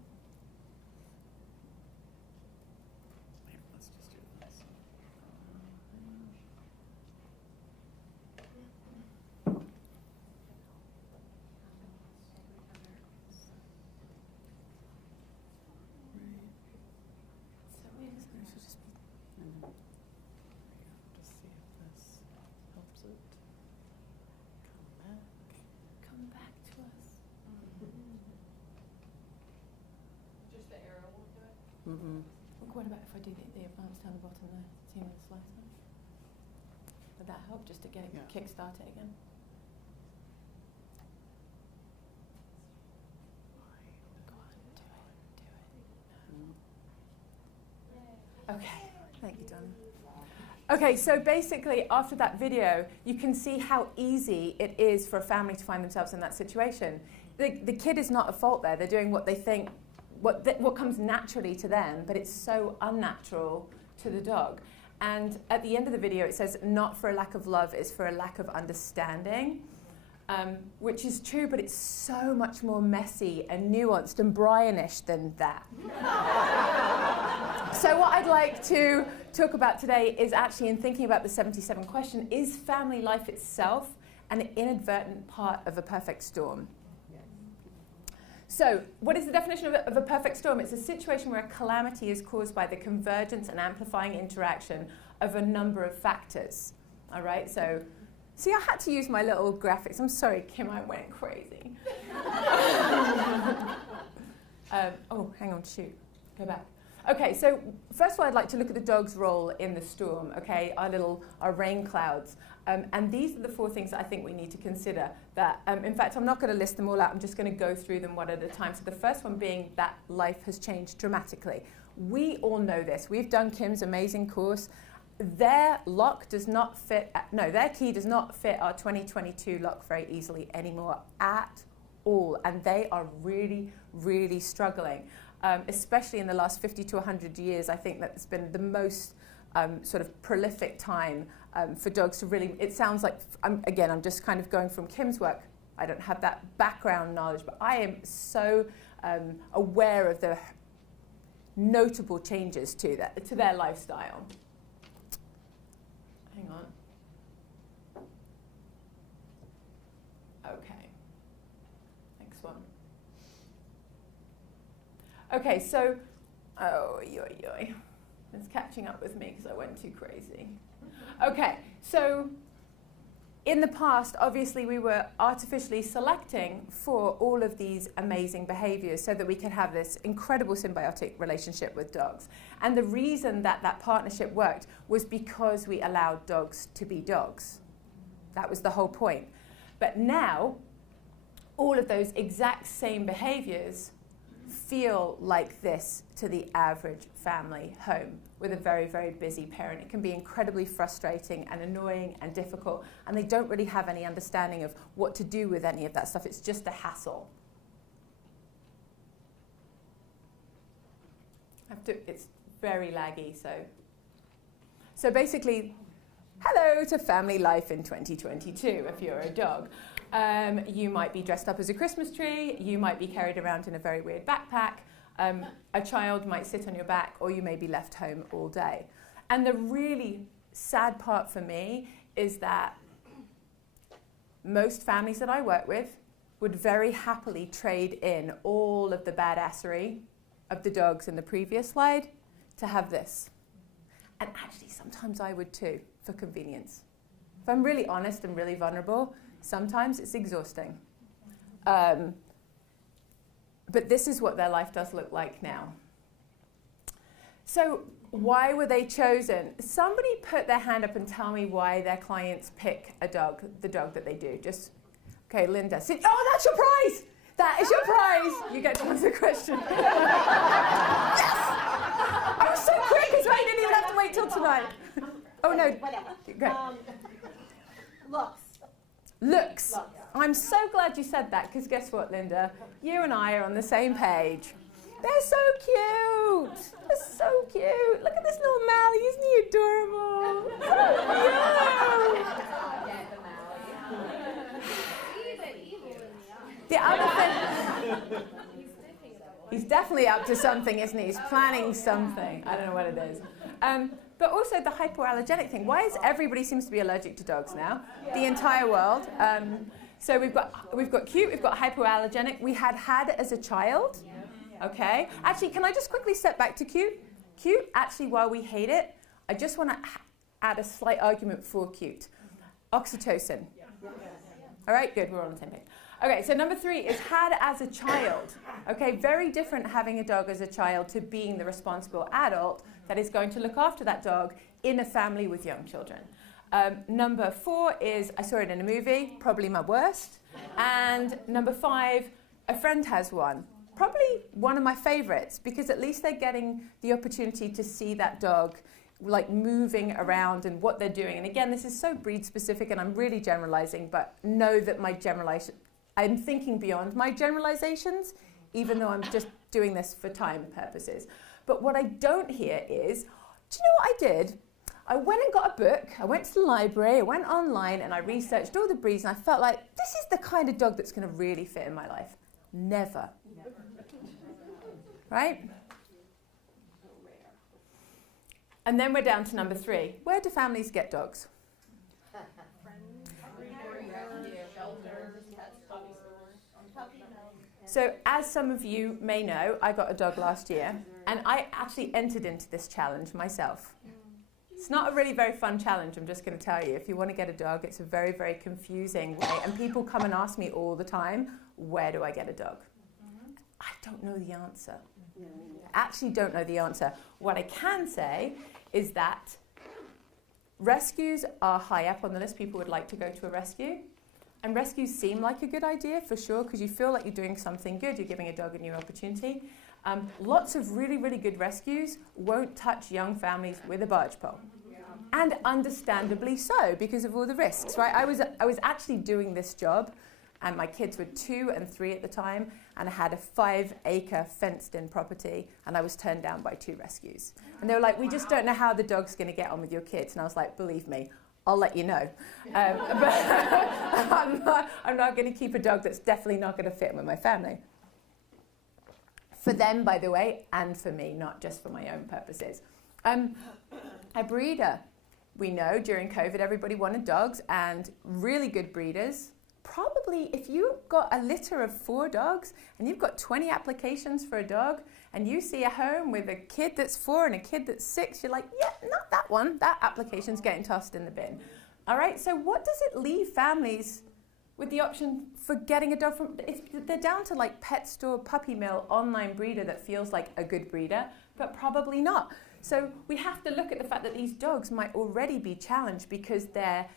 Look, what about if I do the advance down the bottom there? See where the slice is? Would that help just to get it kickstart it again? Go on, do it. Okay, thank you, Donna. Okay, so basically after that video, you can see how easy it is for a family to find themselves in that situation. The kid is not at fault there. They're doing what they think what comes naturally to them, but it's so unnatural to the dog. And at the end of the video, it says, not for a lack of love, it's for a lack of understanding, which is true, but it's so much more messy and nuanced and Brian-ish than that. So what I'd like to talk about today is actually, in thinking about the 77 question, is family life itself an inadvertent part of a perfect storm? So, what is the definition of a perfect storm? It's a situation where a calamity is caused by the convergence and amplifying interaction of a number of factors. All right, so, see, I had to use my little graphics. I'm sorry, Kim, I went crazy. Oh, hang on, shoot, go back. Okay, so first of all, I'd like to look at the dog's role in the storm, okay, our rain clouds. And these are the 4 things that I think we need to consider. That, in fact, I'm not going to list them all out. I'm just going to go through them one at a time. So the first one being that life has changed dramatically. We all know this. We've done Kim's amazing course. Their lock does not fit, their key does not fit our 2022 lock very easily anymore at all. And they are really, really struggling. Especially in the last 50 to 100 years, I think that's been the most sort of prolific time for dogs to really, it sounds like, I'm just kind of going from Kim's work. I don't have that background knowledge, but I am so aware of the notable changes to their lifestyle. Hang on. Okay. Next one. Okay, so, it's catching up with me because I went too crazy. Okay, so in the past, obviously, we were artificially selecting for all of these amazing behaviors so that we could have this incredible symbiotic relationship with dogs. And the reason that that partnership worked was because we allowed dogs to be dogs. That was the whole point. But now, all of those exact same behaviors feel like this to the average family home with a very, very busy parent. It can be incredibly frustrating and annoying and difficult, and they don't really have any understanding of what to do with any of that stuff. It's just a hassle. It's very laggy, so basically, hello to family life in 2022 if you're a dog. You might be dressed up as a Christmas tree, you might be carried around in a very weird backpack, a child might sit on your back, or you may be left home all day. And the really sad part for me is that most families that I work with would very happily trade in all of the badassery of the dogs in the previous slide to have this. And actually, sometimes I would too, for convenience. If I'm really honest and really vulnerable, sometimes it's exhausting. But this is what their life does look like now. So why were they chosen? Somebody put their hand up and tell me why their clients pick the dog that they do. Okay, Linda. Oh, that's your prize! That is your prize! You get to answer the question. Yes! I was so quick as well, you didn't even have to wait till tonight. Oh, no. Whatever. Great. Looks. I'm so glad you said that, because guess what, Linda? You and I are on the same page. They're so cute. They're so cute. Look at this little Mally. Isn't he adorable? The other thing, he's definitely up to something, isn't he? He's planning something. I don't know what it is. But also the hypoallergenic thing. Why is everybody seems to be allergic to dogs now? The entire world. So we've got cute, we've got hypoallergenic. We had as a child. Okay. Actually, can I just quickly step back to cute? Cute, actually, while we hate it, I just want to add a slight argument for cute. Oxytocin. All right, good, we're all on the same page. Okay, so number 3 is had as a child. Okay, very different having a dog as a child to being the responsible adult that is going to look after that dog in a family with young children. Number 4 is, I saw it in a movie, probably my worst. And number 5, a friend has one. Probably one of my favorites, because at least they're getting the opportunity to see that dog like moving around and what they're doing. And again, this is so breed specific and I'm really generalizing, but know that I'm thinking beyond my generalizations, even though I'm just doing this for time purposes. But what I don't hear is, do you know what I did? I went and got a book, I went to the library, I went online and I researched all the breeds and I felt like this is the kind of dog that's going to really fit in my life. Never. Right? And then we're down to number 3. Where do families get dogs? So as some of you may know, I got a dog last year, and I actually entered into this challenge myself. It's not a really very fun challenge, I'm just going to tell you. If you want to get a dog, it's a very, very confusing way, and people come and ask me all the time, where do I get a dog? I don't know the answer. I actually don't know the answer. What I can say is that rescues are high up on the list. People would like to go to a rescue. And rescues seem like a good idea, for sure, because you feel like you're doing something good. You're giving a dog a new opportunity. Lots of really, really good rescues won't touch young families with a barge pole. And understandably so, because of all the risks, right? I was actually doing this job and my kids were 2 and 3 at the time, and I had a 5-acre fenced-in property, and I was turned down by 2 rescues. And they were like, we just don't know how the dog's going to get on with your kids. And I was like, believe me, I'll let you know. But I'm not going to keep a dog that's definitely not going to fit in with my family. For them, by the way, and for me, not just for my own purposes. A breeder. We know during COVID everybody wanted dogs, and really good breeders. Probably if you've got a litter of 4 dogs and you've got 20 applications for a dog, and you see a home with a kid that's 4 and a kid that's 6, you're like, yeah, not that one. That application's getting tossed in the bin. All right, so what does it leave families with the option for getting a dog from? If they're down to like pet store, puppy mill, online breeder that feels like a good breeder, but probably not. So we have to look at the fact that these dogs might already be challenged because their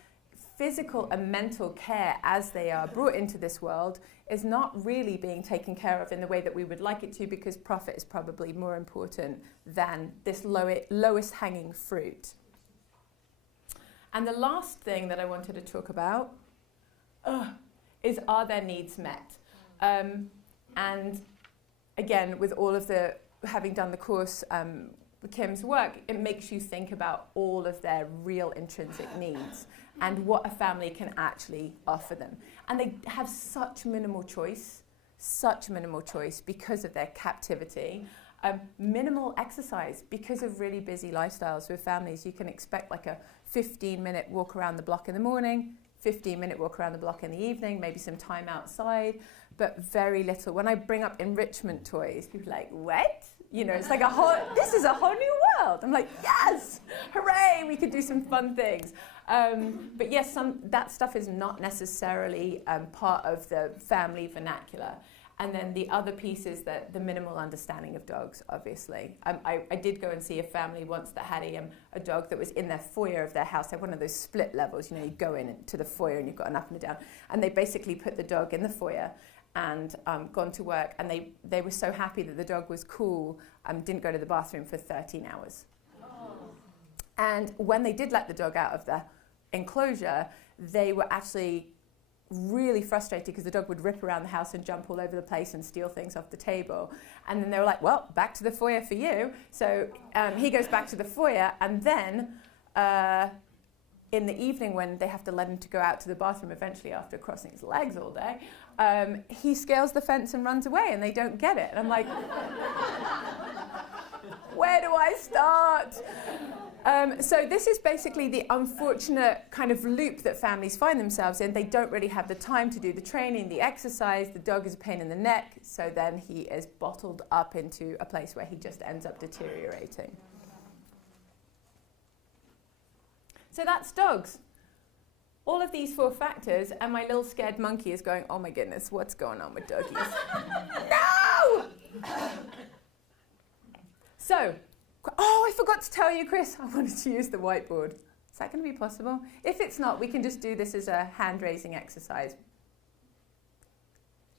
physical and mental care as they are brought into this world is not really being taken care of in the way that we would like it to, because profit is probably more important than this lowest hanging fruit. And the last thing that I wanted to talk about is, are their needs met? And again, with all of the, having done the course, Kim's work, it makes you think about all of their real intrinsic needs and what a family can actually offer them. And they have such minimal choice because of their captivity. Minimal exercise because of really busy lifestyles with families. You can expect like a 15-minute walk around the block in the morning, 15-minute walk around the block in the evening, maybe some time outside, but very little. When I bring up enrichment toys, people are like, what? You know, it's like this is a whole new world. I'm like, yes, hooray, we could do some fun things. But yes, that stuff is not necessarily part of the family vernacular. And then the other piece is that the minimal understanding of dogs, obviously. I did go and see a family once that had a dog that was in their foyer of their house. They had one of those split levels, you know, you go into the foyer and you've got an up and a down. And they basically put the dog in the foyer and gone to work, and they were so happy that the dog was cool, didn't go to the bathroom for 13 hours. Oh. And when they did let the dog out of the enclosure, they were actually really frustrated because the dog would rip around the house and jump all over the place and steal things off the table. And then they were like, well, back to the foyer for you. So he goes back to the foyer, and then in the evening when they have to let him to go out to the bathroom eventually after crossing his legs all day, he scales the fence and runs away, and they don't get it. And I'm like, where do I start? So this is basically the unfortunate kind of loop that families find themselves in. They don't really have the time to do the training, the exercise. The dog is a pain in the neck, so then he is bottled up into a place where he just ends up deteriorating. So that's dogs. All of these 4 factors, and my little scared monkey is going, oh my goodness, what's going on with doggies? No! So, I forgot to tell you, Chris, I wanted to use the whiteboard. Is that going to be possible? If it's not, we can just do this as a hand-raising exercise.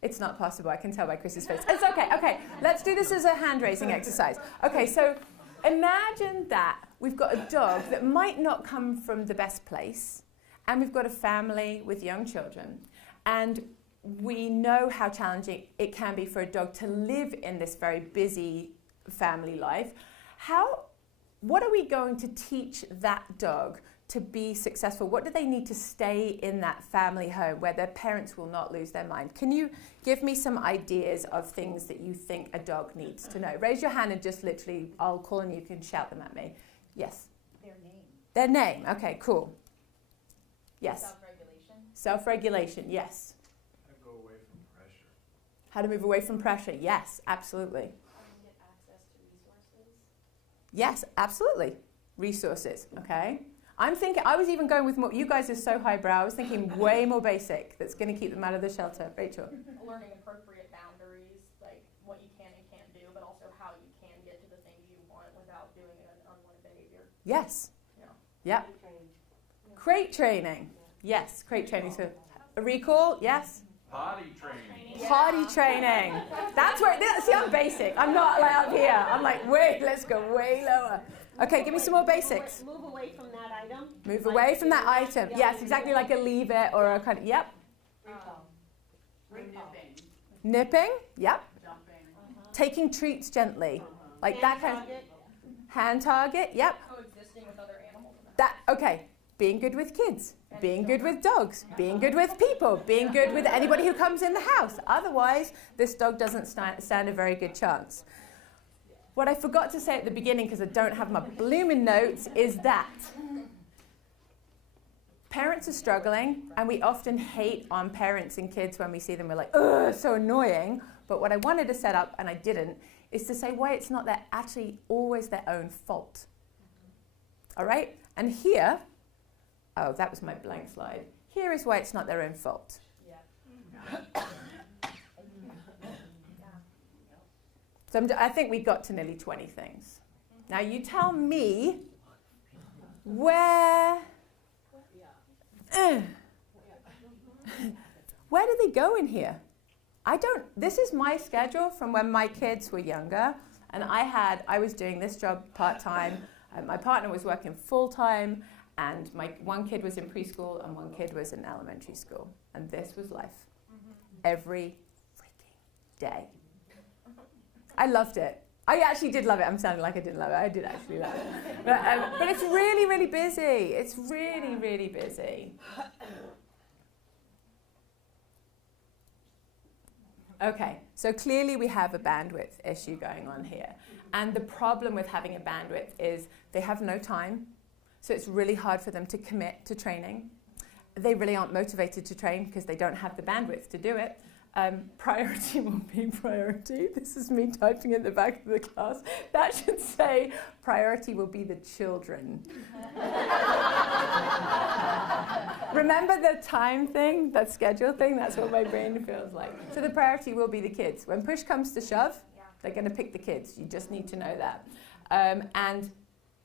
It's not possible, I can tell by Chris's face. It's okay, okay, let's do this as a hand-raising exercise. Okay, so imagine that we've got a dog that might not come from the best place, and we've got a family with young children, and we know how challenging it can be for a dog to live in this very busy family life. What are we going to teach that dog to be successful? What do they need to stay in that family home where their parents will not lose their mind? Can you give me some ideas of things that you think a dog needs to know? Raise your hand and just literally, I'll call on you, you can shout them at me. Yes? Their name. Their name, okay, cool. Yes? Self-regulation. Self-regulation, yes. How to go away from pressure. How to move away from pressure, yes, absolutely. Yes, absolutely. Resources, okay? I was even going with more, you guys are so highbrow, I was thinking way more basic that's going to keep them out of the shelter. Rachel? Learning appropriate boundaries, like what you can and can't do, but also how you can get to the things you want without doing an unwanted behavior. Yes. Yeah. Crate training. Yes, crate training. So a recall, yes? Potty training. Yeah. Potty training. That's where, see, I'm basic. I'm not like up here. I'm like, wait, let's go way lower. Okay, give me some more basics. Move away from that item. Move away from that item. Yes, exactly like a leave it or a kind of, yep. Nipping, yep. Taking treats gently, like that kind of hand target, yep. Coexisting with other animals. Okay, being good with kids, being good with dogs, being good with people, being good with anybody who comes in the house. Otherwise, this dog doesn't stand a very good chance. What I forgot to say at the beginning, because I don't have my blooming notes, is that parents are struggling, and we often hate on parents and kids when we see them. We're like, ugh, so annoying. But what I wanted to set up, and I didn't, is to say why it's not actually always their own fault. All right? And here, oh, that was my blank slide. Here is why it's not their own fault. So I think we got to nearly 20 things. Now you tell me where do they go in here? This is my schedule from when my kids were younger, and I was doing this job part-time. My partner was working full-time, and my one kid was in preschool and one kid was in elementary school. And this was life. Every freaking day. I loved it. I actually did love it. I'm sounding like I didn't love it. I did actually love it. But it's really, really busy. It's really, really busy. Okay, so clearly we have a bandwidth issue going on here. And the problem with having a bandwidth is they have no time. So it's really hard for them to commit to training. They really aren't motivated to train because they don't have the bandwidth to do it. Priority will be priority. This is me typing at the back of the class. That should say priority will be the children. Remember the time thing, that schedule thing? That's what my brain feels like. So the priority will be the kids. When push comes to shove, they're going to pick the kids. You just need to know that. And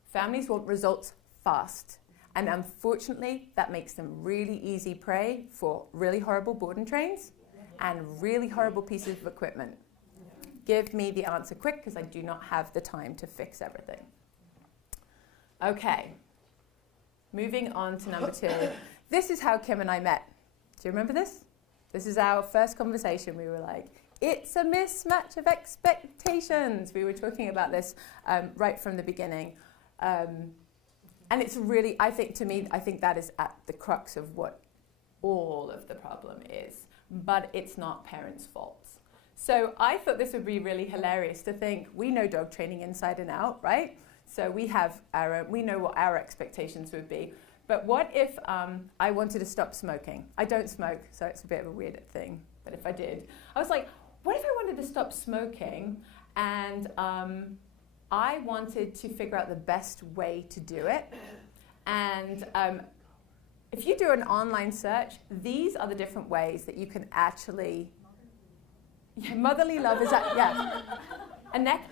families want results fast. And unfortunately, that makes them really easy prey for really horrible board and trains and really horrible pieces of equipment. Give me the answer quick, because I do not have the time to fix everything. Okay, moving on to number 2. This is how Kim and I met. Do you remember this? This is our first conversation. We were like, it's a mismatch of expectations. We were talking about this right from the beginning. And it's really, I think that is at the crux of what all of the problem is. But it's not parents' faults. So I thought this would be really hilarious to think we know dog training inside and out, right? So we know what our expectations would be. But what if I wanted to stop smoking? I don't smoke, so it's a bit of a weird thing. But if I did, I was like, what if I wanted to stop smoking and I wanted to figure out the best way to do it? And if you do an online search, these are the different ways that you can actually... motherly love is that,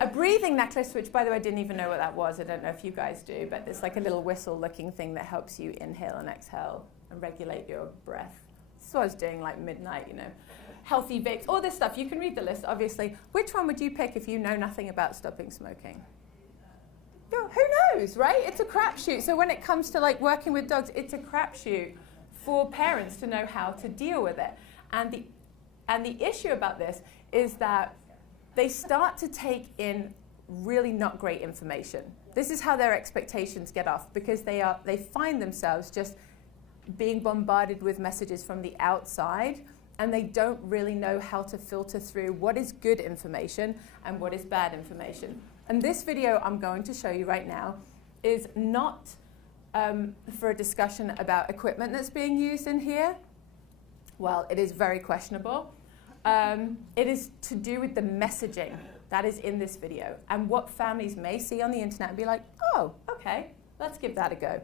a breathing necklace, which, by the way, I didn't even know what that was. I don't know if you guys do, but it's like a little whistle-looking thing that helps you inhale and exhale and regulate your breath. This is what I was doing, like midnight, Healthy Vicks, all this stuff. You can read the list, obviously. Which one would you pick if you know nothing about stopping smoking? Who knows, right? It's a crapshoot. So when it comes to working with dogs, it's a crapshoot for parents to know how to deal with it. And the issue about this is that they start to take in really not great information. This is how their expectations get off, because they find themselves just being bombarded with messages from the outside, and they don't really know how to filter through what is good information and what is bad information. And this video I'm going to show you right now is not for a discussion about equipment that's being used in here. Well, it is very questionable. It is to do with the messaging that is in this video and what families may see on the internet and be like, oh, okay, let's give that a go.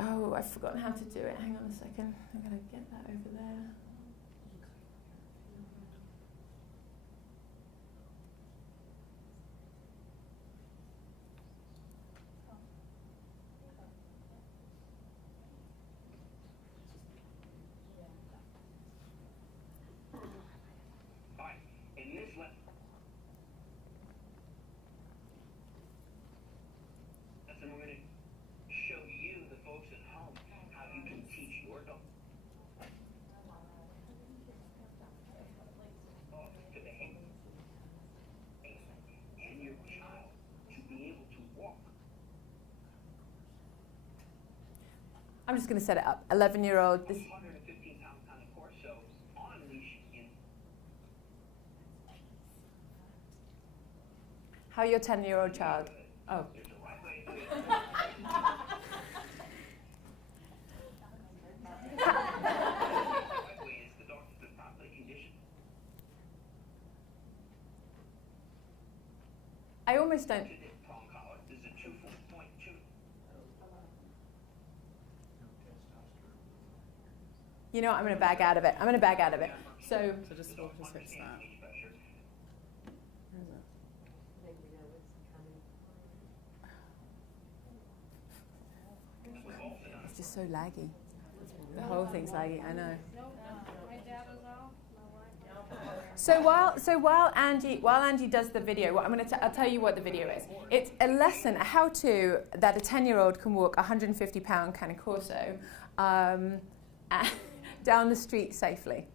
Oh, I've forgotten how to do it. Hang on a second. I'm going to get that over there. I'm going to show you, the folks at home, how you can teach your dog. I'm just going to set it up. 11-year-old. This. How your 10-year-old child? Oh. I almost don't. You know what? I'm going to bag out of it. I'm going to bag out of it. So just fix that. It's just so laggy. The whole thing's laggy. I know. So while Angie does the video, what I'll tell you what the video is. It's a lesson, a how-to that a 10-year-old can walk a 150-pound Cane Corso down the street safely.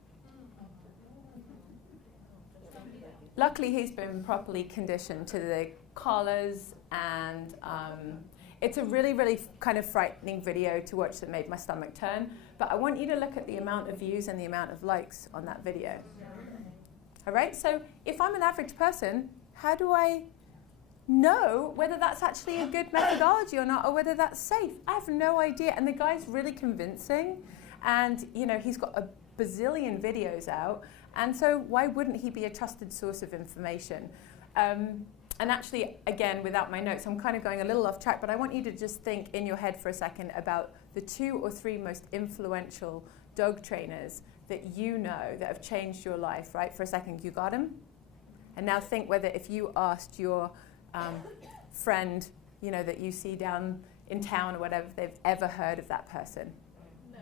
Luckily, he's been properly conditioned to the collars, and it's a really, really kind of frightening video to watch that made my stomach turn. But I want you to look at the amount of views and the amount of likes on that video. All right, so if I'm an average person, how do I know whether that's actually a good methodology or not, or whether that's safe? I have no idea. And the guy's really convincing, and he's got a bazillion videos out, and so why wouldn't he be a trusted source of information? And actually, again, without my notes, I'm kind of going a little off track, but I want you to just think in your head for a second about the 2 or 3 most influential dog trainers that you know that have changed your life, right? For a second, you got them? And now think whether if you asked your friend, that you see down in town or whatever, if they've ever heard of that person. No.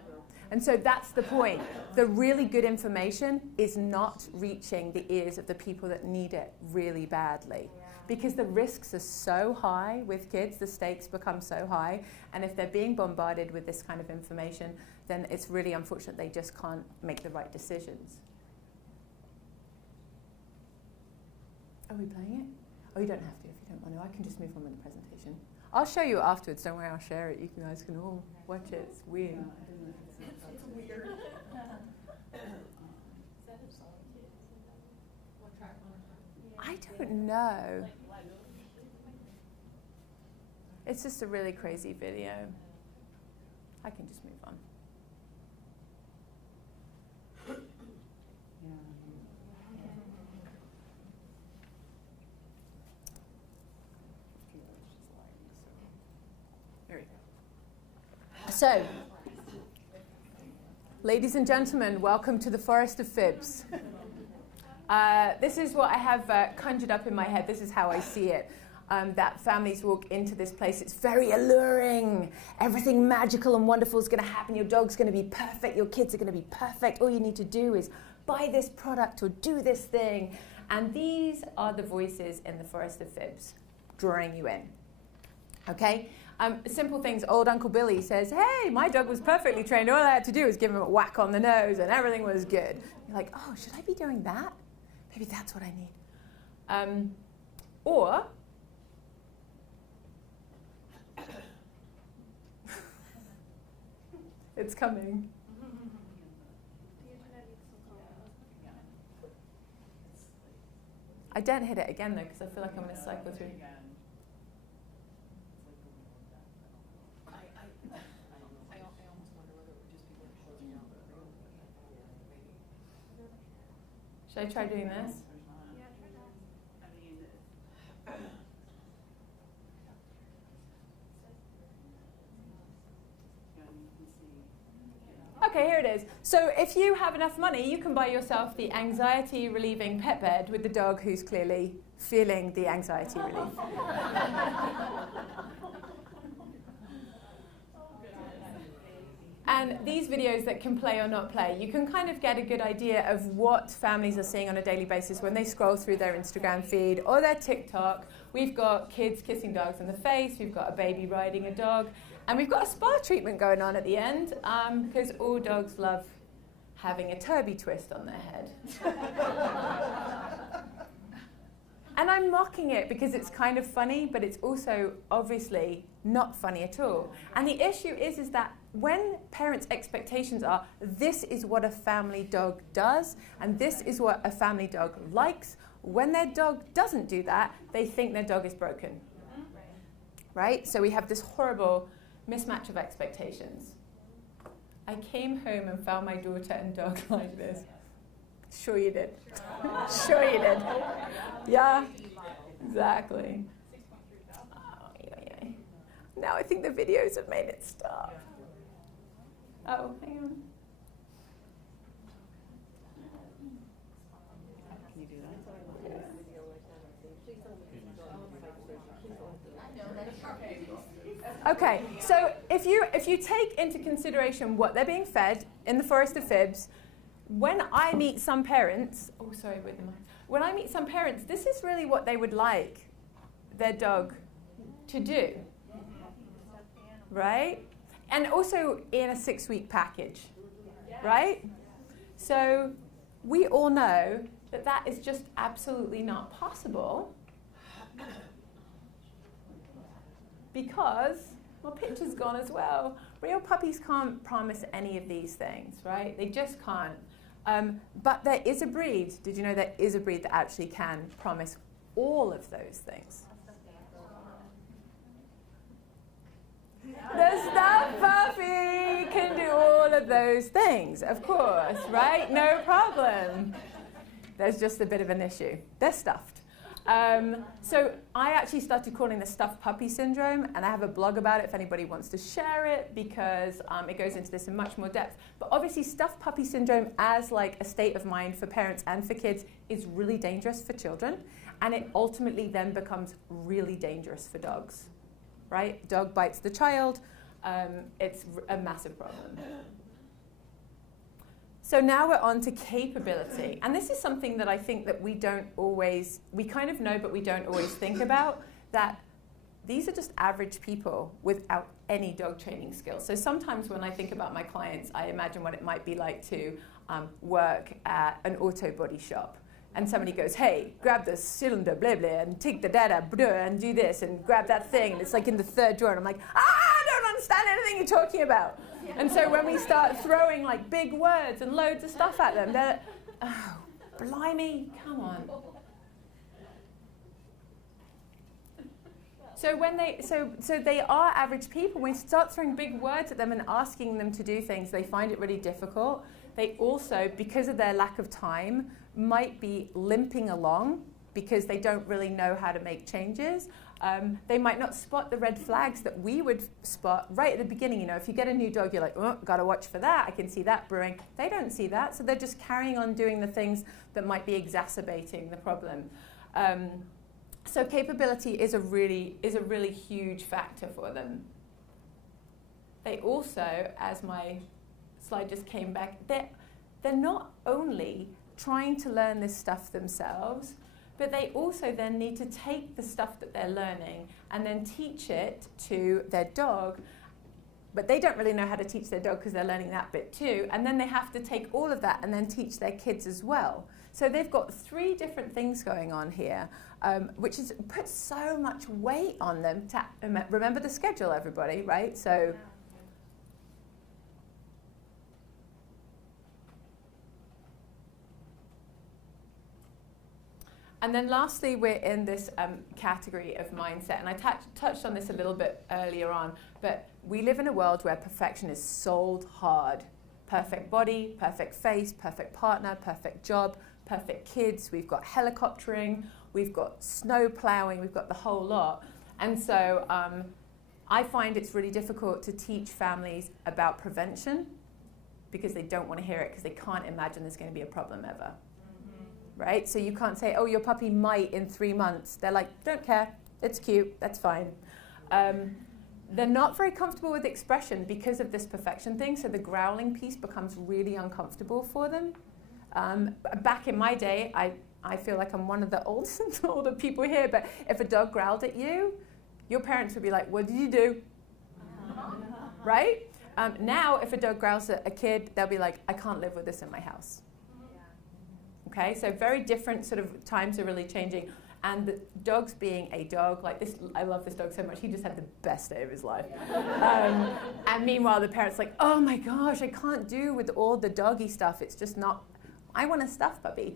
And so that's the point. The really good information is not reaching the ears of the people that need it really badly. Because the risks are so high with kids, the stakes become so high, and if they're being bombarded with this kind of information, then it's really unfortunate they just can't make the right decisions. Are we playing it? Oh, you don't have to if you don't want to. I can just move on with the presentation. I'll show you afterwards. Don't worry, I'll share it. You guys can all watch it. It's weird. It's weird. I don't know. It's just a really crazy video. I can just move on. There we go. So, ladies and gentlemen, welcome to the Forest of Fibs. This is what I have conjured up in my head. This is how I see it. That families walk into this place. It's very alluring. Everything magical and wonderful is going to happen. Your dog's going to be perfect. Your kids are going to be perfect. All you need to do is buy this product or do this thing. And these are the voices in the Forest of Fibs, drawing you in. Okay? Simple things. Old Uncle Billy says, hey, my dog was perfectly trained. All I had to do was give him a whack on the nose and everything was good. You're like, oh, should I be doing that? Maybe that's what I need. Or it's coming. I don't hit it again though, because I feel like I'm going to cycle through. Should I try doing this? Okay, here it is. So if you have enough money, you can buy yourself the anxiety-relieving pet bed with the dog who's clearly feeling the anxiety relief. And these videos that can play or not play, you can kind of get a good idea of what families are seeing on a daily basis when they scroll through their Instagram feed or their TikTok. We've got kids kissing dogs in the face, we've got a baby riding a dog, and we've got a spa treatment going on at the end, because all dogs love having a Turby twist on their head. And I'm mocking it because it's kind of funny, but it's also obviously Not funny at all. And the issue is that when parents' expectations are, this is what a family dog does, and this is what a family dog likes, when their dog doesn't do that, they think their dog is broken. Right? So we have this horrible mismatch of expectations. I came home and found my daughter and dog like this. Sure you did. Sure you did. Yeah, exactly. Oh, yeah. Now I think the videos have made it stop. Oh, hang on. Can you do that? Okay, so if you take into consideration what they're being fed in the Forest of Fibs, when I meet some parents, when I meet some parents, this is really what they would like their dog to do, right? And also in a 6-week package, right? So we all know that that is just absolutely not possible because, well, picture's gone as well. Real puppies can't promise any of these things, right? They just can't. But there is a breed. Did you know there is a breed that actually can promise all of those things? The stuffed puppy can do all of those things, of course, right? No problem. There's just a bit of an issue. They're stuffed. So I actually started calling this stuffed puppy syndrome, and I have a blog about it if anybody wants to share it, because it goes into this in much more depth. But obviously stuffed puppy syndrome as like a state of mind for parents and for kids is really dangerous for children, and it ultimately then becomes really dangerous for dogs, right? Dog bites the child, it's a massive problem. So now we're on to capability. And this is something that I think that we kind of know, but we don't always think about, that these are just average people without any dog training skills. So sometimes when I think about my clients, I imagine what it might be like to work at an auto body shop. And somebody goes, hey, grab the cylinder, blah, blah, and take the data, blah, and do this, and grab that thing. And it's like in the third drawer. And I'm like, I don't understand anything you're talking about. And so when we start throwing like big words and loads of stuff at them, they're, oh, blimey, come on. So when they are average people. When we start throwing big words at them and asking them to do things, they find it really difficult. They also, because of their lack of time, might be limping along because they don't really know how to make changes. They might not spot the red flags that we would spot right at the beginning. You know, if you get a new dog, you're like, oh, gotta watch for that. I can see that brewing. They don't see that, so they're just carrying on doing the things that might be exacerbating the problem. So capability is a really huge factor for them. They also, as my slide just came back, they're not only trying to learn this stuff themselves, but they also then need to take the stuff that they're learning and then teach it to their dog. But they don't really know how to teach their dog because they're learning that bit too. And then they have to take all of that and then teach their kids as well. So they've got 3 different things going on here, which puts so much weight on them. Remember the schedule, everybody, right? So. And then lastly, we're in this category of mindset. And I touched on this a little bit earlier on, but we live in a world where perfection is sold hard. Perfect body, perfect face, perfect partner, perfect job, perfect kids. We've got helicoptering, we've got snow plowing, we've got the whole lot. And so I find it's really difficult to teach families about prevention because they don't want to hear it because they can't imagine there's going to be a problem ever. Right? So you can't say, oh, your puppy might in 3 months. They're like, don't care, it's cute, that's fine. They're not very comfortable with expression because of this perfection thing, so the growling piece becomes really uncomfortable for them. Back in my day, I feel like I'm one of the older people here, but if a dog growled at you, your parents would be like, what did you do? Right? Now, if a dog growls at a kid, they'll be like, I can't live with this in my house. Okay, so very different sort of times are really changing. And the dogs being a dog, like this, I love this dog so much, he just had the best day of his life. And meanwhile, the parent's like, oh my gosh, I can't do with all the doggy stuff. It's just not, I want a stuffed puppy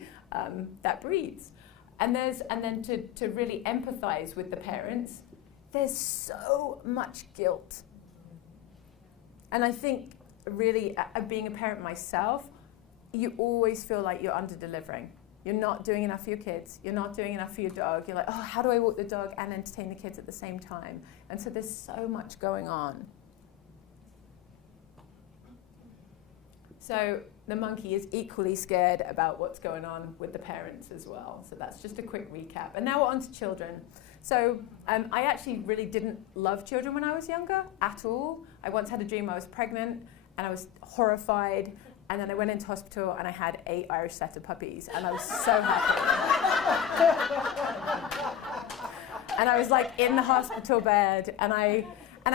that breeds. And then to really empathize with the parents, there's so much guilt. And I think really, being a parent myself, you always feel like you're under-delivering. You're not doing enough for your kids. You're not doing enough for your dog. You're like, oh, how do I walk the dog and entertain the kids at the same time? And so there's so much going on. So the monkey is equally scared about what's going on with the parents as well. So that's just a quick recap. And now we're on to children. So I actually really didn't love children when I was younger at all. I once had a dream I was pregnant and I was horrified. And then I went into hospital and I had 8 Irish setter puppies and I was so happy. And I was like in the hospital bed and I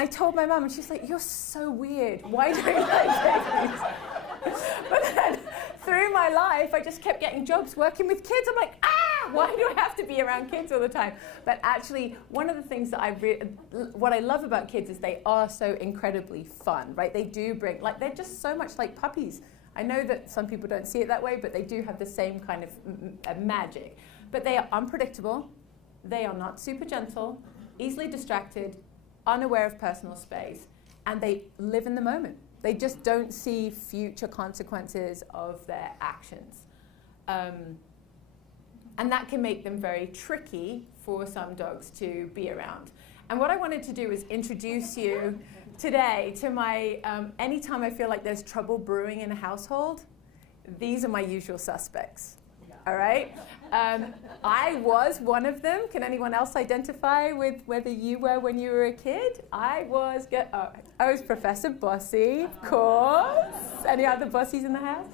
told my mum and she's like, you're so weird. Why don't you like babies? But then through my life, I just kept getting jobs working with kids. I'm like, why do I have to be around kids all the time? But actually, one of the things that what I love about kids is they are so incredibly fun, right? They do bring, like, they're just so much like puppies. I know that some people don't see it that way, but they do have the same kind of magic. But they are unpredictable. They are not super gentle, easily distracted, unaware of personal space, and they live in the moment. They just don't see future consequences of their actions. And that can make them very tricky for some dogs to be around. And what I wanted to do is introduce you today to my, anytime I feel like there's trouble brewing in a household, these are my usual suspects, all right? I was one of them. Can anyone else identify with whether you were when you were a kid? I was Professor Bossy, of course. Any other Bossies in the house?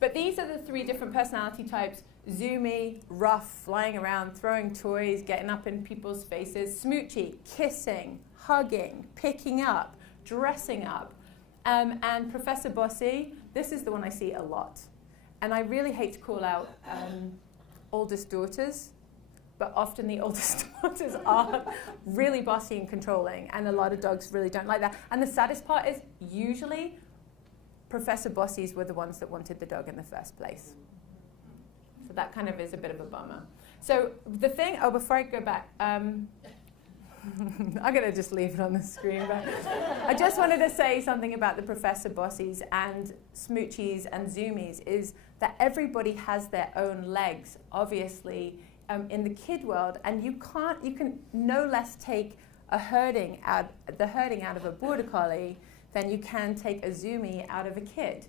But these are the 3 different personality types. Zoomy, rough, flying around, throwing toys, getting up in people's faces. Smoochy, kissing, hugging, picking up, dressing up. And Professor Bossy, this is the one I see a lot. And I really hate to call out oldest daughters, but often the oldest daughters are really bossy and controlling, and a lot of dogs really don't like that. And the saddest part is usually Professor Bossies were the ones that wanted the dog in the first place. So that kind of is a bit of a bummer. So the thing, before I go back, I'm going to just leave it on the screen. But I just wanted to say something about the Professor Bossies and Smoochies and Zoomies is that everybody has their own legs, obviously, in the kid world, and you can no less take the herding out of a Border Collie than you can take a Zoomie out of a kid,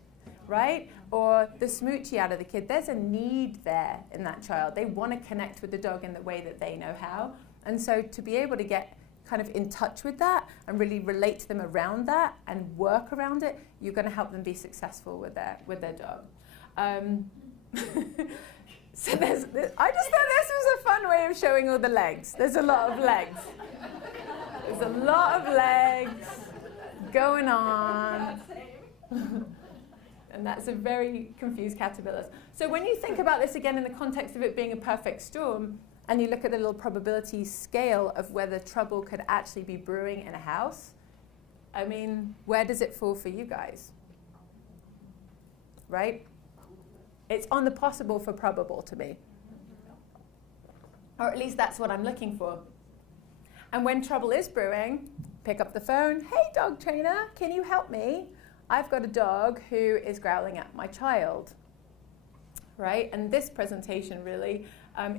right? Or the Smoochie out of the kid. There's a need there in that child. They want to connect with the dog in the way that they know how. And so to be able to get kind of in touch with that and really relate to them around that and work around it, you're going to help them be successful with their dog. So I just thought this was a fun way of showing all the legs. There's a lot of legs. There's a lot of legs going on. And that's a very confused caterpillar. So when you think about this again in the context of it being a perfect storm, and you look at the little probability scale of whether trouble could actually be brewing in a house, I mean, where does it fall for you guys? Right? It's on the possible for probable to me. Or at least that's what I'm looking for. And when trouble is brewing, pick up the phone. Hey, dog trainer, can you help me? I've got a dog who is growling at my child. Right? And this presentation really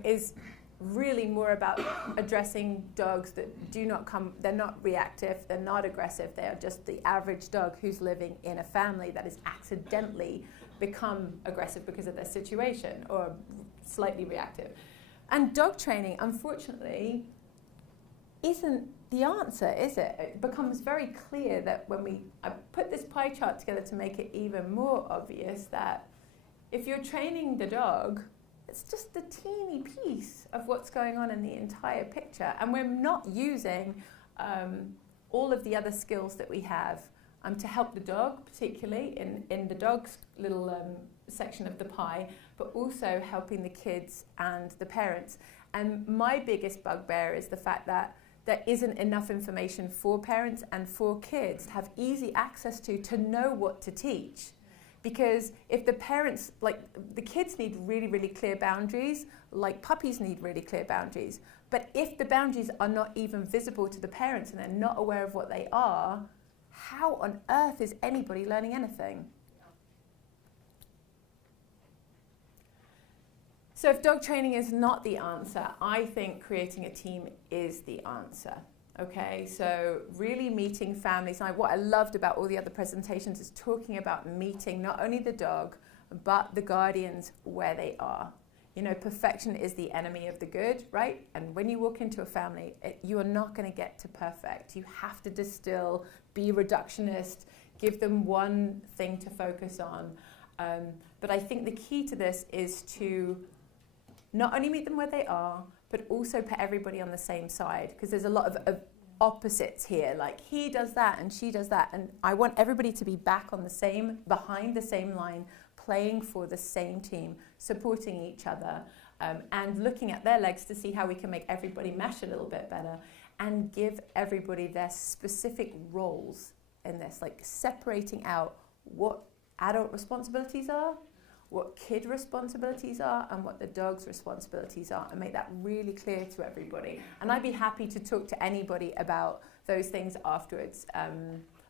is really more about addressing dogs that do not they're not reactive, they're not aggressive, they are just the average dog who's living in a family that has accidentally become aggressive because of their situation or slightly reactive. And dog training, unfortunately, isn't the answer, is it? It becomes very clear that when I put this pie chart together to make it even more obvious that if you're training the dog, it's just a teeny piece of what's going on in the entire picture. And we're not using all of the other skills that we have to help the dog, particularly in the dog's little section of the pie, but also helping the kids and the parents. And my biggest bugbear is the fact that there isn't enough information for parents and for kids to have easy access to know what to teach. Because if the parents, like the kids need really, really clear boundaries, like puppies need really clear boundaries. But if the boundaries are not even visible to the parents and they're not aware of what they are, how on earth is anybody learning anything? So if dog training is not the answer, I think creating a team is the answer. Okay, so really meeting families. And what I loved about all the other presentations is talking about meeting not only the dog, but the guardians where they are. You know, perfection is the enemy of the good, right? And when you walk into a family, you are not going to get to perfect. You have to distill, be reductionist, give them one thing to focus on. But I think the key to this is to not only meet them where they are, but also put everybody on the same side, because there's a lot of opposites here, like he does that and she does that, and I want everybody to be back on the same, behind the same line, playing for the same team, supporting each other, and looking at their legs to see how we can make everybody mesh a little bit better, and give everybody their specific roles in this, like separating out what adult responsibilities are, what kid responsibilities are, and what the dog's responsibilities are, and make that really clear to everybody. And I'd be happy to talk to anybody about those things afterwards,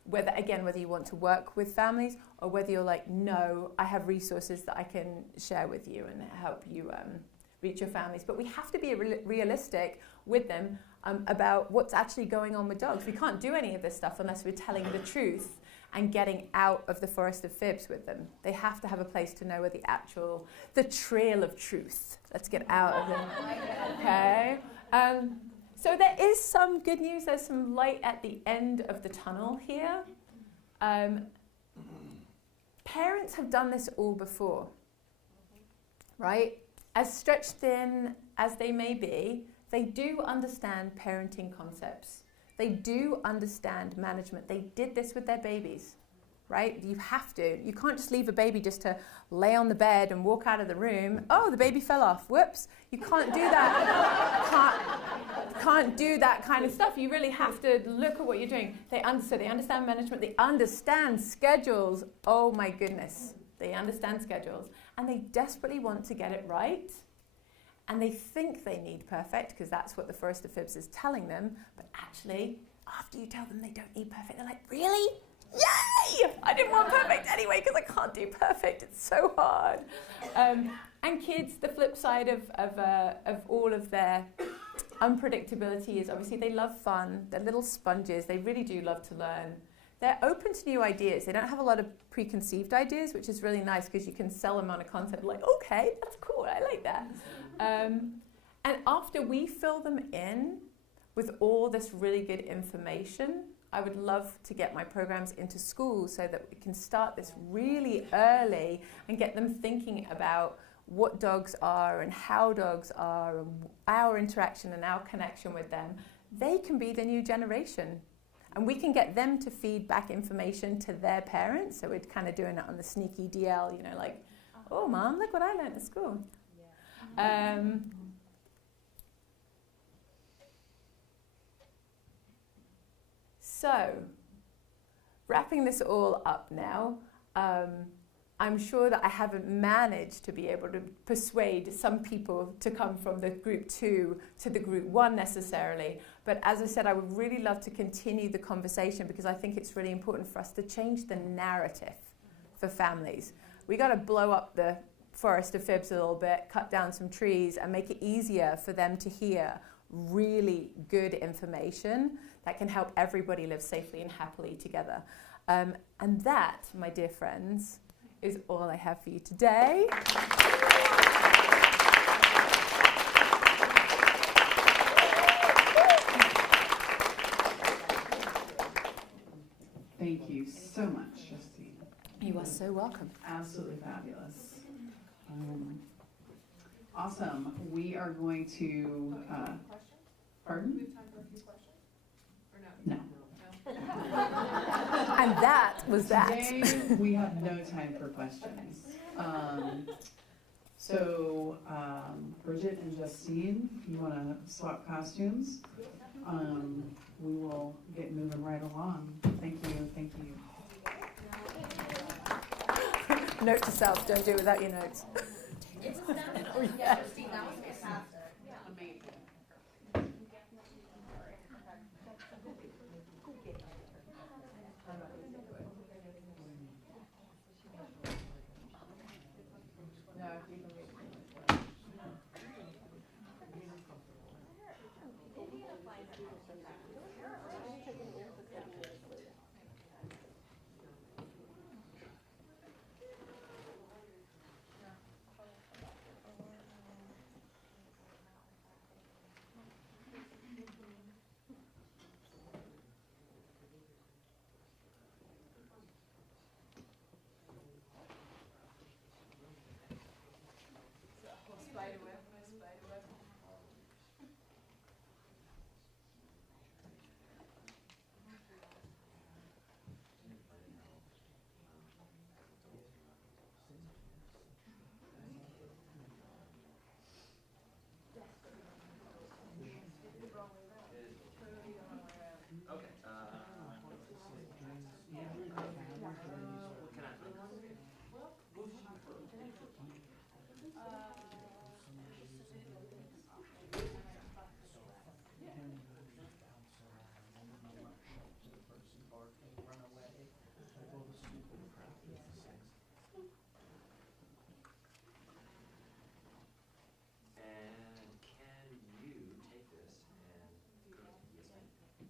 whether you want to work with families, or whether you're like, no, I have resources that I can share with you and help you reach your families. But we have to be realistic with them about what's actually going on with dogs. We can't do any of this stuff unless we're telling the truth and getting out of the forest of fibs with them. They have to have a place to know where the trail of truth. Let's get out of them. Okay. So there is some good news. There's some light at the end of the tunnel here. Parents have done this all before, right? As stretched thin as they may be, they do understand parenting concepts. They do understand management. They did this with their babies, right? You have to. You can't just leave a baby just to lay on the bed and walk out of the room. Oh, the baby fell off. Whoops. You can't do that. Can't do that kind of stuff. You really have to look at what you're doing. They understand management. They understand schedules. Oh my goodness. They understand schedules. And they desperately want to get it right. And they think they need perfect, because that's what the Forest of Fibs is telling them. But actually, after you tell them they don't need perfect, they're like, really? Yay! I didn't want perfect anyway, because I can't do perfect. It's so hard. And kids, the flip side of all of their unpredictability is obviously they love fun. They're little sponges. They really do love to learn. They're open to new ideas. They don't have a lot of preconceived ideas, which is really nice, because you can sell them on a concept like, okay, that's cool, I like that. And after we fill them in with all this really good information, I would love to get my programs into schools so that we can start this really early and get them thinking about what dogs are and how dogs are and our interaction and our connection with them. They can be the new generation. And we can get them to feed back information to their parents. So we're kind of doing it on the sneaky DL, you know, like, oh, Mom, look what I learned at school. So, wrapping this all up now, I'm sure that I haven't managed to be able to persuade some people to come from the group 2 to the group 1 necessarily. But as I said, I would really love to continue the conversation, because I think it's really important for us to change the narrative for families. We got to blow up the Forest of Fibs a little bit, cut down some trees, and make it easier for them to hear really good information that can help everybody live safely and happily together. And that, my dear friends, is all I have for you today. Thank you so much, Justine. You are so welcome. Absolutely fabulous. Awesome. We are going to, pardon? Do we have time for a few questions? Or no? No. And that was that. Today, we have no time for questions. So, Bridget and Justine, you want to swap costumes? We will get moving right along. Thank you, thank you. Note to self, don't do it without your notes. It's a sound. Oh, Yeah, yeah. Justine, that was fantastic. Amazing. No, you can read. Okay. And can you take this and go? Yes, ma'am.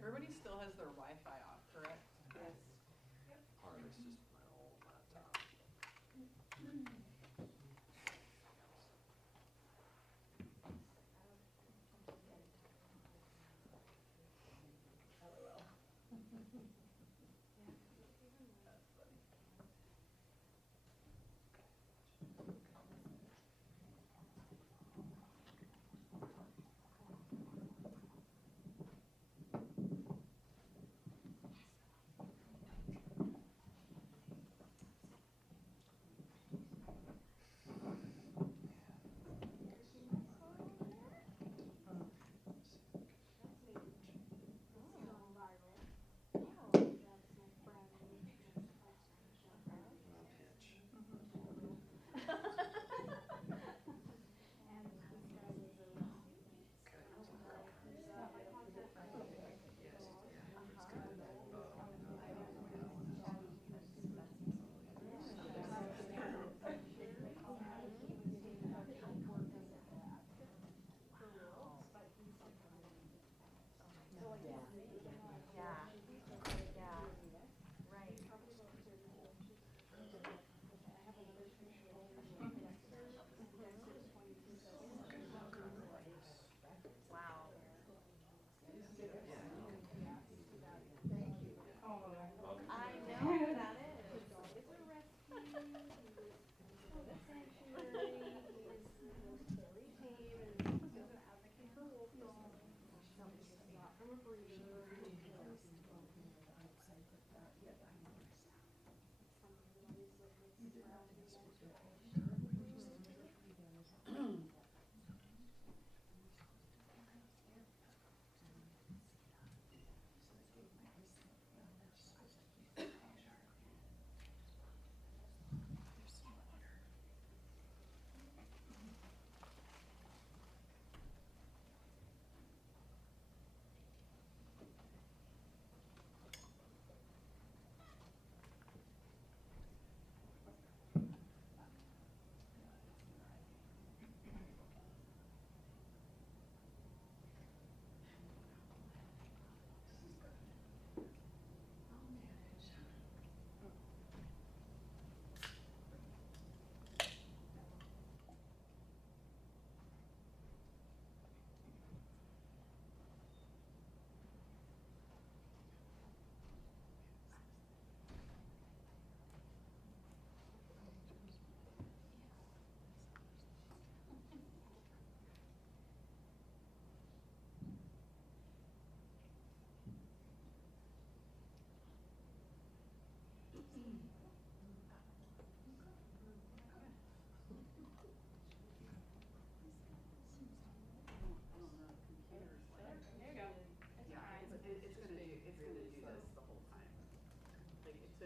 Everybody still has their Wi-Fi off, correct? Yes. Part of it's just my old laptop.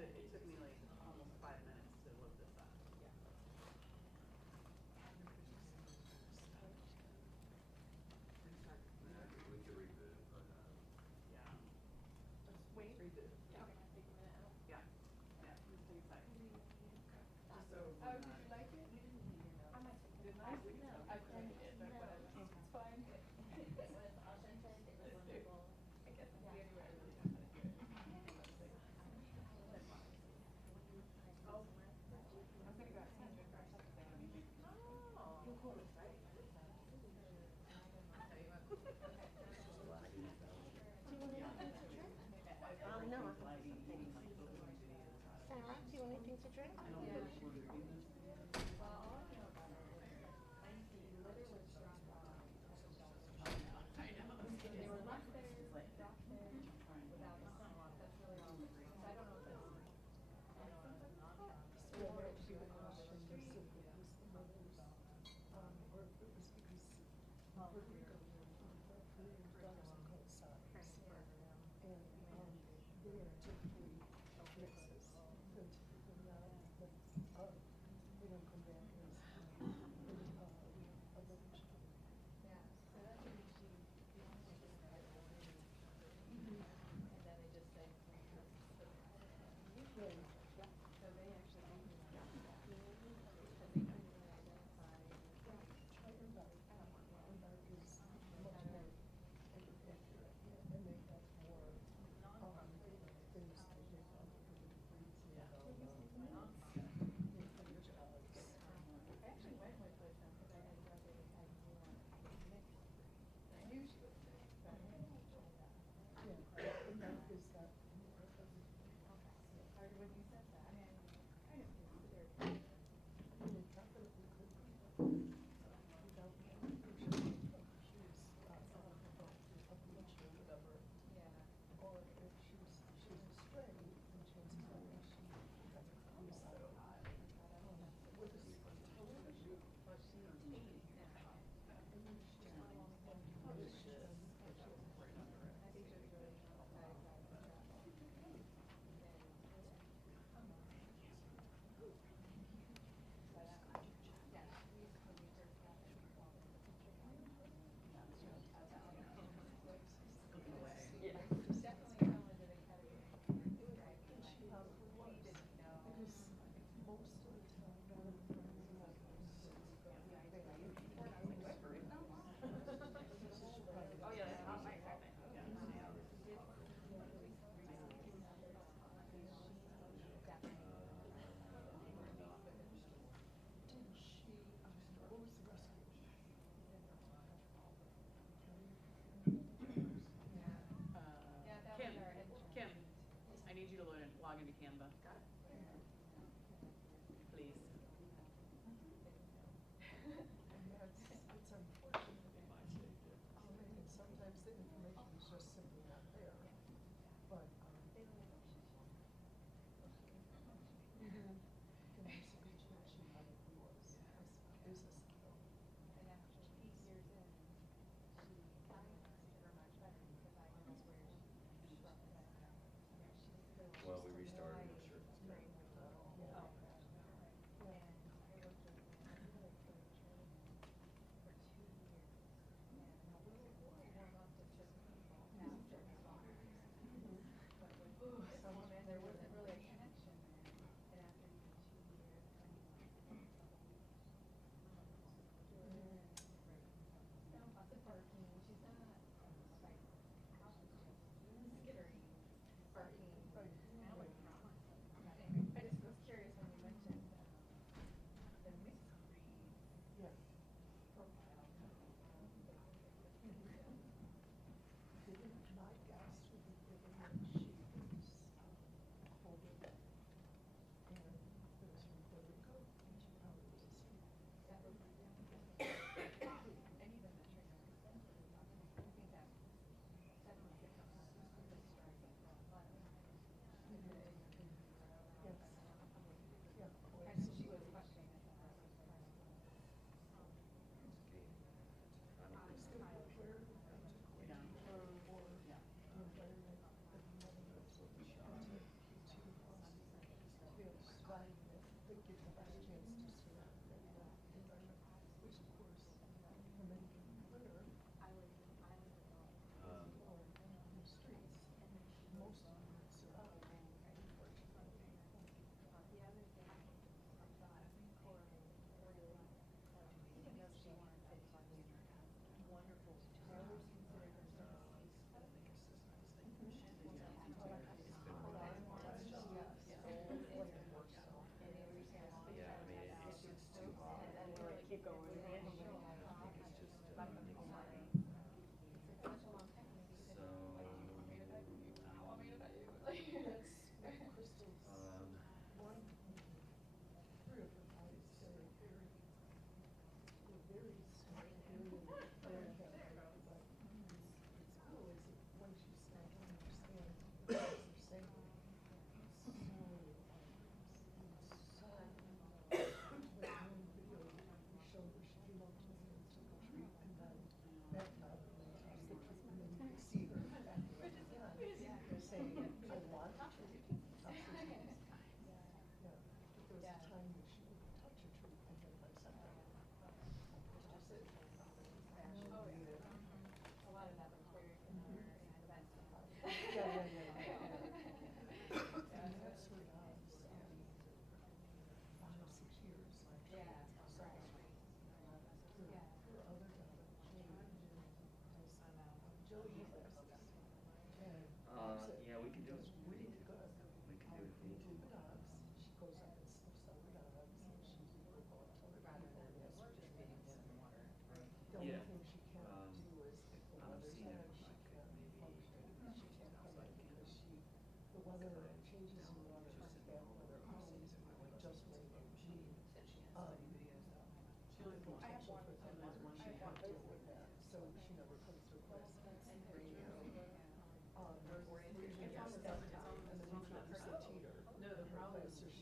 it took me like almost 5 minutes to look this up. We could reboot, but, Yeah. Let's wait. Reboot. Yeah. Yeah. Yeah. Just take a second. Just so. Oh, did you like it? I might take it. Didn't I? I couldn't it, but whatever. It's fine. It was authentic. It was wonderful. I guess it's the only way I really know how to do it. Oh. I'm gonna go outside and brush because I don't need to. Oh. You're cool, right? I'll tell you what. Okay. Do you want anything to drink? No. Sarah, do you want anything to drink? They were left there, dropped there, without a sidewalk. That's really all the green. So I don't know if that's. And there are typically mixes. And typically not, but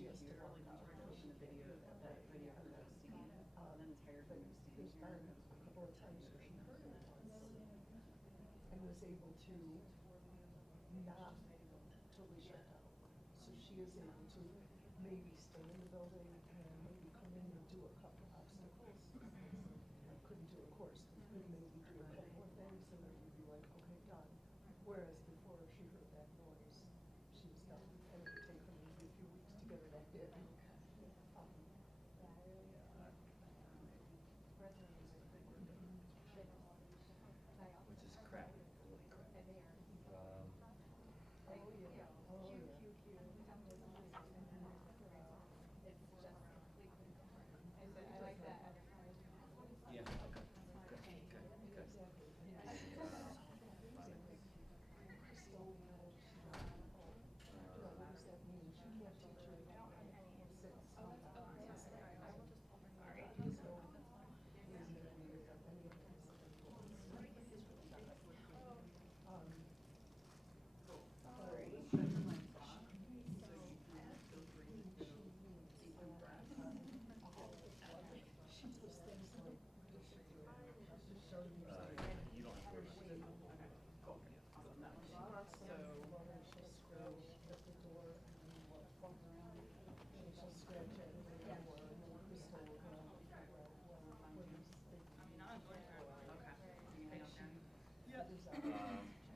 she has to work out. There's been a couple of times where she hurt her once and was able to not totally shut down. So she is able to maybe stay in the building and maybe come in and do a couple obstacles. I couldn't do a course, but could maybe do a couple more things and then you'd be like, okay, done. Whereas before she heard that noise, she was done. And it would take her maybe a few weeks to get her that did. Which is crap. Yeah. Okay. You don't have to worry about it.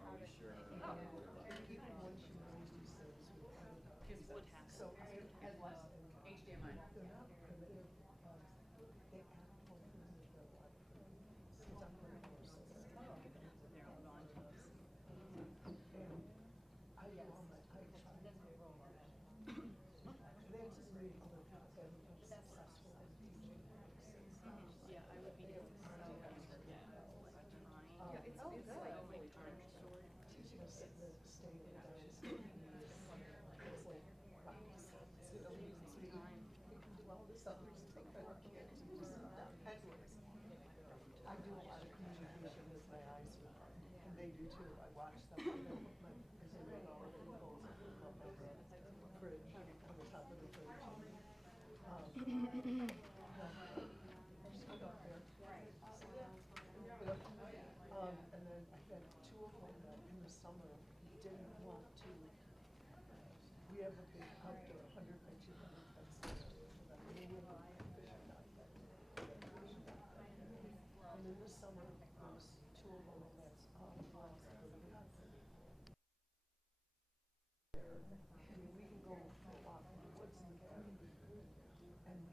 Are we sure? Kids would have. So As well. HDMI. they're not primitive, they act more primitive than a lot of since I'm very courses. They're all gone. And I do all my, I try to they have to read other people that have been successful in teaching. Yeah, I would be able to see how It's like teaching us at the state and dance. It's like, wow, see the reasons we can do all this other stuff that our kids do. Anyways, I do a lot of communication with my eyes with them, and they do too. I watch them. I know what my, because I read all the bowls on my fridge, on the top of the fridge. There's food out there. And then I've had two of them that in the summer didn't want to. We have a big outdoor 100 by 200 fence area for them. They will be fishing out there. And in the summer, there's two of them that's there. I mean, we can go for a walk in the woods and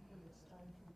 when it's time for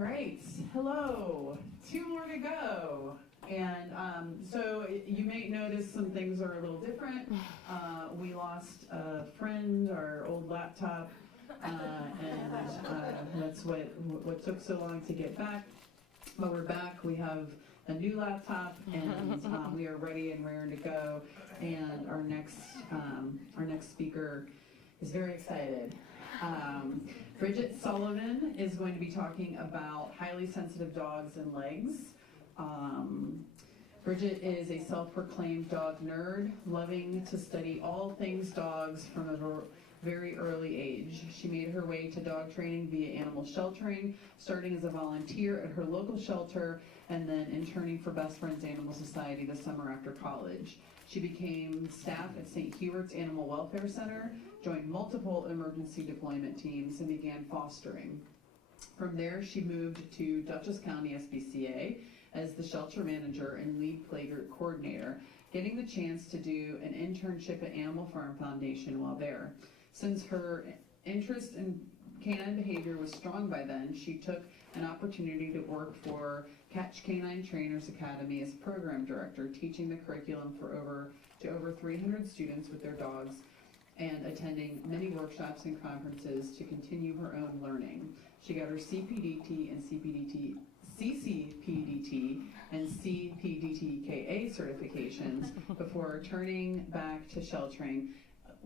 right, hello. 2 more to go. And so you may notice some things are a little different. We lost a friend, our old laptop, and that's what took so long to get back. But we're back. We have a new laptop, and we are ready and raring to go. And our next speaker is very excited. Bridget Sullivan is going to be talking about highly sensitive dogs and legs. Bridget is a self-proclaimed dog nerd, loving to study all things dogs from a very early age. She made her way to dog training via animal sheltering, starting as a volunteer at her local shelter and then interning for Best Friends Animal Society the summer after college. She became staff at St. Hubert's Animal Welfare Center, joined multiple emergency deployment teams, and began fostering. From there, she moved to Dutchess County SPCA as the shelter manager and lead playgroup coordinator, getting the chance to do an internship at Animal Farm Foundation while there. Since her interest in canine behavior was strong by then, she took an opportunity to work for Catch Canine Trainers Academy as program director, teaching the curriculum to over 300 students with their dogs and attending many workshops and conferences to continue her own learning. She got her CPDT and CCPDT and CPDT-KA certifications before turning back to sheltering.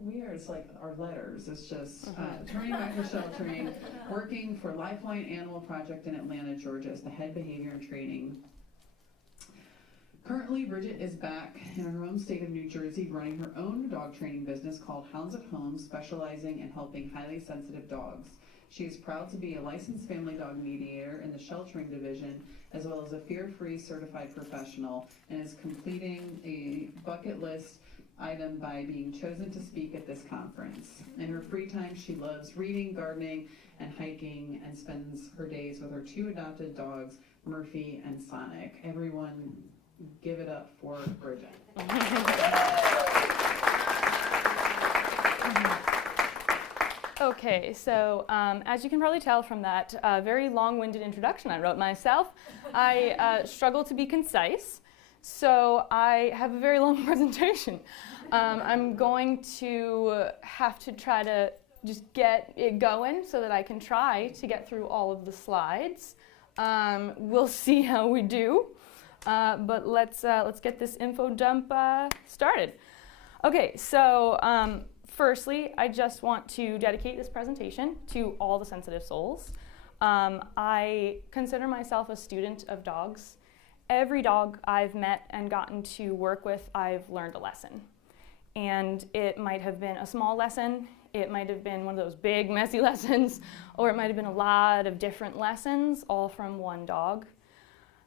It's like our letters. It's just turning back to sheltering, working for Lifeline Animal Project in Atlanta, Georgia as the head behavior and training. Currently, Bridget is back in her home state of New Jersey running her own dog training business called Hounds at Home, specializing in helping highly sensitive dogs. She is proud to be a licensed family dog mediator in the sheltering division, as well as a fear-free certified professional, and is completing a bucket list item by being chosen to speak at this conference. In her free time, she loves reading, gardening, and hiking, and spends her days with her 2 adopted dogs, Murphy and Sonic. Everyone, give it up for Bridget. Okay, so as you can probably tell from that very long-winded introduction I wrote myself, I struggle to be concise. So I have a very long presentation. I'm going to have to try to just get it going so that I can try to get through all of the slides. We'll see how we do, but let's get this info dump started. Okay, so firstly, I just want to dedicate this presentation to all the sensitive souls. I consider myself a student of dogs. Every dog I've met and gotten to work with, I've learned a lesson. And it might have been a small lesson, it might have been one of those big, messy lessons, or it might have been a lot of different lessons, all from one dog.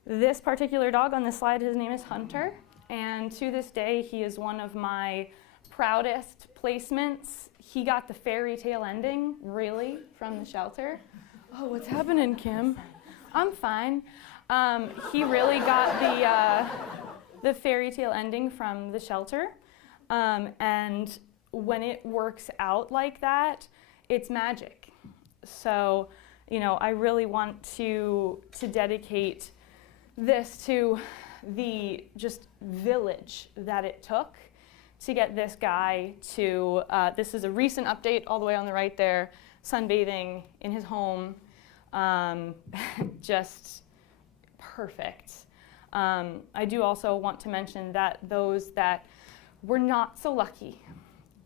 This particular dog on this slide, his name is Hunter, and to this day, he is one of my proudest placements. He got the fairy tale ending, really, from the shelter. Oh, what's happening, Kim? I'm fine. He really got the fairy tale ending from the shelter, and when it works out like that, it's magic. So, I really want to dedicate this to the just village that it took to get this guy to, this is a recent update all the way on the right there, sunbathing in his home, just perfect. I do also want to mention that those that were not so lucky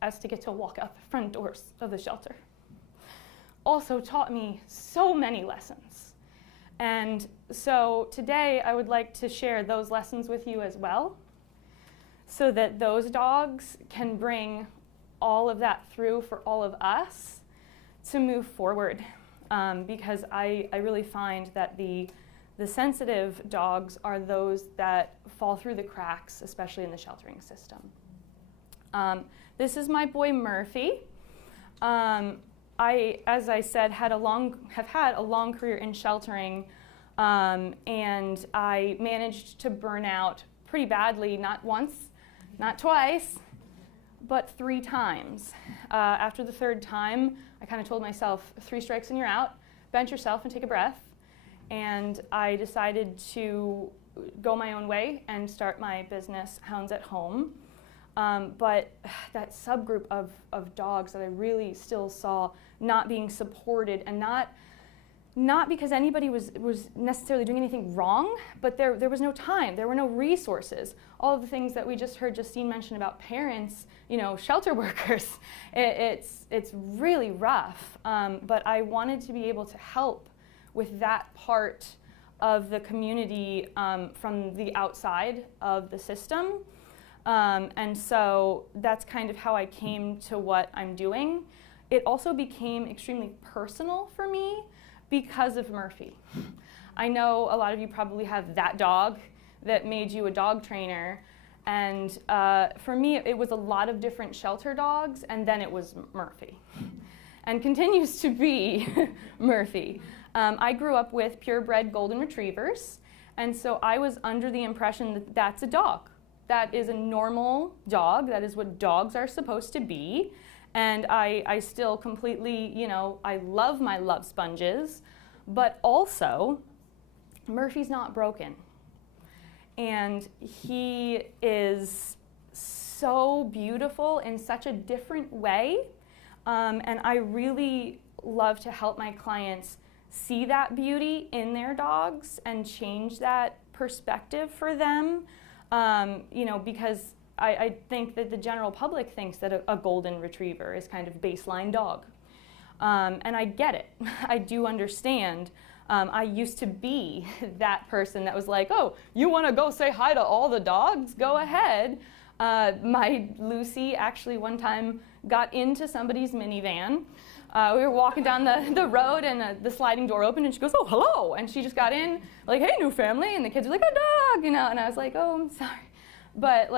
as to get to walk out the front doors of the shelter also taught me so many lessons. And so today I would like to share those lessons with you as well, so that those dogs can bring all of that through for all of us to move forward. Because I really find that the sensitive dogs are those that fall through the cracks, especially in the sheltering system. This is my boy Murphy. I, as I said, have had a long career in sheltering, and I managed to burn out pretty badly, not once, not twice, but 3 times. After the 3rd time, I kind of told myself, 3 strikes and you're out, bench yourself and take a breath. and I decided to go my own way and start my business, Hounds at Home. But that subgroup of dogs that I really still saw not being supported, and not because anybody was necessarily doing anything wrong, but there was no time, there were no resources. All of the things that we just heard Justine mention about parents, shelter workers, it's really rough. But I wanted to be able to help with that part of the community from the outside of the system. And so that's kind of how I came to what I'm doing. It also became extremely personal for me because of Murphy. I know a lot of you probably have that dog that made you a dog trainer. And for me, it was a lot of different shelter dogs, and then it was Murphy. And continues to be Murphy. I grew up with purebred golden retrievers, and so I was under the impression that that's a dog. That is a normal dog. That is what dogs are supposed to be. And I still completely, I love my love sponges, but also Murphy's not broken. And he is so beautiful in such a different way. And I really love to help my clients see that beauty in their dogs and change that perspective for them. Because I think that the general public thinks that a golden retriever is kind of baseline dog. And I get it. I do understand. I used to be that person that was like, oh, you want to go say hi to all the dogs? Go ahead. My Lucy actually one time got into somebody's minivan. We were walking down the road, and the sliding door opened, and she goes, oh, hello. And she just got in, like, hey, new family. And the kids were like, a dog, and I was like, oh, I'm sorry. But,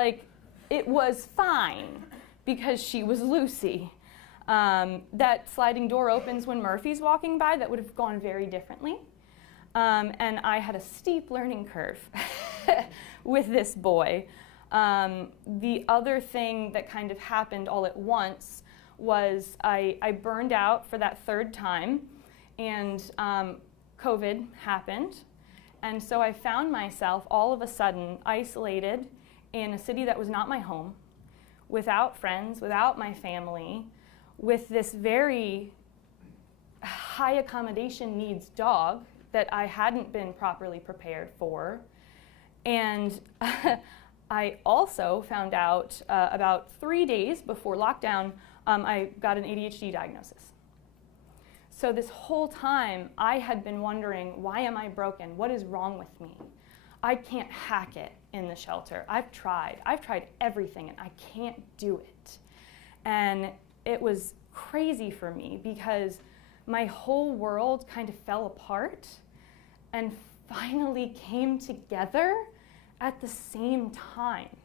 it was fine because she was Lucy. That sliding door opens when Murphy's walking by. That would have gone very differently. And I had a steep learning curve with this boy. The other thing that kind of happened all at once was I burned out for that third time, and COVID happened. And so I found myself all of a sudden isolated in a city that was not my home, without friends, without my family, with this very high accommodation needs dog that I hadn't been properly prepared for. And I also found out about 3 days before lockdown, I got an ADHD diagnosis. So this whole time, I had been wondering, why am I broken? What is wrong with me? I can't hack it in the shelter. I've tried everything, and I can't do it. And it was crazy for me because my whole world kind of fell apart and finally came together at the same time,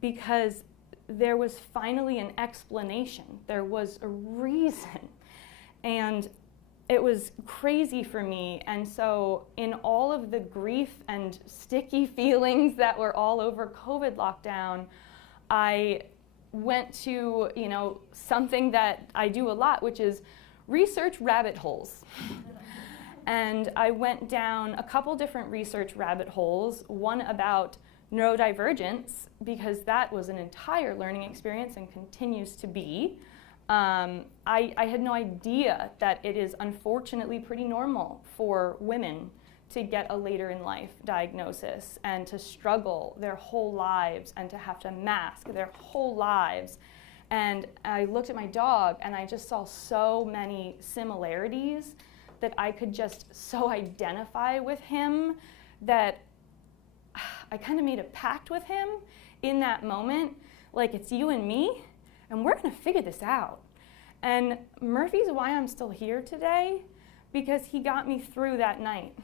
because there was finally an explanation. There was a reason. And it was crazy for me. And so in all of the grief and sticky feelings that were all over COVID lockdown, I went to, something that I do a lot, which is research rabbit holes. And I went down a couple different research rabbit holes, one about neurodivergence, because that was an entire learning experience and continues to be. I had no idea that it is unfortunately pretty normal for women to get a later in life diagnosis and to struggle their whole lives and to have to mask their whole lives. And I looked at my dog and I just saw so many similarities that I could just so identify with him that I kind of made a pact with him in that moment, like, it's you and me, and we're gonna figure this out. And Murphy's why I'm still here today, because he got me through that night.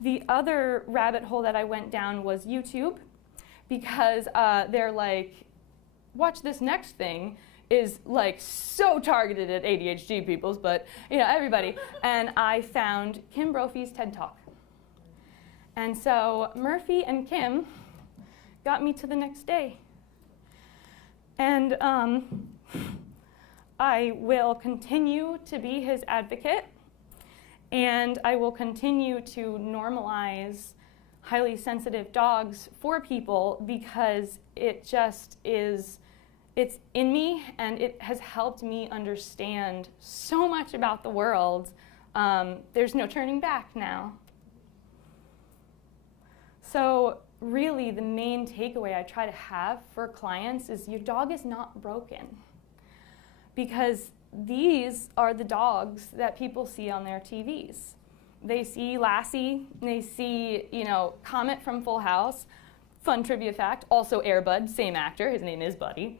The other rabbit hole that I went down was YouTube, because they're like, watch this next thing is like so targeted at ADHD peoples, but everybody. And I found Kim Brophy's TED Talk. And so Murphy and Kim got me to the next day. And I will continue to be his advocate. And I will continue to normalize highly sensitive dogs for people because it just is, it's in me, and it has helped me understand so much about the world. There's no turning back now. So really the main takeaway I try to have for clients is your dog is not broken, because these are the dogs that people see on their TVs. They see Lassie, they see, Comet from Full House. Fun trivia fact, also Air Bud, same actor, his name is Buddy.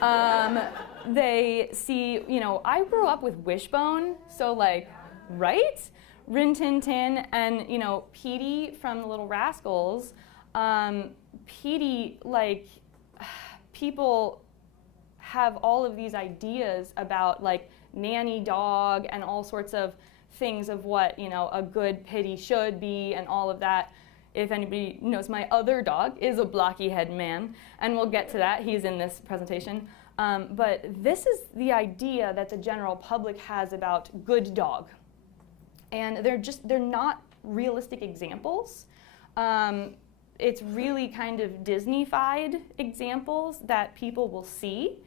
They see, I grew up with Wishbone, so right? Rin Tin Tin and, Petey from the Little Rascals. Petey, people have all of these ideas about nanny dog and all sorts of things of what a good pitty should be and all of that. If anybody knows, my other dog is a blocky head man, and we'll get to that. He's in this presentation. But this is the idea that the general public has about good dog, and they're not realistic examples. It's really kind of Disney-fied examples that people will see.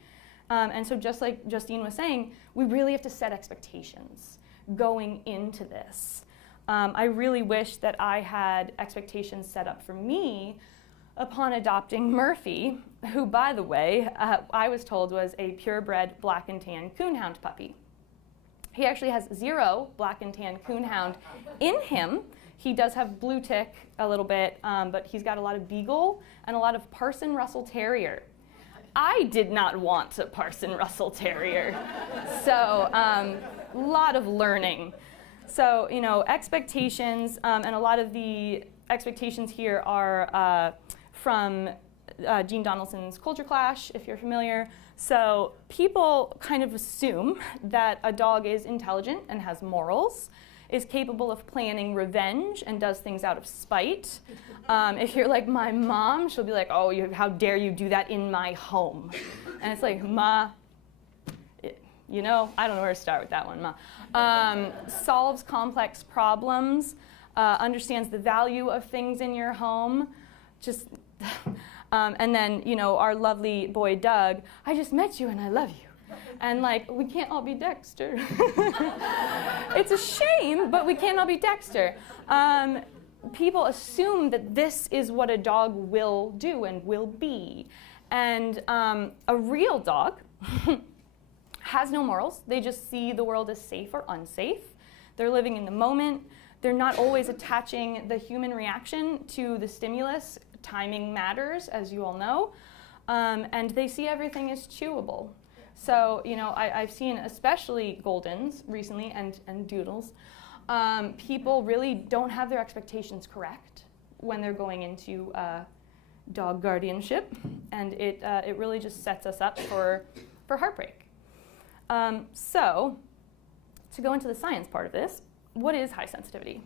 And so just like Justine was saying, we really have to set expectations going into this. I really wish that I had expectations set up for me upon adopting Murphy, who, by the way, I was told was a purebred black and tan coonhound puppy. He actually has 0 black and tan coonhound in him. He does have blue tick a little bit, but he's got a lot of beagle and a lot of Parson Russell Terrier. I did not want a Parson Russell Terrier, so a lot of learning. So, expectations, and a lot of the expectations here are from Jean Donaldson's Culture Clash, if you're familiar. So people kind of assume that a dog is intelligent and has morals, is capable of planning revenge and does things out of spite. If you're like my mom, she'll be like, oh, how dare you do that in my home? And it's like, Ma, I don't know where to start with that one, Ma. Solves complex problems, understands the value of things in your home. And then, our lovely boy, Doug, I just met you and I love you. And we can't all be Dexter. It's a shame, but we can't all be Dexter. People assume that this is what a dog will do and will be. And a real dog has no morals. They just see the world as safe or unsafe. They're living in the moment. They're not always attaching the human reaction to the stimulus. Timing matters, as you all know. And they see everything as chewable. So, I've seen, especially Goldens recently and Doodles, people really don't have their expectations correct when they're going into dog guardianship, and it really just sets us up for heartbreak. So, to go into the science part of this, what is high sensitivity?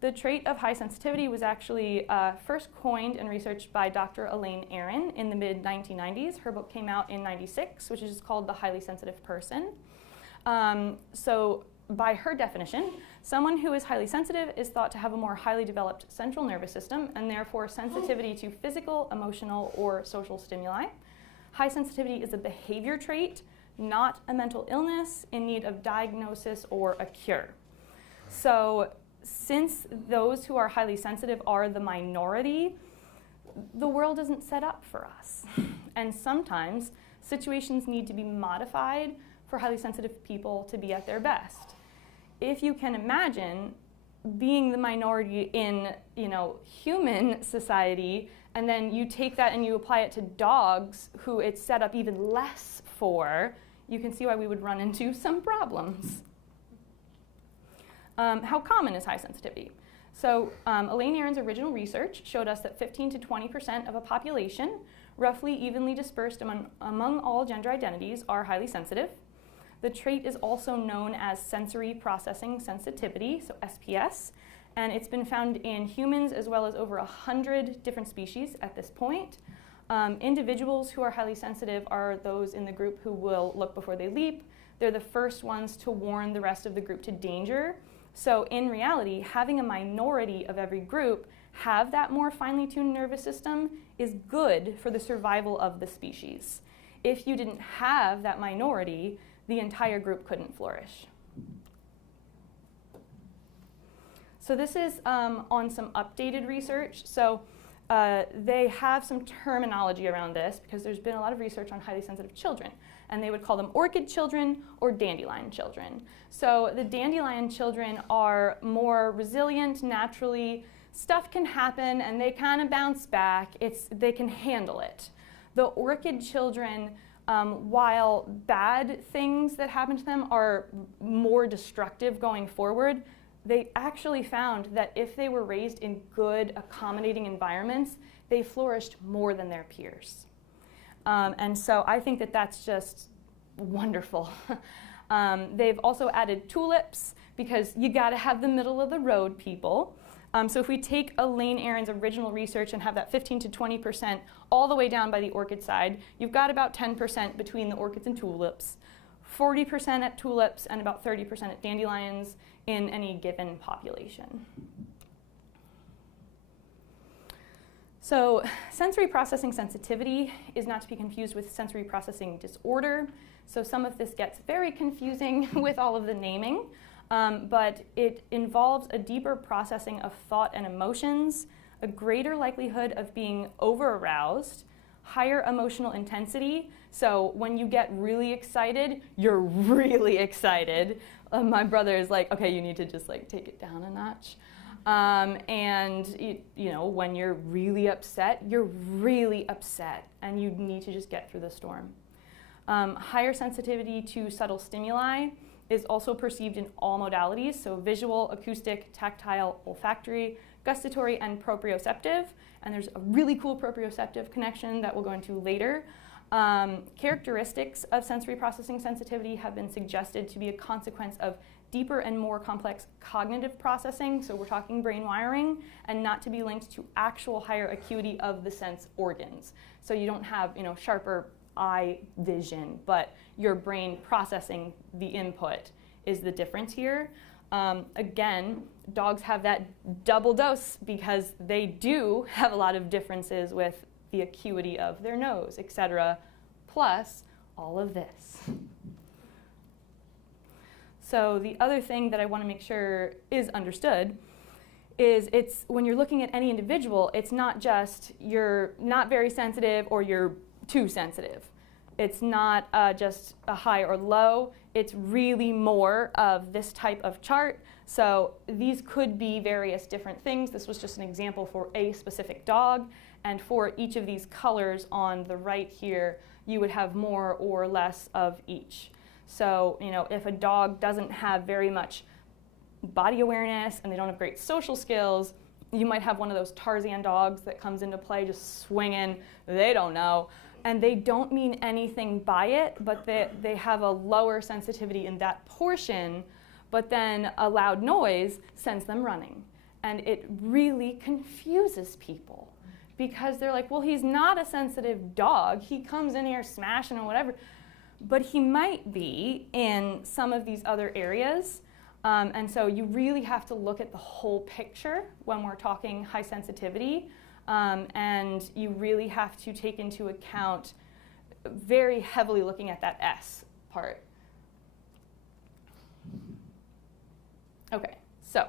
The trait of high sensitivity was actually first coined and researched by Dr. Elaine Aron in the mid-1990s. Her book came out in '96, which is called The Highly Sensitive Person. So by her definition, someone who is highly sensitive is thought to have a more highly developed central nervous system and therefore sensitivity to physical, emotional, or social stimuli. High sensitivity is a behavior trait, not a mental illness in need of diagnosis or a cure. So since those who are highly sensitive are the minority, the world isn't set up for us. And sometimes situations need to be modified for highly sensitive people to be at their best. If you can imagine being the minority in, human society, and then you take that and you apply it to dogs who it's set up even less for, you can see why we would run into some problems. How common is high sensitivity? So Elaine Aron's original research showed us that 15 to 20% of a population, roughly evenly dispersed among all gender identities, are highly sensitive. The trait is also known as sensory processing sensitivity, so SPS, and it's been found in humans as well as over 100 different species at this point. Individuals who are highly sensitive are those in the group who will look before they leap. They're the first ones to warn the rest of the group to danger. So in reality, having a minority of every group have that more finely tuned nervous system is good for the survival of the species. If you didn't have that minority, the entire group couldn't flourish. So this is on some updated research. So they have some terminology around this because there's been a lot of research on highly sensitive children, and they would call them orchid children or dandelion children. So the dandelion children are more resilient naturally. Stuff can happen and they kind of bounce back. They can handle it. The orchid children, while bad things that happen to them are more destructive going forward, they actually found that if they were raised in good, accommodating environments, they flourished more than their peers. And so I think that that's just wonderful. They've also added tulips because you gotta have the middle of the road people. So if we take Elaine Aron's original research and have that 15 to 20% all the way down by the orchid side, you've got about 10% between the orchids and tulips, 40% at tulips, and about 30% at dandelions in any given population. So sensory processing sensitivity is not to be confused with sensory processing disorder. So some of this gets very confusing with all of the naming, but it involves a deeper processing of thought and emotions, a greater likelihood of being over-aroused, higher emotional intensity. So when you get really excited, you're really excited. My brother is like, okay, you need to just like take it down a notch. And you know, when you're really upset, you're really upset, and you need to just get through the storm. Higher sensitivity to subtle stimuli is also perceived in all modalities, so visual, acoustic, tactile, olfactory, gustatory, and proprioceptive. And there's a really cool proprioceptive connection that we'll go into later. Characteristics of sensory processing sensitivity have been suggested to be a consequence of deeper and more complex cognitive processing, so we're talking brain wiring, and not to be linked to actual higher acuity of the sense organs. So you don't have, you know, sharper eye vision, but your brain processing the input is the difference here. Again, dogs have that double dose because they do have a lot of differences with the acuity of their nose, etc., plus all of this. So the other thing that I want to make sure is understood is when you're looking at any individual, it's not just you're not very sensitive or you're too sensitive. It's not just a high or low. It's really more of this type of chart. So these could be various different things. This was just an example for a specific dog. And for each of these colors on the right here, you would have more or less of each. So, you know, if a dog doesn't have very much body awareness and they don't have great social skills, you might have one of those Tarzan dogs that comes into play just swinging. They don't know. And they don't mean anything by it, but they have a lower sensitivity in that portion, but then a loud noise sends them running. And it really confuses people because they're like, well, he's not a sensitive dog. He comes in here smashing or whatever. But he might be in some of these other areas. And so you really have to look at the whole picture when we're talking high sensitivity. And you really have to take into account very heavily looking at that S part. Okay, so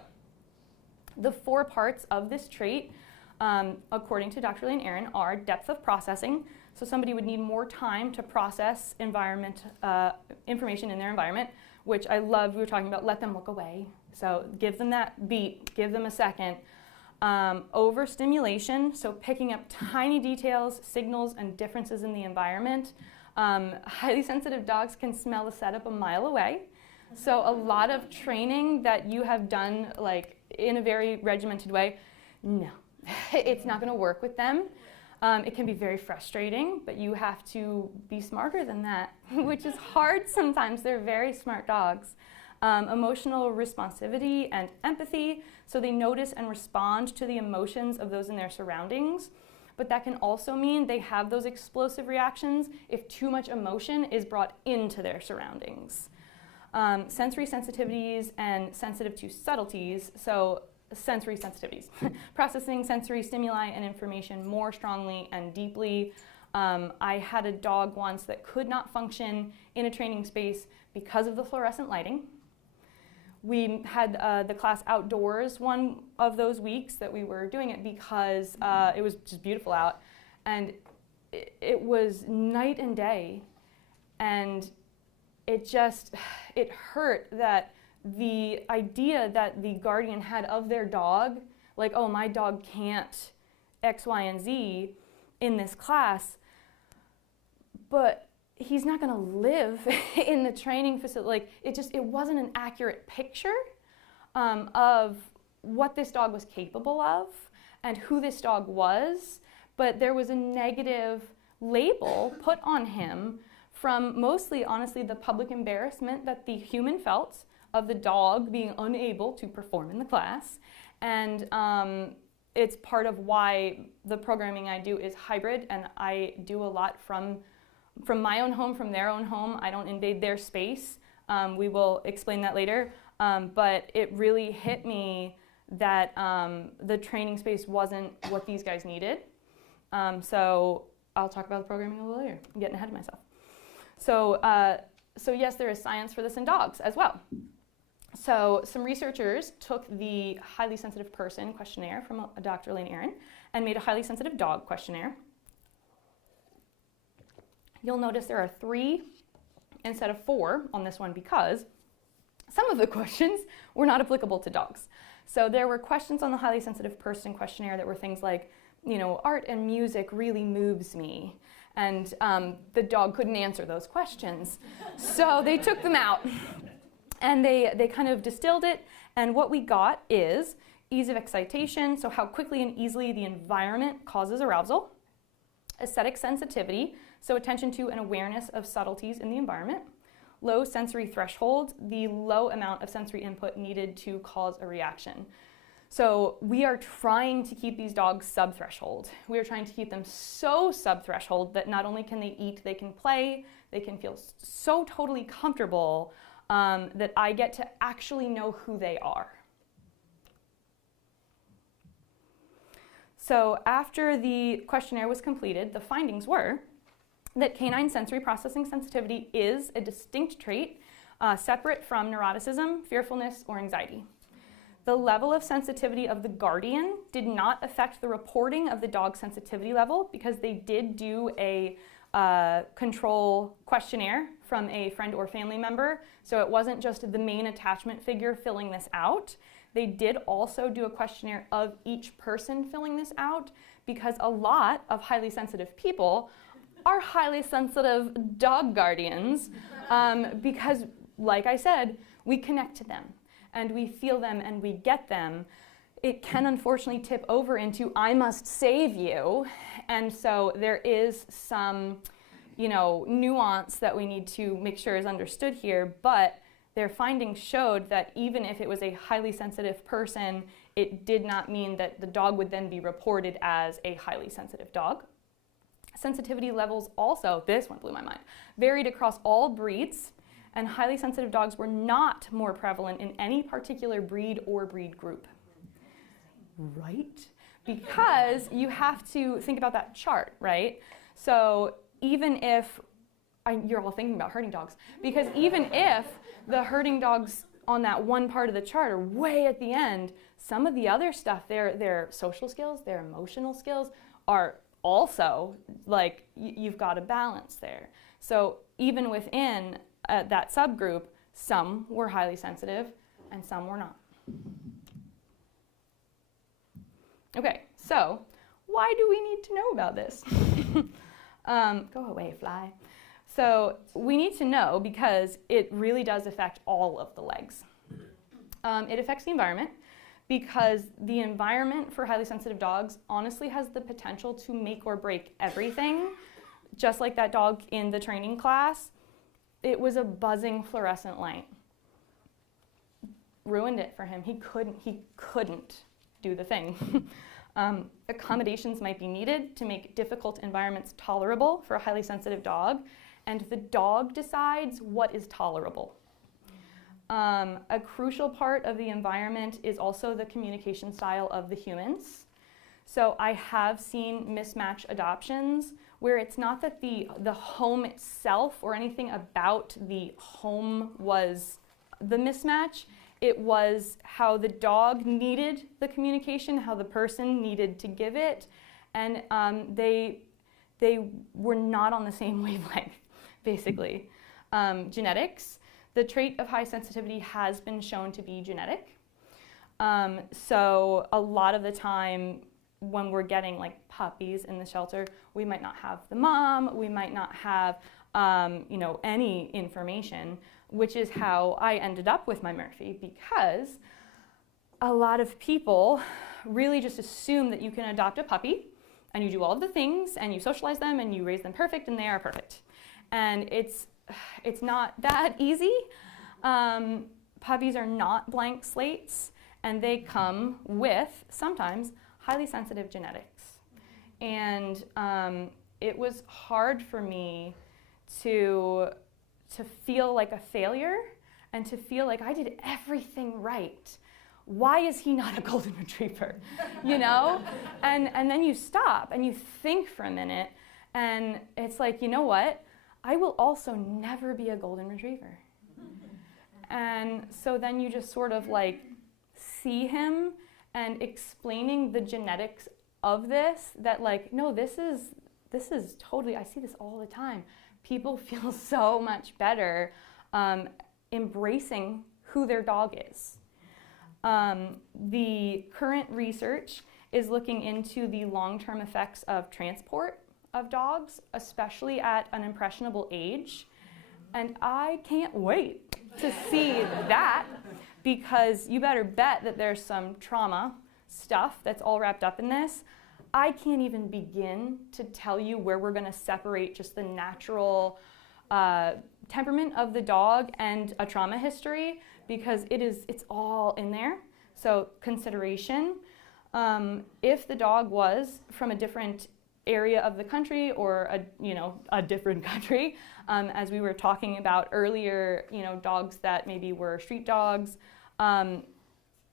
the 4 parts of this trait, according to Dr. Elaine Aron, are depth of processing. So somebody would need more time to process information in their environment, which I love. We were talking about let them look away. So give them that beat, give them a second. Overstimulation, so picking up tiny details, signals, and differences in the environment. Highly sensitive dogs can smell the setup a mile away. So a lot of training that you have done like in a very regimented way, no, it's not going to work with them. It can be very frustrating, but you have to be smarter than that, which is hard sometimes. They're very smart dogs. Emotional responsivity and empathy, so they notice and respond to the emotions of those in their surroundings. But that can also mean they have those explosive reactions if too much emotion is brought into their surroundings. sensory sensitivities and sensitive to subtleties. So sensory sensitivities, processing sensory stimuli and information more strongly and deeply. I had a dog once that could not function in a training space because of the fluorescent lighting. We had the class outdoors one of those weeks that we were doing it because it was just beautiful out. And it was night and day. And it hurt that the idea that the guardian had of their dog, like, oh, my dog can't X, Y, and Z in this class, but he's not going to live in the training facility. Like, it wasn't an accurate picture of what this dog was capable of and who this dog was, but there was a negative label put on him from mostly, honestly, the public embarrassment that the human felt of the dog being unable to perform in the class. And it's part of why the programming I do is hybrid, and I do a lot from my own home, from their own home. I don't invade their space. We will explain that later. But it really hit me that the training space wasn't what these guys needed. So I'll talk about the programming a little later. I'm getting ahead of myself. So yes, there is science for this in dogs as well. So some researchers took the highly sensitive person questionnaire from Dr. Elaine Aron and made a highly sensitive dog questionnaire. You'll notice there are 3 instead of 4 on this one because some of the questions were not applicable to dogs. So there were questions on the highly sensitive person questionnaire that were things like, you know, art and music really moves me. And the dog couldn't answer those questions. So they took them out. And they kind of distilled it, and what we got is ease of excitation, so how quickly and easily the environment causes arousal, aesthetic sensitivity, so attention to and awareness of subtleties in the environment, low sensory threshold, the low amount of sensory input needed to cause a reaction. So we are trying to keep these dogs sub-threshold. We are trying to keep them so sub-threshold that not only can they eat, they can play, they can feel so totally comfortable that I get to actually know who they are. So after the questionnaire was completed, the findings were that canine sensory processing sensitivity is a distinct trait separate from neuroticism, fearfulness, or anxiety. The level of sensitivity of the guardian did not affect the reporting of the dog sensitivity level because they did do a control questionnaire from a friend or family member. So it wasn't just the main attachment figure filling this out. They did also do a questionnaire of each person filling this out because a lot of highly sensitive people are highly sensitive dog guardians because, like I said, we connect to them and we feel them and we get them. It can unfortunately tip over into I must save you. And so there is some, nuance that we need to make sure is understood here, but their findings showed that even if it was a highly sensitive person, it did not mean that the dog would then be reported as a highly sensitive dog. Sensitivity levels also, this one blew my mind, varied across all breeds, and highly sensitive dogs were not more prevalent in any particular breed or breed group. Right? Because you have to think about that chart, right? So even if, you're all thinking about herding dogs, because even if the herding dogs on that one part of the chart are way at the end, some of the other stuff, their social skills, their emotional skills are also, like, you've got a balance there. So even within that subgroup, some were highly sensitive and some were not. Okay, so why do we need to know about this? Go away, fly. So we need to know because it really does affect all of the legs. It affects the environment because the environment for highly sensitive dogs honestly has the potential to make or break everything. Just like that dog in the training class, it was a buzzing fluorescent light. Ruined it for him. He couldn't do the thing. Accommodations might be needed to make difficult environments tolerable for a highly sensitive dog, and the dog decides what is tolerable. A crucial part of the environment is also the communication style of the humans. So I have seen mismatch adoptions where it's not that the home itself or anything about the home was the mismatch. It was how the dog needed the communication, how the person needed to give it, and they were not on the same wavelength, basically. Genetics. The trait of high sensitivity has been shown to be genetic. So a lot of the time when we're getting like puppies in the shelter, we might not have the mom, we might not have any information, which is how I ended up with my Murphy, because a lot of people really just assume that you can adopt a puppy and you do all of the things and you socialize them and you raise them perfect and they are perfect. And it's not that easy. Puppies are not blank slates, and they come with sometimes highly sensitive genetics. And it was hard for me to feel like a failure and to feel like I did everything right. Why is he not a golden retriever? You know? And then you stop and you think for a minute, and it's like, you know what? I will also never be a golden retriever. And so then you just sort of like see him and explaining the genetics of this, that like, no, this is totally, I see this all the time. People feel so much better embracing who their dog is. The current research is looking into the long-term effects of transport of dogs, especially at an impressionable age. And I can't wait to see that, because you better bet that there's some trauma stuff that's all wrapped up in this. I can't even begin to tell you where we're going to separate just the natural temperament of the dog and a trauma history, because it's all in there. So consideration. If the dog was from a different area of the country or a different country, as we were talking about earlier, dogs that maybe were street dogs,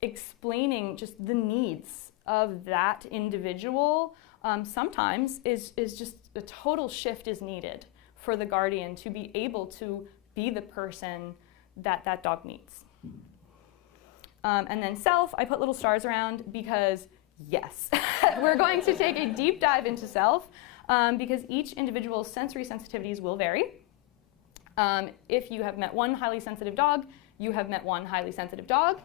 explaining just the needs of that individual sometimes is just a total shift is needed for the guardian to be able to be the person that dog needs. And then self, I put little stars around because yes, we're going to take a deep dive into self because each individual's sensory sensitivities will vary. If you have met one highly sensitive dog, you have met one highly sensitive dog.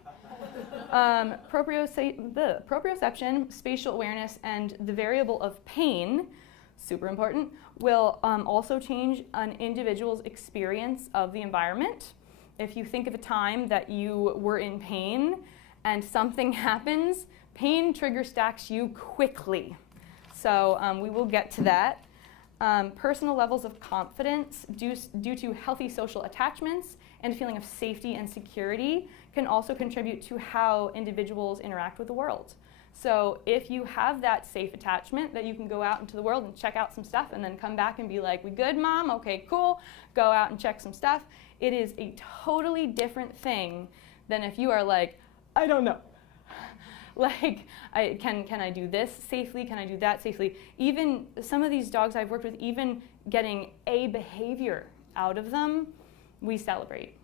Proprioception, spatial awareness, and the variable of pain, super important, will also change an individual's experience of the environment. If you think of a time that you were in pain and something happens, pain trigger stacks you quickly. So we will get to that. Personal levels of confidence due to healthy social attachments and a feeling of safety and security can also contribute to how individuals interact with the world. So if you have that safe attachment that you can go out into the world and check out some stuff and then come back and be like, we good, Mom? Okay, cool. Go out and check some stuff. It is a totally different thing than if you are like, I don't know. Like, can I do this safely? Can I do that safely? Even some of these dogs I've worked with, even getting a behavior out of them, we celebrate.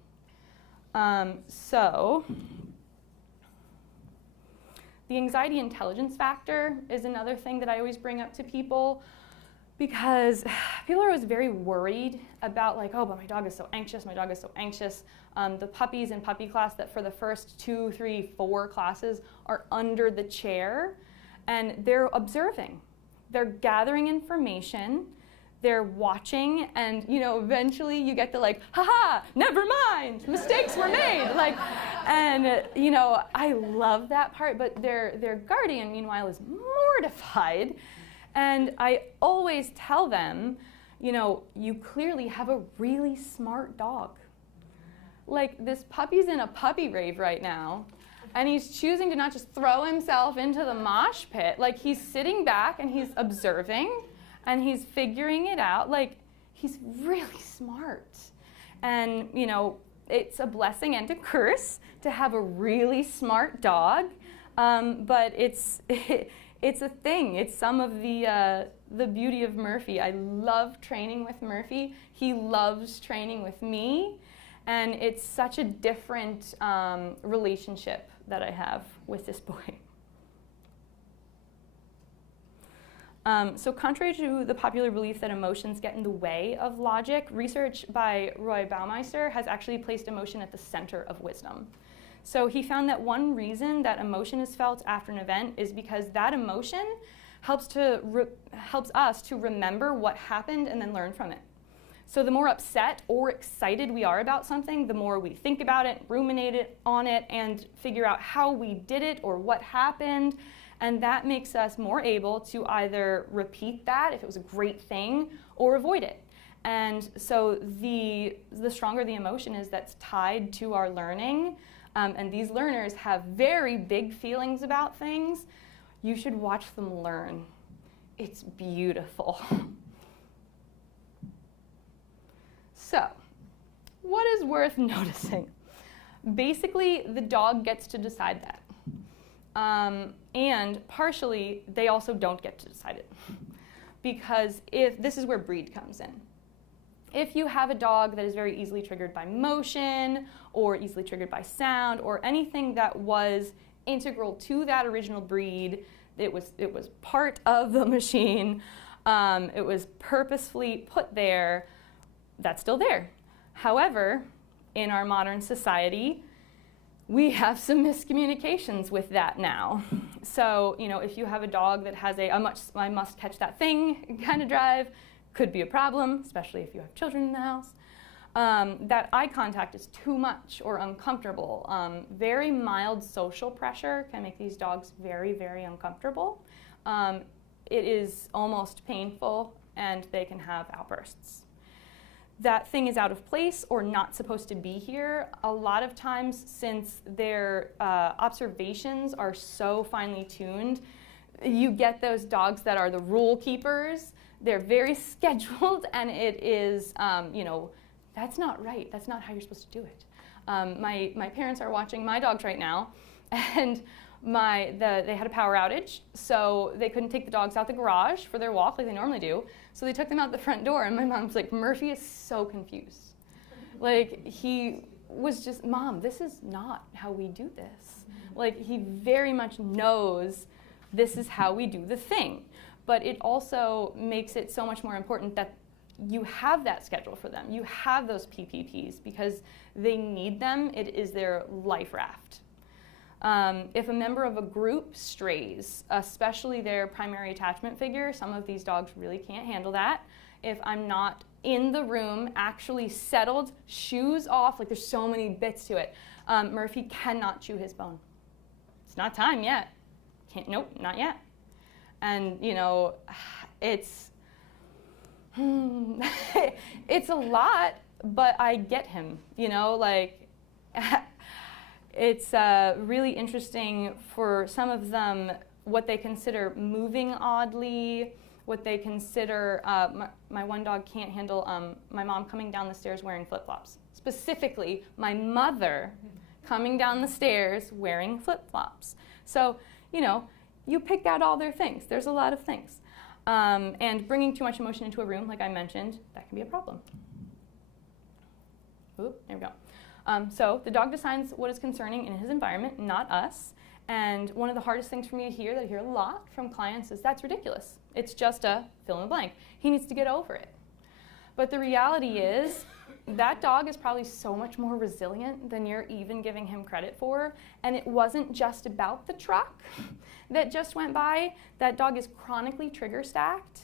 So the anxiety intelligence factor is another thing that I always bring up to people, because people are always very worried about like, oh, but my dog is so anxious, my dog is so anxious. The puppies in puppy class that for the first 2, 3, 4 classes are under the chair and they're observing. They're gathering information, they're watching, and eventually you get to like, haha, never mind, mistakes were made. Like, and I love that part, but their guardian meanwhile is mortified. And I always tell them, you clearly have a really smart dog. Like, this puppy's in a puppy rave right now, and he's choosing to not just throw himself into the mosh pit. Like, he's sitting back and he's observing and he's figuring it out. Like, he's really smart. And, it's a blessing and a curse to have a really smart dog, but it's it's a thing. It's some of the beauty of Murphy. I love training with Murphy. He loves training with me, and it's such a different relationship that I have with this boy. So contrary to the popular belief that emotions get in the way of logic, research by Roy Baumeister has actually placed emotion at the center of wisdom. So he found that one reason that emotion is felt after an event is because that emotion helps us to remember what happened and then learn from it. So the more upset or excited we are about something, the more we think about it, ruminate on it, and figure out how we did it or what happened. And that makes us more able to either repeat that if it was a great thing or avoid it. And so the stronger the emotion is that's tied to our learning, and these learners have very big feelings about things, you should watch them learn. It's beautiful. So, what is worth noticing? Basically, the dog gets to decide that. And partially, they also don't get to decide it. Because this is where breed comes in. If you have a dog that is very easily triggered by motion, or easily triggered by sound, or anything that was integral to that original breed, it was part of the machine, it was purposefully put there, that's still there. However, in our modern society, we have some miscommunications with that now. So, if you have a dog that has I must catch that thing kind of drive, could be a problem, especially if you have children in the house. That eye contact is too much or uncomfortable. Very mild social pressure can make these dogs very, very uncomfortable. It is almost painful, and they can have outbursts. That thing is out of place or not supposed to be here. A lot of times, since their observations are so finely tuned, you get those dogs that are the rule keepers. They're very scheduled, and it is, that's not right. That's not how you're supposed to do it. My parents are watching my dogs right now, and they had a power outage, so they couldn't take the dogs out the garage for their walk like they normally do. So they took them out the front door, and my mom's like, Murphy is so confused. Like, he was just, Mom, this is not how we do this. Like, he very much knows this is how we do the thing. But it also makes it so much more important that you have that schedule for them. You have those PPPs because they need them. It is their life raft. If a member of a group strays, especially their primary attachment figure, some of these dogs really can't handle that. If I'm not in the room, actually settled, shoes off, like there's so many bits to it, Murphy cannot chew his bone. It's not time yet. Nope, not yet. And, it's it's a lot, but I get him, it's really interesting for some of them what they consider moving oddly, what they consider, my one dog can't handle my mom coming down the stairs wearing flip-flops. Specifically, my mother coming down the stairs wearing flip-flops. So, you pick out all their things. There's a lot of things. And bringing too much emotion into a room, like I mentioned, that can be a problem. Oop, there we go. So the dog decides what is concerning in his environment, not us. And one of the hardest things for me to hear, that I hear a lot from clients, is that's ridiculous. It's just a fill in the blank. He needs to get over it. But the reality is, that dog is probably so much more resilient than you're even giving him credit for. And it wasn't just about the truck that just went by. That dog is chronically trigger stacked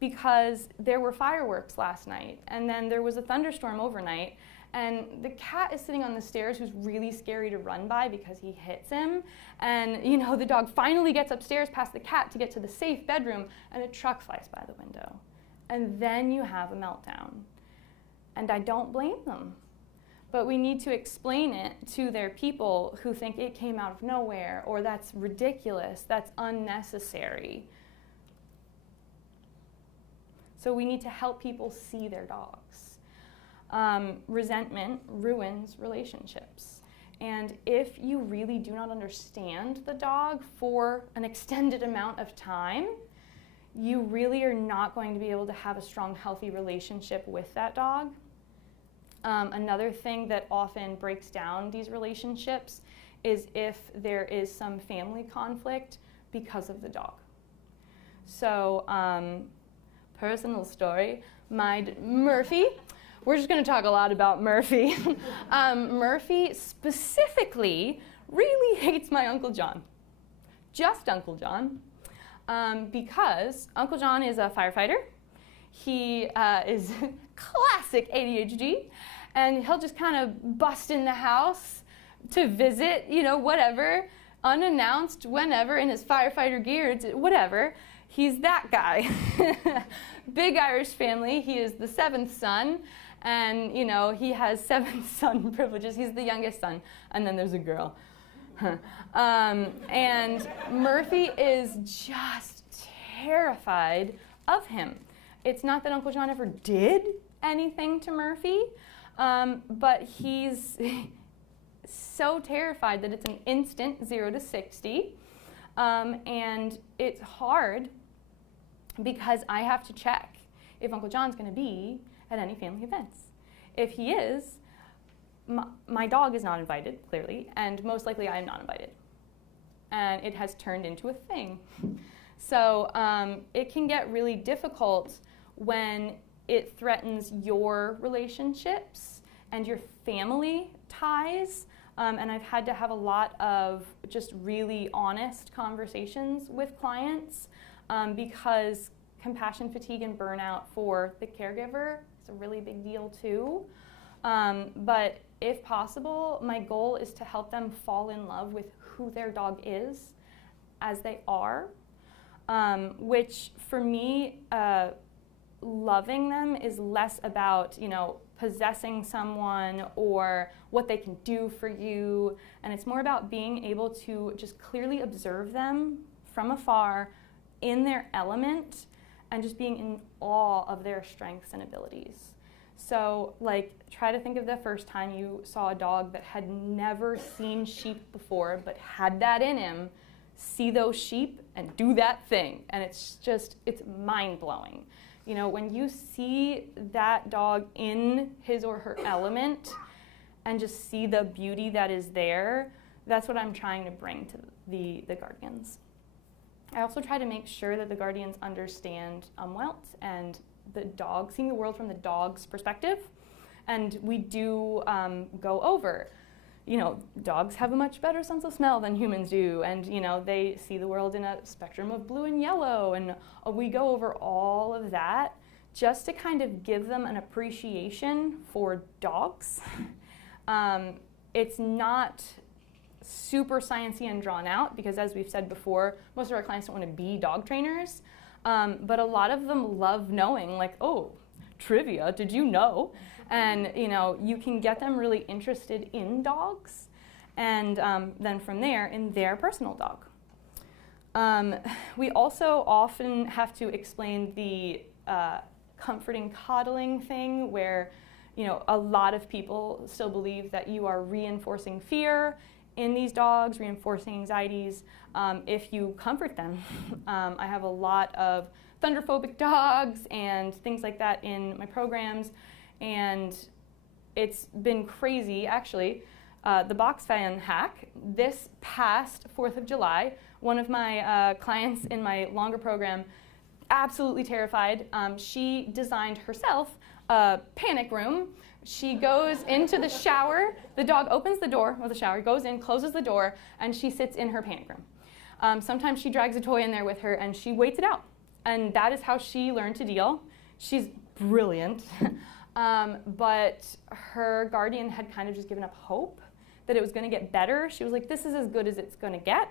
because there were fireworks last night, and then there was a thunderstorm overnight, and the cat is sitting on the stairs who's really scary to run by because he hits him. And the dog finally gets upstairs past the cat to get to the safe bedroom, and a truck flies by the window. And then you have a meltdown. And I don't blame them. But we need to explain it to their people who think it came out of nowhere, or that's ridiculous, that's unnecessary. So we need to help people see their dogs. Resentment ruins relationships. And if you really do not understand the dog for an extended amount of time, you really are not going to be able to have a strong, healthy relationship with that dog. Another thing that often breaks down these relationships is if there is some family conflict because of the dog. So, personal story, Murphy. We're just going to talk a lot about Murphy. Murphy specifically really hates my Uncle John. Just Uncle John. Because Uncle John is a firefighter. He is classic ADHD. And he'll just kind of bust in the house to visit, whatever, unannounced, whenever, in his firefighter gear, whatever. He's that guy. Big Irish family. He is the 7th son. And, he has 7 son privileges. He's the youngest son. And then there's a girl. And Murphy is just terrified of him. It's not that Uncle John ever did anything to Murphy, but he's so terrified that it's an instant 0 to 60. And it's hard because I have to check if Uncle John's going to be at any family events. If he is, my dog is not invited, clearly, and most likely I am not invited. And it has turned into a thing. So it can get really difficult when it threatens your relationships and your family ties. And I've had to have a lot of just really honest conversations with clients because compassion fatigue and burnout for the caregiver is a really big deal too. But if possible, my goal is to help them fall in love with who their dog is as they are, which for me, loving them is less about, possessing someone or what they can do for you, and it's more about being able to just clearly observe them from afar in their element and just being in awe of their strengths and abilities. So, try to think of the first time you saw a dog that had never seen sheep before but had that in him. See those sheep and do that thing. And it's mind-blowing. When you see that dog in his or her element and just see the beauty that is there, that's what I'm trying to bring to the guardians. I also try to make sure that the guardians understand Umwelt and the dog, seeing the world from the dog's perspective. And we do go over, dogs have a much better sense of smell than humans do. And, they see the world in a spectrum of blue and yellow. And we go over all of that just to kind of give them an appreciation for dogs. It's not super sciencey and drawn out because, as we've said before, most of our clients don't want to be dog trainers. But a lot of them love knowing, oh, trivia, did you know? And, you can get them really interested in dogs and then from there in their personal dog. We also often have to explain the comforting coddling thing where, a lot of people still believe that you are reinforcing fear in these dogs, reinforcing anxieties, if you comfort them. I have a lot of thunderphobic dogs and things like that in my programs, and it's been crazy, actually. The box fan hack, this past 4th of July, one of my clients in my longer program, absolutely terrified. She designed herself a panic room. She goes into the shower, the dog opens the door of the shower, goes in, closes the door, and she sits in her panic room. Sometimes she drags a toy in there with her and she waits it out. And that is how she learned to deal. She's brilliant. But her guardian had kind of just given up hope that it was going to get better. She was like, this is as good as it's going to get.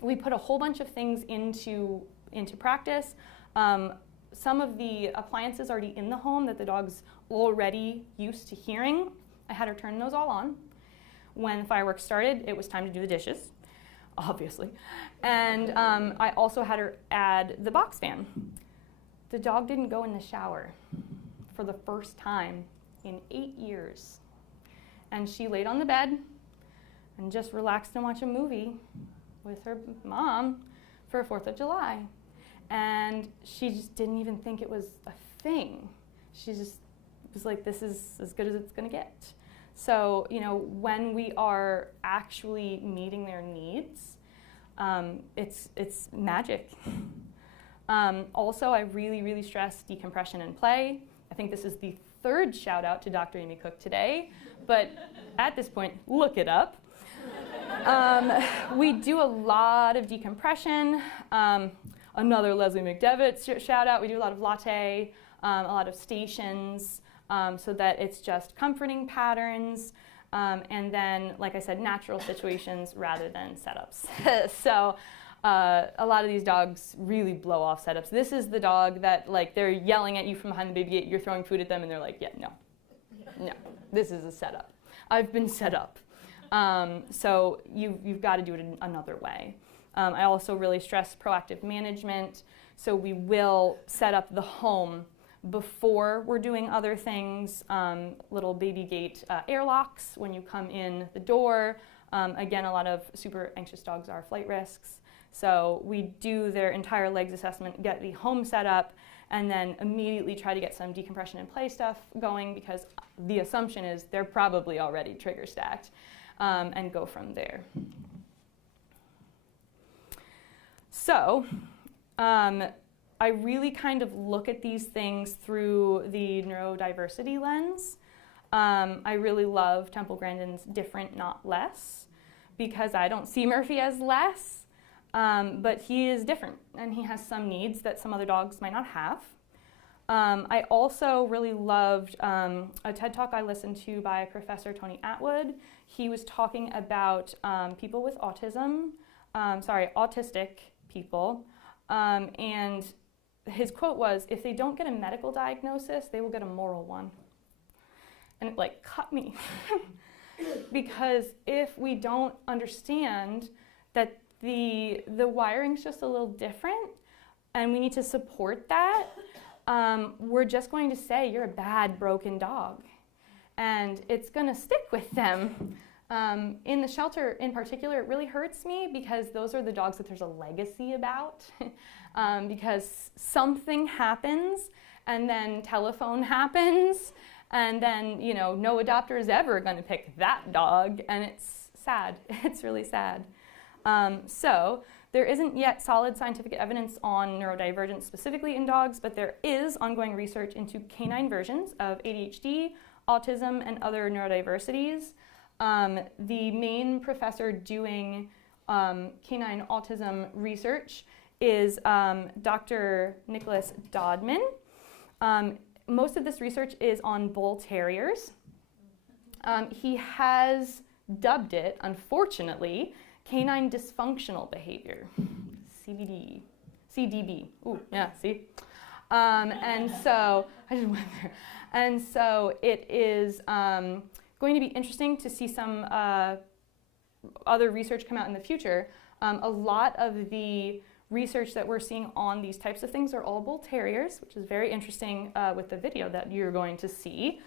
We put a whole bunch of things into practice. Some of the appliances already in the home that the dog's already used to hearing, I had her turn those all on. When the fireworks started, it was time to do the dishes, obviously. And I also had her add the box fan. The dog didn't go in the shower for the first time in 8 years. And she laid on the bed and just relaxed and watched a movie with her mom for 4th of July. And she just didn't even think it was a thing. She just was like, this is as good as it's gonna get. So, you know, when we are actually meeting their needs, it's magic. Also, I really stress decompression and play. I think this is the 3rd shout out to Dr. Amy Cook today, but at this point, look it up. We do a lot of decompression. Another Leslie McDevitt shout out. We do a lot of latte, a lot of stations, so that it's just comforting patterns. And then, like I said, natural situations rather than setups. So a lot of these dogs really blow off setups. This is the dog that, like, they're yelling at you from behind the baby gate, you're throwing food at them, and they're like, yeah, no, this is a setup. I've been set up. So you've got to do it in another way. I also really stress proactive management. So we will set up the home before we're doing other things, little baby gate airlocks when you come in the door. Again, a lot of super anxious dogs are flight risks. So we do their entire legs assessment, get the home set up, and then immediately try to get some decompression and play stuff going, because the assumption is they're probably already trigger stacked, and go from there. So I really kind of look at these things through the neurodiversity lens. I really love Temple Grandin's Different, Not Less, because I don't see Murphy as less, but he is different, and he has some needs that some other dogs might not have. I also really loved a TED Talk I listened to by Professor Tony Atwood. He was talking about people with autism, autistic people, and his quote was, if they don't get a medical diagnosis, they will get a moral one. And it like cut me. Because if we don't understand that the wiring's just a little different and we need to support that, we're just going to say you're a bad, broken dog. And it's gonna stick with them. In the shelter in particular, it really hurts me because those are the dogs that there's a legacy about. Because something happens and then telephone happens, and then, you know, no adopter is ever going to pick that dog, and it's sad. It's really sad. So there isn't yet solid scientific evidence on neurodivergence specifically in dogs, but there is ongoing research into canine versions of ADHD, autism, and other neurodiversities. The main professor doing canine autism research is Dr. Nicholas Dodman. Most of this research is on bull terriers. He has dubbed it, unfortunately, canine dysfunctional behavior, CDB. Ooh, yeah, see? And so, I just went there. And so it is going to be interesting to see some other research come out in the future. A lot of the research that we're seeing on these types of things are all bull terriers, which is very interesting with the video that you're going to see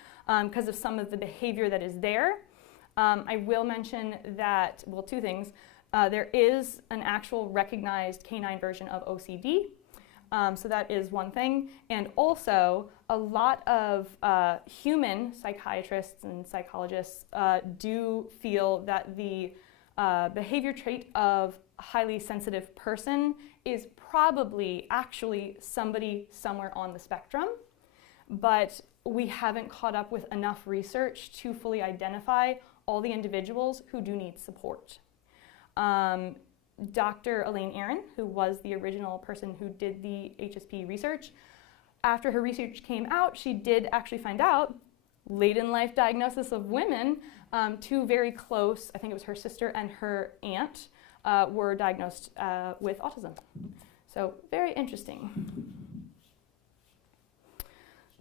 because of some of the behavior that is there. I will mention that, well, two things. There is an actual recognized canine version of OCD, so that is one thing. And also, a lot of human psychiatrists and psychologists do feel that the behavior trait of a highly sensitive person is probably actually somebody somewhere on the spectrum, but we haven't caught up with enough research to fully identify all the individuals who do need support. Dr. Elaine Aaron, who was the original person who did the HSP research, after her research came out, she did actually find out, late in life diagnosis of women, two very close, I think it was her sister and her aunt, were diagnosed with autism. So very interesting.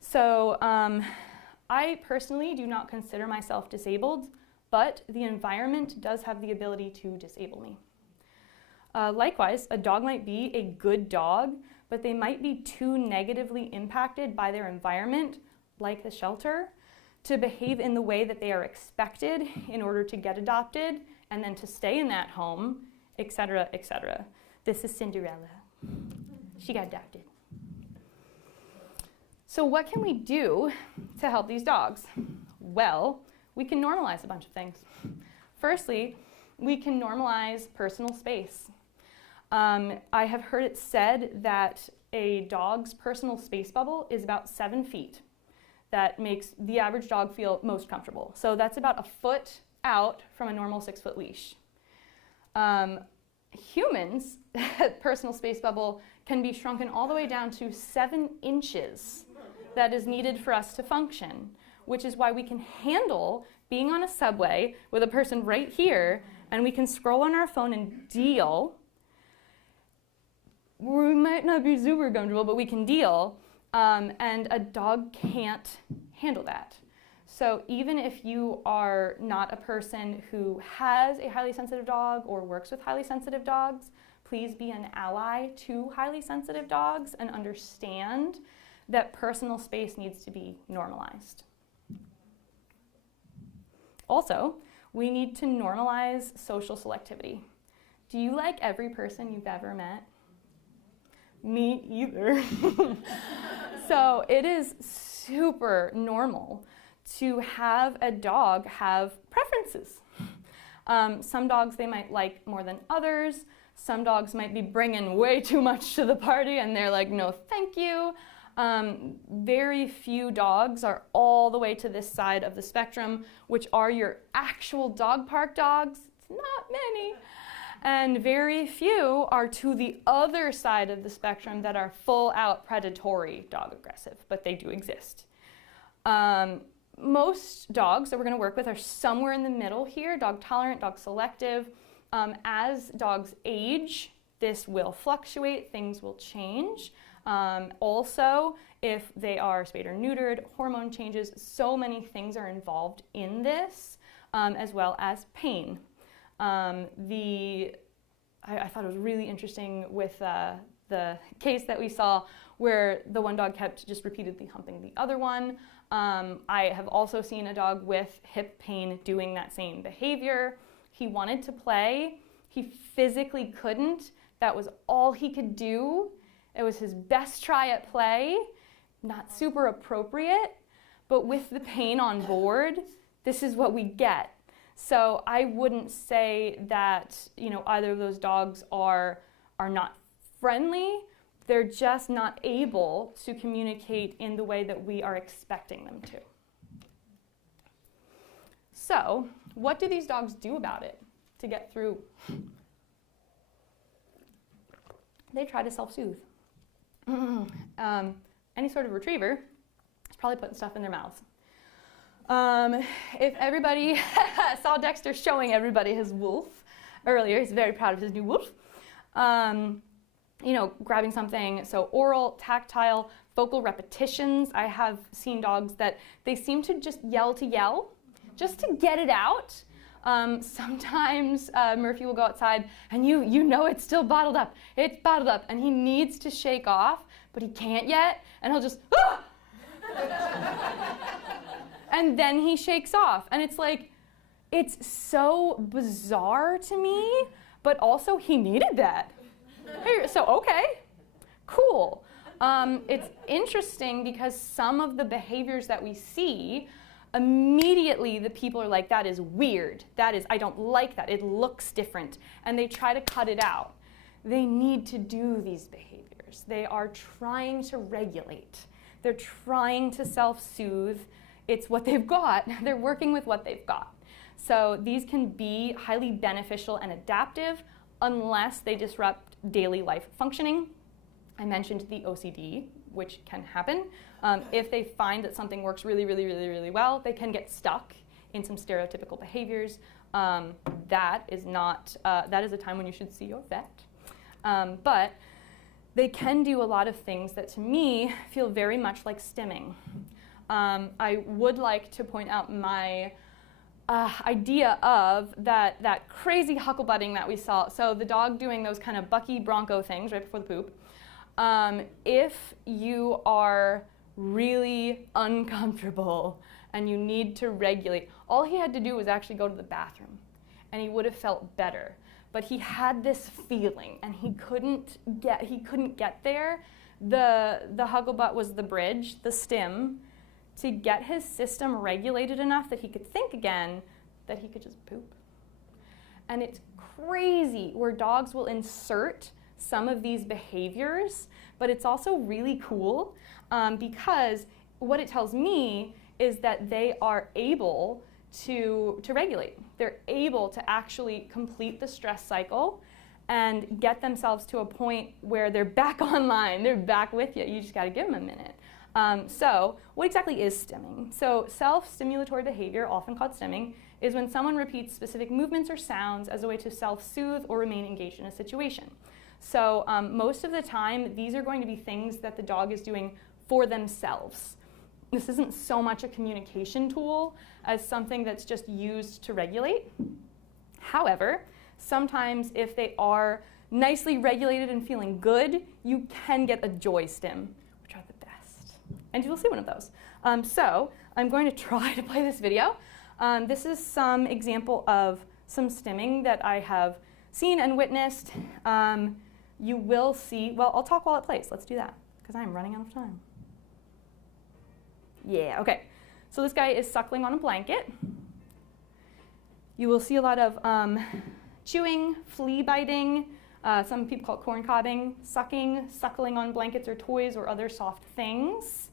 So I personally do not consider myself disabled, but the environment does have the ability to disable me. Likewise, a dog might be a good dog, but they might be too negatively impacted by their environment, like the shelter, to behave in the way that they are expected in order to get adopted and then to stay in that home, etc., etc. This is Cinderella. She got adopted. So what can we do to help these dogs? Well, we can normalize a bunch of things. Firstly, we can normalize personal space. I have heard it said that a dog's personal space bubble is about 7 feet. That makes the average dog feel most comfortable. So that's about a foot out from a normal 6-foot leash. Humans' personal space bubble can be shrunken all the way down to 7 inches that is needed for us to function, which is why we can handle being on a subway with a person right here, and we can scroll on our phone and deal. We might not be super comfortable, but we can deal, and a dog can't handle that. So even if you are not a person who has a highly sensitive dog or works with highly sensitive dogs, please be an ally to highly sensitive dogs and understand that personal space needs to be normalized. Also, we need to normalize social selectivity. Do you like every person you've ever met? Me either. So it is super normal to have a dog have preferences. Some dogs they might like more than others. Some dogs might be bringing way too much to the party and they're like, no, thank you. Very few dogs are all the way to this side of the spectrum, which are your actual dog park dogs. It's not many. And very few are to the other side of the spectrum that are full out predatory dog aggressive, but they do exist. Most dogs that we're going to work with are somewhere in the middle here, dog tolerant, dog selective. As dogs age, this will fluctuate, things will change. Also, if they are spayed or neutered, hormone changes, so many things are involved in this, as well as pain. I thought it was really interesting with the case that we saw where the one dog kept just repeatedly humping the other one. I have also seen a dog with hip pain doing that same behavior. He wanted to play. He physically couldn't. That was all he could do. It was his best try at play. Not super appropriate, but with the pain on board, this is what we get. So I wouldn't say that, either of those dogs are not friendly. They're just not able to communicate in the way that we are expecting them to. So, what do these dogs do about it to get through? They try to self-soothe. Any sort of retriever is probably putting stuff in their mouths. If everybody saw Dexter showing everybody his wolf earlier, he's very proud of his new wolf. Grabbing something, so oral, tactile, vocal repetitions. I have seen dogs that they seem to just yell, just to get it out. Sometimes Murphy will go outside and you know it's still bottled up. It's bottled up and he needs to shake off, but he can't yet, and he'll just, ah! And then he shakes off. And it's like, it's so bizarre to me, but also he needed that. So, okay, cool. It's interesting because some of the behaviors that we see, immediately the people are like, that is weird. I don't like that. It looks different. And they try to cut it out. They need to do these behaviors. They are trying to regulate. They're trying to self-soothe. It's what they've got. They're working with what they've got. So these can be highly beneficial and adaptive unless they disrupt daily life functioning. I mentioned the OCD, which can happen. If they find that something works really, really, really, really well, they can get stuck in some stereotypical behaviors. That is a time when you should see your vet. But they can do a lot of things that to me feel very much like stimming. I would like to point out my idea of that crazy huckle-butting that we saw. So the dog doing those kind of Bucky Bronco things right before the poop. If you are really uncomfortable and you need to regulate. All he had to do was actually go to the bathroom, and he would have felt better. But he had this feeling, and he couldn't get there. The Hugglebutt was the bridge, the stim, to get his system regulated enough that he could think again, that he could just poop. And it's crazy where dogs will insert some of these behaviors, but it's also really cool because what it tells me is that they are able to regulate. They're able to actually complete the stress cycle and get themselves to a point where they're back online, they're back with you. You just gotta give them a minute. So what exactly is stimming? So self-stimulatory behavior, often called stimming, is when someone repeats specific movements or sounds as a way to self-soothe or remain engaged in a situation. So most of the time, these are going to be things that the dog is doing for themselves. This isn't so much a communication tool as something that's just used to regulate. However, sometimes if they are nicely regulated and feeling good, you can get a joy stim, which are the best. And you'll see one of those. So I'm going to try to play this video. This is some example of some stimming that I have seen and witnessed. You will see, well, I'll talk while it plays. Let's do that, because I'm running out of time. Yeah, okay. So this guy is suckling on a blanket. You will see a lot of chewing, flea biting, some people call it corn cobbing, sucking, suckling on blankets or toys or other soft things.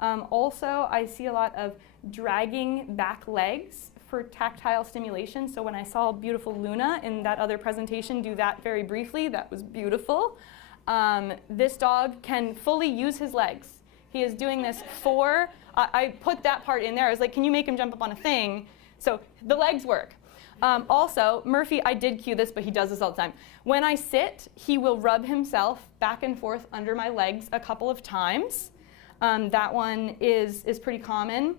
Also, I see a lot of dragging back legs for tactile stimulation. So when I saw beautiful Luna in that other presentation do that very briefly, that was beautiful. This dog can fully use his legs. He is doing this for, I put that part in there. I was like, can you make him jump up on a thing? So the legs work. Also, Murphy, I did cue this, but he does this all the time. When I sit, he will rub himself back and forth under my legs a couple of times. That one is pretty common.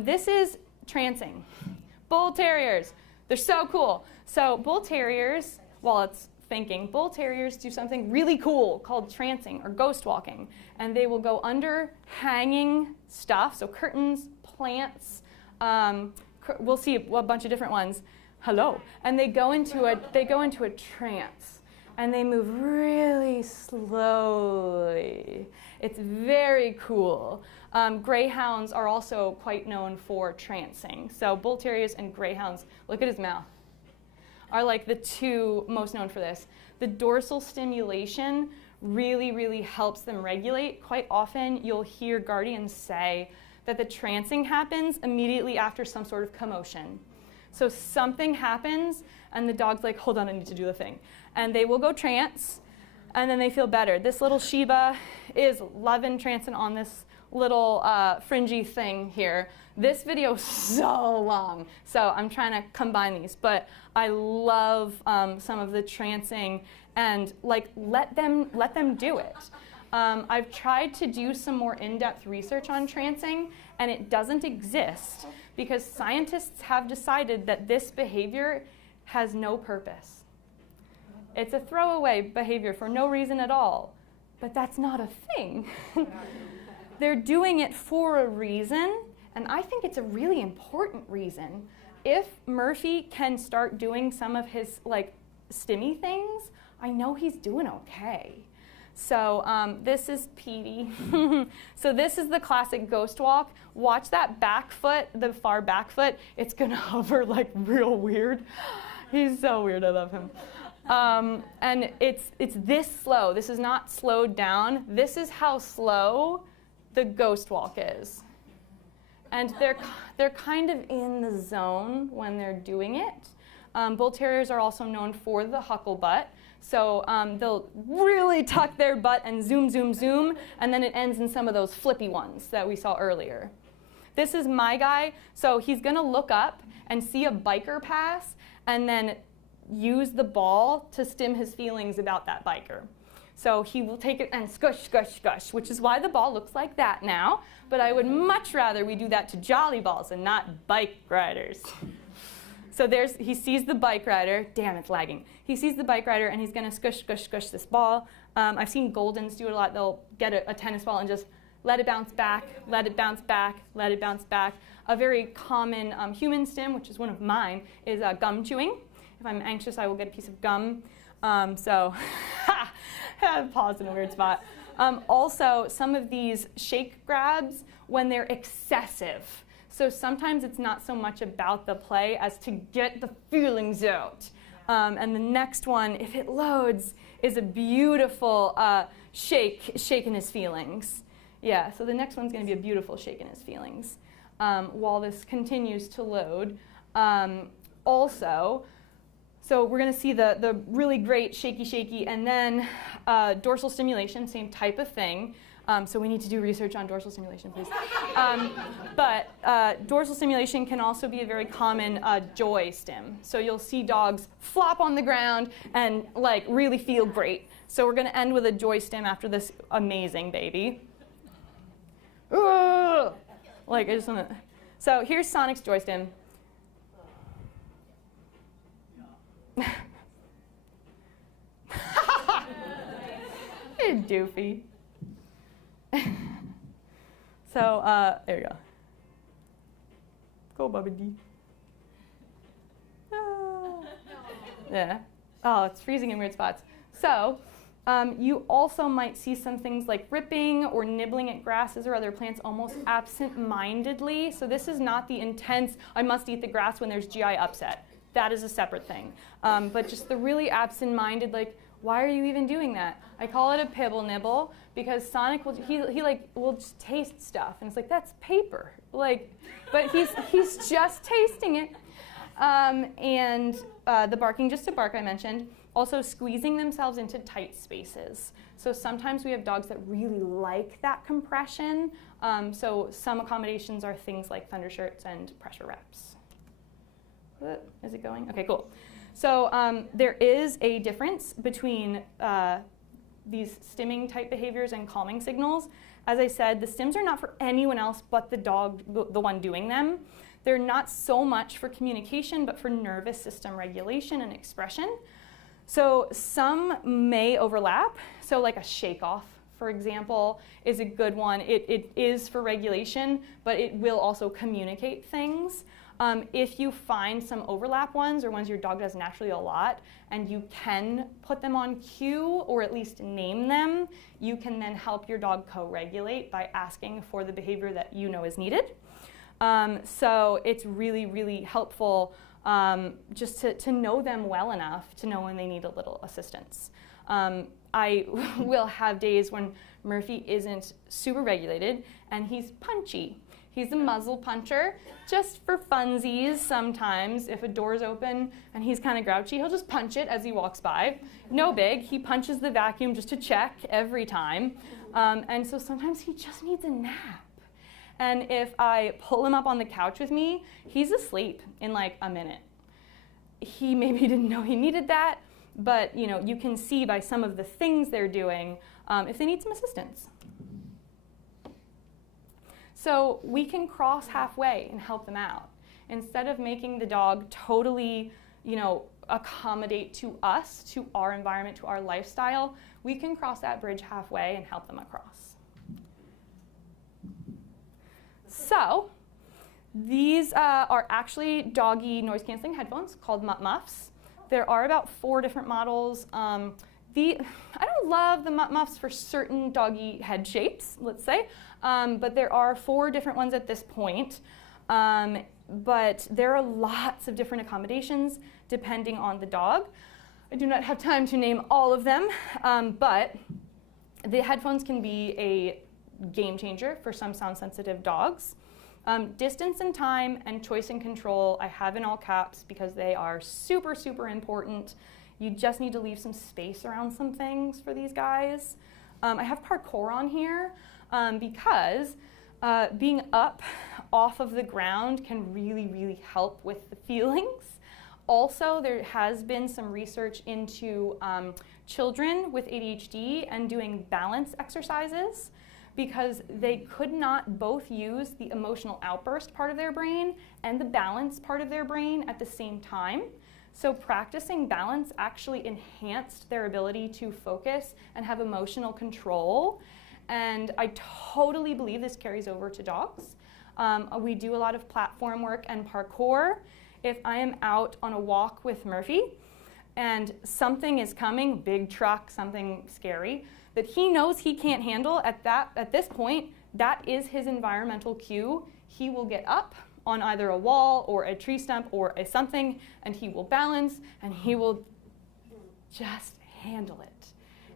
This is trancing. Bull terriers, they're so cool. So bull terriers, while it's thinking, bull terriers do something really cool called trancing or ghost walking. And they will go under hanging stuff, so curtains, plants, we'll see a bunch of different ones. Hello. And they go into a trance. And they move really slowly. It's very cool. Greyhounds are also quite known for trancing. So bull terriers and greyhounds, look at his mouth, are like the two most known for this. The dorsal stimulation really, really helps them regulate. Quite often you'll hear guardians say that the trancing happens immediately after some sort of commotion. So something happens and the dog's like, hold on, I need to do the thing. And they will go trance and then they feel better. This little Shiba is loving trancing on this little fringy thing here. This video is so long, so I'm trying to combine these, but I love some of the trancing and like let them do it. I've tried to do some more in-depth research on trancing, and it doesn't exist because scientists have decided that this behavior has no purpose. It's a throwaway behavior for no reason at all, but that's not a thing. They're doing it for a reason, and I think it's a really important reason. If Murphy can start doing some of his like stimmy things, I know he's doing okay. So this is Petey. So this is the classic ghost walk. Watch that back foot, the far back foot. It's gonna hover like real weird. He's so weird, I love him. And it's this slow. This is not slowed down. This is how slow the ghost walk is. And they're kind of in the zone when they're doing it. Bull terriers are also known for the hucklebutt. So they'll really tuck their butt and zoom, zoom, zoom, and then it ends in some of those flippy ones that we saw earlier. This is my guy. So he's gonna look up and see a biker pass and then use the ball to stim his feelings about that biker. So he will take it and scush, scush, scush, which is why the ball looks like that now. But I would much rather we do that to jolly balls and not bike riders. So he sees the bike rider. Damn, it's lagging. He sees the bike rider and he's gonna scush, scush, scush this ball. I've seen Goldens do it a lot. They'll get a tennis ball and just let it bounce back, let it bounce back, let it bounce back. A very common human stim, which is one of mine, is gum chewing. If I'm anxious, I will get a piece of gum. Pause in a weird spot. Also, some of these shake grabs, when they're excessive. So sometimes it's not so much about the play as to get the feelings out. And the next one, if it loads, is a beautiful shake in his feelings. Yeah, so the next one's going to be a beautiful shake in his feelings while this continues to load. Also, so we're going to see the really great shaky, and then dorsal stimulation, same type of thing. So we need to do research on dorsal stimulation, please. But dorsal stimulation can also be a very common joy stim. So you'll see dogs flop on the ground and like really feel great. So we're going to end with a joy stim after this amazing baby. Ugh! Like I just want to. So here's Sonic's joy stim. You're doofy. So, there you go. Go, Bubba D. Ah. Yeah. Oh, it's freezing in weird spots. So, you also might see some things like ripping or nibbling at grasses or other plants almost absent-mindedly. So this is not the intense, I must eat the grass when there's GI upset. That is a separate thing. But just the really absent-minded, like, why are you even doing that? I call it a pibble nibble because Sonic will will just taste stuff and it's like that's paper, like, but he's just tasting it. And the barking just to bark I mentioned, also squeezing themselves into tight spaces. So sometimes we have dogs that really like that compression. So some accommodations are things like thunder shirts and pressure wraps. Is it going? Okay, cool. So there is a difference between these stimming type behaviors and calming signals. As I said, the stims are not for anyone else but the dog, the one doing them. They're not so much for communication, but for nervous system regulation and expression. So some may overlap. So like a shake-off, for example, is a good one. It is for regulation, but it will also communicate things. If you find some overlap ones or ones your dog does naturally a lot and you can put them on cue or at least name them, you can then help your dog co-regulate by asking for the behavior that you know is needed. So it's really, really helpful just to know them well enough to know when they need a little assistance. I will have days when Murphy isn't super regulated and he's punchy. He's a muzzle puncher, just for funsies sometimes. If a door's open and he's kind of grouchy, he'll just punch it as he walks by. No big, he punches the vacuum just to check every time. And so sometimes he just needs a nap. And if I pull him up on the couch with me, he's asleep in like a minute. He maybe didn't know he needed that, but you can see by some of the things they're doing if they need some assistance. So we can cross halfway and help them out. Instead of making the dog totally, accommodate to us, to our environment, to our lifestyle, we can cross that bridge halfway and help them across. So these are actually doggy noise-canceling headphones called Mutt Muffs. There are about 4 different models. I don't love the Mutt Muffs for certain doggy head shapes, let's say. But there are 4 different ones at this point. But there are lots of different accommodations depending on the dog. I do not have time to name all of them, but the headphones can be a game changer for some sound-sensitive dogs. Distance and time and choice and control I have in all caps because they are super, super important. You just need to leave some space around some things for these guys. I have parkour on here. Because being up off of the ground can really, really help with the feelings. Also, there has been some research into children with ADHD and doing balance exercises because they could not both use the emotional outburst part of their brain and the balance part of their brain at the same time. So practicing balance actually enhanced their ability to focus and have emotional control. And I totally believe this carries over to dogs. We do a lot of platform work and parkour. If I am out on a walk with Murphy and something is coming, big truck, something scary, that he knows he can't handle at this point, that is his environmental cue. He will get up on either a wall or a tree stump or a something, and he will balance, and he will just handle it.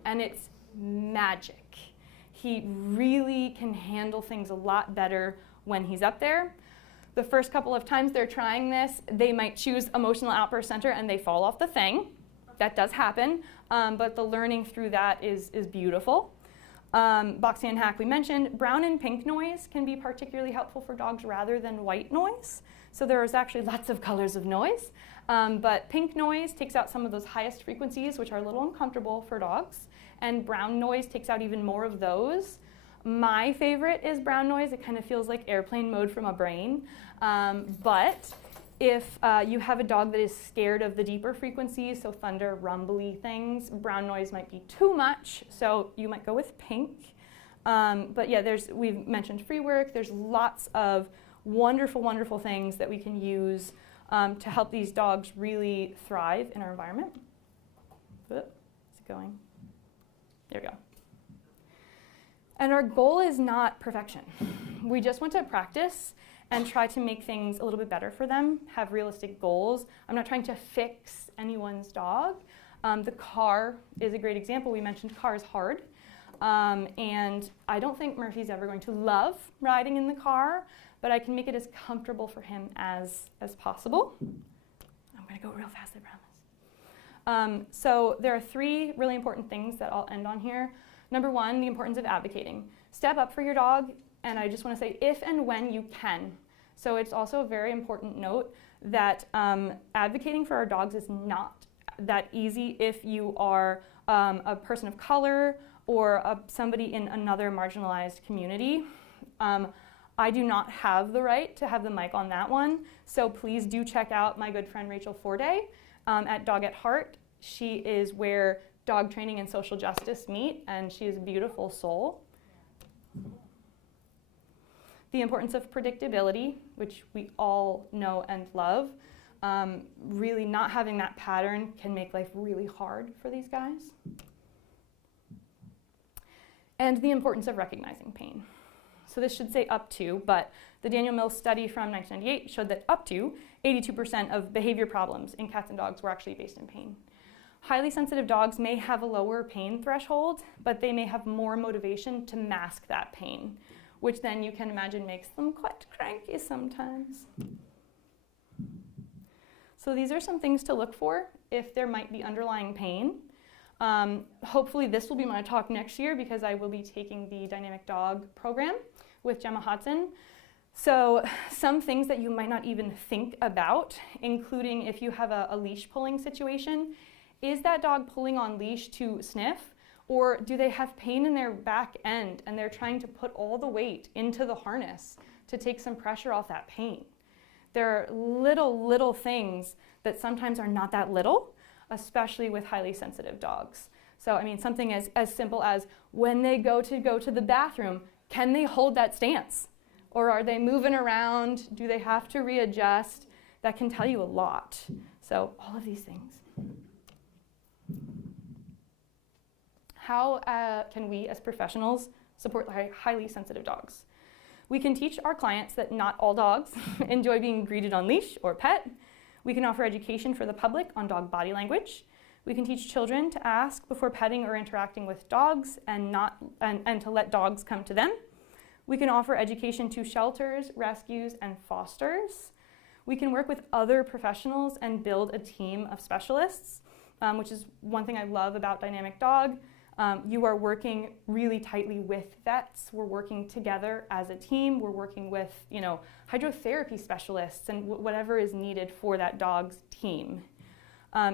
And it's magic. He really can handle things a lot better when he's up there. The first couple of times they're trying this, they might choose emotional outburst center and they fall off the thing. That does happen, but the learning through that is beautiful. Boxy and hack we mentioned. Brown and pink noise can be particularly helpful for dogs rather than white noise. So there's actually lots of colors of noise. But pink noise takes out some of those highest frequencies, which are a little uncomfortable for dogs. And brown noise takes out even more of those. My favorite is brown noise. It kind of feels like airplane mode from a brain. But if you have a dog that is scared of the deeper frequencies, so thunder, rumbly things, brown noise might be too much, so you might go with pink. But yeah, we've mentioned free work. There's lots of wonderful, wonderful things that we can use to help these dogs really thrive in our environment. Is it going? There we go. And our goal is not perfection. We just want to practice and try to make things a little bit better for them, have realistic goals. I'm not trying to fix anyone's dog. The car is a great example. We mentioned car is hard. And I don't think Murphy's ever going to love riding in the car, but I can make it as comfortable for him as possible. I'm gonna go real fast, I promise. So there are 3 really important things that I'll end on here. Number 1, the importance of advocating. Step up for your dog, and I just want to say if and when you can. So it's also a very important note that advocating for our dogs is not that easy if you are a person of color or somebody in another marginalized community. I do not have the right to have the mic on that one, so please do check out my good friend Rachel Forday at Dog at Heart. She is where dog training and social justice meet, and she is a beautiful soul. The importance of predictability, which we all know and love. Really not having that pattern can make life really hard for these guys. And the importance of recognizing pain. So this should say up to, but the Daniel Mills study from 1998 showed that up to 82% of behavior problems in cats and dogs were actually based in pain. Highly sensitive dogs may have a lower pain threshold, but they may have more motivation to mask that pain, which then you can imagine makes them quite cranky sometimes. So these are some things to look for if there might be underlying pain. Hopefully this will be my talk next year because I will be taking the Dynamic Dog program with Gemma Hodson. So some things that you might not even think about, including if you have a leash pulling situation. Is that dog pulling on leash to sniff? Or do they have pain in their back end and they're trying to put all the weight into the harness to take some pressure off that pain? There are little things that sometimes are not that little, especially with highly sensitive dogs. So I mean, something as simple as when they go to the bathroom, can they hold that stance? Or are they moving around? Do they have to readjust? That can tell you a lot. So all of these things. How can we as professionals support highly sensitive dogs? We can teach our clients that not all dogs enjoy being greeted on leash or pet. We can offer education for the public on dog body language. We can teach children to ask before petting or interacting with dogs and to let dogs come to them. We can offer education to shelters, rescues, and fosters. We can work with other professionals and build a team of specialists, which is one thing I love about Dynamic Dog. You are working really tightly with vets. We're working together as a team. We're working with, hydrotherapy specialists and whatever is needed for that dog's team.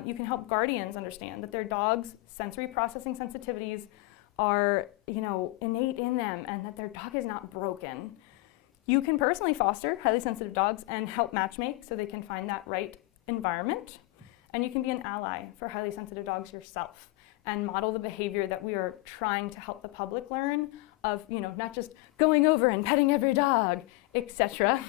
You can help guardians understand that their dog's sensory processing sensitivities are, innate in them and that their dog is not broken. You can personally foster highly sensitive dogs and help matchmake so they can find that right environment. And you can be an ally for highly sensitive dogs yourself and model the behavior that we are trying to help the public learn of, not just going over and petting every dog, etc.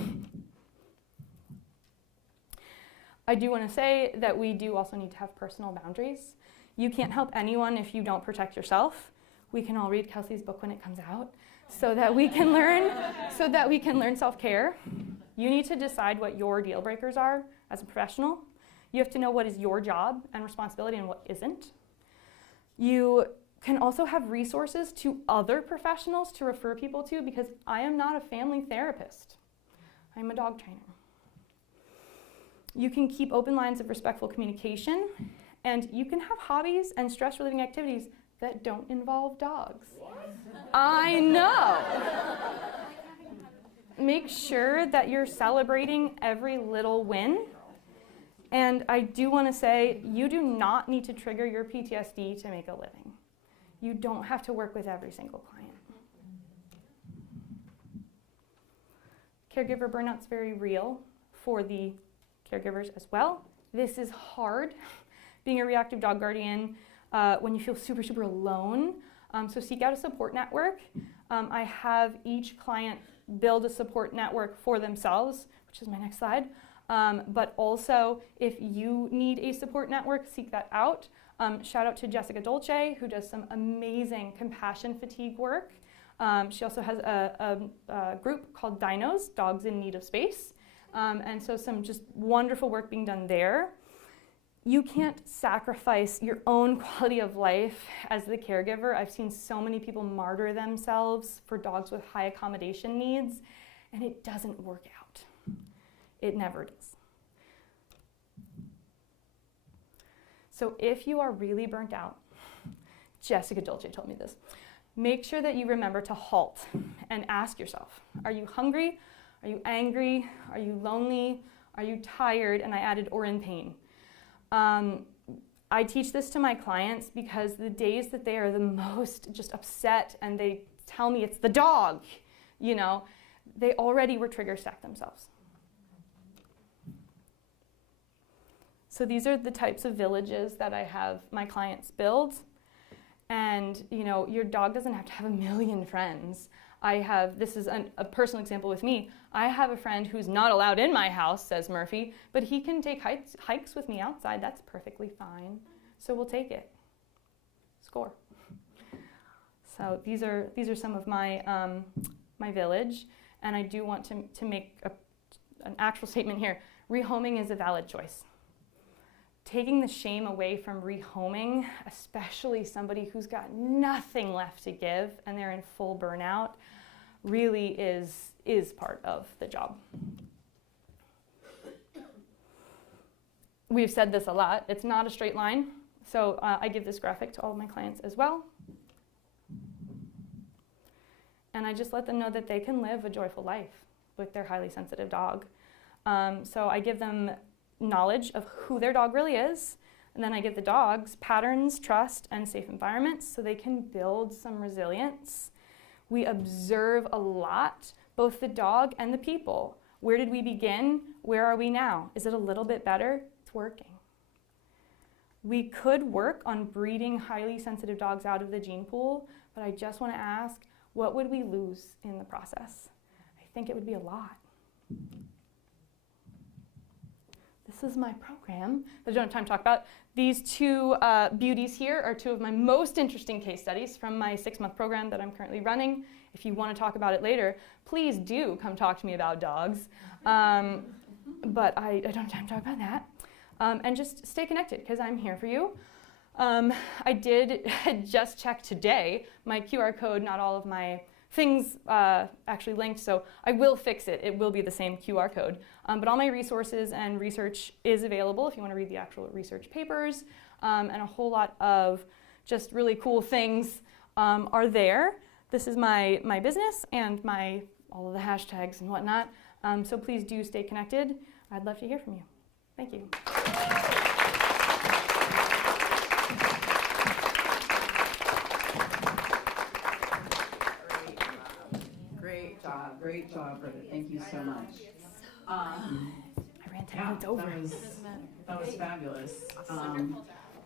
I do want to say that we do also need to have personal boundaries. You can't help anyone if you don't protect yourself. We can all read Kelsey's book when it comes out so that we can learn self-care. You need to decide what your deal breakers are as a professional. You have to know what is your job and responsibility and what isn't. You can also have resources to other professionals to refer people to, because I am not a family therapist. I'm a dog trainer. You can keep open lines of respectful communication, and you can have hobbies and stress relieving activities that don't involve dogs. I know. Make sure that you're celebrating every little win. And I do want to say, you do not need to trigger your PTSD to make a living. You don't have to work with every single client. Caregiver burnout's very real for the caregivers as well. This is hard, being a reactive dog guardian when you feel super, super alone. So seek out a support network. I have each client build a support network for themselves, which is my next slide. But also, if you need a support network, seek that out. Shout out to Jessica Dolce, who does some amazing compassion fatigue work. She also has a group called Dinos, Dogs in Need of Space. And so some just wonderful work being done there. You can't sacrifice your own quality of life as the caregiver. I've seen so many people martyr themselves for dogs with high accommodation needs, and it doesn't work out. It never does. So if you are really burnt out, Jessica Dolce told me this, make sure that you remember to halt and ask yourself, are you hungry? Are you angry? Are you lonely? Are you tired? And I added, or in pain. I teach this to my clients because the days that they are the most just upset and they tell me it's the dog, they already were trigger stacked themselves. So these are the types of villages that I have my clients build. And your dog doesn't have to have a million friends. This is a personal example with me. I have a friend who's not allowed in my house, says Murphy, but he can take hikes with me outside. That's perfectly fine. So we'll take it. Score. So these are some of my my village, and I do want to make an actual statement here. Rehoming is a valid choice. Taking the shame away from rehoming, especially somebody who's got nothing left to give and they're in full burnout, really is part of the job. We've said this a lot. It's not a straight line. So I give this graphic to all of my clients as well. And I just let them know that they can live a joyful life with their highly sensitive dog. So I give them knowledge of who their dog really is, and then I give the dogs patterns, trust, and safe environments so they can build some resilience. We observe a lot, both the dog and the people. Where did we begin? Where are we now? Is it a little bit better? It's working. We could work on breeding highly sensitive dogs out of the gene pool, but I just want to ask, what would we lose in the process? I think it would be a lot. This is my program that I don't have time to talk about. These two beauties here are two of my most interesting case studies from my 6-month program that I'm currently running. If you want to talk about it later, please do come talk to me about dogs. But I don't have time to talk about that. And just stay connected, because I'm here for you. I did just check today my QR code, not all of my things actually linked, so I will fix it. It will be the same QR code. But all my resources and research is available if you want to read the actual research papers, and a whole lot of just really cool things are there. This is my business and all of the hashtags and whatnot. So please do stay connected. I'd love to hear from you. Thank you. Great job, Bridget. Thank you so much. I ran 10 minutes over. That was fabulous.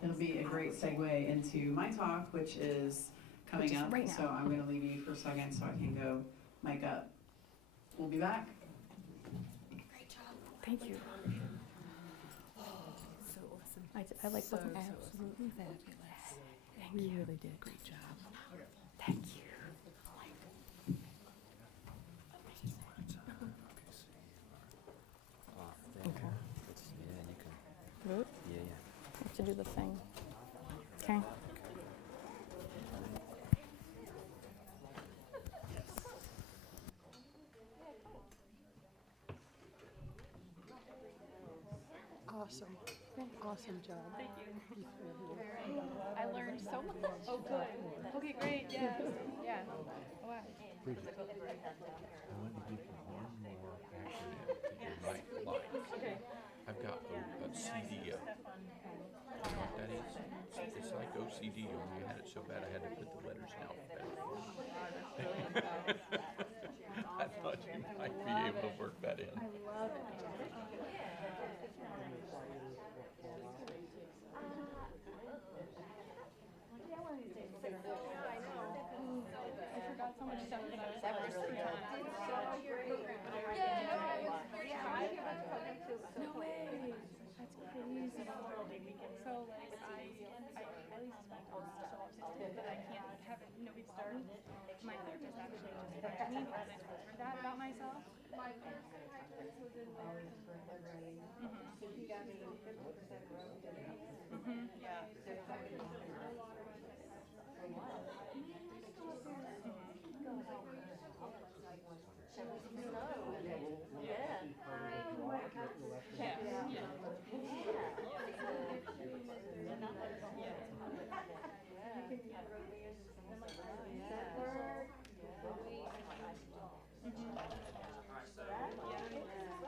it'll be a great segue into my talk, which is coming Which is up. right now. So I'm going to leave you for a second so I can go mic up. We'll be back. Great job. Thank you. So awesome. I like looking at absolutely fabulous. Thank You you. really did a great job. Thank you. Okay. Yeah, you can. Vote? Yeah, yeah. I have to do the thing. Okay. Awesome. Awesome job. Thank you. I learned so much. Oh, good. Okay, great. Yeah. Yeah. Oh, wow. Bridget, I wanted to give you one more acronym that you might like. Okay. I've got CDO. You know what that is? It's like OCD, only I had it so bad I had to put the letters in alphabet. I thought you might be able to work that in. I love it. I forgot so much stuff that I was ever No way. That's crazy. So like I at least my goals are so autistic that I can't have it, be start. My therapist actually just corrected me because I told her that about myself. My psychiatrist was in there. He got me 50% growth. Yeah.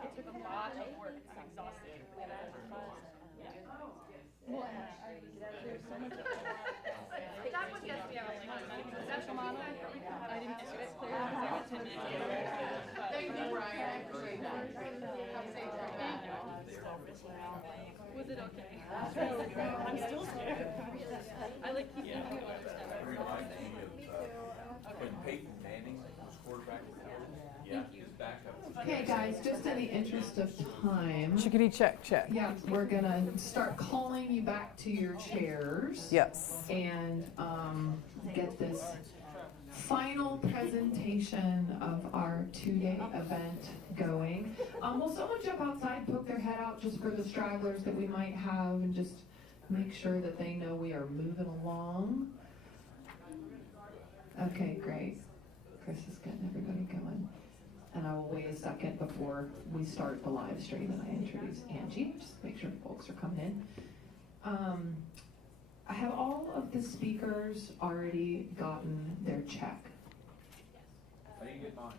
It took a lot of work. I'm exhausted. There's so much. That one gets me out. Social model. I didn't do it clear because I went 10 minutes over. Thank you, Brian. I appreciate that. Was it okay? I'm still scared. I like keep thinking about it. When Peyton Manning was quarterback of his backup. Okay, guys, just in the interest of time. Chickadee check, check. Yeah, we're gonna start calling you back to your chairs. Yes. And get this final presentation of our 2-day event going. Will someone jump outside, poke their head out just for the stragglers that we might have, and just make sure that they know we are moving along? Okay, great. Chris is getting everybody going. And I will wait a second before we start the live stream and I introduce Angie, just to make sure folks are coming in. I have all of the speakers already gotten their check. I didn't get mine.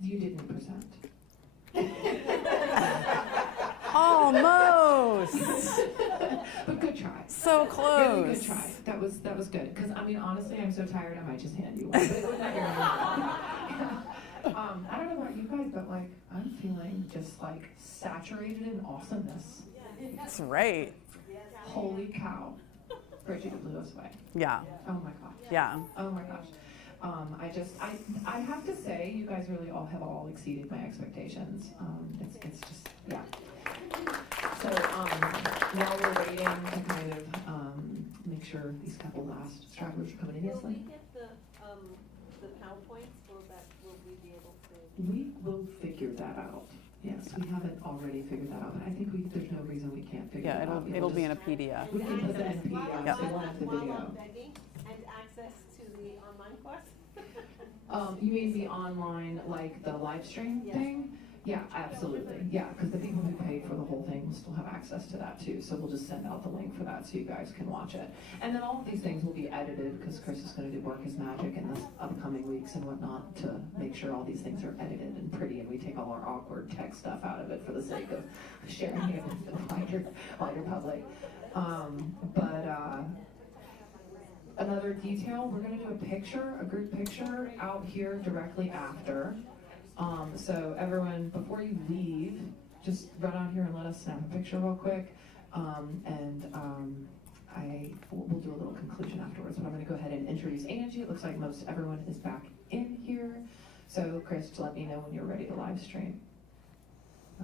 You didn't present. Almost. But good try. So close. Really good try. That was good. Because I mean, honestly, I'm so tired. I might just hand you one. But it wasn't very I don't know about you guys, but like I'm feeling just like saturated in awesomeness. That's right. Holy cow. Bridget, you blew us away. Yeah. Oh my gosh. Yeah. Oh my gosh. I have to say, you guys really all have exceeded my expectations. It's just, yeah. So while we're waiting to kind of make sure these couple last stragglers are coming in, yes, Will we get the PowerPoints? Will we be able to? we will figure that out. Yes, we haven't already figured that out, but I think there's no reason we can't figure that out. It'll be in a PDF. We can put that in a PDF, Yep. so we'll have the video. And access to the online course? You mean the online, like the live stream thing? Yeah, absolutely. Yeah, because the people who paid for the whole thing will still have access to that too. So we'll just send out the link for that so you guys can watch it. And then all of these things will be edited because Chris is going to do work his magic in the upcoming weeks and whatnot to make sure all these things are edited and pretty, and we take all our awkward tech stuff out of it for the sake of sharing it with the wider public. Another detail, we're going to do a group picture out here directly after. So everyone, before you leave, just run out here and let us snap a picture real quick. we'll do a little conclusion afterwards, but I'm going to go ahead and introduce Angie. It looks like most everyone is back in here. So Chris, let me know when you're ready to live stream.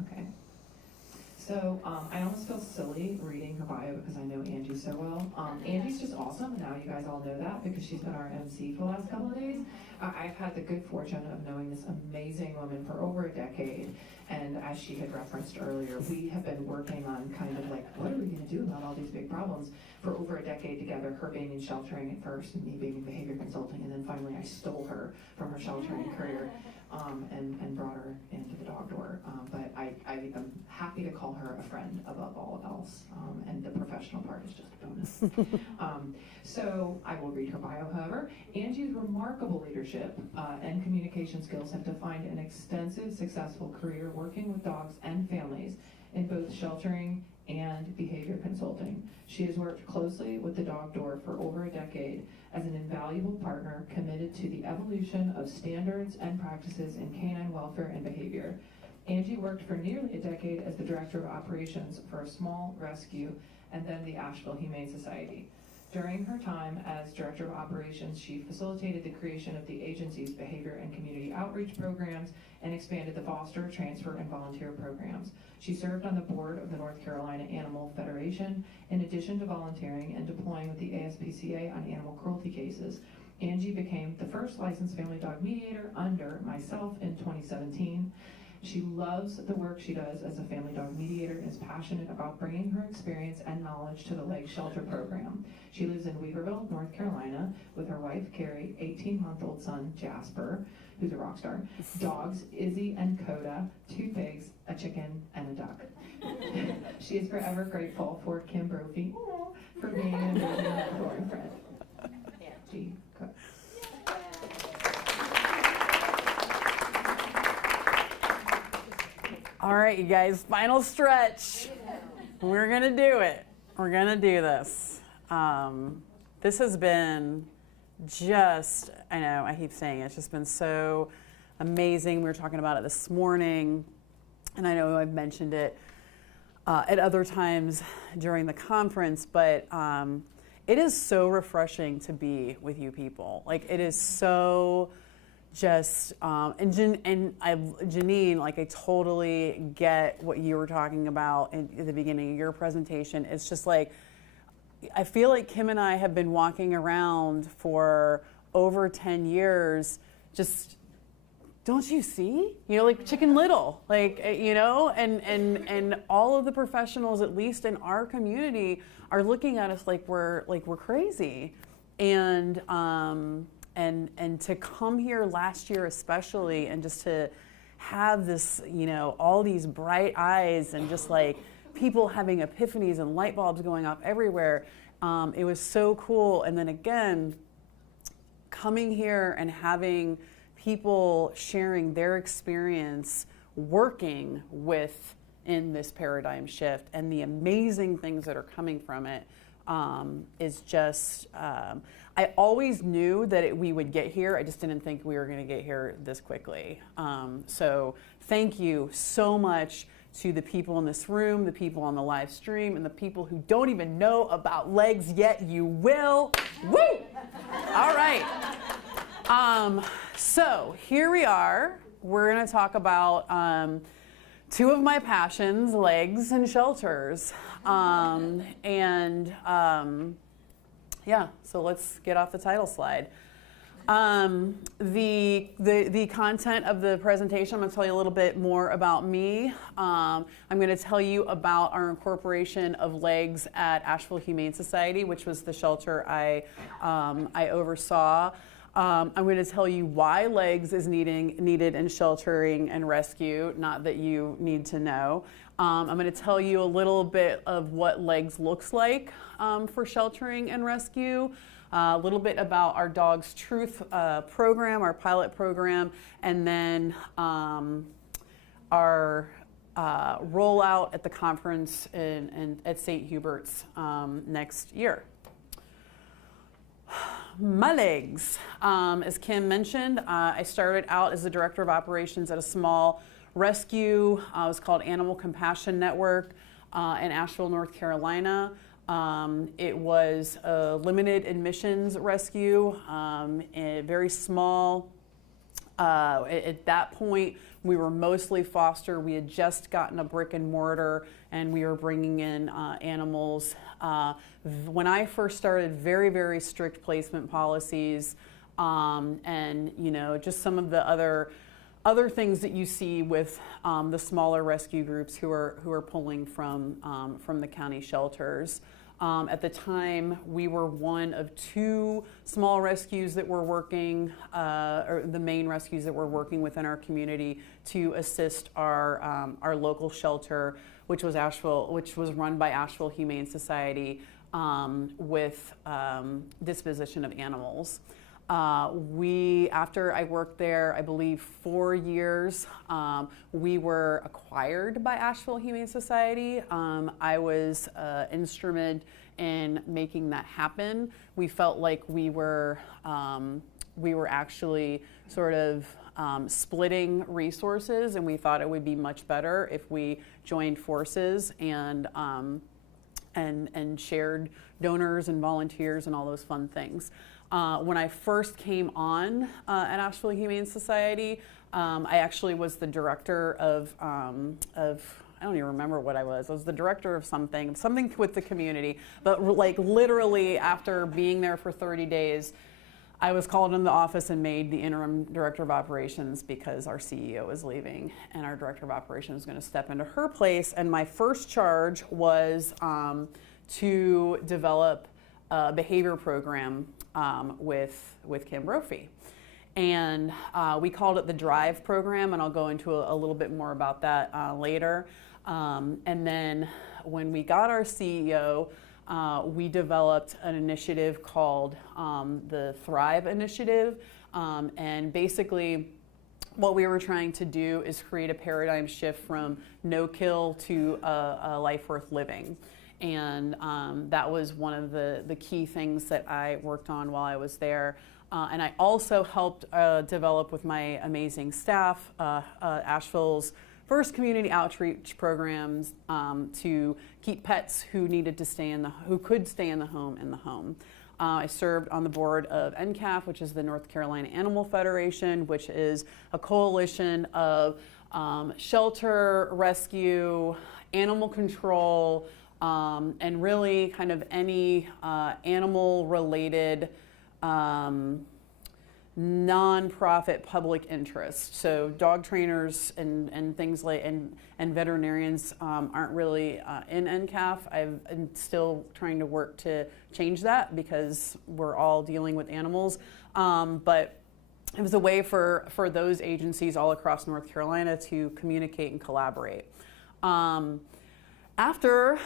Okay. So I almost feel silly reading her bio because I know Angie so well. Angie's just awesome, and now you guys all know that because she's been our MC for the last couple of days. I've had the good fortune of knowing this amazing woman for over a decade, and as she had referenced earlier, we have been working on kind of like, what are we going to do about all these big problems for over a decade together, her being in sheltering at first, and me being in behavior consulting, and then finally I stole her from her sheltering career and brought her into the dog door. But I am happy to call her a friend above all else, and the professional part is just a bonus. So I will read her bio, however. Angie's remarkable leadership and communication skills have defined an extensive, successful career working with dogs and families in both sheltering and behavior consulting. She has worked closely with the Dog Door for over a decade as an invaluable partner committed to the evolution of standards and practices in canine welfare and behavior. Angie worked for nearly a decade as the Director of Operations for a small rescue and then the Asheville Humane Society. During her time as Director of Operations, she facilitated the creation of the agency's behavior and community outreach programs and expanded the foster, transfer, and volunteer programs. She served on the board of the North Carolina Animal Federation, in addition to volunteering and deploying with the ASPCA on animal cruelty cases. Angie became the first licensed family dog mediator under myself in 2017. She loves the work she does as a family dog mediator and is passionate about bringing her experience and knowledge to the Legs Shelter program. She lives in Weaverville, North Carolina, with her wife, Carrie, 18-month-old son, Jasper, who's a rock star, dogs, Izzy and Coda, 2 pigs, a chicken, and a duck. She is forever grateful for Kim Brophy for being an amazing adoring friend. Angie Cook. All right, you guys, final stretch. We're gonna do it. We're gonna do this. This has been just, I know, I keep saying it, it's just been so amazing. We were talking about it this morning, and I know I've mentioned it at other times during the conference, but it is so refreshing to be with you people. Like, it is so just, Janine, like, I totally get what you were talking about at the beginning of your presentation. It's just like, I feel like Kim and I have been walking around for over 10 years, just, don't you see? You know, like Chicken Little, like, you know, and all of the professionals, at least in our community, are looking at us like we're crazy. And to come here last year especially, and just to have this, you know, all these bright eyes and just like people having epiphanies and light bulbs going off everywhere, it was so cool. And then again, coming here and having people sharing their experience working in this paradigm shift and the amazing things that are coming from it is just, I always knew that we would get here. I just didn't think we were going to get here this quickly. So thank you so much to the people in this room, the people on the live stream, and the people who don't even know about Legs yet. You will. Woo! All right. So here we are. We're going to talk about 2 of my passions, Legs and shelters. Yeah, so let's get off the title slide. The content of the presentation, I'm going to tell you a little bit more about me. I'm going to tell you about our incorporation of Legs at Asheville Humane Society, which was the shelter I oversaw. I'm going to tell you why Legs is needed in sheltering and rescue, not that you need to know. I'm going to tell you a little bit of what Legs looks like for sheltering and rescue, a little bit about our Dogs Truth program, our pilot program, and then our rollout at the conference at St. Hubert's next year. My Legs, as Kim mentioned, I started out as the Director of Operations at a small rescue. It was called Animal Compassion Network in Asheville, North Carolina. It was a limited admissions rescue, a very small. At that point, we were mostly foster. We had just gotten a brick and mortar, and we were bringing in animals. When I first started, very, very strict placement policies, and just some of the other things that you see with the smaller rescue groups who are pulling from the county shelters. At the time, we were one of 2 small rescues that were working, or the main rescues that were working within our community to assist our local shelter, which was run by Asheville Humane Society, with disposition of animals. After I worked there, I believe 4 years, we were acquired by Asheville Humane Society. I was instrumental in making that happen. We felt like we were actually sort of splitting resources, and we thought it would be much better if we joined forces and shared donors and volunteers and all those fun things. When I first came on at Asheville Humane Society, I actually was the director of I don't even remember what I was. I was the director of something with the community. But like literally after being there for 30 days, I was called in the office and made the interim director of operations because our CEO was leaving and our director of operations was going to step into her place. And my first charge was to develop a behavior program with Kim Brophy. And we called it the DRIVE program, and I'll go into a little bit more about that later. And then when we got our CEO, we developed an initiative called the Thrive Initiative. And basically, what we were trying to do is create a paradigm shift from no-kill to a life worth living. And that was one of the key things that I worked on while I was there. And I also helped develop with my amazing staff Asheville's first community outreach programs to keep pets who could stay in the home. I served on the board of NCAF, which is the North Carolina Animal Federation, which is a coalition of shelter, rescue, animal control, and really kind of any animal-related nonprofit public interest. So dog trainers and things like and veterinarians aren't really in NCAF. I'm still trying to work to change that because we're all dealing with animals. But it was a way for those agencies all across North Carolina to communicate and collaborate. After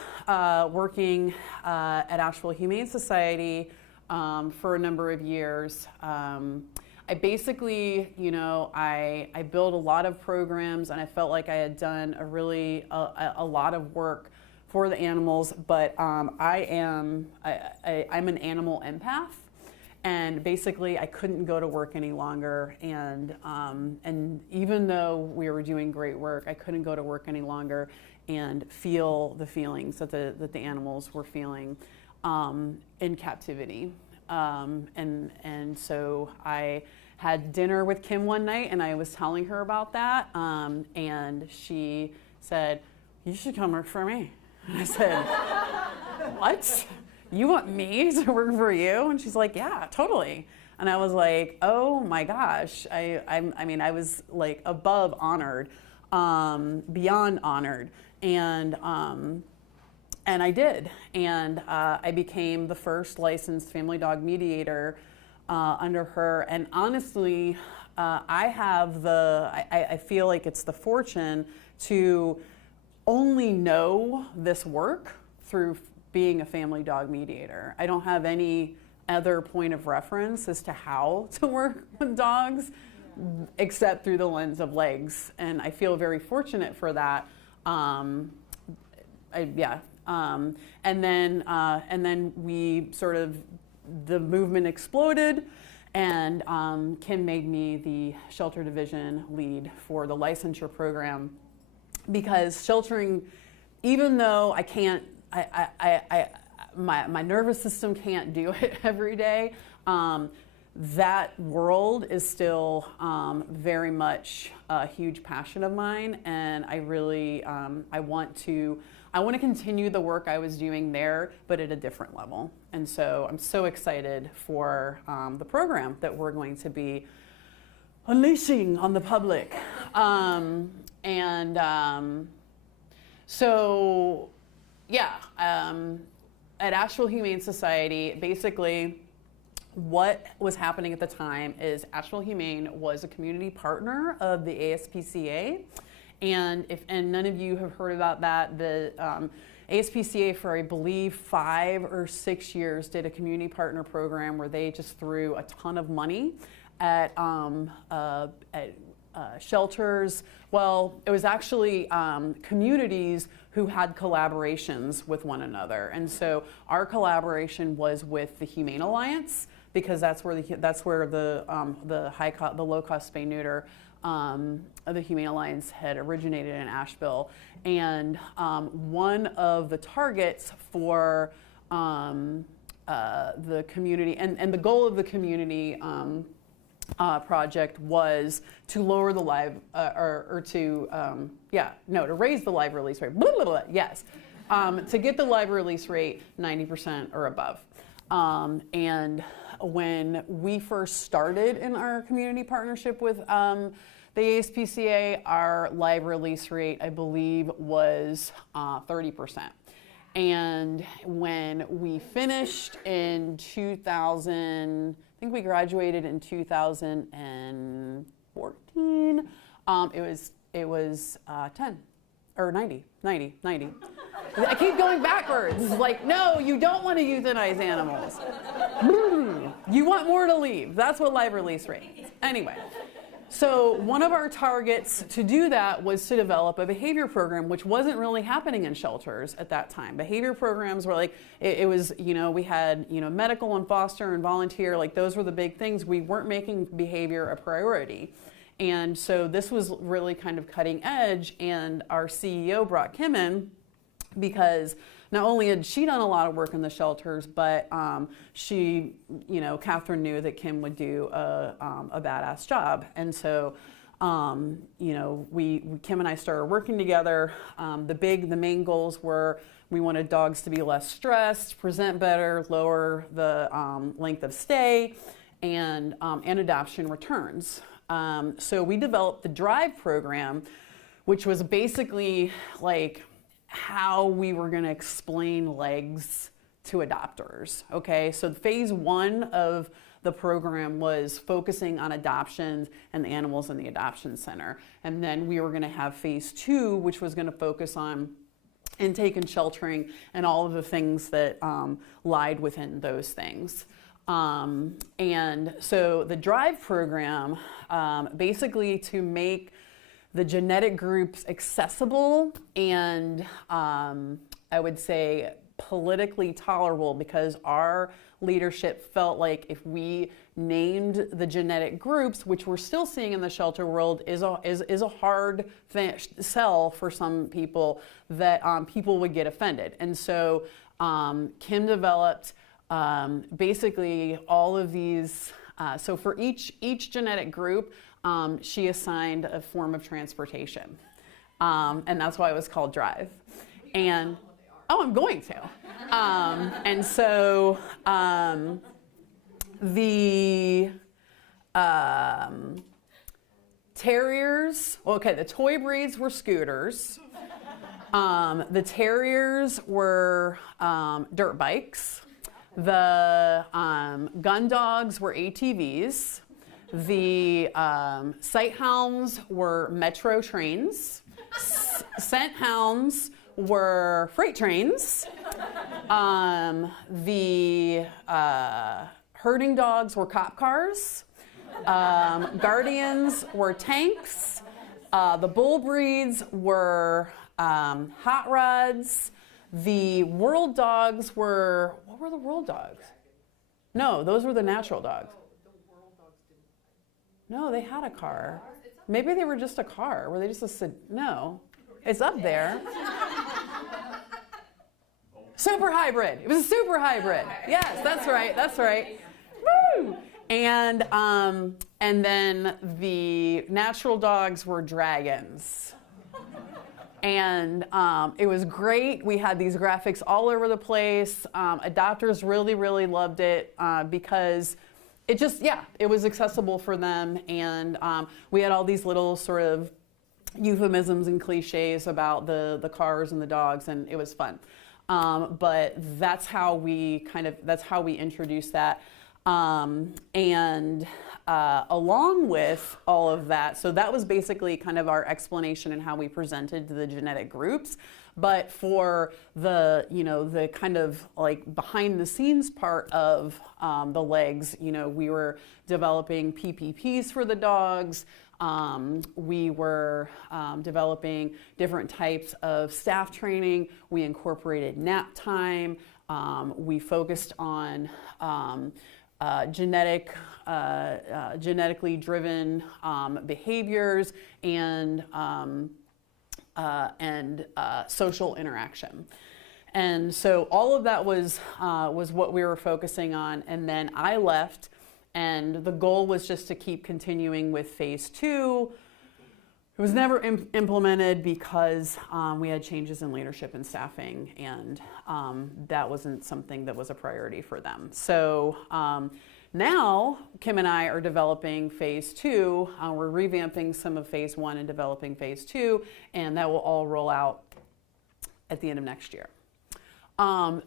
working at Asheville Humane Society for a number of years, I basically, I built a lot of programs, and I felt like I had done a lot of work for the animals. But I'm an animal empath, and basically I couldn't go to work any longer. And even though we were doing great work, I couldn't go to work any longer and feel the feelings that the animals were feeling in captivity. And so I had dinner with Kim one night, and I was telling her about that, and she said, "You should come work for me." And I said, "What? You want me to work for you?" And she's like, "Yeah, totally." And I was like, "Oh my gosh." I mean, I was like above honored, beyond honored. And I did. And I became the first licensed family dog mediator under her. And honestly, I feel like it's the fortune to only know this work through being a family dog mediator. I don't have any other point of reference as to how to work with dogs except through the lens of legs. And I feel very fortunate for that. And then we sort of, the movement exploded, and Kim made me the shelter division lead for the licensure program, because sheltering, even though I can't, my nervous system can't do it every day. That world is still very much a huge passion of mine, and I really I want to continue the work I was doing there, but at a different level. And so I'm so excited for the program that we're going to be unleashing on the public. So yeah, at Asheville Humane Society, basically what was happening at the time is Asheville Humane was a community partner of the ASPCA. And none of you have heard about that, the ASPCA for, I believe, 5 or 6 years did a community partner program where they just threw a ton of money at shelters. Well, it was actually communities who had collaborations with one another. And so our collaboration was with the Humane Alliance, because that's where the low cost spay neuter of the Humane Alliance had originated in Asheville. And one of the targets for the community, and the goal of the community project was to lower the to raise the live release rate. Blah, blah, blah, yes, to get the live release rate 90% or above. And when we first started in our community partnership with the ASPCA, our live release rate, I believe, was 30%. And when we finished in 2000, I think we graduated in 2014, it was 10 or 90. I keep going backwards. It's like, no, you don't want to euthanize animals. You want more to leave. That's what live release rate is. Anyway, so one of our targets to do that was to develop a behavior program, which wasn't really happening in shelters at that time. Behavior programs were like, it was, we had, medical and foster and volunteer, like those were the big things. We weren't making behavior a priority. And so this was really kind of cutting edge, and our CEO brought Kim in because not only had she done a lot of work in the shelters, but she, Catherine knew that Kim would do a badass job. And so, Kim and I started working together. The main goals were we wanted dogs to be less stressed, present better, lower the length of stay, and adoption returns. So we developed the DRIVE program, which was basically like how we were going to explain legs to adopters. Okay, so phase 1 of the program was focusing on adoptions and the animals in the adoption center. And then we were going to have phase 2, which was going to focus on intake and sheltering and all of the things that lied within those things. And so the DRIVE program, basically to make the genetic groups accessible and I would say politically tolerable, because our leadership felt like if we named the genetic groups, which we're still seeing in the shelter world, is a hard sell for some people, that people would get offended. And so Kim developed basically all of these, so for each genetic group, she assigned a form of transportation. And that's why it was called DRIVE. And, I'm going to. And so the terriers, the toy breeds were scooters. The terriers were dirt bikes. The gun dogs were ATVs. The sight hounds were metro trains. Scent hounds were freight trains. The herding dogs were cop cars. Guardians were tanks. The bull breeds were hot rods. The world dogs were, what were the world dogs? No, those were the natural dogs. No, they had a car. Maybe they were just a car. Were they just no, it's up there. Super hybrid. It was a super hybrid. Yes, that's right. That's right. Woo! And then the natural dogs were dragons. And it was great. We had these graphics all over the place. Adopters really, really loved it because it just, it was accessible for them. And we had all these little sort of euphemisms and cliches about the cars and the dogs, and it was fun. But that's how we introduced that. Along with all of that, so that was basically kind of our explanation and how we presented to the genetic groups. But for the, the kind of like behind the scenes part of the legs, we were developing PPPs for the dogs. We were developing different types of staff training. We incorporated nap time. We focused on genetically driven behaviors and social interaction. And so all of that was what we were focusing on. And then I left, and the goal was just to keep continuing with phase 2. It was never implemented because we had changes in leadership and staffing, and that wasn't something that was a priority for them. So now Kim and I are developing phase 2. We're revamping some of phase 1 and developing phase 2, and that will all roll out at the end of next year.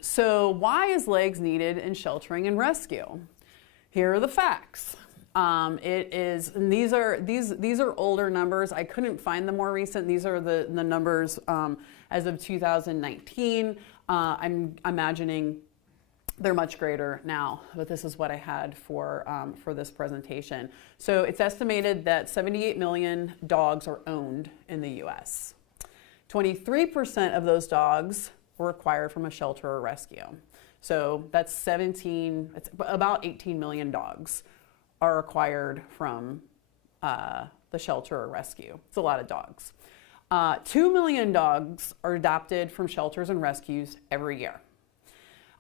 So why is legs needed in sheltering and rescue? Here are the facts. It is, and these are older numbers. I couldn't find the more recent. These are the numbers as of 2019. I'm imagining they're much greater now, but this is what I had for this presentation. So it's estimated that 78 million dogs are owned in the U.S. 23% of those dogs were acquired from a shelter or rescue. So that's it's about 18 million dogs are acquired from the shelter or rescue. It's a lot of dogs. 2 million dogs are adopted from shelters and rescues every year.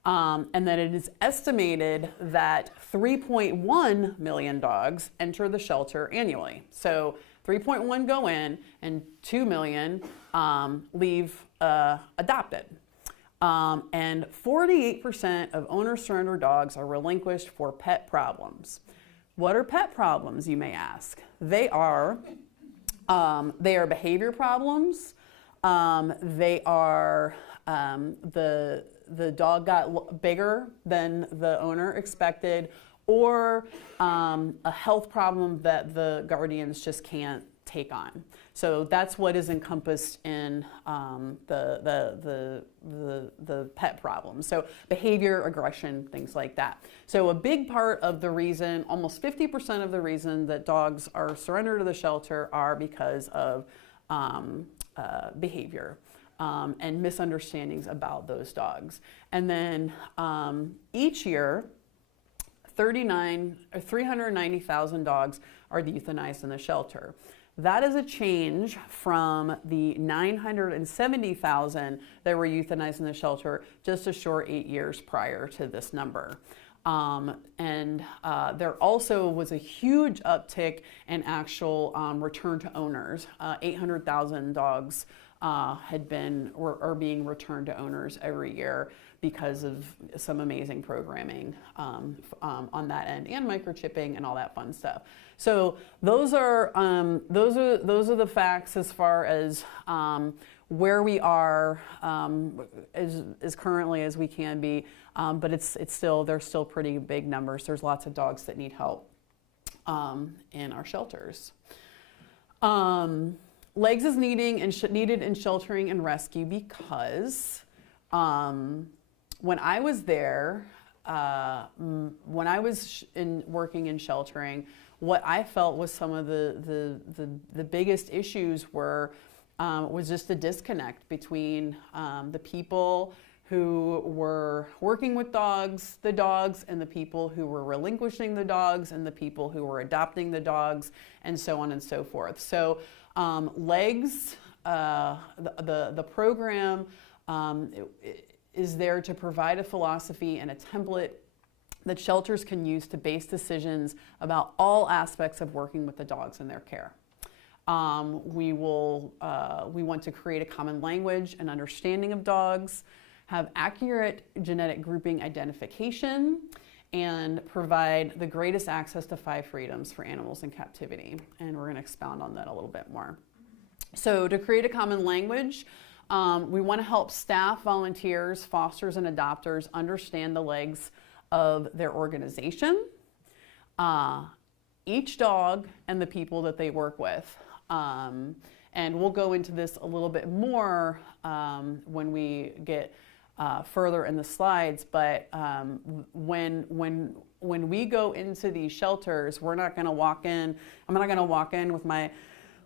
And then it is estimated that 3.1 million dogs enter the shelter annually. So 3.1 go in and 2 million leave adopted. And 48% of owner-surrender dogs are relinquished for pet problems. What are pet problems, you may ask? They are behavior problems. They are the dog got bigger than the owner expected, or a health problem that the guardians just can't take on. So that's what is encompassed in the pet problems. So behavior, aggression, things like that. So a big part of the reason, almost 50% of the reason that dogs are surrendered to the shelter are because of behavior and misunderstandings about those dogs. And then each year, 390,000 dogs are euthanized in the shelter. That is a change from the 970,000 that were euthanized in the shelter just a short 8 years prior to this number. There also was a huge uptick in actual return to owners. 800,000 dogs are being returned to owners every year because of some amazing programming on that end, and microchipping and all that fun stuff. So those are the facts as far as where we are as currently as we can be, but they're still pretty big numbers. There's lots of dogs that need help in our shelters. Legs is needed in sheltering and rescue because when I was there, when I was working in sheltering, what I felt was some of the biggest issues was just the disconnect between the people who were working with dogs, and the people who were relinquishing the dogs, and the people who were adopting the dogs, and so on and so forth. So Legs, the program, is there to provide a philosophy and a template that shelters can use to base decisions about all aspects of working with the dogs in their care. We want to create a common language and understanding of dogs, have accurate genetic grouping identification, and provide the greatest access to 5 freedoms for animals in captivity. And we're going to expound on that a little bit more. So to create a common language, we want to help staff, volunteers, fosters, and adopters understand the legs of their organization, each dog, and the people that they work with. And we'll go into this a little bit more when we get further in the slides, but when we go into these shelters, we're not going to walk in, I'm not going to walk in with my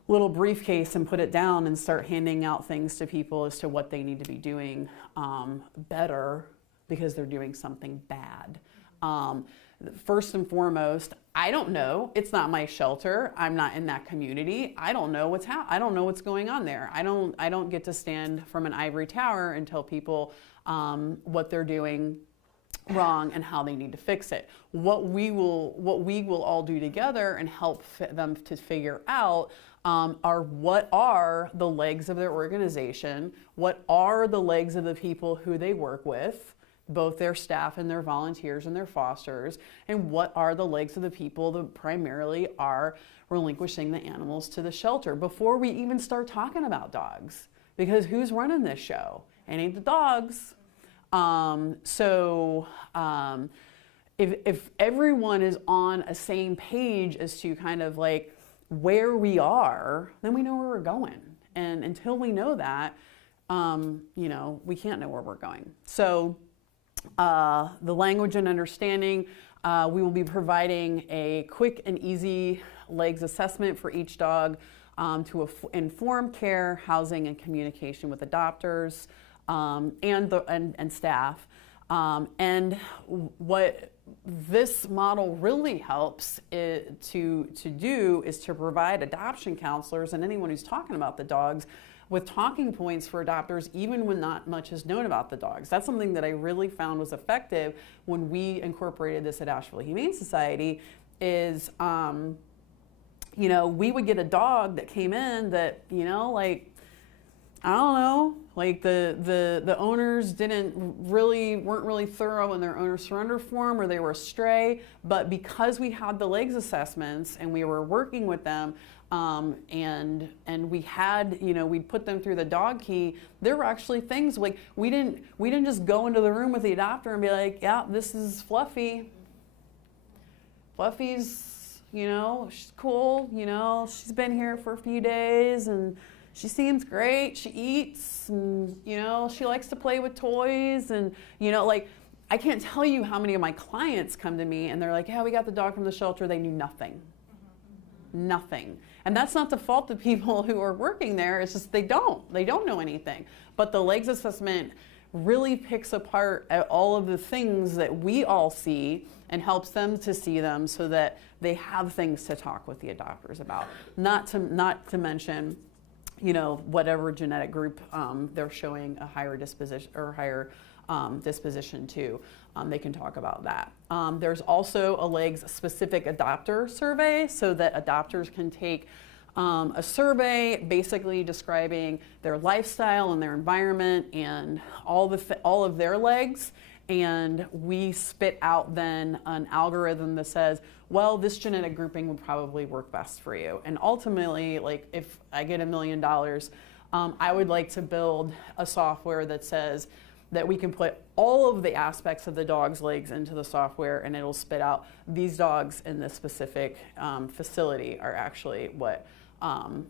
little briefcase and put it down and start handing out things to people as to what they need to be doing better because they're doing something bad. First and foremost, I don't know. It's not my shelter. I'm not in that community. I don't know I don't know what's going on there. I don't get to stand from an ivory tower and tell people what they're doing wrong and how they need to fix it. What we will all do together and help them to figure out are what are the legs of their organization, what are the legs of the people who they work with, both their staff and their volunteers and their fosters, and what are the legs of the people that primarily are relinquishing the animals to the shelter before we even start talking about dogs. Because who's running this show? It ain't the dogs. If everyone is on a same page as to kind of like where we are, then we know where we're going. And until we know that, we can't know where we're going. So the language and understanding, we will be providing a quick and easy legs assessment for each dog to inform care, housing, and communication with adopters and staff. And what this model really helps to do is to provide adoption counselors and anyone who's talking about the dogs with talking points for adopters even when not much is known about the dogs. That's something that I really found was effective when we incorporated this at Asheville Humane Society is, we would get a dog that came in that, I don't know, like the owners weren't really thorough in their owner surrender form, or they were a stray, but because we had the legs assessments and we were working with them, and we had, we'd put them through the dog key, there were actually things like we didn't just go into the room with the adopter and be like, yeah, this is Fluffy. Fluffy's, she's cool, she's been here for a few days and she seems great, she eats, and, she likes to play with toys, and, I can't tell you how many of my clients come to me and they're like, yeah, we got the dog from the shelter, they knew nothing. Nothing. And that's not the fault of people who are working there, it's just they don't know anything. But the legs assessment really picks apart all of the things that we all see and helps them to see them so that they have things to talk with the adopters about. Not to mention, whatever genetic group they're showing a higher disposition or higher disposition to, they can talk about that. There's also a legs specific adopter survey so that adopters can take a survey basically describing their lifestyle and their environment and all of their legs, and we spit out then an algorithm that says, well, this genetic grouping would probably work best for you. And ultimately, like if I get $1 million, I would like to build a software that says that we can put all of the aspects of the dog's legs into the software and it'll spit out these dogs in this specific facility are actually what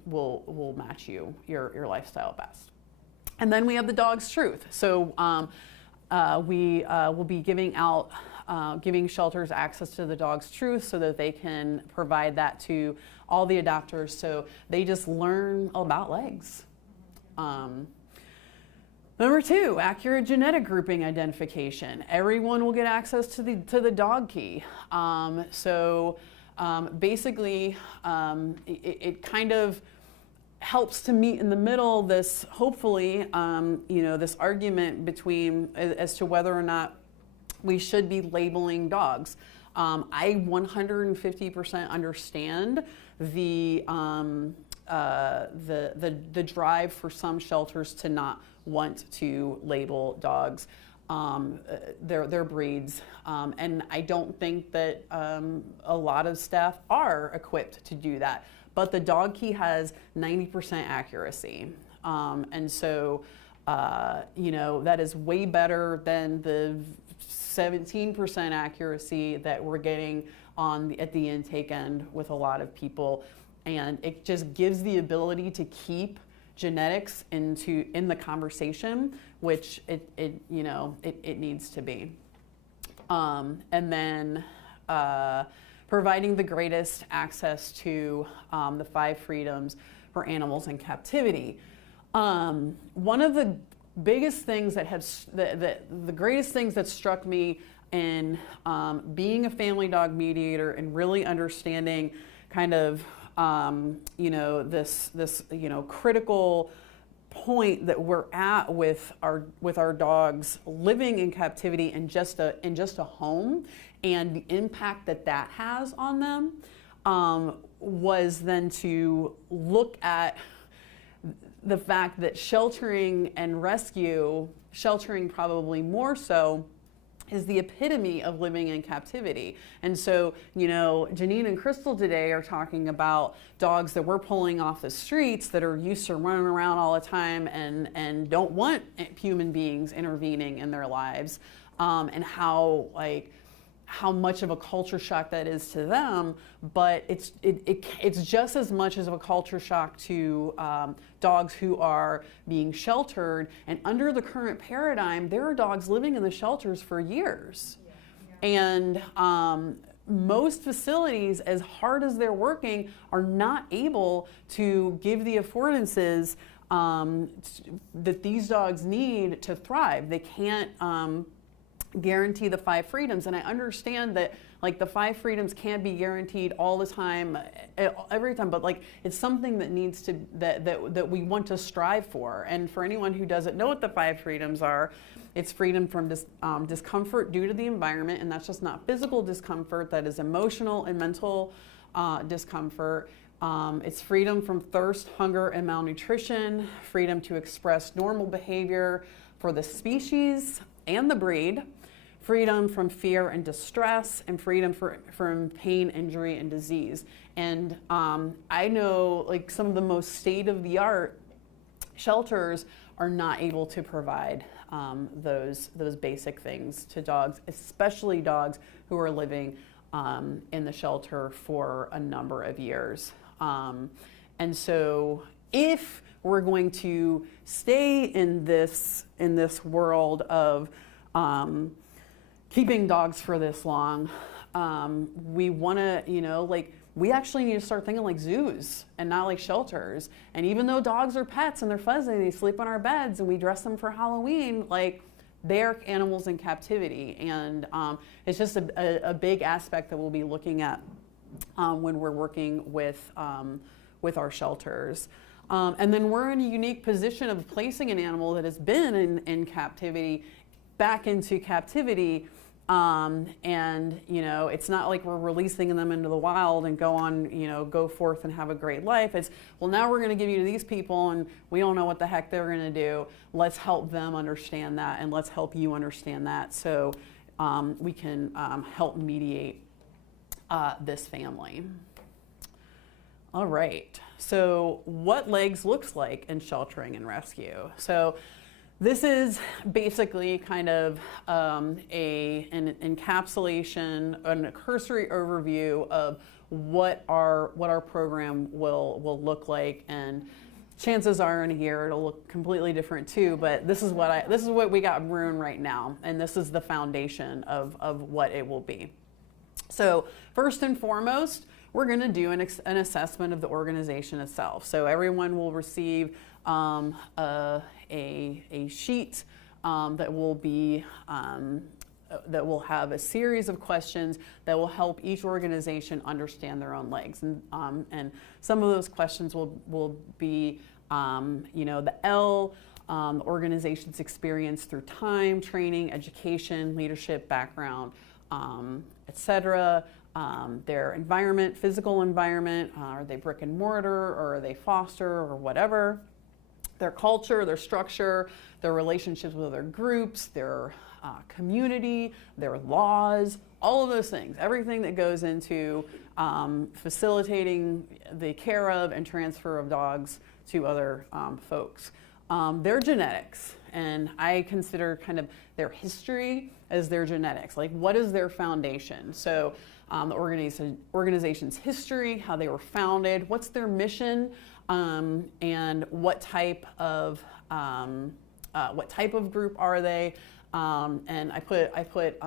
will match your lifestyle best. And then we have the dog's truth. So we will be giving shelters access to the dog's truth so that they can provide that to all the adopters so they just learn about legs. Number 2, accurate genetic grouping identification. Everyone will get access to the dog key. Basically, it kind of, helps to meet in the middle this, hopefully, this argument between as to whether or not we should be labeling dogs. I 150% understand the drive for some shelters to not want to label dogs, their breeds, and I don't think that a lot of staff are equipped to do that. But the dog key has 90% accuracy, and so that is way better than the 17% accuracy that we're getting at the intake end with a lot of people, and it just gives the ability to keep genetics in the conversation, which it needs to be, and then providing the greatest access to the 5 freedoms for animals in captivity. One of the biggest things the greatest things that struck me in being a family dog mediator and really understanding kind of this critical point that we're at with our dogs living in captivity in just a home, and the impact that has on them, was then to look at the fact that sheltering and rescue, sheltering probably more so, is the epitome of living in captivity. And so, Janine and Crystal today are talking about dogs that we're pulling off the streets that are used to running around all the time and don't want human beings intervening in their lives, and how much of a culture shock that is to them, but it's just as much as of a culture shock to dogs who are being sheltered. And under the current paradigm, there are dogs living in the shelters for years. And most facilities, as hard as they're working, are not able to give the affordances that these dogs need to thrive. They can't guarantee the 5 freedoms, and I understand that the 5 freedoms can't be guaranteed all the time, every time, but it's something that needs to that we want to strive for. And for anyone who doesn't know what the 5 freedoms are, it's freedom from discomfort due to the environment, and that's just not physical discomfort, that is emotional and mental discomfort. It's freedom from thirst, hunger, and malnutrition, freedom to express normal behavior for the species and the breed, freedom from fear and distress, and freedom from pain, injury, and disease. And I know some of the most state-of-the-art shelters are not able to provide those basic things to dogs, especially dogs who are living in the shelter for a number of years. And so if we're going to stay in this world of keeping dogs for this long, we want to, we actually need to start thinking like zoos and not like shelters. And even though dogs are pets and they're fuzzy and they sleep on our beds and we dress them for Halloween, they're animals in captivity. And it's just a big aspect that we'll be looking at when we're working with our shelters. And then we're in a unique position of placing an animal that has been in captivity back into captivity. And it's not like we're releasing them into the wild and go forth and have a great life. It's, well, now we're going to give you to these people and we don't know what the heck they're going to do. Let's help them understand that, and let's help you understand that, so we can help mediate this family. All right, so what LEGS looks like in sheltering and rescue. So this is basically kind of an encapsulation, a cursory overview of what our program will look like, and chances are in a year it'll look completely different too. But this is what we got brewing right now, and this is the foundation of what it will be. So first and foremost, we're going to do an assessment of the organization itself. So everyone will receive a sheet that will be that will have a series of questions that will help each organization understand their own legs. And some of those questions will be, the L, the organization's experience through time, training, education, leadership, background, etc. Their environment, physical environment, are they brick and mortar, or are they foster, or whatever. Their culture, their structure, their relationships with other groups, their community, their laws, all of those things, everything that goes into facilitating the care of and transfer of dogs to other folks. Their genetics, and I consider kind of their history as their genetics. Like, what is their foundation? So the organization's history, how they were founded, what's their mission, and what type of group are they? And I put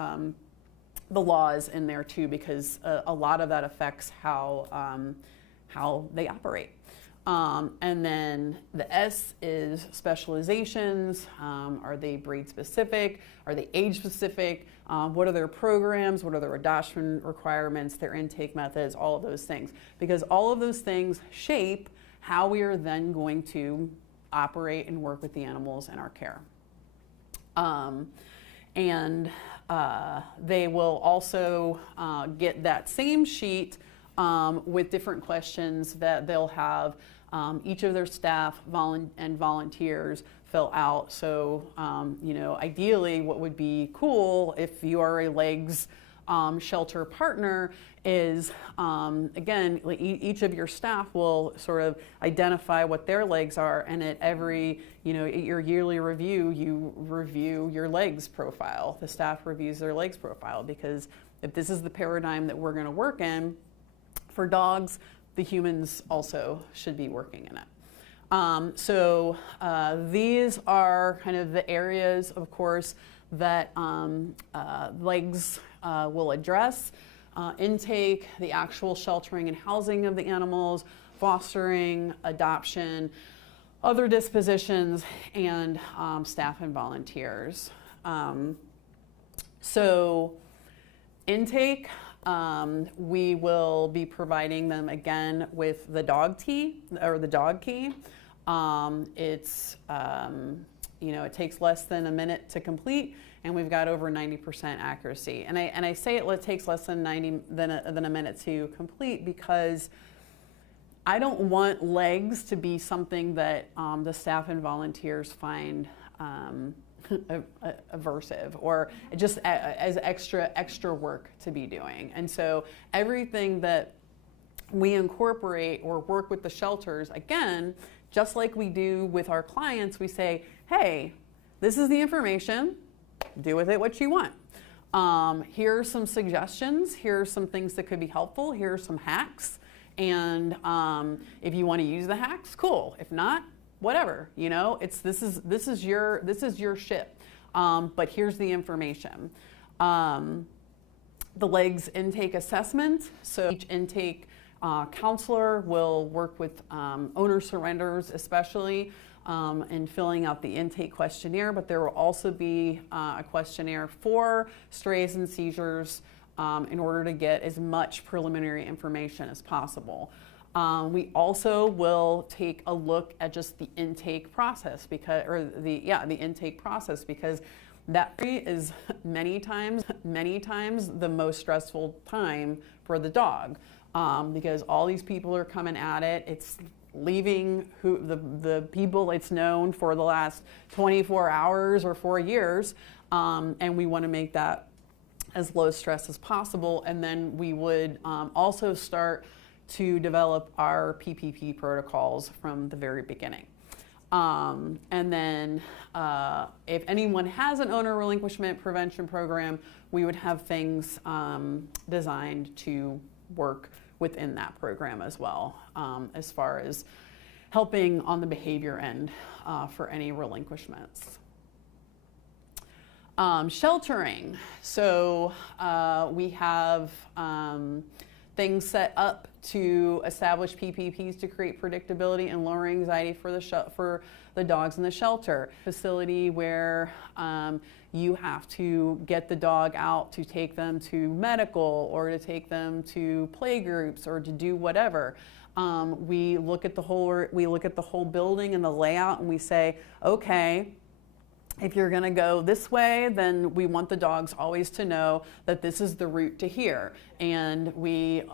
the laws in there too, because a lot of that affects how they operate. And then the S is specializations. Are they breed specific? Are they age specific? What are their programs? What are their adoption requirements, their intake methods, all of those things? Because all of those things shape how we are then going to operate and work with the animals in our care. They will also get that same sheet with different questions that they'll have each of their staff and volunteers fill out. So, ideally what would be cool if you are a legs shelter partner is, again, each of your staff will sort of identify what their legs are, and at every, at your yearly review, you review your legs profile. The staff reviews their legs profile, because if this is the paradigm that we're going to work in for dogs, the humans also should be working in it. These are kind of the areas, of course, that legs will address. Intake, the actual sheltering and housing of the animals, fostering, adoption, other dispositions, and staff and volunteers. Intake, we will be providing them again with the dog key, or the dog key. It takes less than a minute to complete, and we've got over 90% accuracy. And I say it takes less than a minute to complete, because I don't want legs to be something that the staff and volunteers find aversive, or just as extra work to be doing. And so everything that we incorporate or work with the shelters, again, just like we do with our clients, we say, hey, this is the information, do with it what you want. Here are some suggestions, here are some things that could be helpful, here are some hacks, and if you want to use the hacks, cool. If not, whatever, this is your ship, but here's the information. The legs intake assessment, so each intake counselor will work with owner surrenders, especially in filling out the intake questionnaire, but there will also be a questionnaire for strays and seizures in order to get as much preliminary information as possible. We also will take a look at just the intake process, because that is many times the most stressful time for the dog, because all these people are coming at it. It's leaving the people it's known for the last 24 hours or 4 years, and we want to make that as low stress as possible. And then we would also start to develop our PPP protocols from the very beginning. And then if anyone has an owner relinquishment prevention program, we would have things designed to work within that program as well, as far as helping on the behavior end for any relinquishments. Sheltering. So we have things set up to establish PPPs to create predictability and lower anxiety for the dogs in the shelter. Facility where you have to get the dog out to take them to medical or to take them to play groups or to do whatever. We look at the whole building and the layout, and we say, okay, if you're going to go this way, then we want the dogs always to know that this is the route to here. And we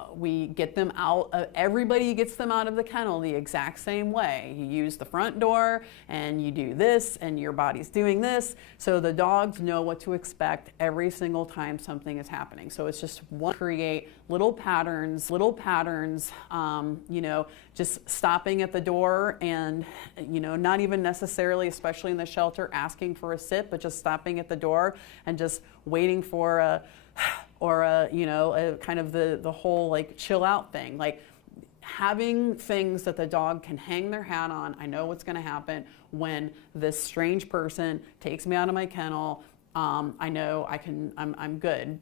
get them out, everybody gets them out of the kennel the exact same way. You use the front door and you do this and your body's doing this. So the dogs know what to expect every single time something is happening. So it's just create little patterns, you know, just stopping at the door and, you know, not even necessarily, especially in the shelter, asking for a sit, but just stopping at the door and just waiting for a you know, a kind of the whole like chill out thing. Like having things that the dog can hang their hat on. I know what's going to happen when this strange person takes me out of my kennel. I know I'm good.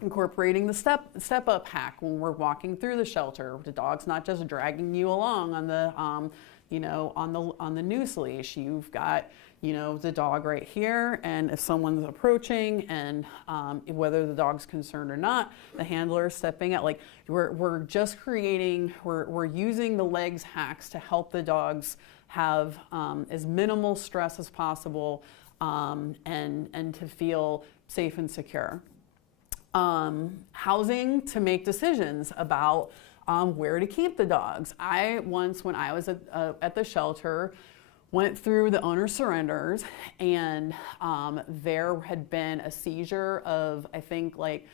Incorporating the step up hack when we're walking through the shelter. The dog's not just dragging you along on the you know, on the noose leash. You've got, you know, the dog right here, and if someone's approaching, and whether the dog's concerned or not, the handler is stepping out. Like we're just creating, we're using the legs hacks to help the dogs have as minimal stress as possible, and to feel safe and secure. Housing to make decisions about where to keep the dogs. I once, when I was at the shelter, went through the owner surrenders, and there had been a seizure of, I think, like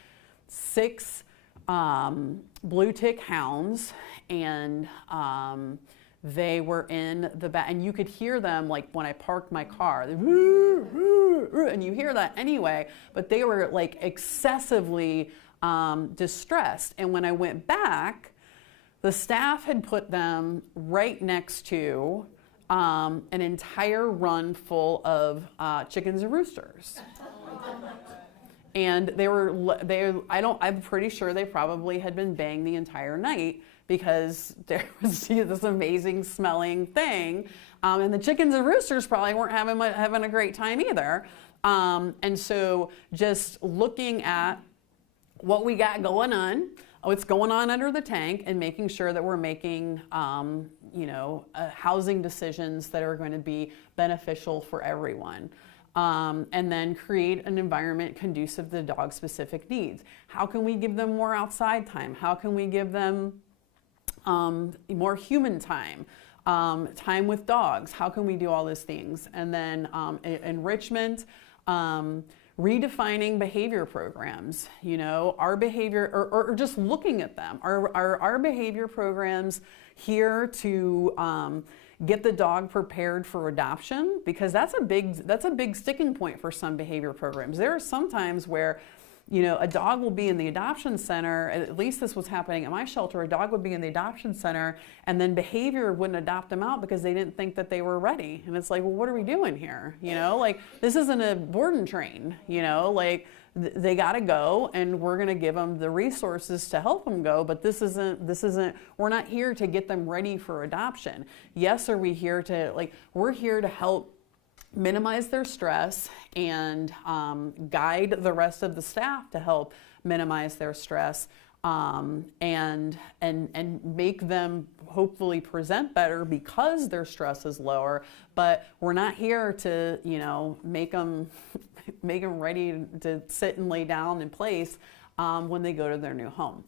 6 blue tick hounds, and they were in the back, and you could hear them like when I parked my car, and you hear that anyway, but they were like excessively distressed. And when I went back, the staff had put them right next to an entire run full of chickens and roosters. And I'm pretty sure they probably had been baying the entire night because there was this amazing smelling thing. And the chickens and roosters probably weren't having a great time either. And so just looking at what we got going on, what's going on under the tank, and making sure that we're making you know, housing decisions that are going to be beneficial for everyone. And then create an environment conducive to the dog's specific needs. How can we give them more outside time? How can we give them more human time? Time with dogs? How can we do all those things? And then enrichment, redefining behavior programs. You know, our behavior, or just looking at them. Are our behavior programs here to get the dog prepared for adoption? Because that's a big sticking point for some behavior programs. There are some times where, you know, a dog will be in the adoption center, at least this was happening at my shelter, a dog would be in the adoption center, and then behavior wouldn't adopt them out because they didn't think that they were ready. And it's like, well, what are we doing here? You know, like, this isn't a board and train, you know, like, they got to go, and we're going to give them the resources to help them go, but this isn't, we're not here to get them ready for adoption. Yes, are we here to, like, we're here to help minimize their stress and guide the rest of the staff to help minimize their stress, and make them hopefully present better because their stress is lower. But we're not here to, you know, make them ready to sit and lay down in place when they go to their new home.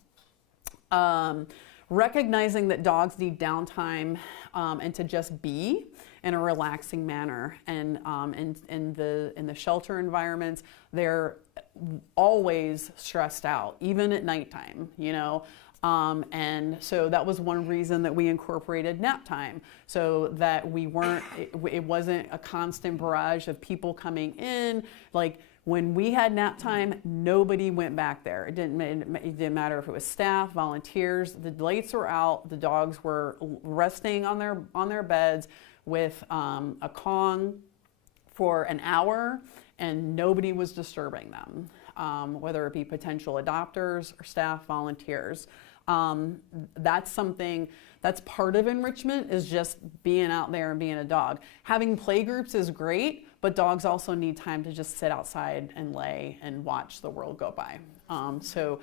Recognizing that dogs need downtime and to just be in a relaxing manner, and in the shelter environments, they're always stressed out, even at nighttime, you know. And so that was one reason that we incorporated nap time, so that we weren't, it wasn't a constant barrage of people coming in. Like, when we had nap time, nobody went back there. It didn't matter if it was staff, volunteers. The lights were out. The dogs were resting on their beds with a Kong for an hour, and nobody was disturbing them, whether it be potential adopters or staff, volunteers. That's something that's part of enrichment, is just being out there and being a dog. Having play groups is great, but dogs also need time to just sit outside and lay and watch the world go by. So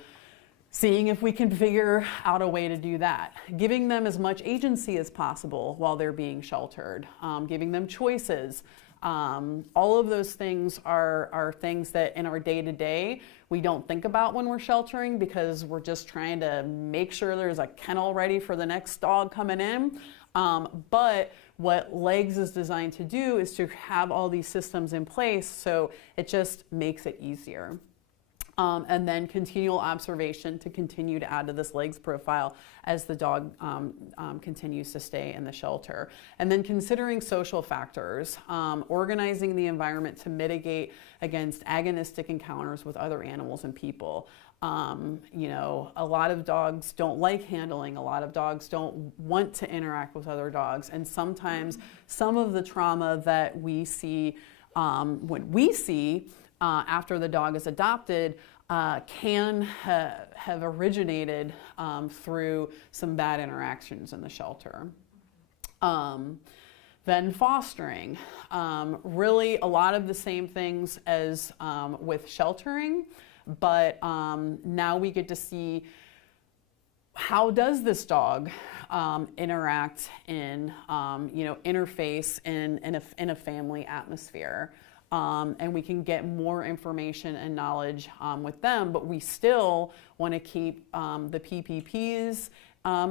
seeing if we can figure out a way to do that. Giving them as much agency as possible while they're being sheltered. Giving them choices. All of those things are things that in our day-to-day we don't think about when we're sheltering, because we're just trying to make sure there's a kennel ready for the next dog coming in. But what LEGS is designed to do is to have all these systems in place, so it just makes it easier. And then continual observation to continue to add to this LEGS profile as the dog continues to stay in the shelter. And then considering social factors, organizing the environment to mitigate against agonistic encounters with other animals and people. You know, a lot of dogs don't like handling, a lot of dogs don't want to interact with other dogs, and sometimes some of the trauma that we see, after the dog is adopted, can have originated through some bad interactions in the shelter. Then fostering, really a lot of the same things as with sheltering, but now we get to see, how does this dog interact in, interface in a family atmosphere? And we can get more information and knowledge with them, but we still want to keep the PPPs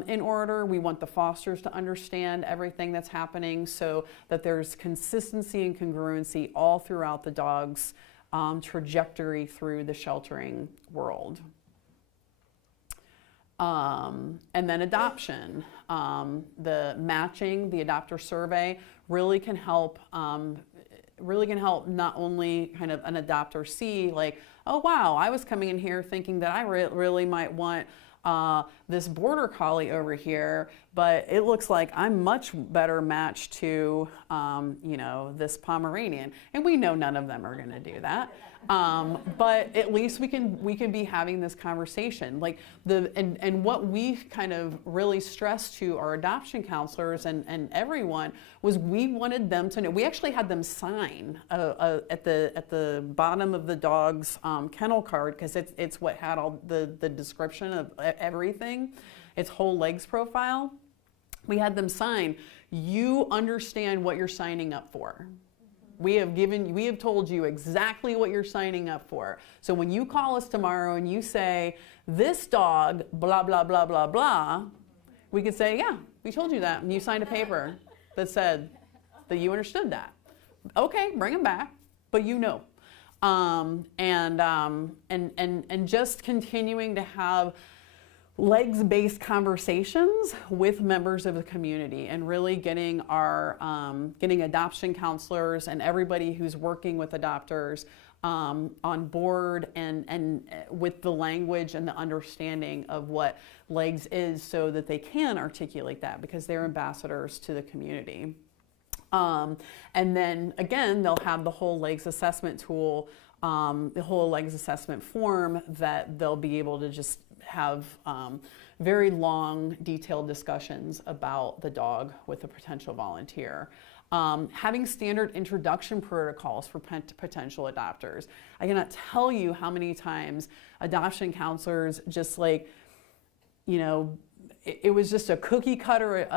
in order. We want the fosters to understand everything that's happening, so that there's consistency and congruency all throughout the dog's trajectory through the sheltering world. And then adoption. The matching, the adopter survey really can help not only kind of an adopter see, like, oh wow, I was coming in here thinking that I really might want this border collie over here, but it looks like I'm much better matched to this Pomeranian, and we know none of them are going to do that. But at least we can be having this conversation. Like and what we kind of really stressed to our adoption counselors and everyone was, we wanted them to know. We actually had them sign at the bottom of the dog's kennel card, because it's what had all the description of everything, its whole LEGS profile. We had them sign, you understand what you're signing up for. We have told you exactly what you're signing up for. So when you call us tomorrow and you say, this dog, blah, blah, blah, blah, blah, we could say, yeah, we told you that. And you signed a paper that said that you understood that. Okay, bring him back, but you know. And just continuing to have LEGS-based conversations with members of the community, and really getting our getting adoption counselors and everybody who's working with adopters on board and with the language and the understanding of what LEGS is, so that they can articulate that, because they're ambassadors to the community. And then again, they'll have the whole LEGS assessment tool, the whole LEGS assessment form that they'll be able to just have very long, detailed discussions about the dog with a potential volunteer. Having standard introduction protocols for potential adopters. I cannot tell you how many times adoption counselors just it was just a cookie cutter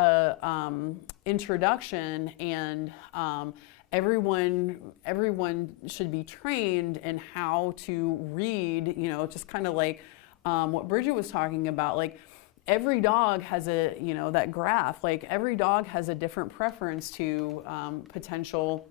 introduction, and everyone should be trained in how to read, just kind of like what Bridget was talking about, like every dog has that graph, like every dog has a different preference to potential,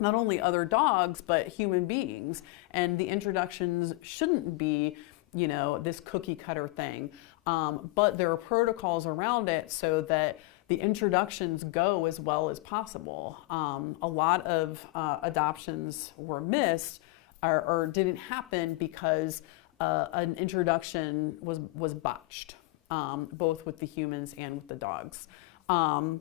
not only other dogs, but human beings. And the introductions shouldn't be, this cookie cutter thing. But there are protocols around it so that the introductions go as well as possible. A lot of adoptions were missed or didn't happen because an introduction was botched, both with the humans and with the dogs. And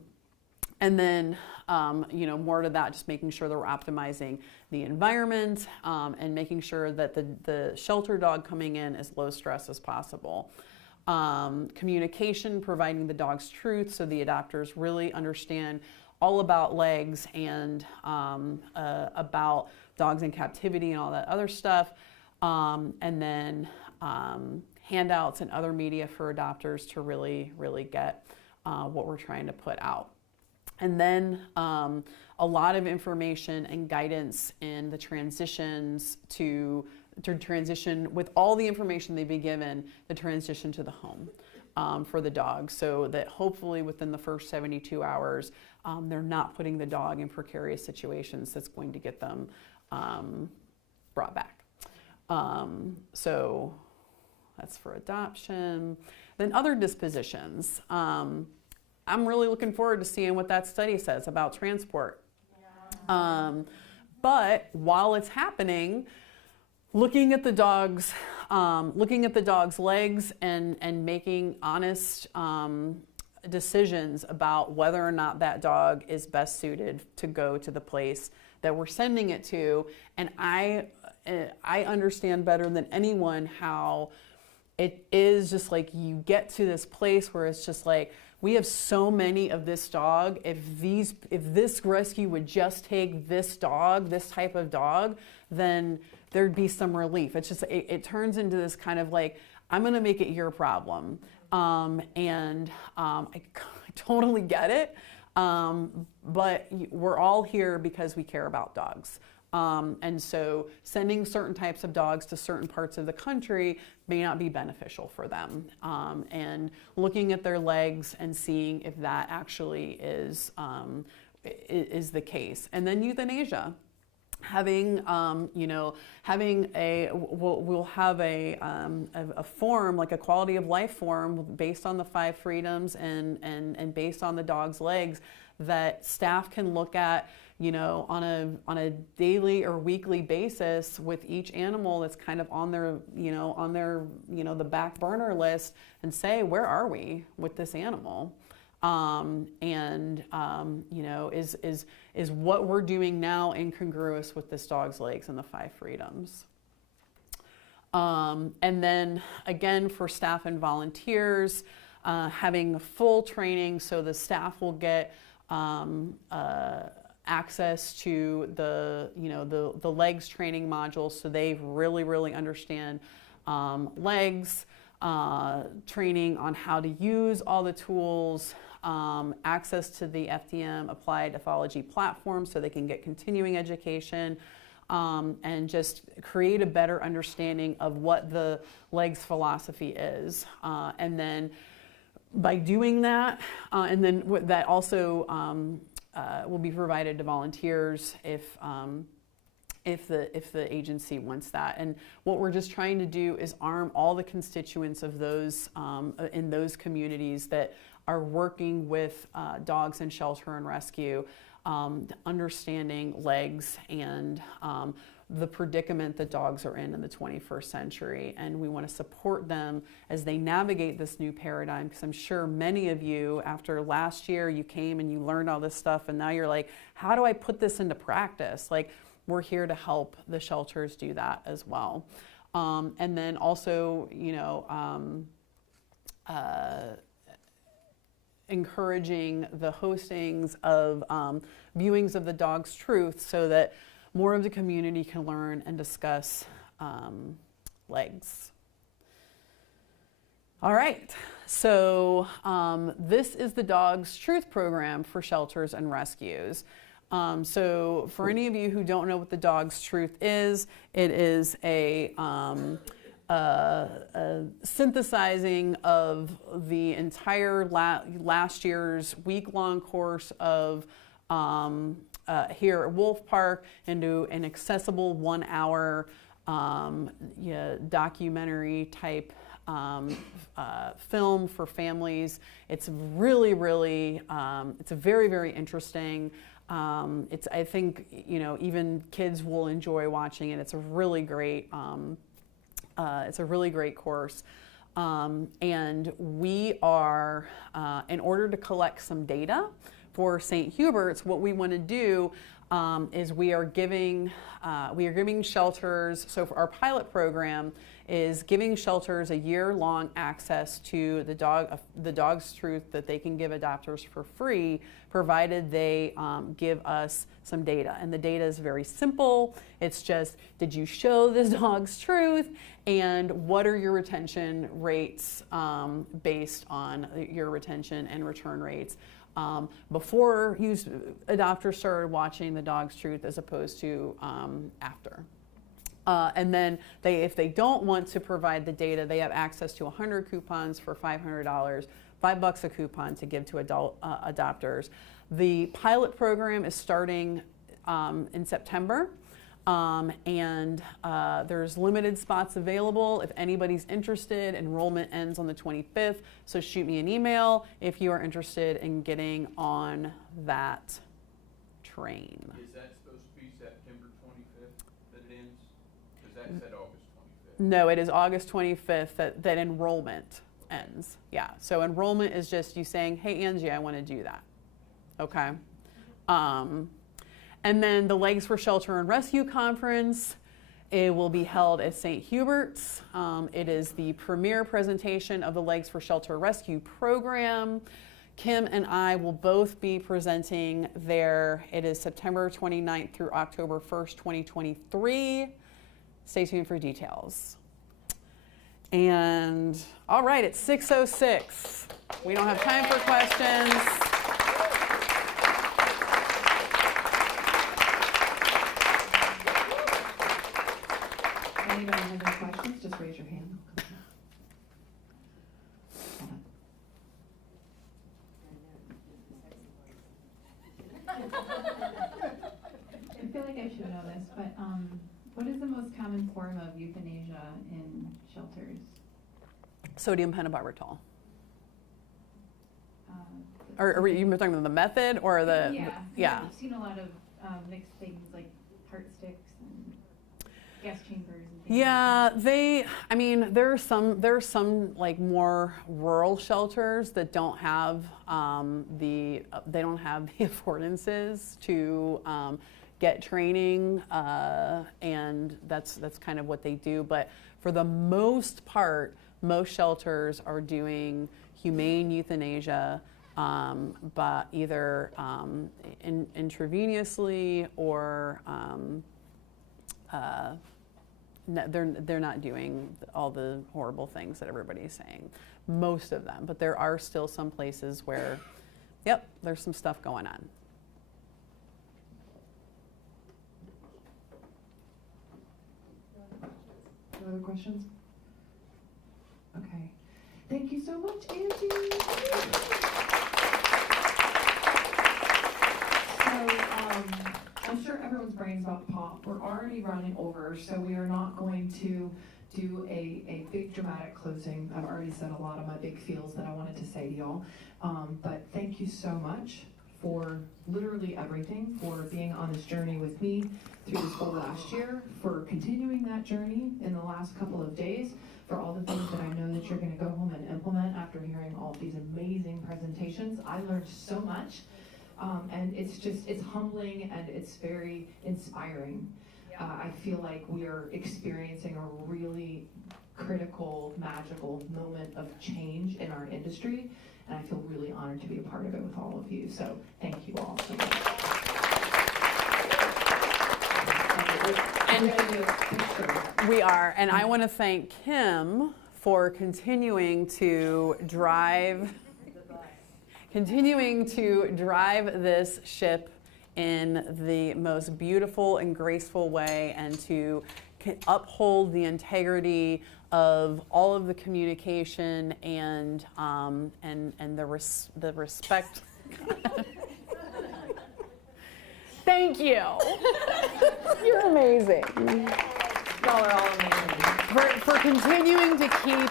then, more to that, just making sure that we're optimizing the environment and making sure that the shelter dog coming in is low stress as possible. communication, providing the dog's truth so the adopters really understand all about legs and about dogs in captivity and all that other stuff. And then handouts and other media for adopters to really, really get what we're trying to put out. And then a lot of information and guidance in the transitions to transition with all the information they've been given, the transition to the home for the dog, so that hopefully within the first 72 hours, they're not putting the dog in precarious situations that's going to get them brought back. So that's for adoption. Then other dispositions. I'm really looking forward to seeing what that study says about transport. But while it's happening, looking at the dog's legs and making honest decisions about whether or not that dog is best suited to go to the place that we're sending it to. And I understand better than anyone how it is just like you get to this place where it's just like, we have so many of this dog. If this rescue would just take this dog, this type of dog, then there'd be some relief. It's just, it turns into this kind of like, I'm gonna make it your problem. I totally get it. But we're all here because we care about dogs. And so sending certain types of dogs to certain parts of the country may not be beneficial for them. And looking at their legs and seeing if that actually is the case. And then euthanasia. Having, we'll have a form, like a quality of life form based on the 5 freedoms and based on the dog's legs that staff can look at, on a daily or weekly basis with each animal that's kind of on their, the back burner list and say, where are we with this animal? Is what we're doing now incongruous with this dog's legs and the 5 freedoms? And then again, for staff and volunteers, having full training so the staff will get access to the legs training modules, so they really, really understand legs, training on how to use all the tools, access to the FDM Applied Ethology platform so they can get continuing education, and just create a better understanding of what the legs philosophy is. And then by doing that, and then that also will be provided to volunteers if the agency wants that. And what we're just trying to do is arm all the constituents of those in those communities that are working with dogs in shelter and rescue, understanding legs and the predicament that dogs are in the 21st century. And we want to support them as they navigate this new paradigm, because I'm sure many of you, after last year, you came and you learned all this stuff, and now you're like, how do I put this into practice? Like, we're here to help the shelters do that as well. And then also, encouraging the hostings of viewings of the Dog's Truth so that more of the community can learn and discuss legs. All right, so this is the Dog's Truth program for shelters and rescues. So for any of you who don't know what the Dog's Truth is, it is a synthesizing of the entire last year's week-long course of here at Wolf Park into an accessible 1-hour documentary type film for families. It's really, really, it's a very, very interesting. I think, even kids will enjoy watching it. It's a really great, course. And we are, in order to collect some data for St. Hubert's, what we want to do is we are giving shelters. So for our pilot program is giving shelters a year-long access to the Dog's Truth that they can give adopters for free, provided they give us some data. And the data is very simple. It's just, did you show the Dog's Truth? And what are your retention rates based on your retention and return rates? Before adopters started watching the Dog's Truth as opposed to after. And then if they don't want to provide the data, they have access to 100 coupons for $500, $5 a coupon to give to adult adopters. The pilot program is starting in September. And there's limited spots available. If anybody's interested, enrollment ends on the 25th. So shoot me an email if you are interested in getting on that train. Is that supposed to be September 25th that it ends? Because that said August 25th. No, it is August 25th that enrollment ends. Yeah, so enrollment is just you saying, hey, Angie, I want to do that. Okay. And then the Legs for Shelter and Rescue Conference, it will be held at St. Hubert's. It is the premier presentation of the Legs for Shelter Rescue program. Kim and I will both be presenting there. It is September 29th through October 1st, 2023. Stay tuned for details. And all right, it's 6:06. We don't have time for questions. If anyone has any questions, just raise your hand. I feel like I should know this, but what is the most common form of euthanasia in shelters? Sodium pentobarbital. Are you talking about the method or the? Yeah. I've seen a lot of mixed things like heart sticks and gas chambers. And things Yeah, like that. there's some like more rural shelters that don't have the affordances to get training, and that's kind of what they do. But for the most part, most shelters are doing humane euthanasia, but either intravenously or they're not doing all the horrible things that everybody's saying. Most of them, but there are still some places where, yep, there's some stuff going on. No other questions? Okay. Thank you so much, Angie. So, I'm sure everyone's brain's about to pop. We're already running over, so we are not going to do a big dramatic closing. I've already said a lot of my big feels that I wanted to say to y'all. But thank you so much for literally everything, for being on this journey with me through this whole last year, for continuing that journey in the last couple of days, for all the things that I know that you're going to go home and implement after hearing all of these amazing presentations. I learned so much, and it's humbling and it's very inspiring. I feel like we are experiencing a really critical, magical moment of change in our industry, and I feel really honored to be a part of it with all of you. So thank you all so much. And we are, and I want to thank Kim for continuing to drive this ship in the most beautiful and graceful way, and to uphold the integrity of all of the communication and the respect. Thank you. You're amazing. Y'all are all amazing. For continuing to keep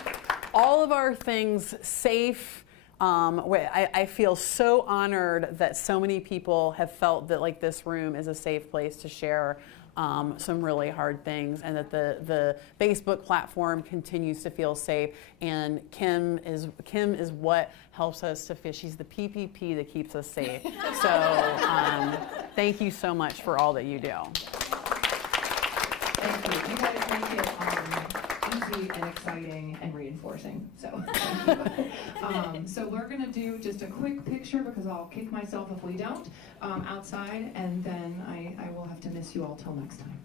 all of our things safe. I feel so honored that so many people have felt that like this room is a safe place to share some really hard things, and that the Facebook platform continues to feel safe. And Kim is what helps us to fish. She's the PPP that keeps us safe. So thank you so much for all that you do. Thank you. You guys make it easy and exciting and reinforcing. So, so we're gonna do just a quick picture because I'll kick myself if we don't outside, and then I will have to miss you all till next time.